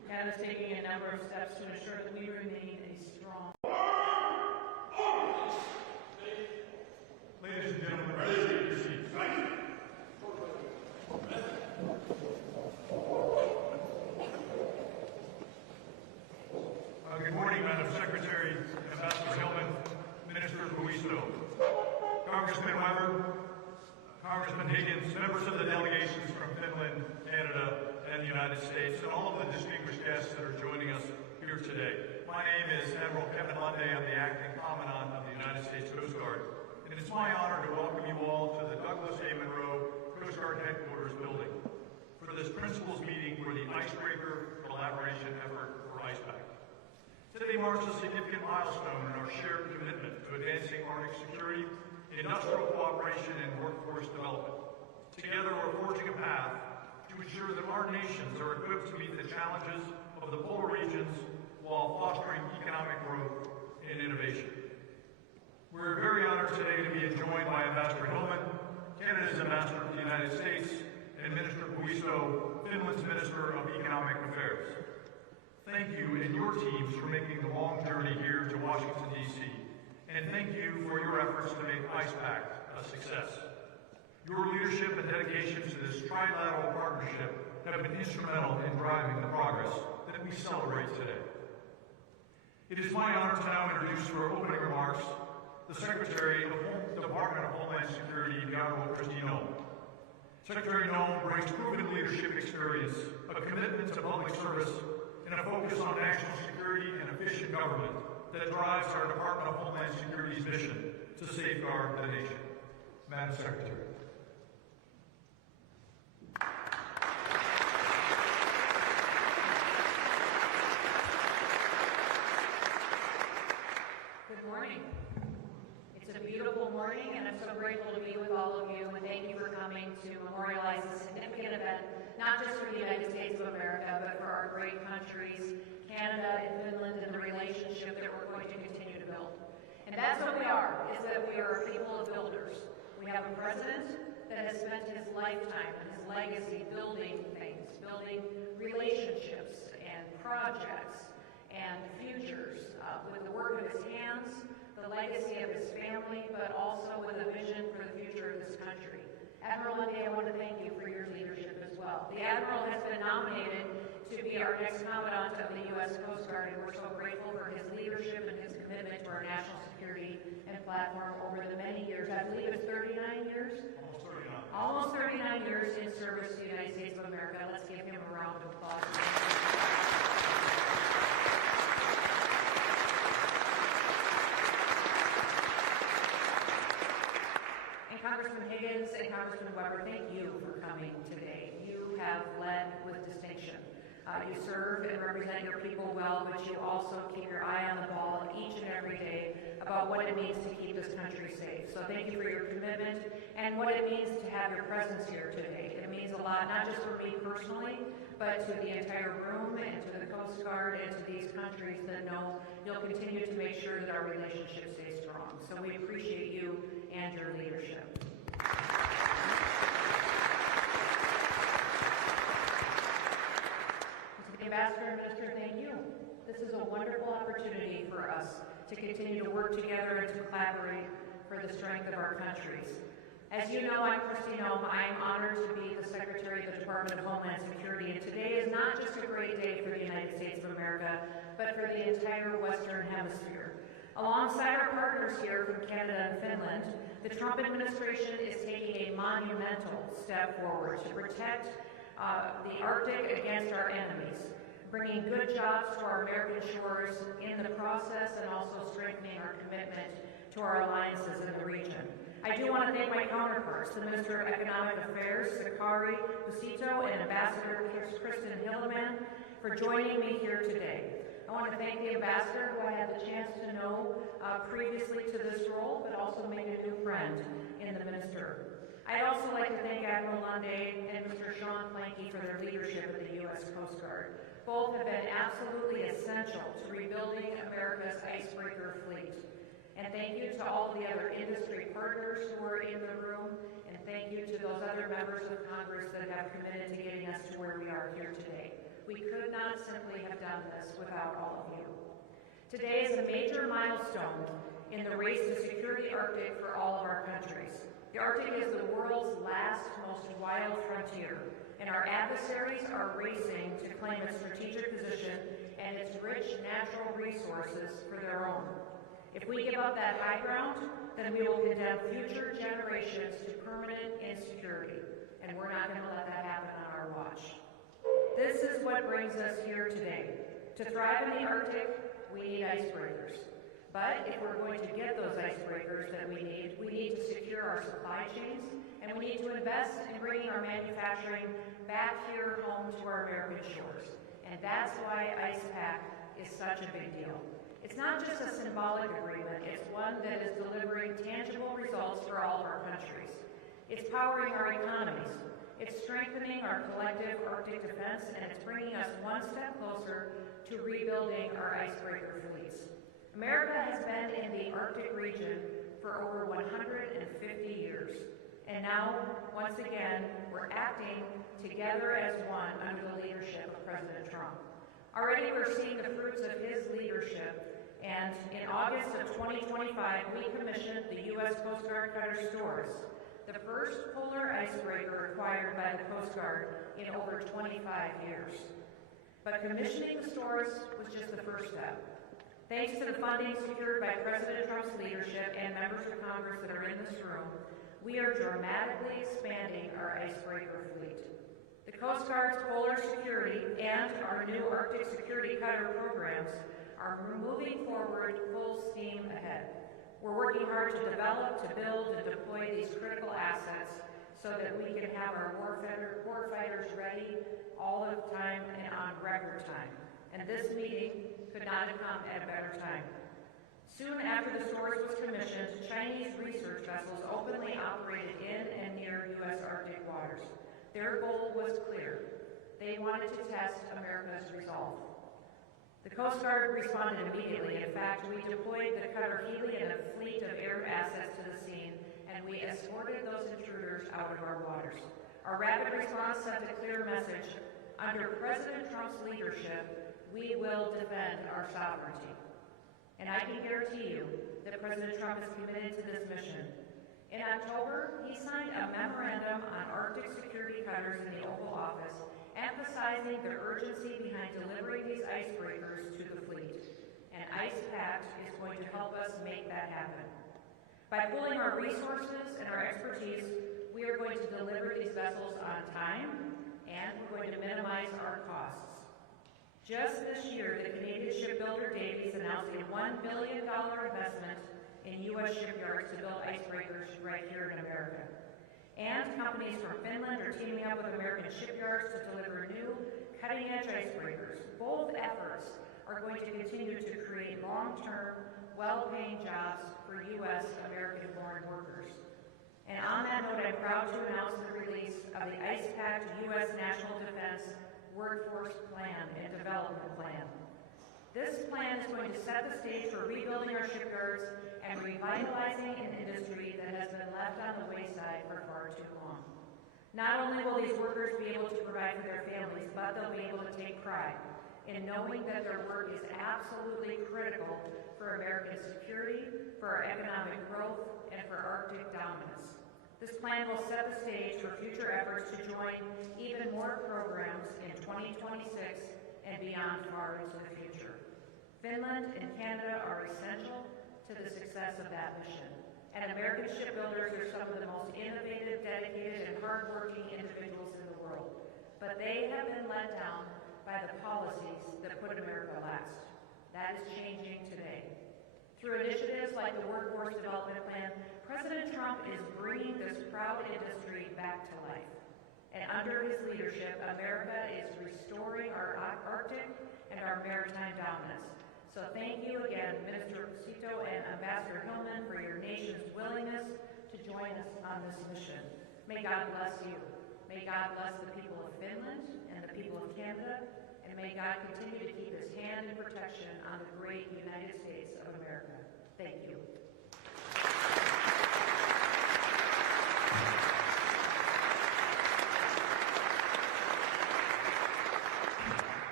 Canada is taking a number of steps to ensure that we remain a strong. Ladies and gentlemen, please take your seats. Good morning, Madam Secretary, Ambassador Hillman, Minister Buisto, Congressman Weber, Congressman Higgins, members of the delegations from Finland, Canada, and the United States, and all of the distinguished guests that are joining us here today. My name is Admiral Kevin Lunde. I'm the Acting Commandant of the United States Coast Guard, and it's my honor to welcome you all to the Douglas A. Monroe Coast Guard Headquarters building for this principals meeting for the Icebreaker Collaboration Effort for IcePact. Today marks a significant milestone in our shared commitment to advancing Arctic security, industrial cooperation, and workforce development. Together, we're forging a path to ensure that our nations are equipped to meet the challenges of the polar regions while fostering economic growth and innovation. We're very honored today to be joined by Ambassador Hillman, Canada's ambassador to the United States, and Minister Buisto, Finland's Minister of Economic Affairs. Thank you and your teams for making the long journey here to Washington, D.C., and thank you for your efforts to make IcePact a success. Your leadership and dedication to this trilateral partnership have been instrumental in driving the progress that we celebrate today. It is my honor to now introduce for opening remarks the Secretary of the Department of Homeland Security, the Honorable Kristi Noem. Secretary Noem brings proven leadership experience, a commitment to public service, and a focus on national security and efficient government that drives our Department of Homeland Security's mission to safeguard the nation. Madam Secretary. Good morning. It's a beautiful morning, and I'm so grateful to be with all of you, and thank you for coming to memorialize this significant event, not just for the United States of America, but for our great countries, Canada and Finland, and the relationship that we're going to continue to build. And that's what we are, is that we are a people of builders. We have a president that has spent his lifetime and his legacy building things, building relationships and projects and futures with the work of his hands, the legacy of his family, but also with a vision for the future of this country. Admiral Lunde, I want to thank you for your leadership as well. The Admiral has been nominated to be our next Commandant of the U.S. Coast Guard, and we're so grateful for his leadership and his commitment to our national security and platform over the many years. I believe it's 39 years? Almost 39 years in service to the United States of America. Let's give him a round of applause. Congressman Higgins and Congressman Weber, thank you for coming today. You have led with distinction. You serve and represent your people well, but you also keep your eye on the ball each and every day about what it means to keep this country safe. So thank you for your commitment and what it means to have your presence here today. It means a lot, not just for me personally, but to the entire room and to the Coast Guard and to these countries that know you'll continue to make sure that our relationship stays strong. So we appreciate you and your leadership. Ambassador and Minister, thank you. This is a wonderful opportunity for us to continue to work together and to collaborate for the strength of our countries. As you know, I'm Kristi Noem. I am honored to be the Secretary of the Department of Homeland Security, and today is not just a great day for the United States of America, but for the entire Western Hemisphere. Alongside our partners here from Canada and Finland, the Trump administration is taking a monumental step forward to protect the Arctic against our enemies, bringing good jobs to our American shores in the process, and also strengthening our commitment to our alliances in the region. I do want to thank my counterparts, the Minister of Economic Affairs, Sakari Busito, and Ambassador Kristi Noem, for joining me here today. I want to thank the Ambassador, who I had the chance to know previously to this role, but also made a new friend in the Minister. I'd also like to thank Admiral Lunde and Mr. Sean Planky for their leadership of the U.S. Coast Guard. Both have been absolutely essential to rebuilding America's icebreaker fleet. And thank you to all the other industry partners who are in the room, and thank you to those other members of Congress that have committed to getting us to where we are here today. We could not simply have done this without all of you. Today is a major milestone in the race to secure the Arctic for all of our countries. The Arctic is the world's last, most wild frontier, and our adversaries are racing to claim its strategic position and its rich natural resources for their own. If we give up that high ground, then we will condemn future generations to permanent insecurity, and we're not going to let that happen on our watch. This is what brings us here today. To thrive in the Arctic, we need icebreakers. But if we're going to get those icebreakers that we need to secure our supply chains, and we need to invest in bringing our manufacturing back here home to our American shores. And that's why Pact is such a big deal. It's not just a symbolic agreement, it's one that is delivering tangible results for all of our countries. It's powering our economies, it's strengthening our collective Arctic defense, and it's bringing us one step closer to rebuilding our icebreaker fleets. America has been in the Arctic region for over 150 years, and now, once again, we're acting together as one under the leadership of President Trump. Already we're seeing the fruits of his leadership, and in August of 2025, we commissioned the U.S. Coast Guard cutter Stores, the first polar icebreaker acquired by the Coast Guard in over 25 years. But commissioning the Stores was just the first step. Thanks to the funding secured by President Trump's leadership and members of Congress that are in this room, we are dramatically expanding our icebreaker fleet. The Coast Guard's polar security and our new Arctic security cutter programs are moving forward full steam ahead. We're working hard to develop, to build, and deploy these critical assets so that we can have our warfighters ready all of the time and on record time. And this meeting could not have come at a better time. Soon after the Stores was commissioned, Chinese research vessels openly operated in and near U.S. Arctic waters. Their goal was clear. They wanted to test America's resolve. The Coast Guard responded immediately. In fact, we deployed the cutter Hurley and a fleet of air assets to the scene, and we escorted those intruders out of our waters. Our rapid response sent a clear message. Under President Trump's leadership, we will defend our sovereignty. And I can guarantee you that President Trump is committed to this mission. In October, he signed a memorandum on Arctic security cutters in the Oval Office, emphasizing the urgency behind delivering these icebreakers to the fleet. And Pact is going to help us make that happen. By pooling our resources and our expertise, we are going to deliver these vessels on time, and we're going to minimize our costs. Just this year, the Canadian shipbuilder Davies announced a $1 billion investment in U.S. shipyards to build icebreakers right here in America. And companies from Finland are teaming up with American shipyards to deliver new, cutting-edge icebreakers. Both efforts are going to continue to create long-term, well-paying jobs for U.S. American-born workers. And on that note, I'm proud to announce the release of the Pact U.S. National Defense Workforce Plan and Development Plan. This plan is going to set the stage for rebuilding our shipyards and revitalizing an industry that has been left on the wayside for far too long. Not only will these workers be able to provide for their families, but they'll be able to take pride in knowing that their work is absolutely critical for American security, for our economic growth, and for Arctic dominance. This plan will set the stage for future efforts to join even more programs in 2026 and beyond far into the future. Finland and Canada are essential to the success of that mission. And American shipbuilders are some of the most innovative, dedicated, and hardworking individuals in the world. But they have been let down by the policies that put America last. That is changing today. Through initiatives like the Workforce Development Plan, President Trump is bringing this proud industry back to life. And under his leadership, America is restoring our Arctic and our maritime dominance. So thank you again, Minister Cito and Ambassador Hillman, for your nation's willingness to join us on this mission. May God bless you. May God bless the people of Finland and the people of Canada, and may God continue to keep his hand in protection on the great United States of America. Thank you.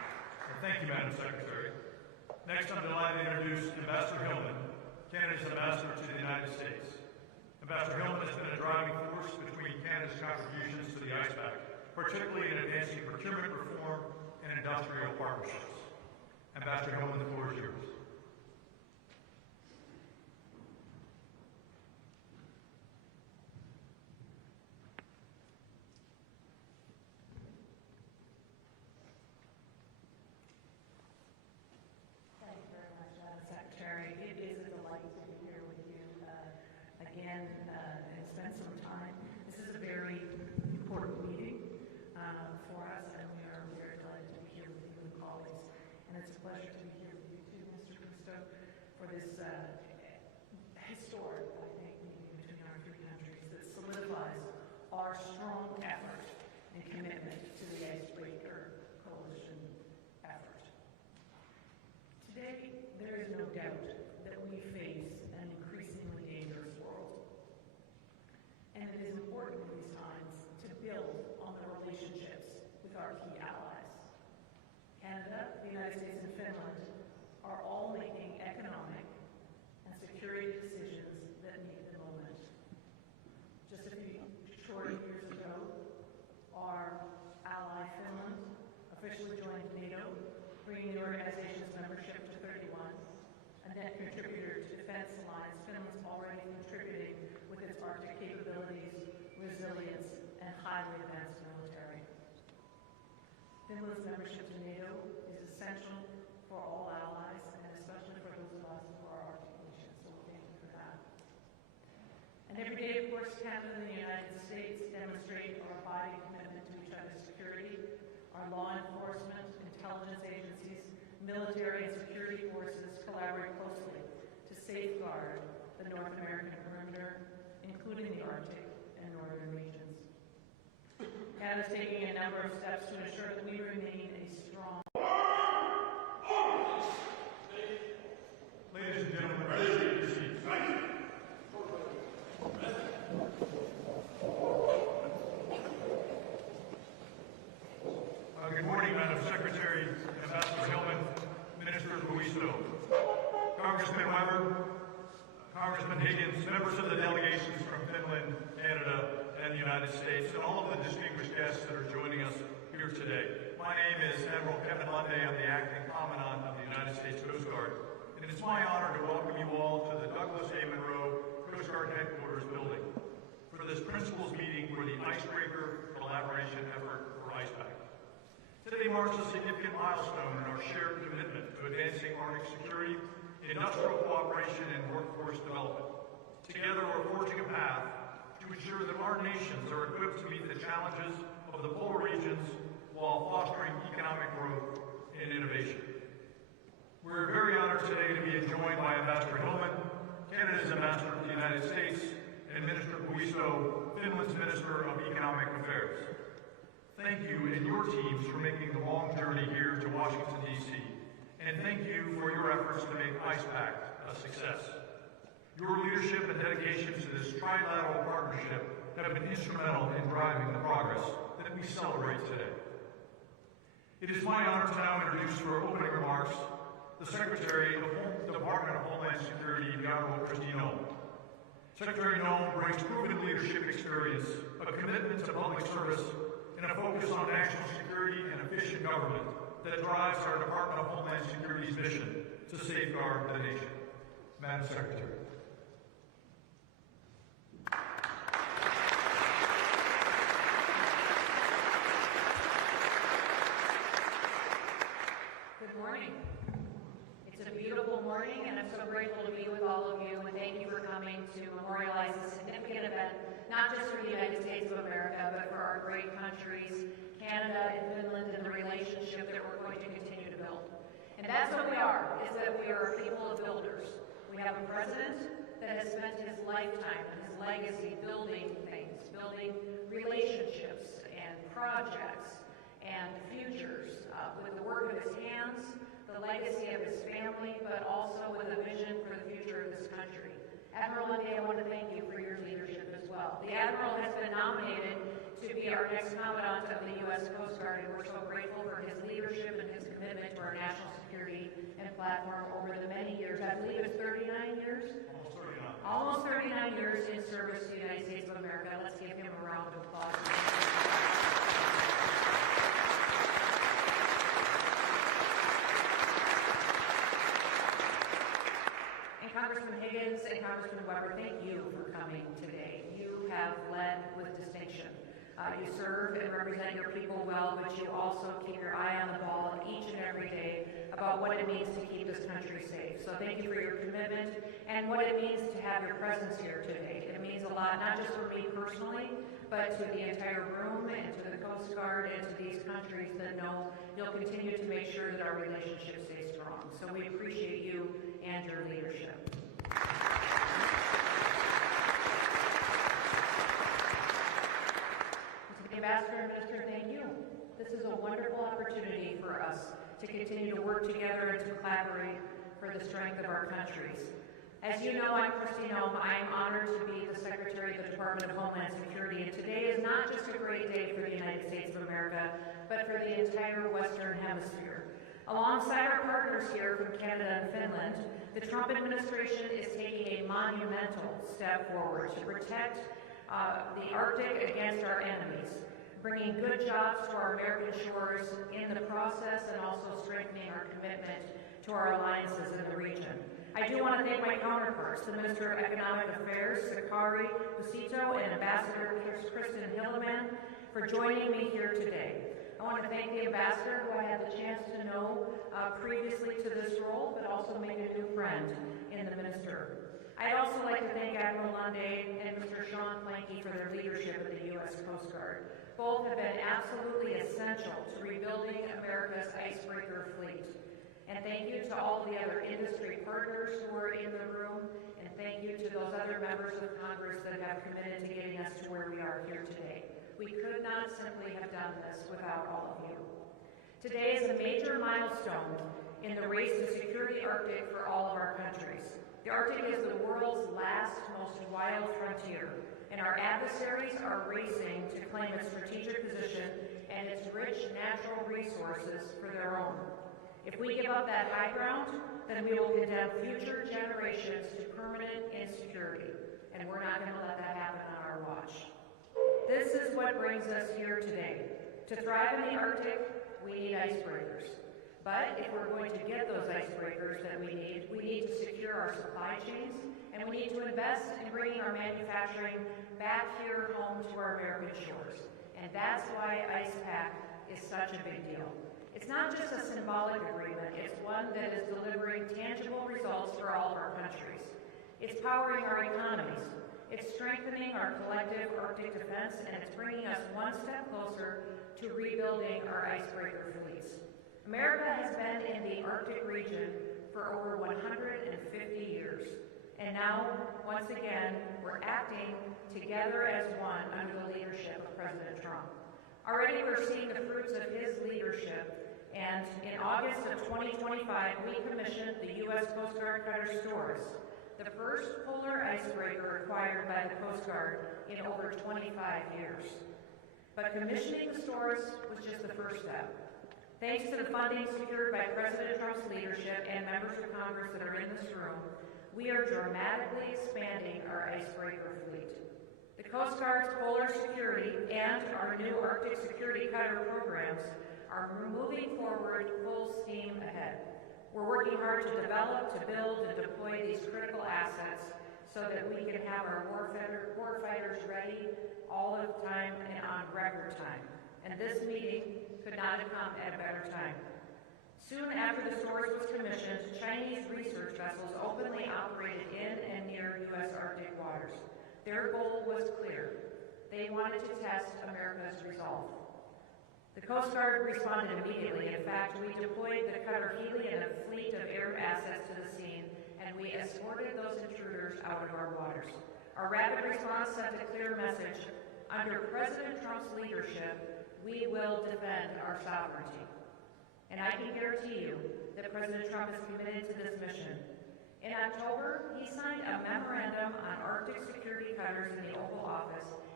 Next, I'm delighted to introduce Ambassador Hillman, Canada's ambassador to the United States. Ambassador Hillman has been a driving force between Canada's contributions to the ICE Pact, particularly in advancing procurement reform and industrial partnerships. Ambassador Hillman, the floor is yours. Thank you very much, Secretary. It is a delight to be here with you again and spend some time. This is a very important meeting for us, and we are very delighted to be here with you and colleagues. And it's a pleasure to be here with you too, Mr. Cousteau, for this historic, I think, meeting between our three countries that solidifies our strong effort and commitment to the Icebreaker Coalition effort. Today, there is no doubt that we face an increasingly dangerous world. And it is important in these times to build on the relationships with our key allies. Canada, the United States, and Finland are all making economic and security decisions that meet the moment. Just a few short years ago, our ally Finland officially joined NATO, bringing the organization's membership to 31. A net contributor to Defense Alliance, Finland's already contributing with its Arctic capabilities, resilience, and highly advanced military. Finland's membership to NATO is essential for all allies, and especially for those of us who are Arctic nations, so thank you for that. And every day, of course, Canada and the United States demonstrate our abiding commitment to each other's security. Our law enforcement, intelligence agencies, military and security forces collaborate closely to safeguard the North American perimeter, including the Arctic and northern regions. Canada is taking a number of steps to ensure that we remain a strong. Ladies and gentlemen, please take your seats. Good morning, Madam Secretary, Ambassador Hillman, Minister Puisto, Congressman Weber, Congressman Higgins, members of the delegations from Finland, Canada, and the United States, and all of the distinguished guests that are joining us here today. My name is Admiral Kevin Lunday. I'm the Acting Commandant of the United States Coast Guard, and it's my honor to welcome you all to the Douglas A. Monroe Coast Guard Headquarters building for this principals meeting for the Icebreaker Collaboration Effort for ICE-Pact. Today marks a significant milestone in our shared commitment to advancing Arctic security, industrial cooperation, and workforce development. Together, we're forging a path to ensure that our nations are equipped to meet the challenges of the polar regions while fostering economic growth and innovation. We're very honored today to be joined by Ambassador Hillman, Canada's ambassador to the United States, and Minister Puisto, Finland's Minister of Economic Affairs. Thank you and your teams for making the long journey here to Washington, D.C., and thank you for your efforts to make ICE-Pact a success. Your leadership and dedication to this trilateral partnership have been instrumental in driving the progress that we celebrate today. It is my honor to now introduce for opening remarks the Secretary of the Department of Homeland Security, the Honorable Kristi Noem. Secretary Noem brings proven leadership experience, a commitment to public service, and a focus on national security and efficient government that drives our Department of Homeland Security's mission to safeguard the nation. Madam Secretary. Good morning. It's a beautiful morning, and I'm so grateful to be with all of you, and thank you for coming to memorialize this significant event, not just for the United States of America, but for our great countries, Canada and Finland, and the relationship that we're going to continue to build. And that's what we are, is that we are a people of builders. We have a president that has spent his lifetime and his legacy building things, building relationships and projects and futures with the work of his hands, the legacy of his family, but also with a vision for the future of this country. Admiral Lunday, I want to thank you for your leadership as well. The Admiral has been nominated to be our next Commandant of the U.S. Coast Guard, and we're so grateful for his leadership and his commitment to our national security and platform over the many years. I believe it's 39 years? Almost 39 years in service to the United States of America. Let's give him a round of applause. And Congressman Higgins and Congressman Weber, thank you for coming today. You have led with distinction. You serve and represent your people well, but you also keep your eye on the ball each and every day about what it means to keep this country safe. So thank you for your commitment and what it means to have your presence here today. It means a lot, not just for me personally, but to the entire room and to the Coast Guard and to these countries that know you'll continue to make sure that our relationship stays strong. So we appreciate you and your leadership. Ambassador and Minister, thank you. This is a wonderful opportunity for us to continue to work together and to collaborate for the strength of our countries. As you know, I'm Kristi Noem. I am honored to be the Secretary of the Department of Homeland Security, and today is not just a great day for the United States of America, but for the entire Western Hemisphere. Alongside our partners here from Canada and Finland, the Trump administration is taking a monumental step forward to protect the Arctic against our enemies, bringing good jobs to our American shores in the process and also strengthening our commitment to our alliances in the region. I do want to thank my counterparts, the Minister of Economic Affairs, Sakari Busito, and Ambassador Kristen Hilleman, for joining me here today. I want to thank the Ambassador, who I had the chance to know previously to this role, but also made a new friend in the Minister. I'd also like to thank Admiral Lunde and Mr. Sean Planky for their leadership of the U.S. Coast Guard. Both have been absolutely essential to rebuilding America's icebreaker fleet. And thank you to all the other industry partners who are in the room, and thank you to those other members of Congress that have committed to getting us to where we are here today. We could not simply have done this without all of you. Today is a major milestone in the race to secure the Arctic for all of our countries. The Arctic is the world's last, most wild frontier, and our adversaries are racing to claim its strategic position and its rich natural resources for their own. If we give up that high ground, then we will condemn future generations to permanent insecurity, and we're not going to let that happen on our watch. This is what brings us here today. To thrive in the Arctic, we need icebreakers. But if we're going to get those icebreakers that we need to secure our supply chains, and we need to invest in bringing our manufacturing back here home to our American shores. And that's why Pact is such a big deal. It's not just a symbolic agreement, it's one that is delivering tangible results for all of our countries. It's powering our economies. It's strengthening our collective Arctic defense, and it's bringing us one step closer to rebuilding our icebreaker fleets. America has been in the Arctic region for over 150 years. And now, once again, we're acting together as one under the leadership of President Trump. Already we're seeing the fruits of his leadership, and in August of 2025, we commissioned the U.S. Coast Guard Cutter Stores, the first polar icebreaker acquired by the Coast Guard in over 25 years. But commissioning the stores was just the first step. Thanks to the funding secured by President Trump's leadership and members of Congress that are in this room, we are dramatically expanding our icebreaker fleet. The Coast Guard's polar security and our new Arctic security cutter programs are moving forward full steam ahead. We're working hard to develop, to build, and deploy these critical assets so that we can have our warfighters ready all of the time and on record time. And this meeting could not have come at a better time. Soon after the stores was commissioned, Chinese research vessels openly operated in and near U.S. Arctic waters. Their goal was clear. They wanted to test America's resolve. The Coast Guard responded immediately. In fact, we deployed the cutter Hurley and a fleet of air assets to the scene, and we escorted those intruders out of our waters. Our rapid response sent a clear message. Under President Trump's leadership, we will defend our sovereignty. And I can guarantee you that President Trump is committed to this mission. In October, he signed a memorandum on Arctic security cutters in the Oval Office,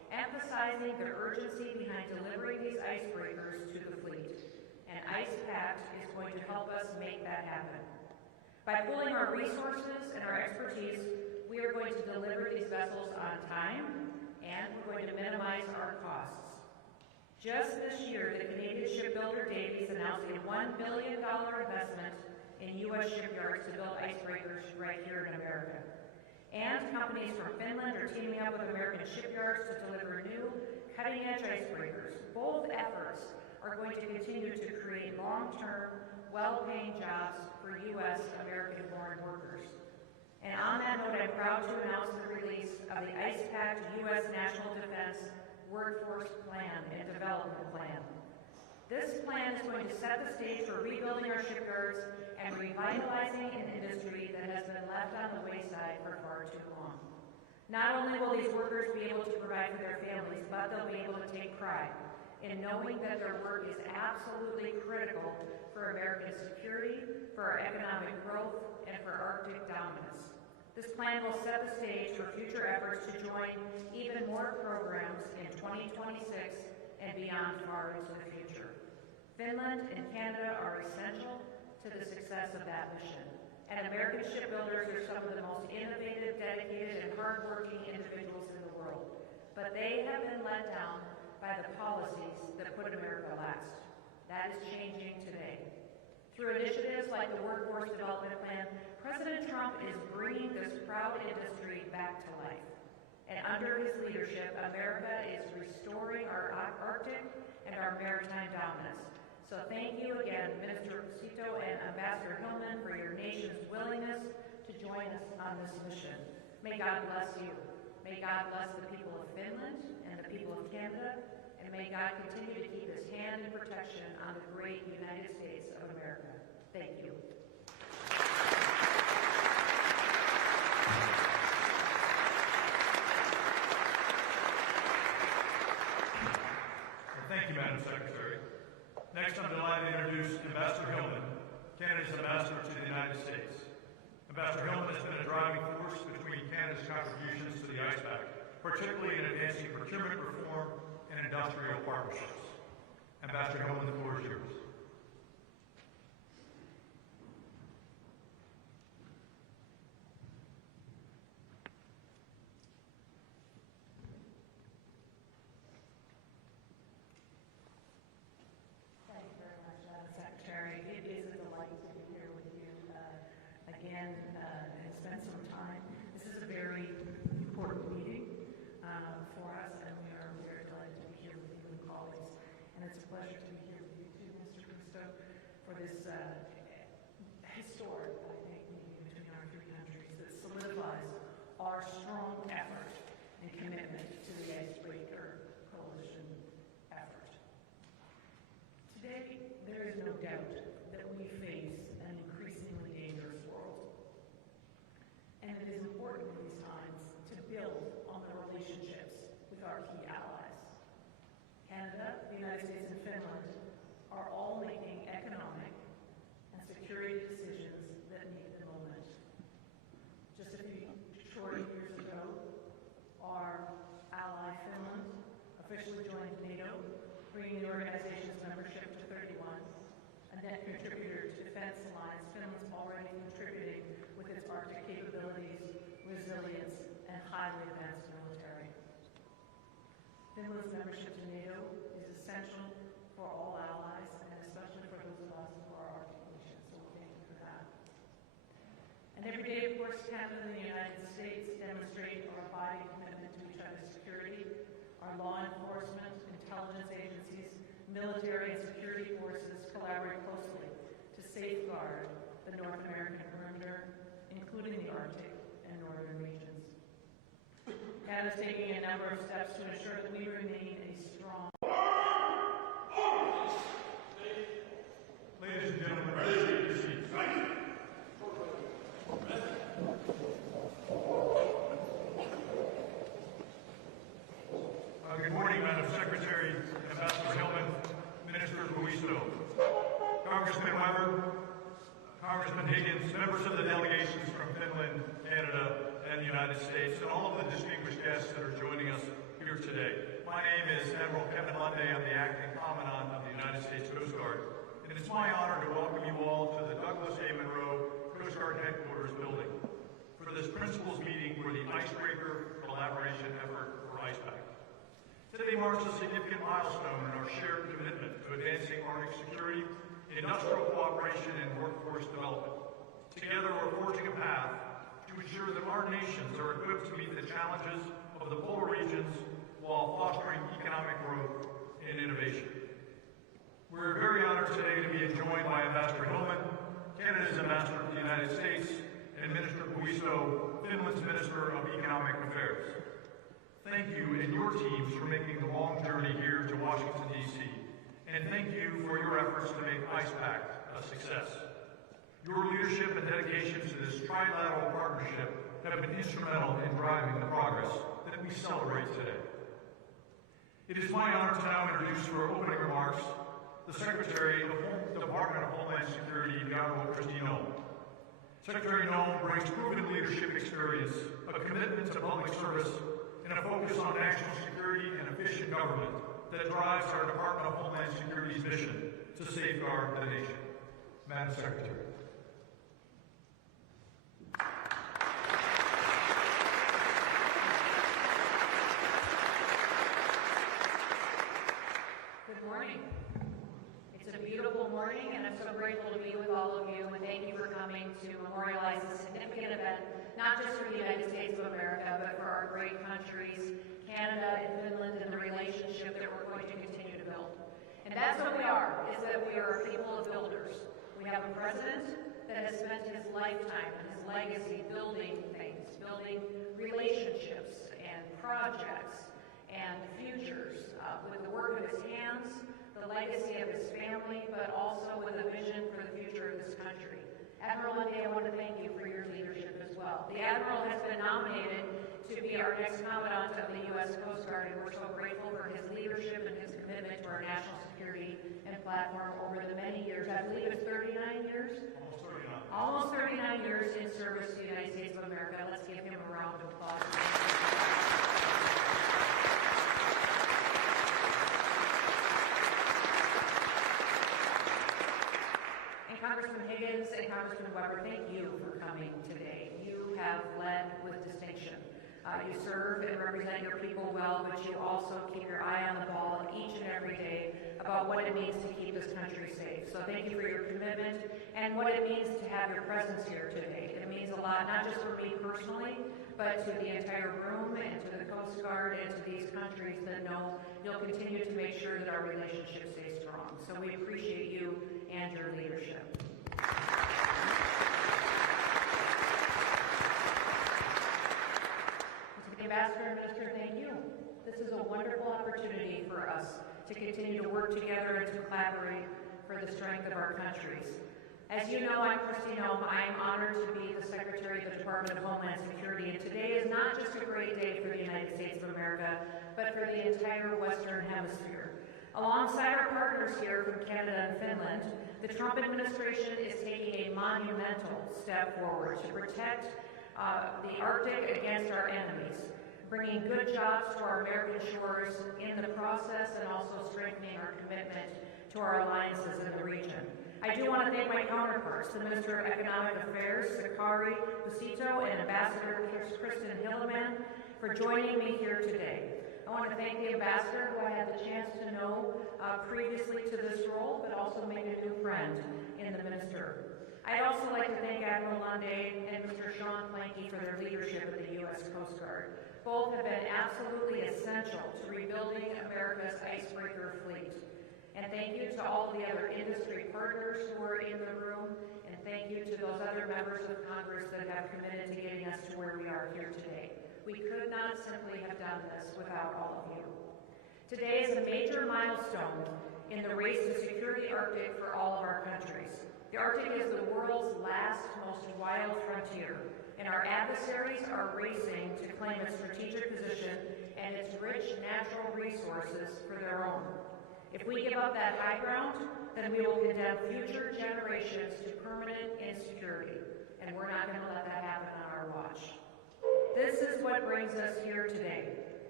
emphasizing the urgency behind delivering these icebreakers to the fleet. And ICE Pact is going to help us make that happen. By pooling our resources and our expertise, we are going to deliver these vessels on time, and we're going to minimize our costs. Just this year, the Canadian shipbuilder Davies announced a $1 billion investment in U.S. shipyards to build icebreakers right here in America. And companies from Finland are teaming up with American shipyards to deliver new, cutting-edge icebreakers. Both efforts are going to continue to create long-term, well-paying jobs for U.S. American-born workers. And on that note, I'm proud to announce the release of the ICE Pact U.S. National Defense Workforce Plan and Development Plan. This plan is going to set the stage for rebuilding our shipyards and revitalizing an industry that has been left on the wayside for far too long. Not only will these workers be able to provide for their families, but they'll be able to take pride in knowing that their work is absolutely critical for American security, for our economic growth, and for Arctic dominance. This plan will set the stage for future efforts to join even more programs in 2026 and beyond far into the future. Finland and Canada are essential to the success of that mission. And American shipbuilders are some of the most innovative, dedicated, and hardworking individuals in the world. But they have been let down by the policies that put America last. That is changing today. Through initiatives like the Workforce Development Plan, President Trump is bringing this proud industry back to life. And under his leadership, America is restoring our Arctic and our maritime dominance. So thank you again, Minister Cito and Ambassador Hillman, for your nation's willingness to join us on this mission. May God bless you. May God bless the people of Finland and the people of Canada, and may God continue to keep his hand in protection on the great United States of America. Thank you. Thank you, Madam Secretary. Next, I'm delighted to introduce Ambassador Hillman, Canada's ambassador to the United States. Ambassador Hillman has been a driving force between Canada's contributions to the ICE Pact, particularly in advancing procurement reform and industrial partnerships. Ambassador Hillman, the floor is yours. And spend some time. This is a very important meeting for us, and we are very delighted to be here with you and colleagues. And it's a pleasure to be here with you too, Mr. Kristo, for this historic, I think, meeting between our three countries that solidifies our strong effort and commitment to the Icebreaker Coalition effort. Today, there is no doubt that we face an increasingly dangerous world. And it is important in these times to build on the relationships with our key allies. Canada, the United States, and Finland are all making economic and security decisions that meet the moment. Just a few short years ago, our ally Finland officially joined NATO, bringing the organization's membership to 31. A net contributor to Defense Alliance, Finland's already contributing with its Arctic capabilities, resilience, and highly advanced military. Finland's membership to NATO is essential for all allies, and especially for those of us who are Arctic nations, so thank you for that. And every day, of course, Canada and the United States demonstrate our abiding commitment to each other's security. Our law enforcement, intelligence agencies, military and security forces collaborate closely to safeguard the North American perimeter, including the Arctic and northern regions. Canada is taking a number of steps to ensure that we remain a strong. Ladies and gentlemen, please take your seats. Good morning, Madam Secretary, Ambassador Hillman, Minister Buisto, Congressman Weber, Congressman Higgins, members of the delegations from Finland, Canada, and the United States, and all of the distinguished guests that are joining us here here today. My name is Admiral Kevin Lundy. I'm the Acting Commandant of the United States Coast Guard, and it's my honor to welcome you all to the Douglas A. Monroe Coast Guard Headquarters building for this principals meeting for the Icebreaker Collaboration Effort for Pact. Today marks a significant milestone in our shared commitment to advancing Arctic security, industrial cooperation, and workforce development. Together, we're forging a path to ensure that our nations are equipped to meet the challenges of the polar regions while fostering economic growth and innovation. We're very honored today to be joined by Ambassador Noem, Canada's ambassador to the United States, and Minister Puisto, Finland's Minister of Economic Affairs. Thank you and your teams for making the long journey here to Washington, D.C., and thank you for your efforts to make Pact a success. Your leadership and dedication to this trilateral partnership have been instrumental in driving the progress that we celebrate today. It is my honor to now introduce for opening remarks the Secretary of the Department of Homeland Security, the Honorable Kristi Noem. Secretary Noem brings proven leadership experience, a commitment to public service, and a focus on national security and efficient government that drives our Department of Homeland Security's mission to safeguard the nation. Madam Secretary. Good morning. It's a beautiful morning, and I'm so grateful to be with all of you, and thank you for coming to memorialize this significant event, not just for the United States of America, but for our great countries, Canada and Finland, and the relationship that we're going to continue to build. And that's what we are, is that we are a people of builders. We have a president that has spent his lifetime and his legacy building things, building relationships and projects and futures with the work of his hands, the legacy of his family, but also with a vision for the future of this country. Admiral Lundy, I want to thank you for your leadership as well. The Admiral has been nominated to be our next Commandant of the U.S. Coast Guard, and we're so grateful for his leadership and his commitment to our national security and platform over the many years. I believe it's 39 years? Almost 39 years in service to the United States of America. Let's give him a round of applause. Congressman Higgins and Congressman Weber, thank you for coming today. You have led with distinction. You serve and represent your people well, but you also keep your eye on the ball each and every day about what it means to keep this country safe. So thank you for your commitment and what it means to have your presence here today. It means a lot, not just for me personally, but to the entire room and to the Coast Guard and to these countries that know you'll continue to make sure that our relationship stays strong. So we appreciate you and your leadership. To the Ambassador and Minister, thank you. This is a wonderful opportunity for us to continue to work together and to collaborate for the strength of our countries. As you know, I'm Kristi Noem. I am honored to be the Secretary of the Department of Homeland Security, and today is not just a great day for the United States of America, but for the entire Western Hemisphere. Alongside our partners here from Canada and Finland, the Trump administration is taking a monumental step forward to protect the Arctic against our enemies, bringing good jobs to our American shores in the process, and also strengthening our commitment to our alliances in the region. I do want to thank my counterparts, the Minister of Economic Affairs, Sakari Busito, and Ambassador Kristen Hilleman, for joining me here today. I want to thank the Ambassador, who I had the chance to know previously to this role, but also made a new friend in the Minister. I'd also like to thank Admiral Lundy and Mr. Sean Planky for their leadership of the U.S. Coast Guard. Both have been absolutely essential to rebuilding America's icebreaker fleet. And thank you to all the other industry partners who are in the room, and thank you to those other members of Congress that have committed to getting us to where we are here today. We could not simply have done this without all of you. Today is a major milestone in the race to secure the Arctic for all of our countries. The Arctic is the world's last, most wild frontier, and our adversaries are racing to claim its strategic position and its rich natural resources for their own. If we give up that high ground, then we will condemn future generations to permanent insecurity, and we're not going to let that happen on our watch. This is what brings us here today,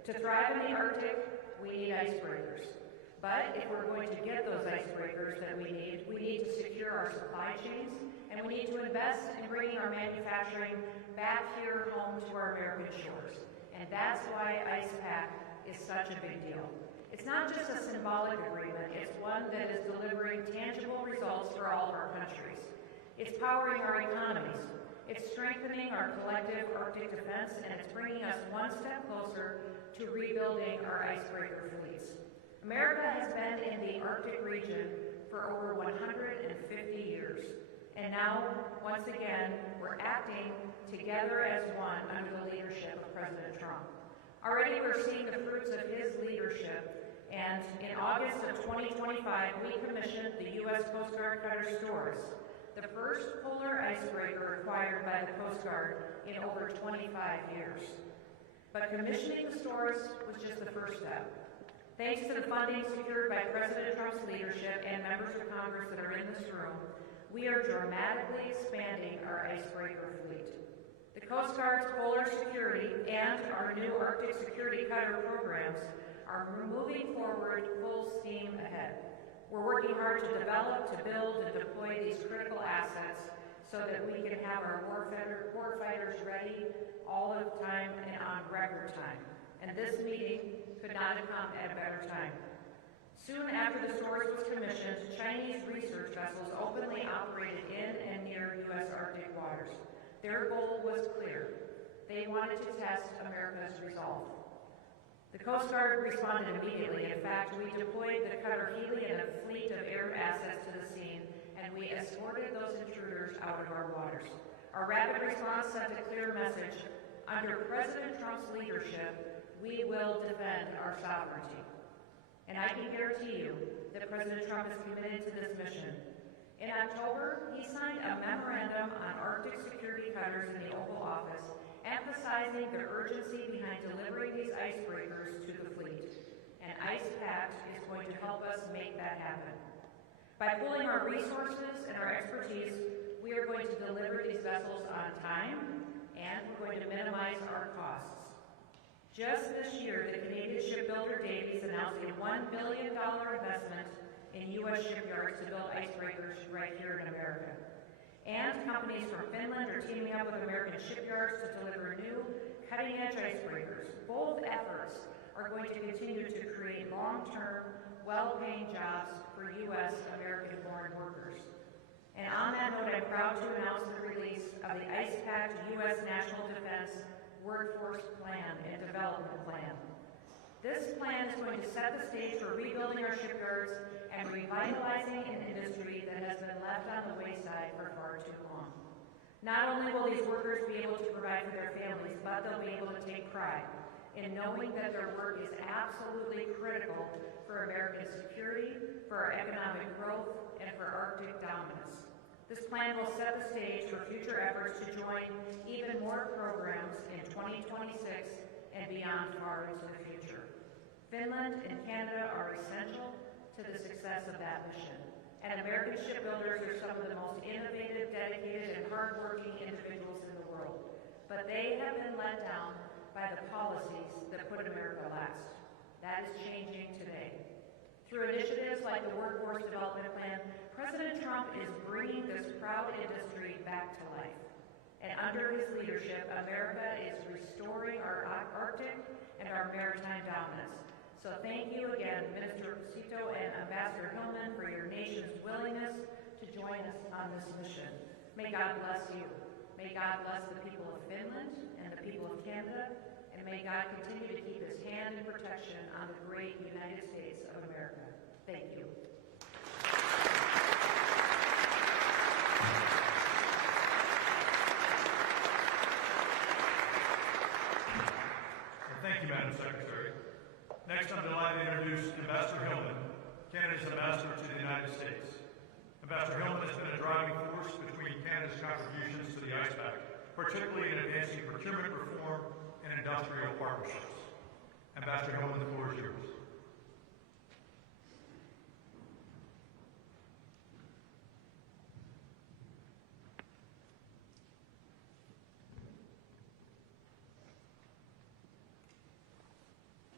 To thrive in the Arctic, we need icebreakers. But if we're going to get those icebreakers that we need to secure our supply chains, and we need to invest in bringing our manufacturing back here home to our American shores. And that's why Pact is such a big deal. It's not just a symbolic agreement, it's one that is delivering tangible results for all of our countries. It's powering our economies. It's strengthening our collective Arctic defense, and it's bringing us one step closer to rebuilding our icebreaker fleets. America has been in the Arctic region for over 150 years. And now, once again, we're acting together as one under the leadership of President Trump. Already we're seeing the fruits of his leadership, and in August of 2025, we commissioned the U.S. Coast Guard cutter Storrs, the first polar icebreaker acquired by the Coast Guard in over 25 years. But commissioning the Storrs was just the first step. Thanks to the funding secured by President Trump's leadership and members of Congress that are in this room, we are dramatically expanding our icebreaker fleet. The Coast Guard's polar security and our new Arctic security cutter programs are moving forward full steam ahead. We're working hard to develop, to build, and deploy these critical assets so that we can have our warfighters ready all of the time and on record time. And this meeting could not have come at a better time. Soon after the Storrs was commissioned, Chinese research vessels openly operated in and near U.S. Arctic waters. Their goal was clear. They wanted to test America's resolve. The Coast Guard responded immediately. In fact, we deployed the cutter Hurley and a fleet of air assets to the scene, and we escorted those intruders out of our waters. Our rapid response sent a clear message. Under President Trump's leadership, we will defend our sovereignty. And I can guarantee you that President Trump is committed to this mission. In October, he signed a memorandum on Arctic security cutters in the Oval Office, emphasizing the urgency behind delivering these icebreakers to the fleet. And Pact is going to help us make that happen. By pooling our resources and our expertise, we are going to deliver these vessels on time, and we're going to minimize our costs. Just this year, the Canadian shipbuilder Davies announced a $1 billion investment in U.S. shipyards to build icebreakers right here in America. And companies from Finland are teaming up with American shipyards to deliver new, cutting-edge icebreakers. Both efforts are going to continue to create long-term, well-paying jobs for U.S. American-born workers. And on that note, I'm proud to announce the release of the Pact U.S. National Defense Workforce Plan and Development Plan. This plan is going to set the stage for rebuilding our shipyards and revitalizing an industry that has been left on the wayside for far too long. Not only will these workers be able to provide for their families, but they'll be able to take pride in knowing that their work is absolutely critical for American security, for our economic growth, and for Arctic dominance. This plan will set the stage for future efforts to join even more programs in 2026 and beyond far into the future. Finland and Canada are essential to the success of that mission. And American shipbuilders are some of the most innovative, dedicated, and hardworking individuals in the world. But they have been let down by the policies that put America last. That is changing today. Through initiatives like the Workforce Development Plan, President Trump is bringing this proud industry back to life. And under his leadership, America is restoring our Arctic and our maritime dominance. So thank you again, Minister Cito and Ambassador Hillman, for your nation's willingness to join us on this mission. May God bless you. May God bless the people of Finland and the people of Canada, and may God continue to keep his hand in protection on the great United States of America. Thank you. Thank you, Madam Secretary. Next, I'm delighted to introduce Ambassador Hillman, Canada's ambassador to the United States. Ambassador Hillman has been a driving force between Canada's contributions to the Pact, particularly in advancing procurement reform and industrial partnerships. Ambassador Hillman, the floor is yours.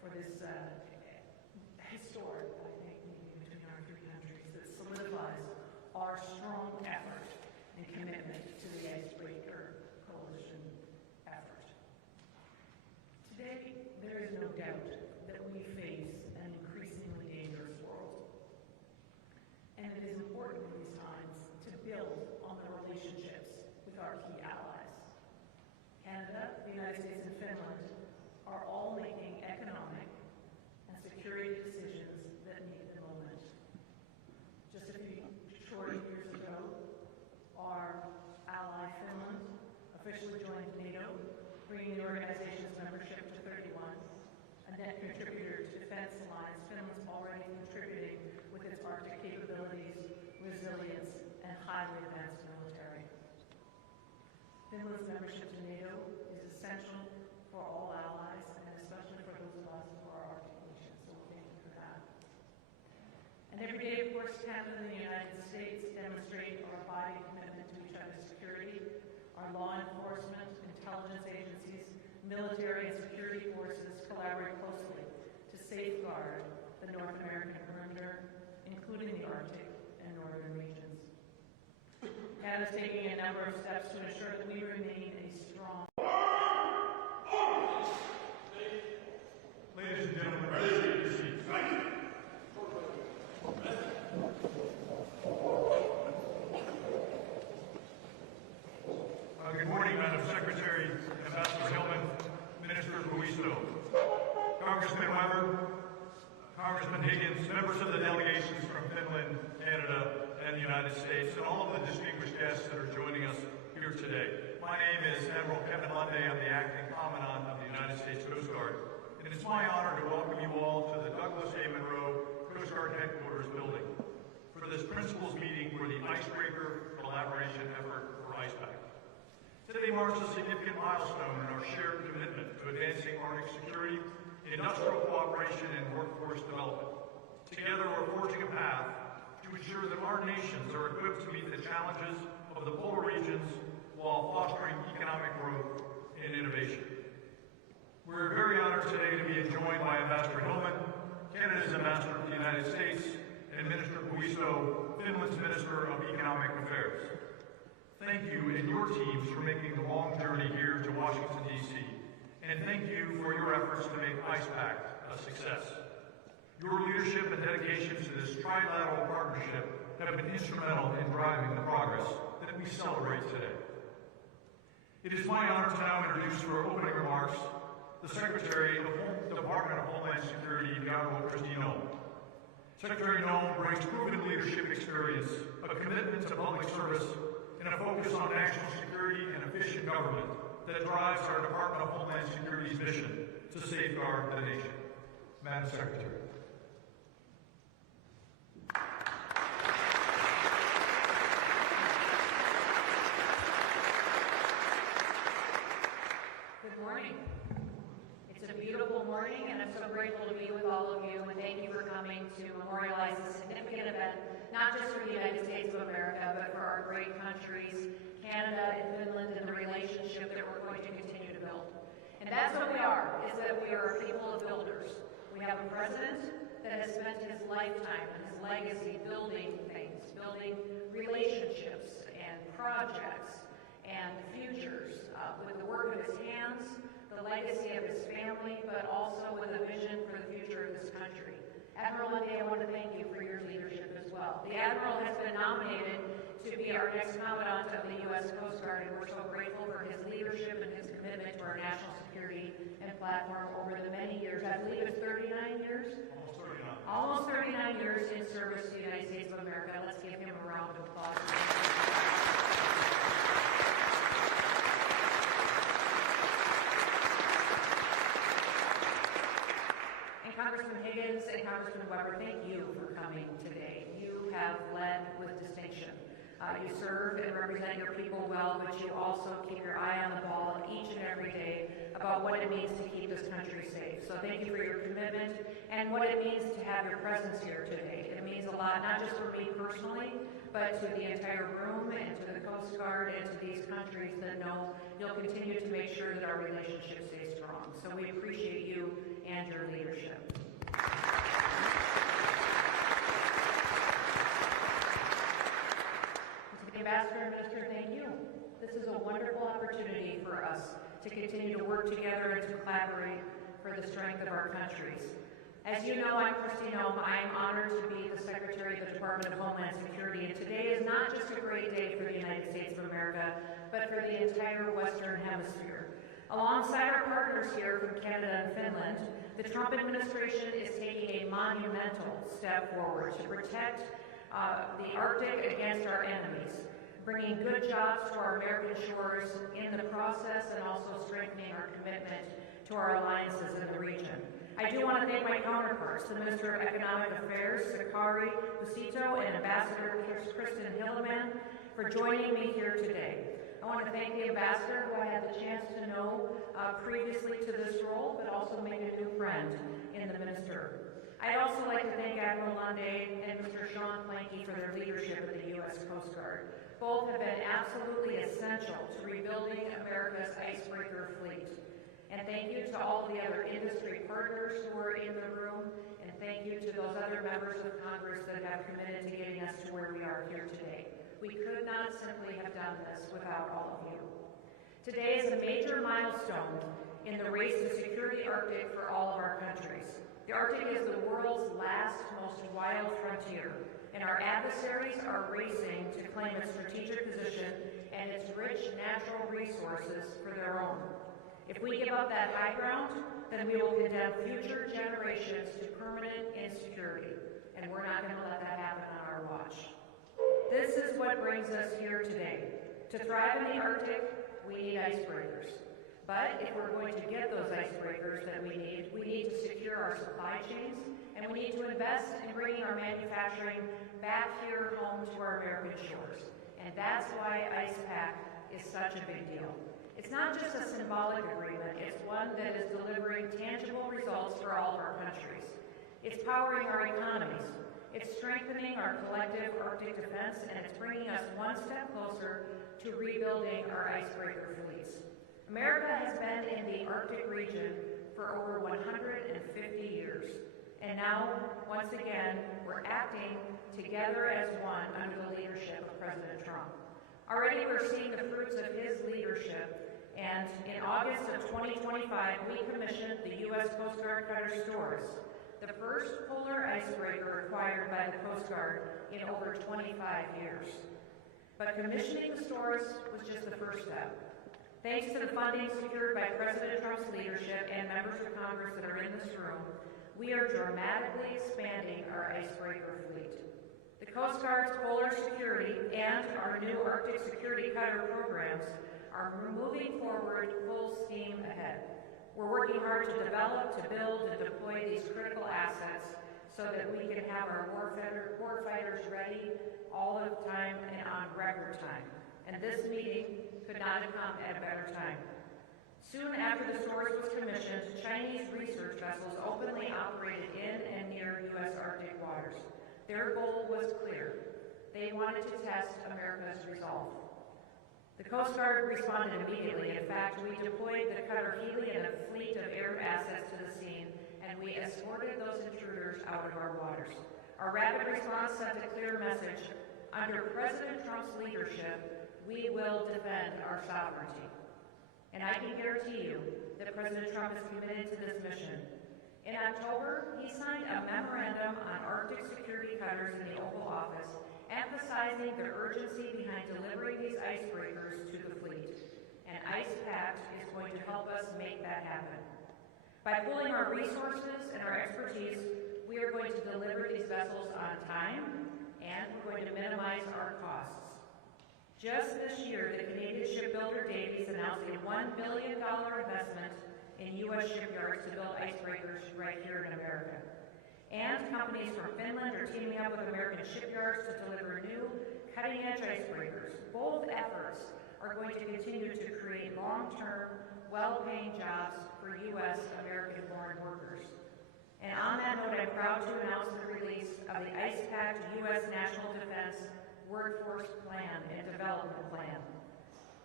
for this historic, I think, meeting between our three countries that solidifies our strong effort and commitment to the Icebreaker Coalition effort. Today, there is no doubt that we face an increasingly dangerous world. And it is important in these times to build on the relationships with our key allies. Canada, the United States, and Finland are all making economic and security decisions that meet the moment. Just a few short years ago, our ally Finland officially joined NATO, bringing the organization's membership to 31. A net contributor to Defense Alliance, Finland's already contributing with its Arctic capabilities, resilience, and highly advanced military. Finland's membership to NATO is essential for all allies, and especially for those of us who are Arctic nations, so thank you for that. And every day, of course, Canada and the United States demonstrate our abiding commitment to each other's security. Our law enforcement, intelligence agencies, military and security forces collaborate closely to safeguard the North American perimeter, including the Arctic and northern regions. Canada is taking a number of steps to ensure that we remain a strong. Ladies and gentlemen, please take your seats. Good morning, Madam Secretary, Ambassador Hillman, Minister Buisto, Congressman Weber, Congressman Higgins, members of the delegations from Finland, Canada, and the United States, and all of the distinguished guests that are joining us here today. My name is Admiral Kevin Lunday. I'm the Acting Commandant of the United States Coast Guard, and it's my honor to welcome you all to the Douglas A. Monroe Coast Guard Headquarters building for this principals meeting for the Icebreaker Collaboration Effort for IcePact. Today marks a significant milestone in our shared commitment to advancing Arctic security, industrial cooperation, and workforce development. Together, we're forging a path to ensure that our nations are equipped to meet the challenges of the polar regions while fostering economic growth and innovation. We're very honored today to be joined by Ambassador Hillman, Canada's ambassador to the United States, and Minister Buisto, Finland's Minister of Economic Affairs. Thank you and your teams for making the long journey here to Washington, D.C., and thank you for your efforts to make IcePact a success. Your leadership and dedication to this trilateral partnership have been instrumental in driving the progress that we celebrate today. It is my honor to now introduce for opening remarks the Secretary of the Department of Homeland Security, the Honorable Kristi Noem. Secretary Noem brings proven leadership experience, a commitment to public service, and a focus on national security and efficient government that drives our Department of Homeland Security's mission to safeguard the nation. Madam Secretary. Good morning. It's a beautiful morning, and I'm so grateful to be with all of you, and thank you for coming to memorialize a significant event, not just for the United States of America, but for our great countries, Canada and Finland, and the relationship that we're going to continue to build. And that's what we are, is that we are a people of builders. We have a president that has spent his lifetime and his legacy building things, building relationships and projects and futures with the work of his hands, the legacy of his family, but also with a vision for the future of this country. Admiral Lunday, I want to thank you for your leadership as well. The Admiral has been nominated to be our next Commandant of the U.S. Coast Guard, and we're so grateful for his leadership and his commitment to our national security and platform over the many years. I believe it's 39 years? Almost 39 years in service to the United States of America. Let's give him a round of applause. Congressman Higgins and Congressman Weber, thank you for coming today. You have led with distinction. You serve and represent your people well, but you also keep your eye on the ball each and every day about what it means to keep this country safe. So thank you for your commitment and what it means to have your presence here today. It means a lot, not just for me personally, but to the entire room and to the Coast Guard and to these countries that know you'll continue to make sure that our relationship stays strong. So we appreciate you and your leadership. To the Ambassador and Minister, thank you. This is a wonderful opportunity for us to continue to work together and to collaborate for the strength of our countries. As you know, I'm Kristi Noem. I am honored to be the Secretary of the Department of Homeland Security, and today is not just a great day for the United States of America, but for the entire Western Hemisphere. Alongside our partners here from Canada and Finland, the Trump administration is taking a monumental step forward to protect the Arctic against our enemies, bringing good jobs to our American shores in the process, and also strengthening our commitment to our alliances in the region. I do want to thank my counterparts, the Minister of Economic Affairs, Sakari Busito, and Ambassador Kristi Noem, for joining me here today. I want to thank the Ambassador, who I had the chance to know previously to this role, but also made a new friend in the Minister. I'd also like to thank Admiral Bondi and Mr. Sean Planky for their leadership of the U.S. Coast Guard. Both have been absolutely essential to rebuilding America's icebreaker fleet. And thank you to all the other industry partners who are in the room, and thank you to those other members of Congress that have committed to getting us to where we are here today. We could not simply have done this without all of you. Today is a major milestone in the race to secure the Arctic for all of our countries. The Arctic is the world's last, most wild frontier, and our adversaries are racing to claim its strategic position and its rich natural resources for their own. If we give up that high ground, then we will condemn future generations to permanent insecurity, and we're not going to let that happen on our watch. This is what brings us here today. To thrive in the Arctic, we need icebreakers. But if we're going to get those icebreakers that we need to secure our supply chains, and we need to invest in bringing our manufacturing back here home to our American shores. And that's why Pact is such a big deal. It's not just a symbolic agreement, it's one that is delivering tangible results for all of our countries. It's powering our economies, it's strengthening our collective Arctic defense, and it's bringing us one step closer to rebuilding our icebreaker fleets. America has been in the Arctic region for over 150 years, and now, once again, we're acting together as one under the leadership of President Trump. Already we're seeing the fruits of his leadership, and in August of 2025, we commissioned the U.S. Coast Guard Cutter Stores, the first polar icebreaker acquired by the Coast Guard in over 25 years. But commissioning the stores was just the first step. Thanks to the funding secured by President Trump's leadership and members of Congress that are in this room, we are dramatically expanding our icebreaker fleet. The Coast Guard's polar security and our new Arctic security cutter programs are moving forward full steam ahead. We're working hard to develop, to build, and deploy these critical assets so that we can have our warfighters ready all of the time and on record time. And this meeting could not have come at a better time. Soon after the stores was commissioned, Chinese research vessels openly operated in and near U.S. Arctic waters. Their goal was clear. They wanted to test America's resolve. The Coast Guard responded immediately. In fact, we deployed the cutter Hurley and a fleet of air assets to the scene, and we escorted those intruders out of our waters. Our rapid response sent a clear message. Under President Trump's leadership, we will defend our sovereignty. And I can guarantee you that President Trump is committed to this mission. In October, he signed a memorandum on Arctic security cutters in the Oval Office, emphasizing the urgency behind delivering these icebreakers to the fleet. And Pact is going to help us make that happen. By pooling our resources and our expertise, we are going to deliver these vessels on time, and we're going to minimize our costs. Just this year, the Canadian shipbuilder Davies announced a $1 billion investment in U.S. shipyards to build icebreakers right here in America. And companies from Finland are teaming up with American shipyards to deliver new, cutting-edge icebreakers. Both efforts are going to continue to create long-term, well-paying jobs for U.S. American-born workers. And on that note, I'm proud to announce the release of the Pact U.S. National Defense Workforce Plan and Development Plan.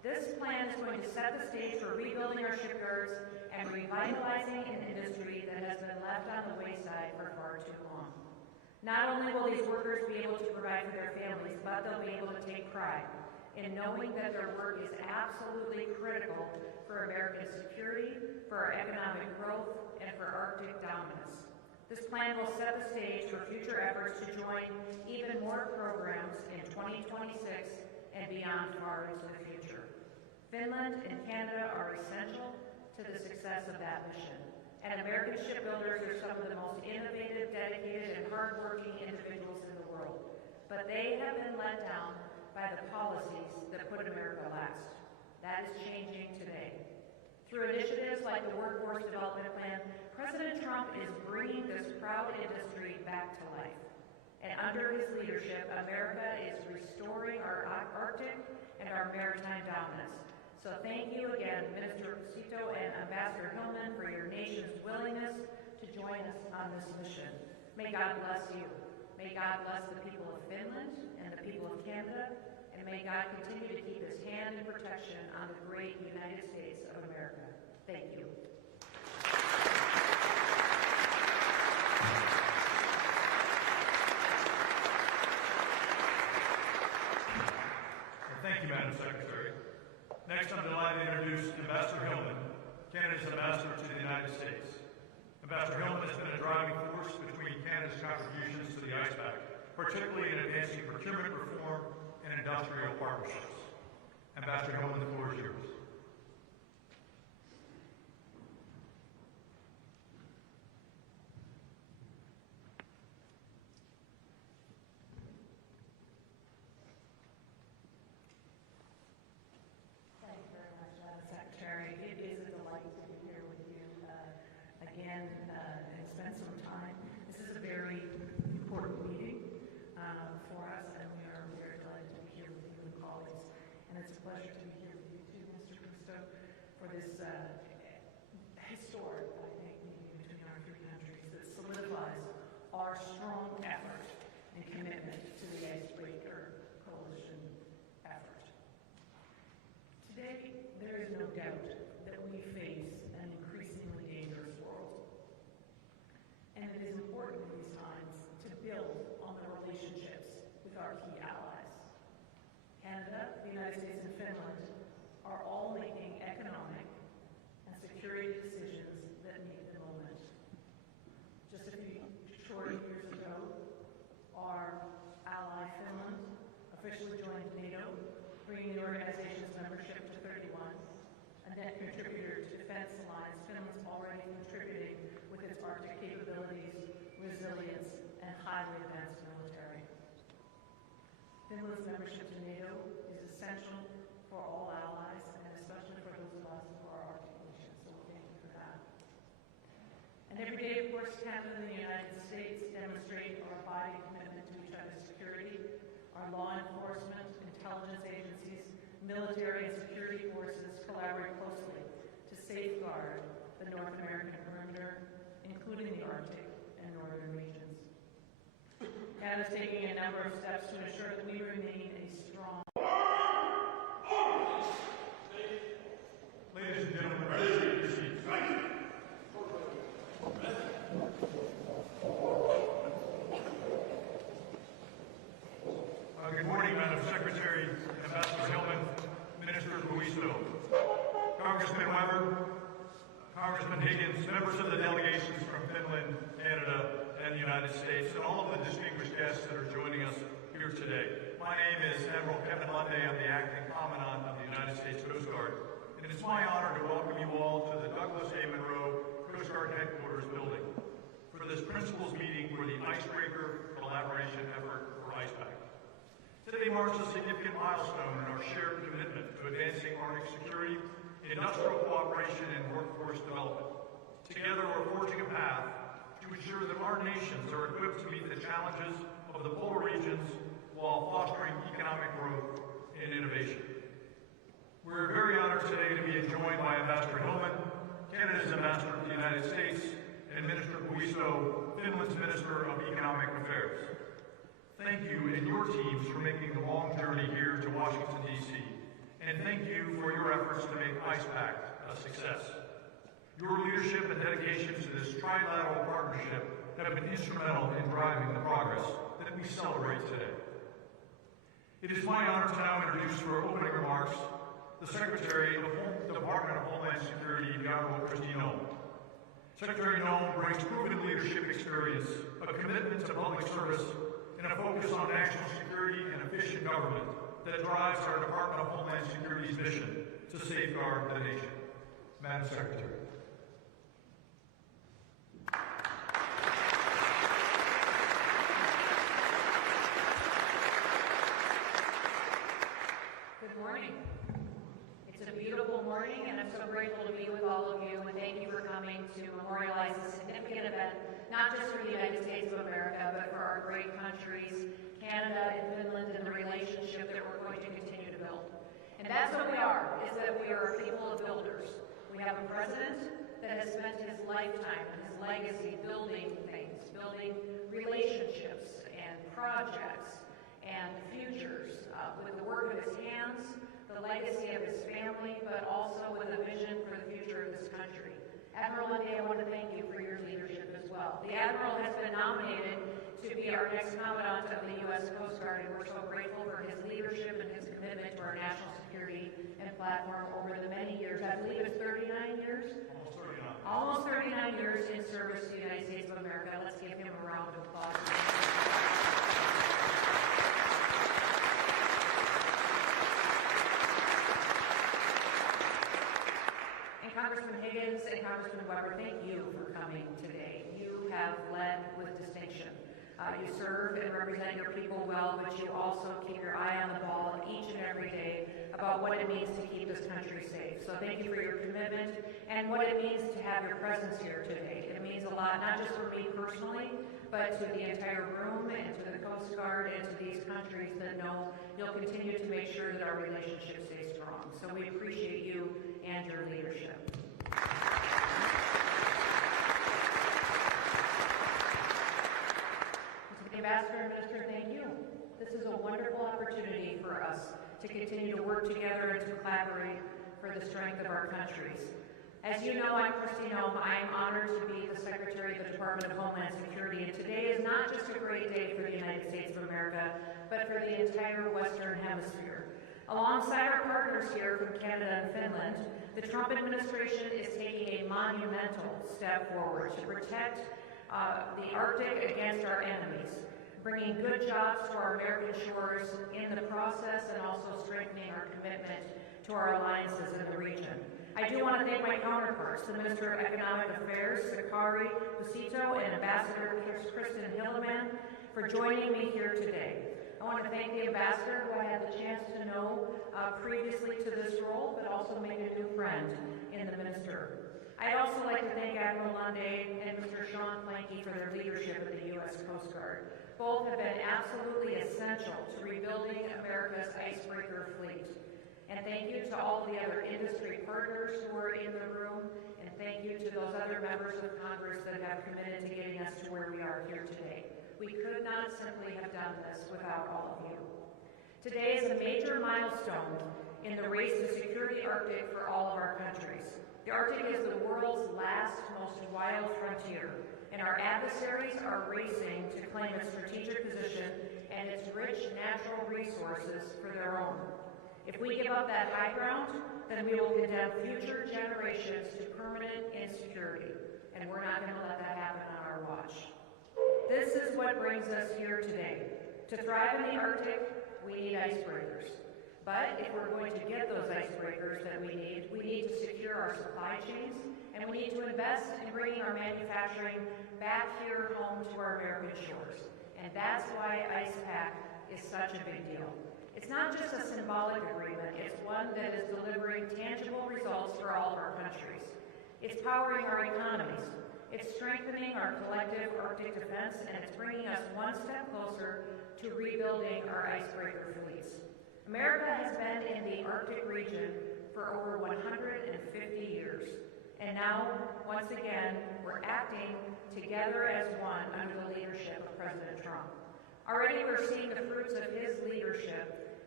This plan is going to set the stage for rebuilding our shipyards and revitalizing an industry that has been left on the wayside for far too long. Not only will these workers be able to provide for their families, but they'll be able to take pride in knowing that their work is absolutely critical for American security, for our economic growth, and for Arctic dominance. This plan will set the stage for future efforts to join even more programs in 2026 and beyond far into the future. Finland and Canada are essential to the success of that mission, and American shipbuilders are some of the most innovative, dedicated, and hardworking individuals in the world. But they have been let down by the policies that put America last. That is changing today. Through initiatives like the Workforce Development Plan, President Trump is bringing this proud industry back to life. And under his leadership, America is restoring our Arctic and our maritime dominance. So thank you again, Minister Cito and Ambassador Hillman, for your nation's willingness to join us on this mission. May God bless you. May God bless the people of Finland and the people of Canada, and may God continue to keep his hand in protection on the great United States of America. Thank you. Thank you, Madam Secretary. Next, I'm delighted to introduce Ambassador Hillman, Canada's ambassador to the United States. Ambassador Hillman has been a driving force between Canada's contributions to the ICE Pact, particularly in advancing procurement reform and industrial partnerships. Ambassador Hillman, the floor is yours. Thank you very much, Madam Secretary. It is a delight to be here with you again and spend some time. This is a very important meeting for us, and we are very delighted to be here with you and colleagues. And it's a pleasure to be here with you too, Mr. Cristo, for this historic, I think, meeting between our three countries that solidifies our strong effort and commitment to the Icebreaker Coalition effort. Today, there is no doubt that we face an increasingly dangerous world. And it is important in these times to build on the relationships with our key allies. Canada, the United States, and Finland are all making economic and security decisions that meet the moment. Just a few short years ago, our ally Finland officially joined NATO, bringing the organization's membership to 31. A net contributor to defense alliance, Finland's already contributing with its Arctic capabilities, resilience, and highly advanced military. Finland's membership to NATO is essential for all allies, and especially for those of us who are Arctic nations, so thank you for that. And every day, of course, Canada and the United States demonstrate our abiding commitment to each other's security. Our law enforcement, intelligence agencies, military and security forces collaborate closely to safeguard the North American perimeter, including the Arctic and northern regions. Canada is taking a number of steps to ensure that we remain a strong. Ladies and gentlemen, please take your seats. Good morning, Madam Secretary, Ambassador Hillman, Minister Buisto, Congressman Weber, Congressman Higgins, members of the delegations from Finland, Canada, and the United States, and all of the distinguished guests that are joining us here today. My name is Admiral Kevin Lunday. I'm the Acting Commandant of the United States Coast Guard, and it's my honor to welcome you all to the Douglas A. Monroe Coast Guard Headquarters building for this principals meeting for the Icebreaker Collaboration Effort for ICE-Pact. Today marks a significant milestone in our shared commitment to advancing Arctic security, industrial cooperation, and workforce development. Together, we're forging a path to ensure that our nations are equipped to meet the challenges of the polar regions while fostering economic growth and innovation. We're very honored today to be joined by Ambassador Hillman, Canada's ambassador to the United States, and Minister Buisto, Finland's Minister of Economic Affairs. Thank you and your teams for making the long journey here to Washington, D.C., and thank you for your efforts to make Pact a success. Your leadership and dedication to this trilateral partnership have been instrumental in driving the progress that we celebrate today. It is my honor to now introduce for opening remarks the Secretary of the Department of Homeland Security, the Honorable Kristi Noem. Secretary Noem brings proven leadership experience, a commitment to public service, and a focus on national security and efficient government that drives our Department of Homeland Security's mission to safeguard the nation. Madam Secretary. Good morning. It's a beautiful morning, and I'm so grateful to be with all of you, and thank you for coming to memorialize this significant event, not just for the United States of America, but for our great countries, Canada and Finland, and the relationship that we're going to continue to build. And that's what we are, is that we are a people of builders. We have a president that has spent his lifetime and his legacy building things, building relationships and projects and futures with the work of his hands, the legacy of his family, but also with a vision for the future of this country. Admiral Lundy, I want to thank you for your leadership as well. The Admiral has been nominated to be our next Commandant of the U.S. Coast Guard, and we're so grateful for his leadership and his commitment to our national security and platform over the many years. I believe it's 39 years? Almost 39 years in service to the United States of America. Let's give him a round of applause. Congressman Higgins and Congressman Weber, thank you for coming today. You have led with distinction. You serve and represent your people well, but you also keep your eye on the ball each and every day about what it means to keep this country safe. So thank you for your commitment and what it means to have your presence here today. It means a lot, not just for me personally, but to the entire room and to the Coast Guard and to these countries that know you'll continue to make sure that our relationship stays strong. So we appreciate you and your leadership. To the Ambassador and Minister, thank you. This is a wonderful opportunity for us to continue to work together and to collaborate for the strength of our countries. As you know, I'm Kristi Noem. I am honored to be the Secretary of the Department of Homeland Security, and today is not just a great day for the United States of America, but for the entire Western Hemisphere. Alongside our partners here from Canada and Finland, the Trump administration is taking a monumental step forward to protect the Arctic against our enemies, bringing good jobs to our American shores in the process and also strengthening our commitment to our alliances in the region. I do want to thank my counterparts, the Minister of Economic Affairs, Sakari Busito, and Ambassador Kristen Hilleman, for joining me here today. I want to thank the Ambassador, who I had the chance to know previously to this role, but also made a new friend in the Minister. I'd also like to thank Admiral Lundy and Mr. Sean Planky for their leadership of the U.S. Coast Guard. Both have been absolutely essential to rebuilding America's icebreaker fleet. And thank you to all the other industry partners who are in the room, and thank you to those other members of Congress that have committed to getting us to where we are here today. We could not simply have done this without all of you. Today is a major milestone in the race to secure the Arctic for all of our countries. The Arctic is the world's last, most wild frontier, and our adversaries are racing to claim its strategic position and its rich natural resources for their own. If we give up that high ground, then we will condemn future generations to permanent insecurity, and we're not going to let that happen on our watch. This is what brings us here today. To thrive in the Arctic, we need icebreakers. But if we're going to get those icebreakers that we need to secure our supply chains, and we need to invest in bringing our manufacturing back here home to our American shores. And that's why Pact is such a big deal. It's not just a symbolic agreement, it's one that is delivering tangible results for all of our countries. It's powering our economies. It's strengthening our collective Arctic defense, and it's bringing us one step closer to rebuilding our icebreaker fleets. America has been in the Arctic region for over 150 years. And now, once again, we're acting together as one under the leadership of President Trump. Already we're seeing the fruits of his leadership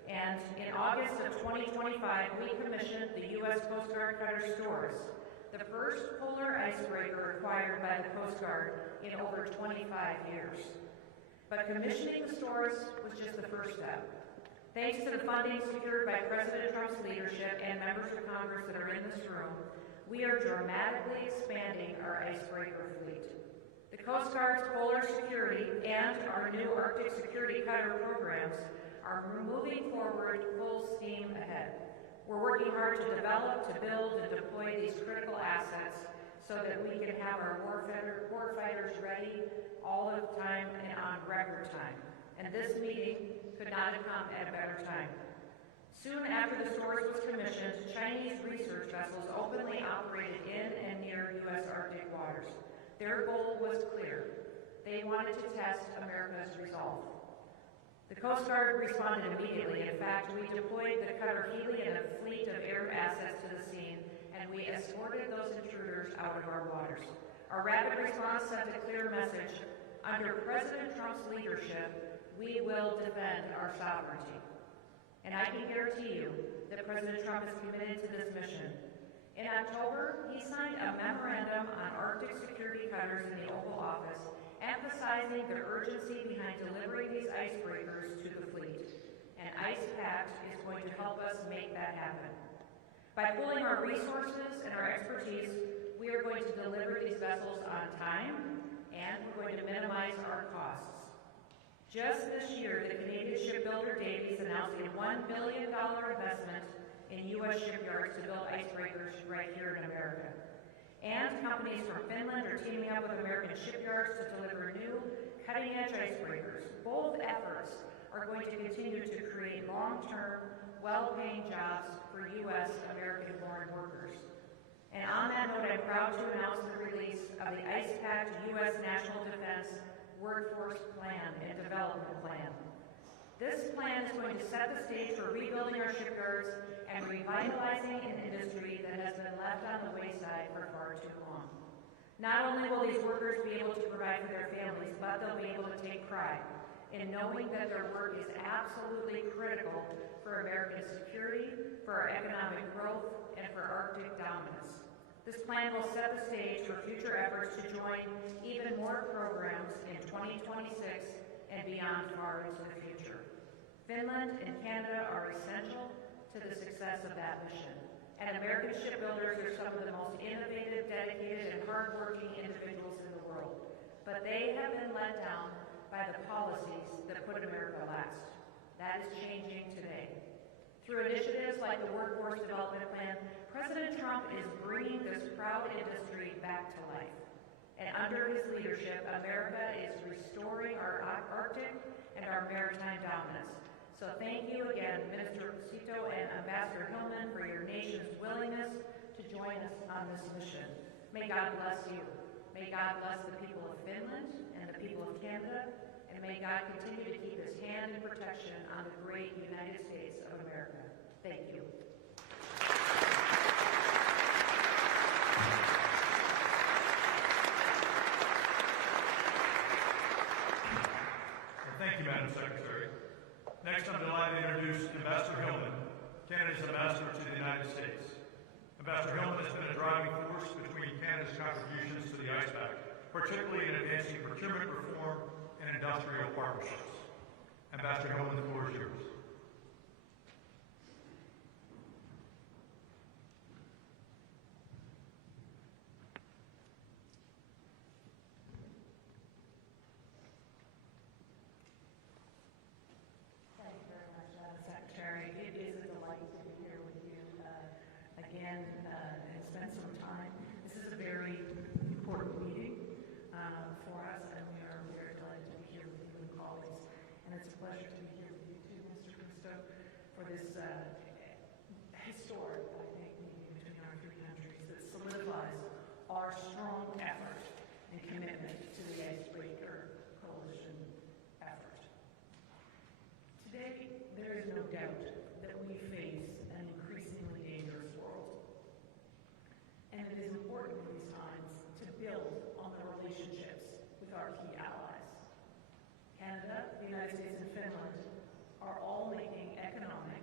And in August of 2025, we commissioned the U.S. Coast Guard cutter Storis, the first polar icebreaker acquired by the Coast Guard in over 25 years. But commissioning the Storis was just the first step. Thanks to the funding secured by President Trump's leadership and members of Congress that are in this room, we are dramatically expanding our icebreaker fleet. The Coast Guard's polar security and our new Arctic security cutter programs are moving forward full steam ahead. We're working hard to develop, to build, and deploy these critical assets so that we can have our warfighters ready all of the time and on record time. And this meeting could not have come at a better time. Soon after the Storis was commissioned, Chinese research vessels openly operated in and near U.S. Arctic waters. Their goal was clear. They wanted to test America's resolve. The Coast Guard responded immediately. In fact, we deployed the cutter Hurley and a fleet of air assets to the scene, and we escorted those intruders out of our waters. Our rapid response sent a clear message. Under President Trump's leadership, we will defend our sovereignty. And I can guarantee you that President Trump is committed to this mission. In October, he signed a memorandum on Arctic security cutters in the Oval Office, emphasizing the urgency behind delivering these icebreakers to the fleet. And Pact is going to help us make that happen. By pooling our resources and our expertise, we are going to deliver these vessels on time, and we're going to minimize our costs. Just this year, the Canadian shipbuilder Davies announced a $1 billion investment in U.S. shipyards to build icebreakers right here in America. And companies from Finland are teaming up with American shipyards to deliver new, cutting-edge icebreakers. Both efforts are going to continue to create long-term, well-paying jobs for U.S. American-born workers. And on that note, I'm proud to announce the release of the Pact U.S. National Defense Workforce Plan and Development Plan. This plan is going to set the stage for rebuilding our shipyards and revitalizing an industry that has been left on the wayside for far too long. Not only will these workers be able to provide for their families, but they'll be able to take pride in knowing that their work is absolutely critical for American security, for our economic growth, and for Arctic dominance. This plan will set the stage for future efforts to join even more programs in 2026 and beyond far into the future. Finland and Canada are essential to the success of that mission. And American shipbuilders are some of the most innovative, dedicated, and hardworking individuals in the world. But they have been let down by the policies that put America last. That is changing today. Through initiatives like the Workforce Development Plan, President Trump is bringing this proud industry back to life. And under his leadership, America is restoring our Arctic and our maritime dominance. So thank you again, Minister Cito and Ambassador Hillman, for your nation's willingness to join us on this mission. May God bless you. May God bless the people of Finland and the people of Canada, and may God continue to keep his hand in protection on the great United States of America. Thank you. Thank you, Madam Secretary. Next, I'm delighted to introduce Ambassador Hillman, Canada's ambassador to the United States. Ambassador Hillman has been a driving force between Canada's contributions to the Pact, particularly in advancing procurement reform and industrial partnerships. Ambassador Hillman, the floor is yours. And spend some time. This is a very important meeting for us, and we are very delighted to be here with you and colleagues. And it's a pleasure to be here with you too, Mr. Kristo, for this historic, I think, meeting between our three countries that solidifies our strong effort and commitment to the Icebreaker Coalition effort. Today, there is no doubt that we face an increasingly dangerous world. And it is important in these times to build on the relationships with our key allies. Canada, the United States, and Finland are all making economic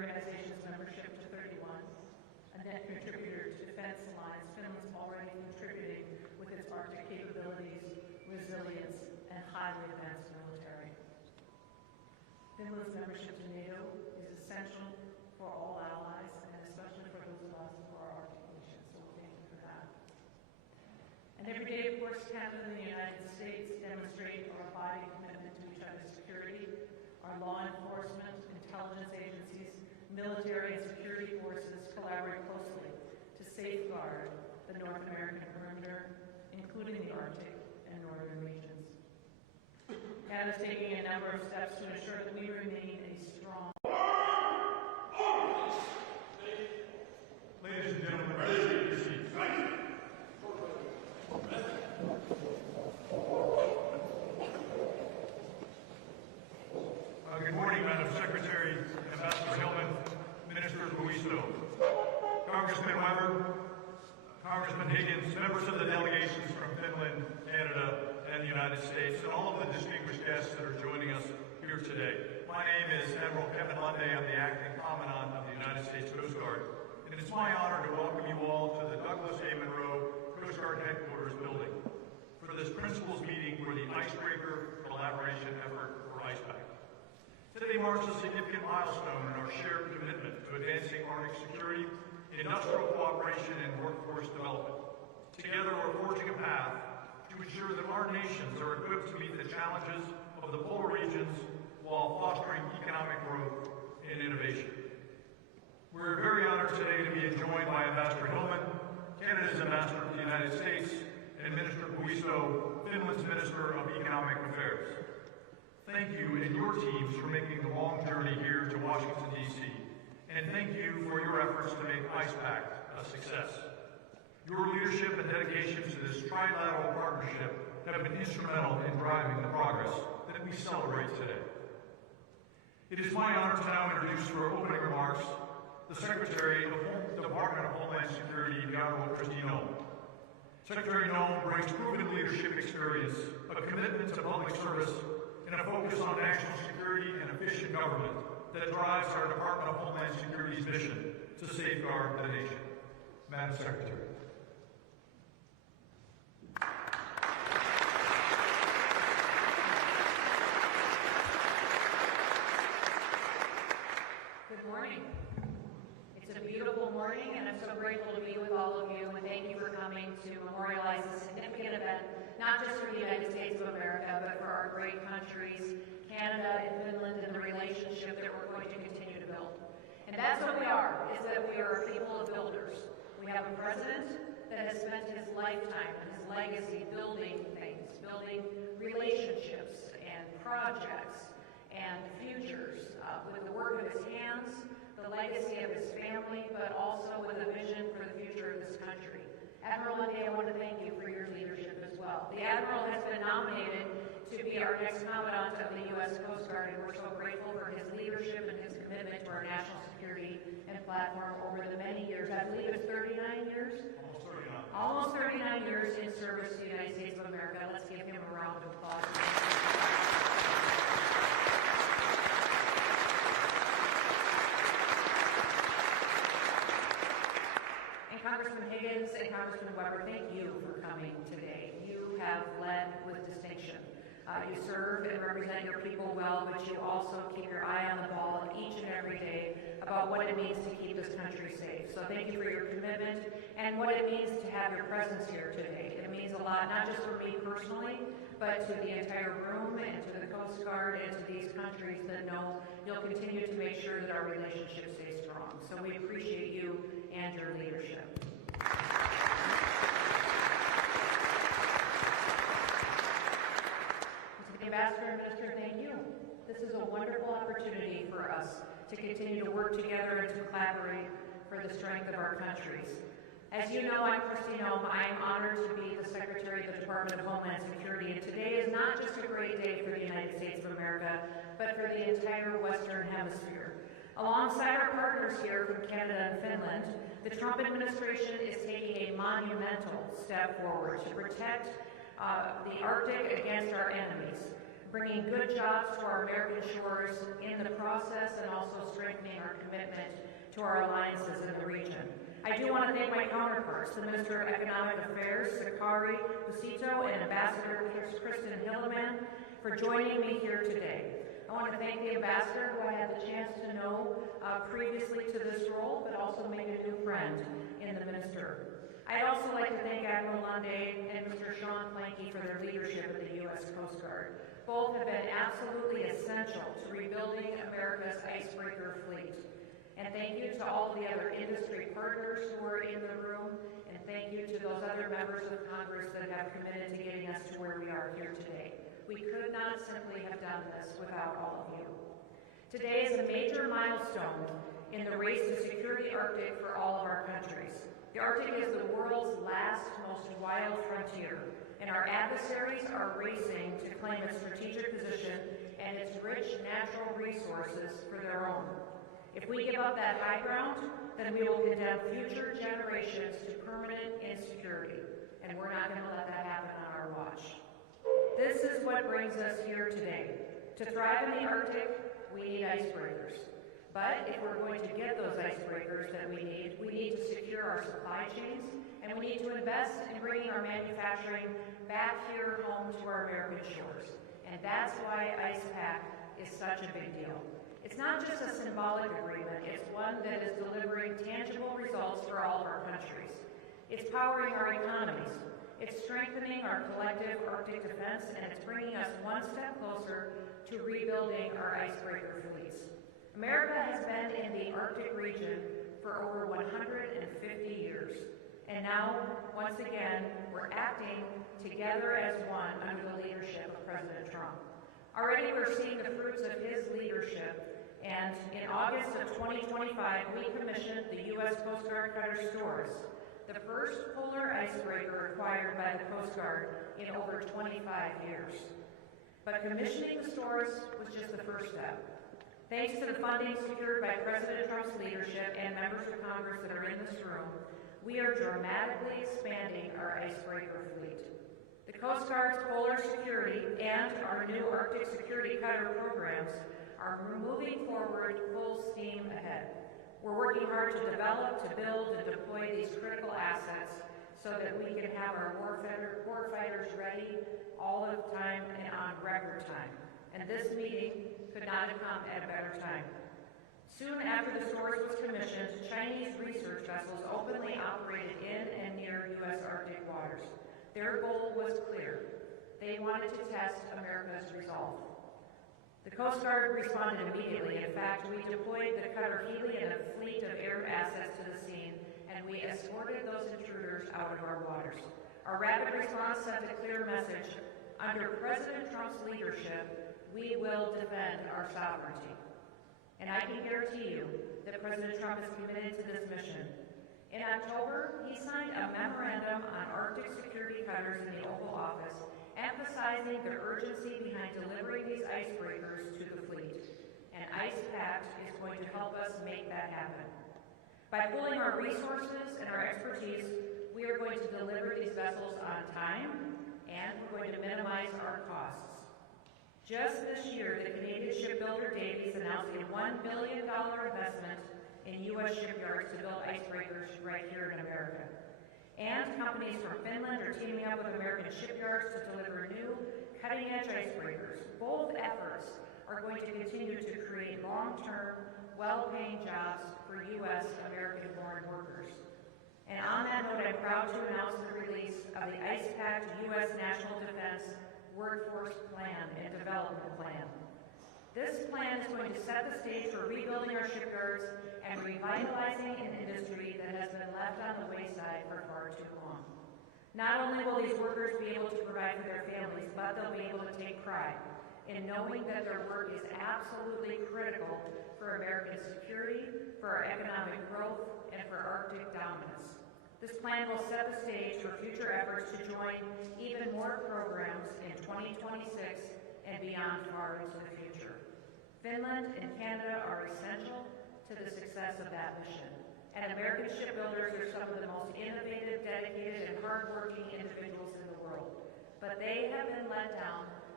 organization's membership to 31, a net contributor to Defense Alliance, Finland's already contributing with its Arctic capabilities, resilience, and highly advanced military. Finland's membership to NATO is essential for all allies, and especially for those of us who are Arctic nations, so thank you for that. And every day, of course, Canada and the United States demonstrate our abiding commitment to each other's security. Our law enforcement, intelligence agencies, military and security forces collaborate closely to safeguard the North American perimeter, including the Arctic and northern regions. Canada is taking a number of steps to ensure that we remain a strong. Ladies and gentlemen, please take your seats. Good morning, Madam Secretary, Ambassador Hillman, Minister Buisto, Congressman Weber, Congressman Higgins, members of the delegations from Finland, Canada, and the United States, and all of the distinguished guests that are joining us here today. My name is Admiral Kevin Lunday. I'm the Acting Commandant of the United States Coast Guard, and it's my honor to welcome you all to the Douglas A. Monroe Coast Guard Headquarters building for this principals meeting for the Icebreaker Collaboration Effort for IcePact. Today marks a significant milestone in our shared commitment to advancing Arctic security, industrial cooperation, and workforce development. Together, we're forging a path to ensure that our nations are equipped to meet the challenges of the polar regions while fostering economic growth and innovation. We're very honored today to be joined by Ambassador Hillman, Canada's Ambassador to the United States, and Minister Buisto, Finland's Minister of Economic Affairs. Thank you and your teams for making the long journey here to Washington, D.C., and thank you for your efforts to make IcePact a success. Your leadership and dedication to this trilateral partnership have been instrumental in driving the progress that we celebrate today. It is my honor to now introduce for opening remarks the Secretary of the Department of Homeland Security, the Honorable Kristi Noem. Secretary Noem brings proven leadership experience, a commitment to public service, and a focus on national security and efficient government that drives our Department of Homeland Security's mission to safeguard the nation. Madam Secretary. Good morning. It's a beautiful morning, and I'm so grateful to be with all of you, and thank you for coming to memorialize this significant event, not just for the United States of America, but for our great countries, Canada and Finland, and the relationship that we're going to continue to build. And that's what we are, is that we are a people of builders. We have a president that has spent his lifetime and his legacy building things, building relationships and projects and futures with the work of his hands, the legacy of his family, but also with a vision for the future of this country. Admiral Lunday, I want to thank you for your leadership as well. The Admiral has been nominated to be our next Commandant of the U.S. Coast Guard, and we're so grateful for his leadership and his commitment to our national security and platform over the many years. I believe it's 39 years? Almost 39 years in service to the United States of America. Let's give him a round of applause. Congressman Higgins and Congressman Weber, thank you for coming today. You have led with distinction. You serve and represent your people well, but you also keep your eye on the ball each and every day about what it means to keep this country safe. So thank you for your commitment and what it means to have your presence here today. It means a lot, not just for me personally, but to the entire room and to the Coast Guard and to these countries that know you'll continue to make sure that our relationship stays strong. So we appreciate you and your leadership. To the Ambassador and Minister, thank you. This is a wonderful opportunity for us to continue to work together and to collaborate for the strength of our countries. As you know, I'm Kristi Noem. I am honored to be the Secretary of the Department of Homeland Security, and today is not just a great day for the United States of America, but for the entire Western Hemisphere. Alongside our partners here from Canada and Finland, the Trump administration is taking a monumental step forward to protect the Arctic against our enemies, bringing good jobs to our American shores in the process, and also strengthening our commitment to our alliances in the region. I do want to thank my counterparts, the Minister of Economic Affairs, Sakari Busito, and Ambassador Kristi Noem, for joining me here today. I want to thank the Ambassador, who I had the chance to know previously to this role, but also made a new friend in the Minister. I'd also like to thank Admiral Lunde and Mr. Sean Planky for their leadership of the U.S. Coast Guard. Both have been absolutely essential to rebuilding America's icebreaker fleet. And thank you to all the other industry partners who are in the room, and thank you to those other members of Congress that have committed to getting us to where we are here today. We could not simply have done this without all of you. Today is a major milestone in the race to secure the Arctic for all of our countries. The Arctic is the world's last, most wild frontier, and our adversaries are racing to claim its strategic position and its rich natural resources for their own. If we give up that high ground, then we will condemn future generations to permanent insecurity, and we're not going to let that happen on our watch. This is what brings us here today. To thrive in the Arctic, we need icebreakers. But if we're going to get those icebreakers that we need to secure our supply chains, and we need to invest in bringing our manufacturing back here home to our American shores. And that's why Pact is such a big deal. It's not just a symbolic agreement, it's one that is delivering tangible results for all of our countries. It's powering our economies. It's strengthening our collective Arctic defense, and it's bringing us one step closer to rebuilding our icebreaker fleets. America has been in the Arctic region for over 150 years. And now, once again, we're acting together as one under the leadership of President Trump. Already we're seeing the fruits of his leadership, and in August of 2025, we commissioned the U.S. Coast Guard cutter Stores, the first polar icebreaker acquired by the Coast Guard in over 25 years. But commissioning the Stores was just the first step. Thanks to the funding secured by President Trump's leadership and members of Congress that are in this room, we are dramatically expanding our icebreaker fleet. The Coast Guard's polar security and our new Arctic security cutter programs are moving forward full steam ahead. We're working hard to develop, to build, and deploy these critical assets so that we can have our warfighters ready all of the time and on record time. And this meeting could not have come at a better time. Soon after the Stores was commissioned, Chinese research vessels openly operated in and near U.S. Arctic waters. Their goal was clear. They wanted to test America's resolve. The Coast Guard responded immediately. In fact, we deployed the cutter Hurley and a fleet of air assets to the scene, and we escorted those intruders out of our waters. Our rapid response sent a clear message. Under President Trump's leadership, we will defend our sovereignty. And I can guarantee you that President Trump is committed to this mission. In October, he signed a memorandum on Arctic security cutters in the Oval Office, emphasizing the urgency behind delivering these icebreakers to the fleet. And Pact is going to help us make that happen. By pooling our resources and our expertise, we are going to deliver these vessels on time, and we're going to minimize our costs. Just this year, the Canadian shipbuilder Davies announced a $1 billion investment in U.S. shipyards to build icebreakers right here in America. And companies from Finland are teaming up with American shipyards to deliver new, cutting-edge icebreakers. Both efforts are going to continue to create long-term, well-paying jobs for U.S. American-born workers. And on that note, I'm proud to announce the release of the Pact U.S. National Defense Workforce Plan and Development Plan. This plan is going to set the stage for rebuilding our shipyards and revitalizing an industry that has been left on the wayside for far too long. Not only will these workers be able to provide for their families, but they'll be able to take pride in knowing that their work is absolutely critical for American security, for our economic growth, and for Arctic dominance. This plan will set the stage for future efforts to join even more programs in 2026 and beyond far into the future. Finland and Canada are essential to the success of that mission. And American shipbuilders are some of the most innovative, dedicated, and hardworking individuals in the world. But they have been let down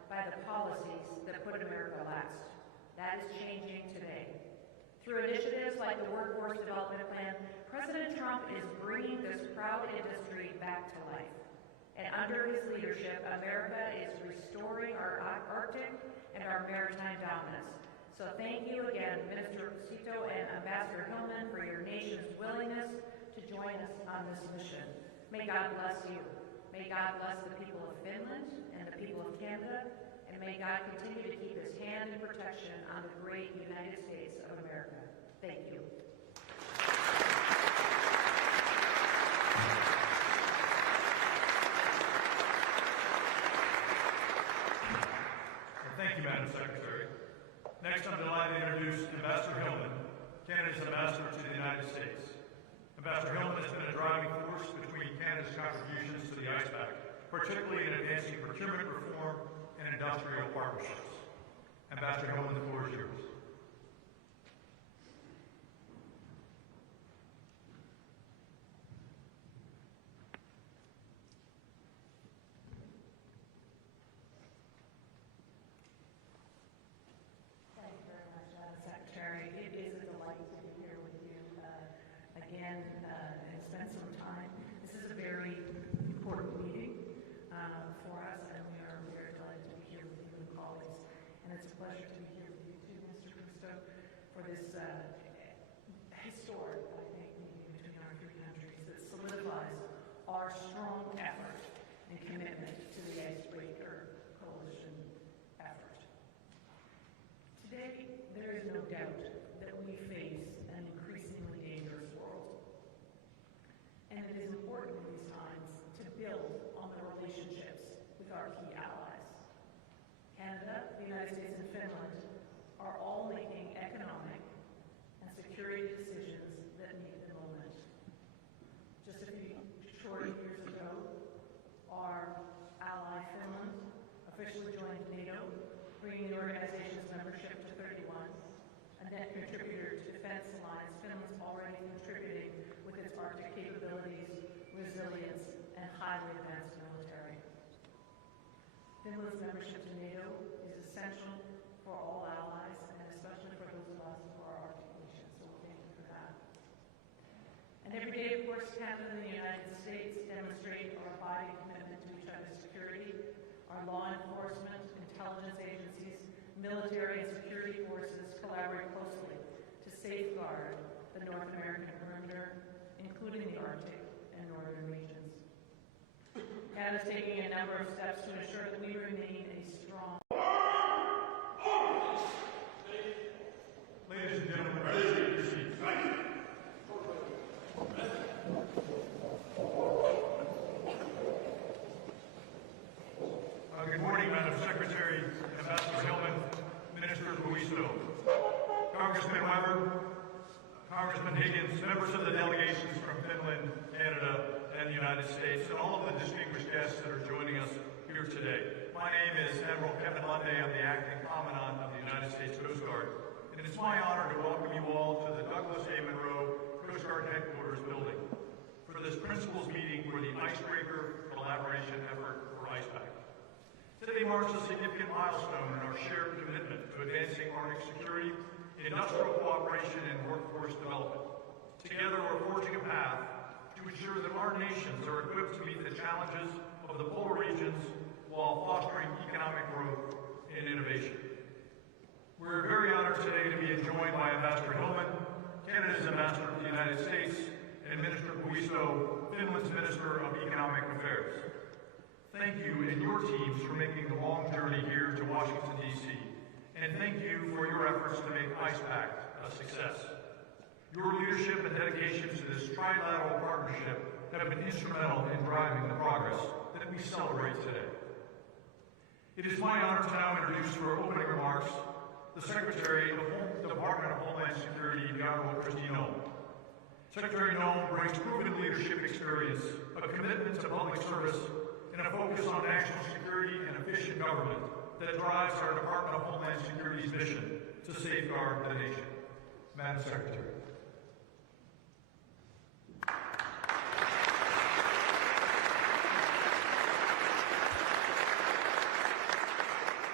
by the policies that put America last. That is changing today. Through initiatives like the Workforce Development Plan, President Trump is bringing this proud industry back to life. And under his leadership, America is restoring our Arctic and our maritime dominance. So thank you again, Minister Cito and Ambassador Hillman, for your nation's willingness to join us on this mission. May God bless you. May God bless the people of Finland and the people of Canada, and may God continue to keep his hand and protection on the great United States of America. Thank you. Thank you, Madam Secretary. Next, I'm delighted to introduce Ambassador Hillman, Canada's ambassador to the United States. Ambassador Hillman has been a driving force between Canada's contributions to the ICE Pact, particularly in advancing procurement reform and industrial partnerships. Ambassador Hillman, the floor is yours. And spend some time. This is a very important meeting for us, and we are very delighted to be here with you and colleagues. And it's a pleasure to be here with you too, Mr. Cousteau, for this historic, I think, meeting between our three countries that solidifies our strong effort and commitment to the Icebreaker Coalition effort. Today, there is no doubt that we face an increasingly dangerous world. And it is important in these times to build on the relationships with our key allies. Canada, the United States, and Finland are all making economic and security decisions that meet the moment. Just a few short years ago, our ally Finland officially joined NATO, bringing the organization's membership to 31. A net contributor to Defense Alliance, Finland's already contributing with its Arctic capabilities, resilience, and highly advanced military. Finland's membership to NATO is essential for all allies, and especially for those of us who are Arctic nations, so thank you for that. And every day, of course, Canada and the United States demonstrate our abiding commitment to each other's security. Our law enforcement, intelligence agencies, military and security forces collaborate closely to safeguard the North American perimeter, including the Arctic and northern regions. Canada is taking a number of steps to ensure that we remain a strong. Ladies and gentlemen, please take your seats. Good morning, Madam Secretary, Ambassador Hillman, Minister Buisto, Congressman Weber, Congressman Higgins, members of the delegations from Finland, Canada, and the United States, and all of the distinguished guests that are joining us here today. My name is Admiral Kevin Lunde. I'm the Acting Commandant of the United States Coast Guard, and it's my honor to welcome you all to the Douglas A. Monroe Coast Guard Headquarters building for this principals meeting for the Icebreaker Collaboration Effort for ICE Pact. Today marks a significant milestone in our shared commitment to advancing Arctic security, industrial cooperation, and workforce development. Together, we're forging a path to ensure that our nations are equipped to meet the challenges of the polar regions while fostering economic growth and innovation. We're very honored today to be joined by Ambassador Hillman, Canada's ambassador to the United States, and Minister Buisto, Finland's Minister of Economic Affairs. Thank you and your teams for making the long journey here to Washington, D.C., and thank you for your efforts to make ICE Pact a success. Your leadership and dedication to this trilateral partnership have been instrumental in driving the progress that we celebrate today. It is my honor to now introduce for opening remarks the Secretary of the Department of Homeland Security, the Honorable Kristi Noem. Secretary Noem brings proven leadership experience, a commitment to public service, and a focus on national security and efficient government that drives our Department of Homeland Security's mission to safeguard the nation. Madam Secretary.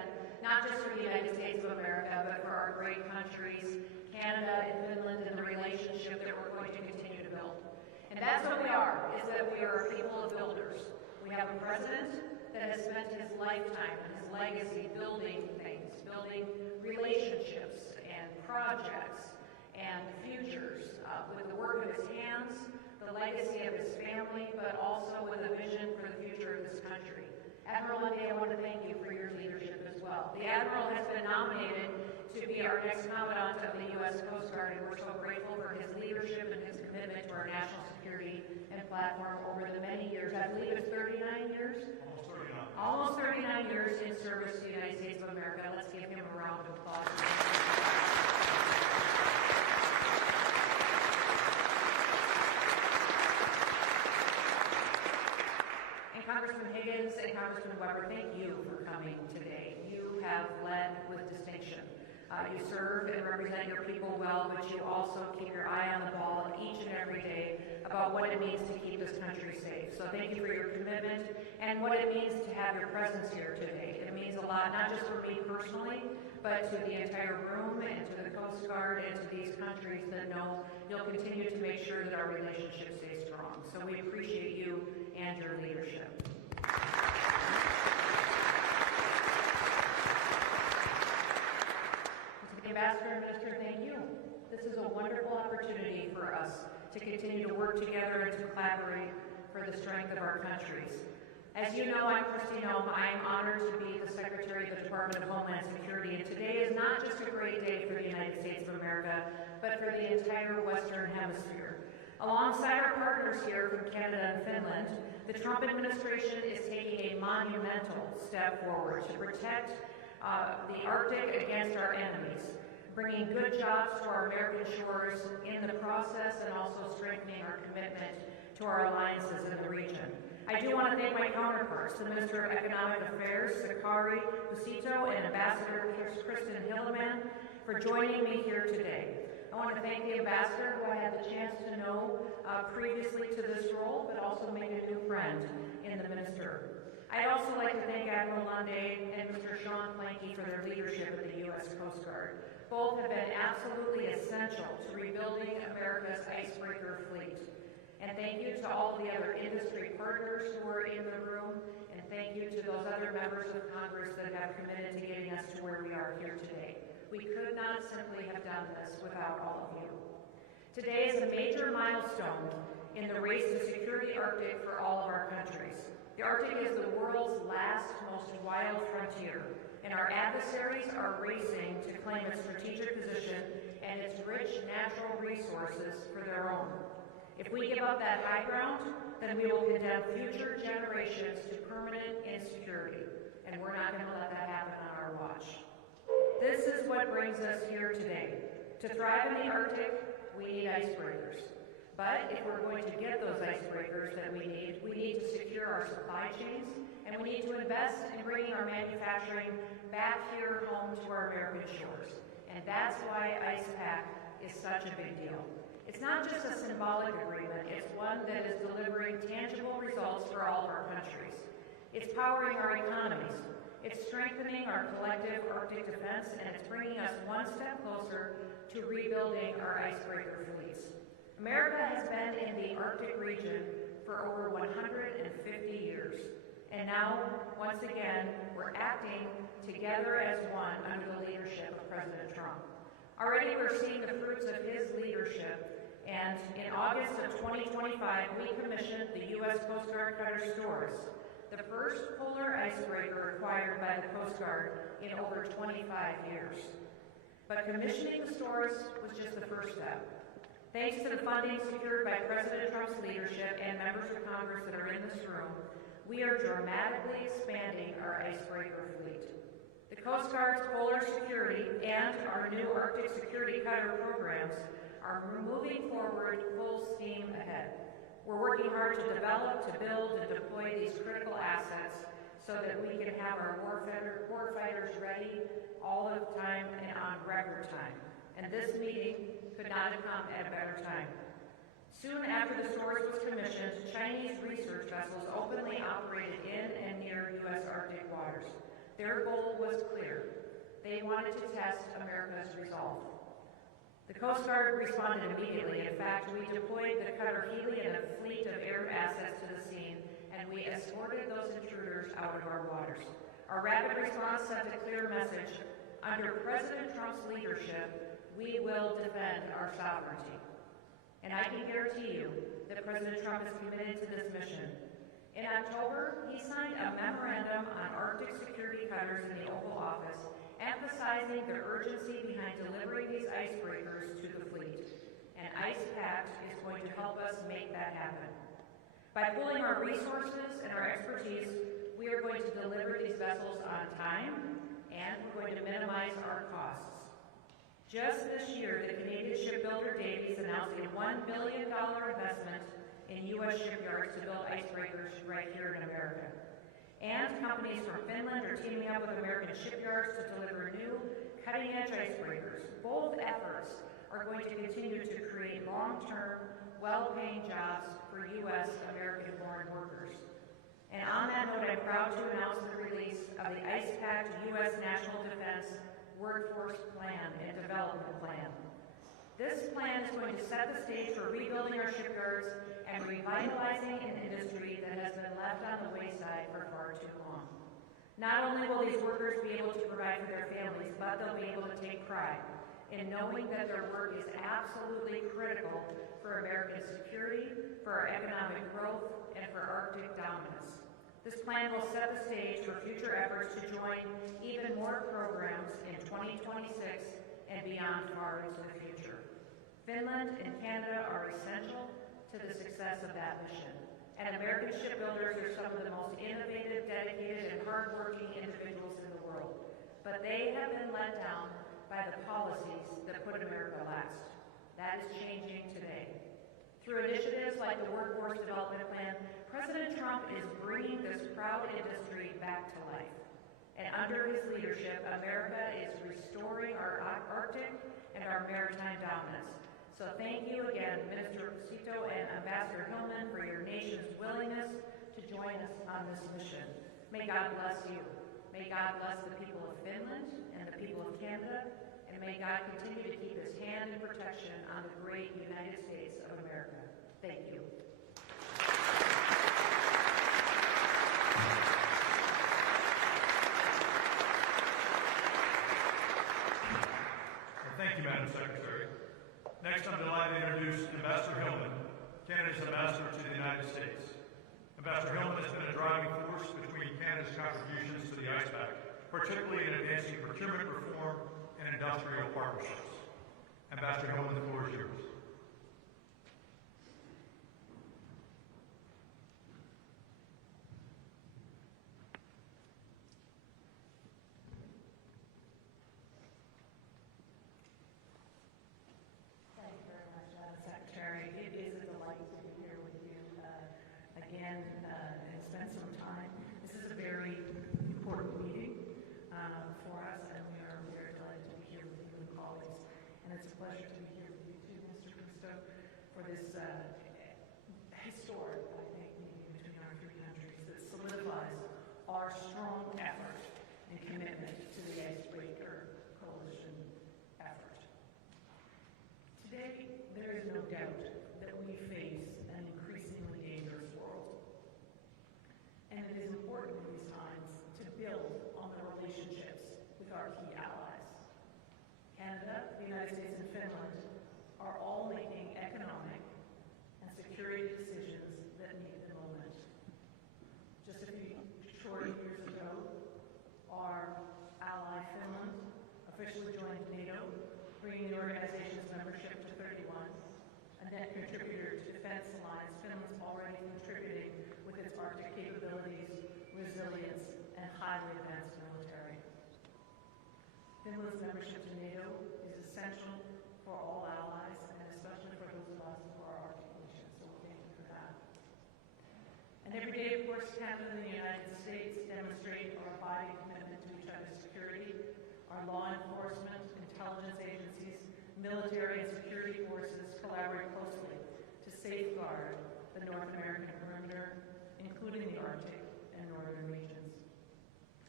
again, not just for the United States of America, but for our great countries, Canada and Finland, and the relationship that we're going to continue to build. And that's what we are, is that we are a people of builders. We have a president that has spent his lifetime and his legacy building things, building relationships and projects and futures with the work of his hands, the legacy of his family, but also with a vision for the future of this country. Admiral Lundy, I want to thank you for your leadership as well. The Admiral has been nominated to be our next Commandant of the U.S. Coast Guard, and we're so grateful for his leadership and his commitment to our national security and platform over the many years. I believe it's 39 years? Almost 39 years in service to the United States of America. Let's give him a round of applause. And Congressman Higgins and Congressman Weber, thank you for coming today. You have led with distinction. You serve and represent your people well, but you also keep your eye on the ball each and every day about what it means to keep this country safe. So thank you for your commitment and what it means to have your presence here today. It means a lot, not just for me personally, but to the entire room and to the Coast Guard and to these countries that know you'll continue to make sure that our relationship stays strong. So we appreciate you and your leadership. Ambassador and Minister, thank you. This is a wonderful opportunity for us to continue to work together and to collaborate for the strength of our countries. As you know, I'm Kristi Noem. I am honored to be the Secretary of the Department of Homeland Security, and today is not just a great day for the United States of America, but for the entire Western Hemisphere. Alongside our partners here from Canada and Finland, the Trump administration is taking a monumental step forward to protect the Arctic against our enemies, bringing good jobs to our American shores in the process and also strengthening our commitment to our alliances in the region. I do want to thank my counterparts, the Minister of Economic Affairs, Sakari Busito, and Ambassador Kristen Hildeman, for joining me here today. I want to thank the Ambassador, who I had the chance to know previously to this role, but also made a new friend in the Minister. I'd also like to thank Admiral Lundy and Mr. Sean Planky for their leadership of the U.S. Coast Guard. Both have been absolutely essential to rebuilding America's icebreaker fleet. And thank you to all the other industry partners who are in the room, and thank you to those other members of Congress that have committed to getting us to where we are here today. We could not simply have done this without all of you. Today is a major milestone in the race to secure the Arctic for all of our countries. The Arctic is the world's last, most wild frontier, and our adversaries are racing to claim its strategic position and its rich natural resources for their own. If we give up that high ground, then we will condemn future generations to permanent insecurity, and we're not going to let that happen on our watch. This is what brings us here today. To thrive in the Arctic, we need icebreakers. But if we're going to get those icebreakers that we need to secure our supply chains, and we need to invest in bringing our manufacturing back here home to our American shores. And that's why IcePact is such a big deal. It's not just a symbolic agreement, it's one that is delivering tangible results for all of our countries. It's powering our economies. It's strengthening our collective Arctic defense, and it's bringing us one step closer to rebuilding our icebreaker fleets. America has been in the Arctic region for over 150 years. And now, once again, we're acting together as one under the leadership of President Trump. Already we're seeing the fruits of his leadership, and in August of 2025, we commissioned the U.S. Coast Guard Cutter Stores, the first polar icebreaker acquired by the Coast Guard in over 25 years. But commissioning the stores was just the first step. Thanks to the funding secured by President Trump's leadership and members of Congress that are in this room, we are dramatically expanding our icebreaker fleet. The Coast Guard's polar security and our new Arctic security cutter programs are moving forward full steam ahead. We're working hard to develop, to build, and deploy these critical assets so that we can have our warfighters ready all of the time and on record time. And this meeting could not have come at a better time. Soon after the stores was commissioned, Chinese research vessels openly operated in and near U.S. Arctic waters. Their goal was clear. They wanted to test America's resolve. The Coast Guard responded immediately. In fact, we deployed the cutter Hurley and a fleet of air assets to the scene, and we escorted those intruders out of our waters. Our rapid response sent a clear message. Under President Trump's leadership, we will defend our sovereignty. And I can guarantee you that President Trump is committed to this mission. In October, he signed a memorandum on Arctic security cutters in the Oval Office, emphasizing the urgency behind delivering these icebreakers to the fleet. And Pact is going to help us make that happen. By pooling our resources and our expertise, we are going to deliver these vessels on time, and we're going to minimize our costs. Just this year, the Canadian shipbuilder Davies announced a $1 billion investment in U.S. shipyards to build icebreakers right here in America. And companies from Finland are teaming up with American shipyards to deliver new, cutting-edge icebreakers. Both efforts are going to continue to create long-term, well-paying jobs for U.S. American-born workers. And on that note, I'm proud to announce the release of the Pact U.S. National Defense Workforce Plan and Development Plan. This plan is going to set the stage for rebuilding our shipyards and revitalizing an industry that has been left on the wayside for far too long. Not only will these workers be able to provide for their families, but they'll be able to take pride in knowing that their work is absolutely critical for American security, for our economic growth, and for Arctic dominance. This plan will set the stage for future efforts to join even more programs in 2026 and beyond far into the future. Finland and Canada are essential to the success of that mission. And American shipbuilders are some of the most innovative, dedicated, and hardworking individuals in the world. But they have been let down by the policies that put America last. That is changing today. Through initiatives like the Workforce Development Plan, President Trump is bringing this proud industry back to life. And under his leadership, America is restoring our Arctic and our maritime dominance. So thank you again, Minister Cito and Ambassador Hillman, for your nation's willingness to join us on this mission. May God bless you. May God bless the people of Finland and the people of Canada, and may God continue to keep his hand in protection on the great United States of America. Thank you. Thank you, Madam Secretary. Next, I'm delighted to introduce Ambassador Hillman, Canada's ambassador to the United States. Ambassador Hillman has been a driving force between Canada's contributions to the Pact, particularly in advancing procurement reform and industrial partnerships. Ambassador Hillman, the floor is yours. And spend some time. This is a very important meeting for us, and we are very delighted to be here with you and colleagues. And it's a pleasure to be here with you too, Mr. Cristo, for this historic, I think, meeting between our three countries that solidifies our strong effort and commitment to the Icebreaker Coalition effort. Today, there is no doubt that we face an increasingly dangerous world. And it is important in these times to build on the relationships with our key allies. Canada, the United States, and Finland are all making economic and security decisions that meet the moment. Just a few short years ago, our ally Finland officially joined NATO, bringing the organization's membership to 31. A net contributor to Defense Alliance, Finland's already contributing with its Arctic capabilities, resilience, and highly advanced military. Finland's membership to NATO is essential for all allies, and especially for those of us who are Arctic nations, so thank you for that. And every day, of course, Canada and the United States demonstrate our abiding commitment to each other's security. Our law enforcement, intelligence agencies, military and security forces collaborate closely to safeguard the North American perimeter, including the Arctic and northern regions.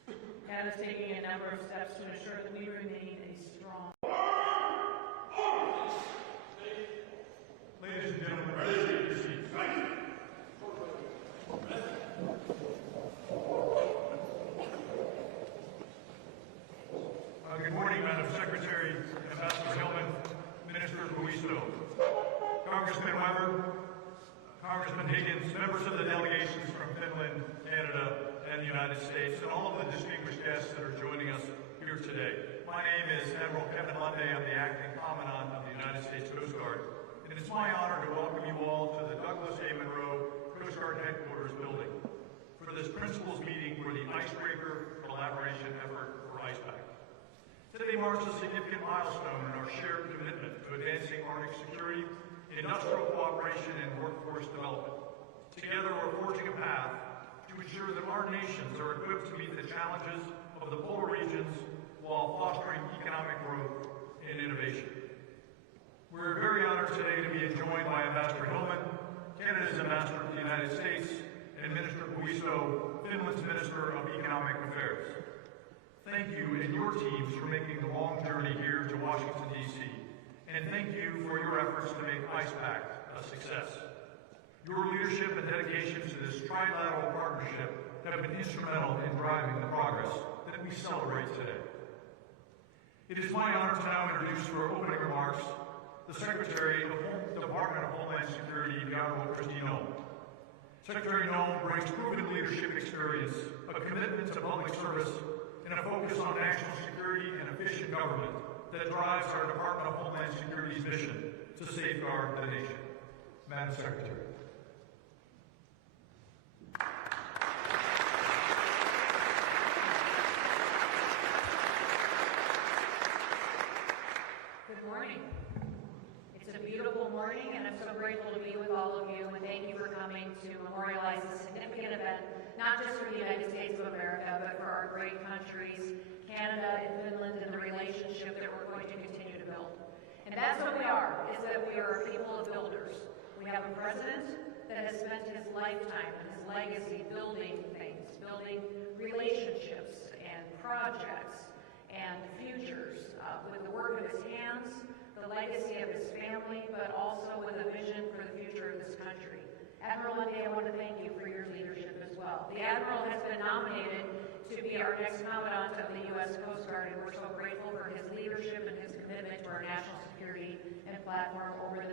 Canada is taking a number of steps to ensure that we remain a strong. Ladies and gentlemen, please take your seats. Good morning, Madam Secretary, Ambassador Hillman, Minister Buisto, Congressman Weber, Congressman Higgins, members of the delegations from Finland, Canada, and the United States, and all of the distinguished guests that are joining us here today. My name is Admiral Kevin Lunday. I'm the Acting Commandant of the United States Coast Guard, and it's my honor to welcome you all to the Douglas A. Monroe Coast Guard Headquarters building for this principals meeting for the Icebreaker Collaboration Effort for Pact. Today marks a significant milestone in our shared commitment to advancing Arctic security, industrial cooperation, and workforce development. Together, we're forging a path to ensure that our nations are equipped to meet the challenges of the polar regions while fostering economic growth and innovation. We're very honored today to be joined by Ambassador Hillman, Canada's Ambassador to the United States, and Minister Buisto, Finland's Minister of Economic Affairs. Thank you and your teams for making the long journey here to Washington, D.C., and thank you for your efforts to make Pact a success. Your leadership and dedication to this trilateral partnership have been instrumental in driving the progress that we celebrate today. It is my honor to now introduce for opening remarks the Secretary of the Department of Homeland Security, the Honorable Kristi Noem. Secretary Noem brings proven leadership experience, a commitment to public service, and a focus on national security and efficient government that drives our Department of Homeland Security's mission to safeguard the nation. Madam Secretary. Good morning. It's a beautiful morning, and I'm so grateful to be with all of you, and thank you for coming to memorialize this significant event, not just for the United States of America, but for our great countries, Canada and Finland, and the relationship that we're going to continue to build. And that's what we are, is that we are a people of builders. We have a president that has spent his lifetime and his legacy building things, building relationships and projects and futures with the work of his hands, the legacy of his family, but also with a vision for the future of this country. Admiral Lunday, I want to thank you for your leadership as well. The Admiral has been nominated to be our next Commandant of the U.S. Coast Guard, and we're so grateful for his leadership and his commitment to our national security and platform over the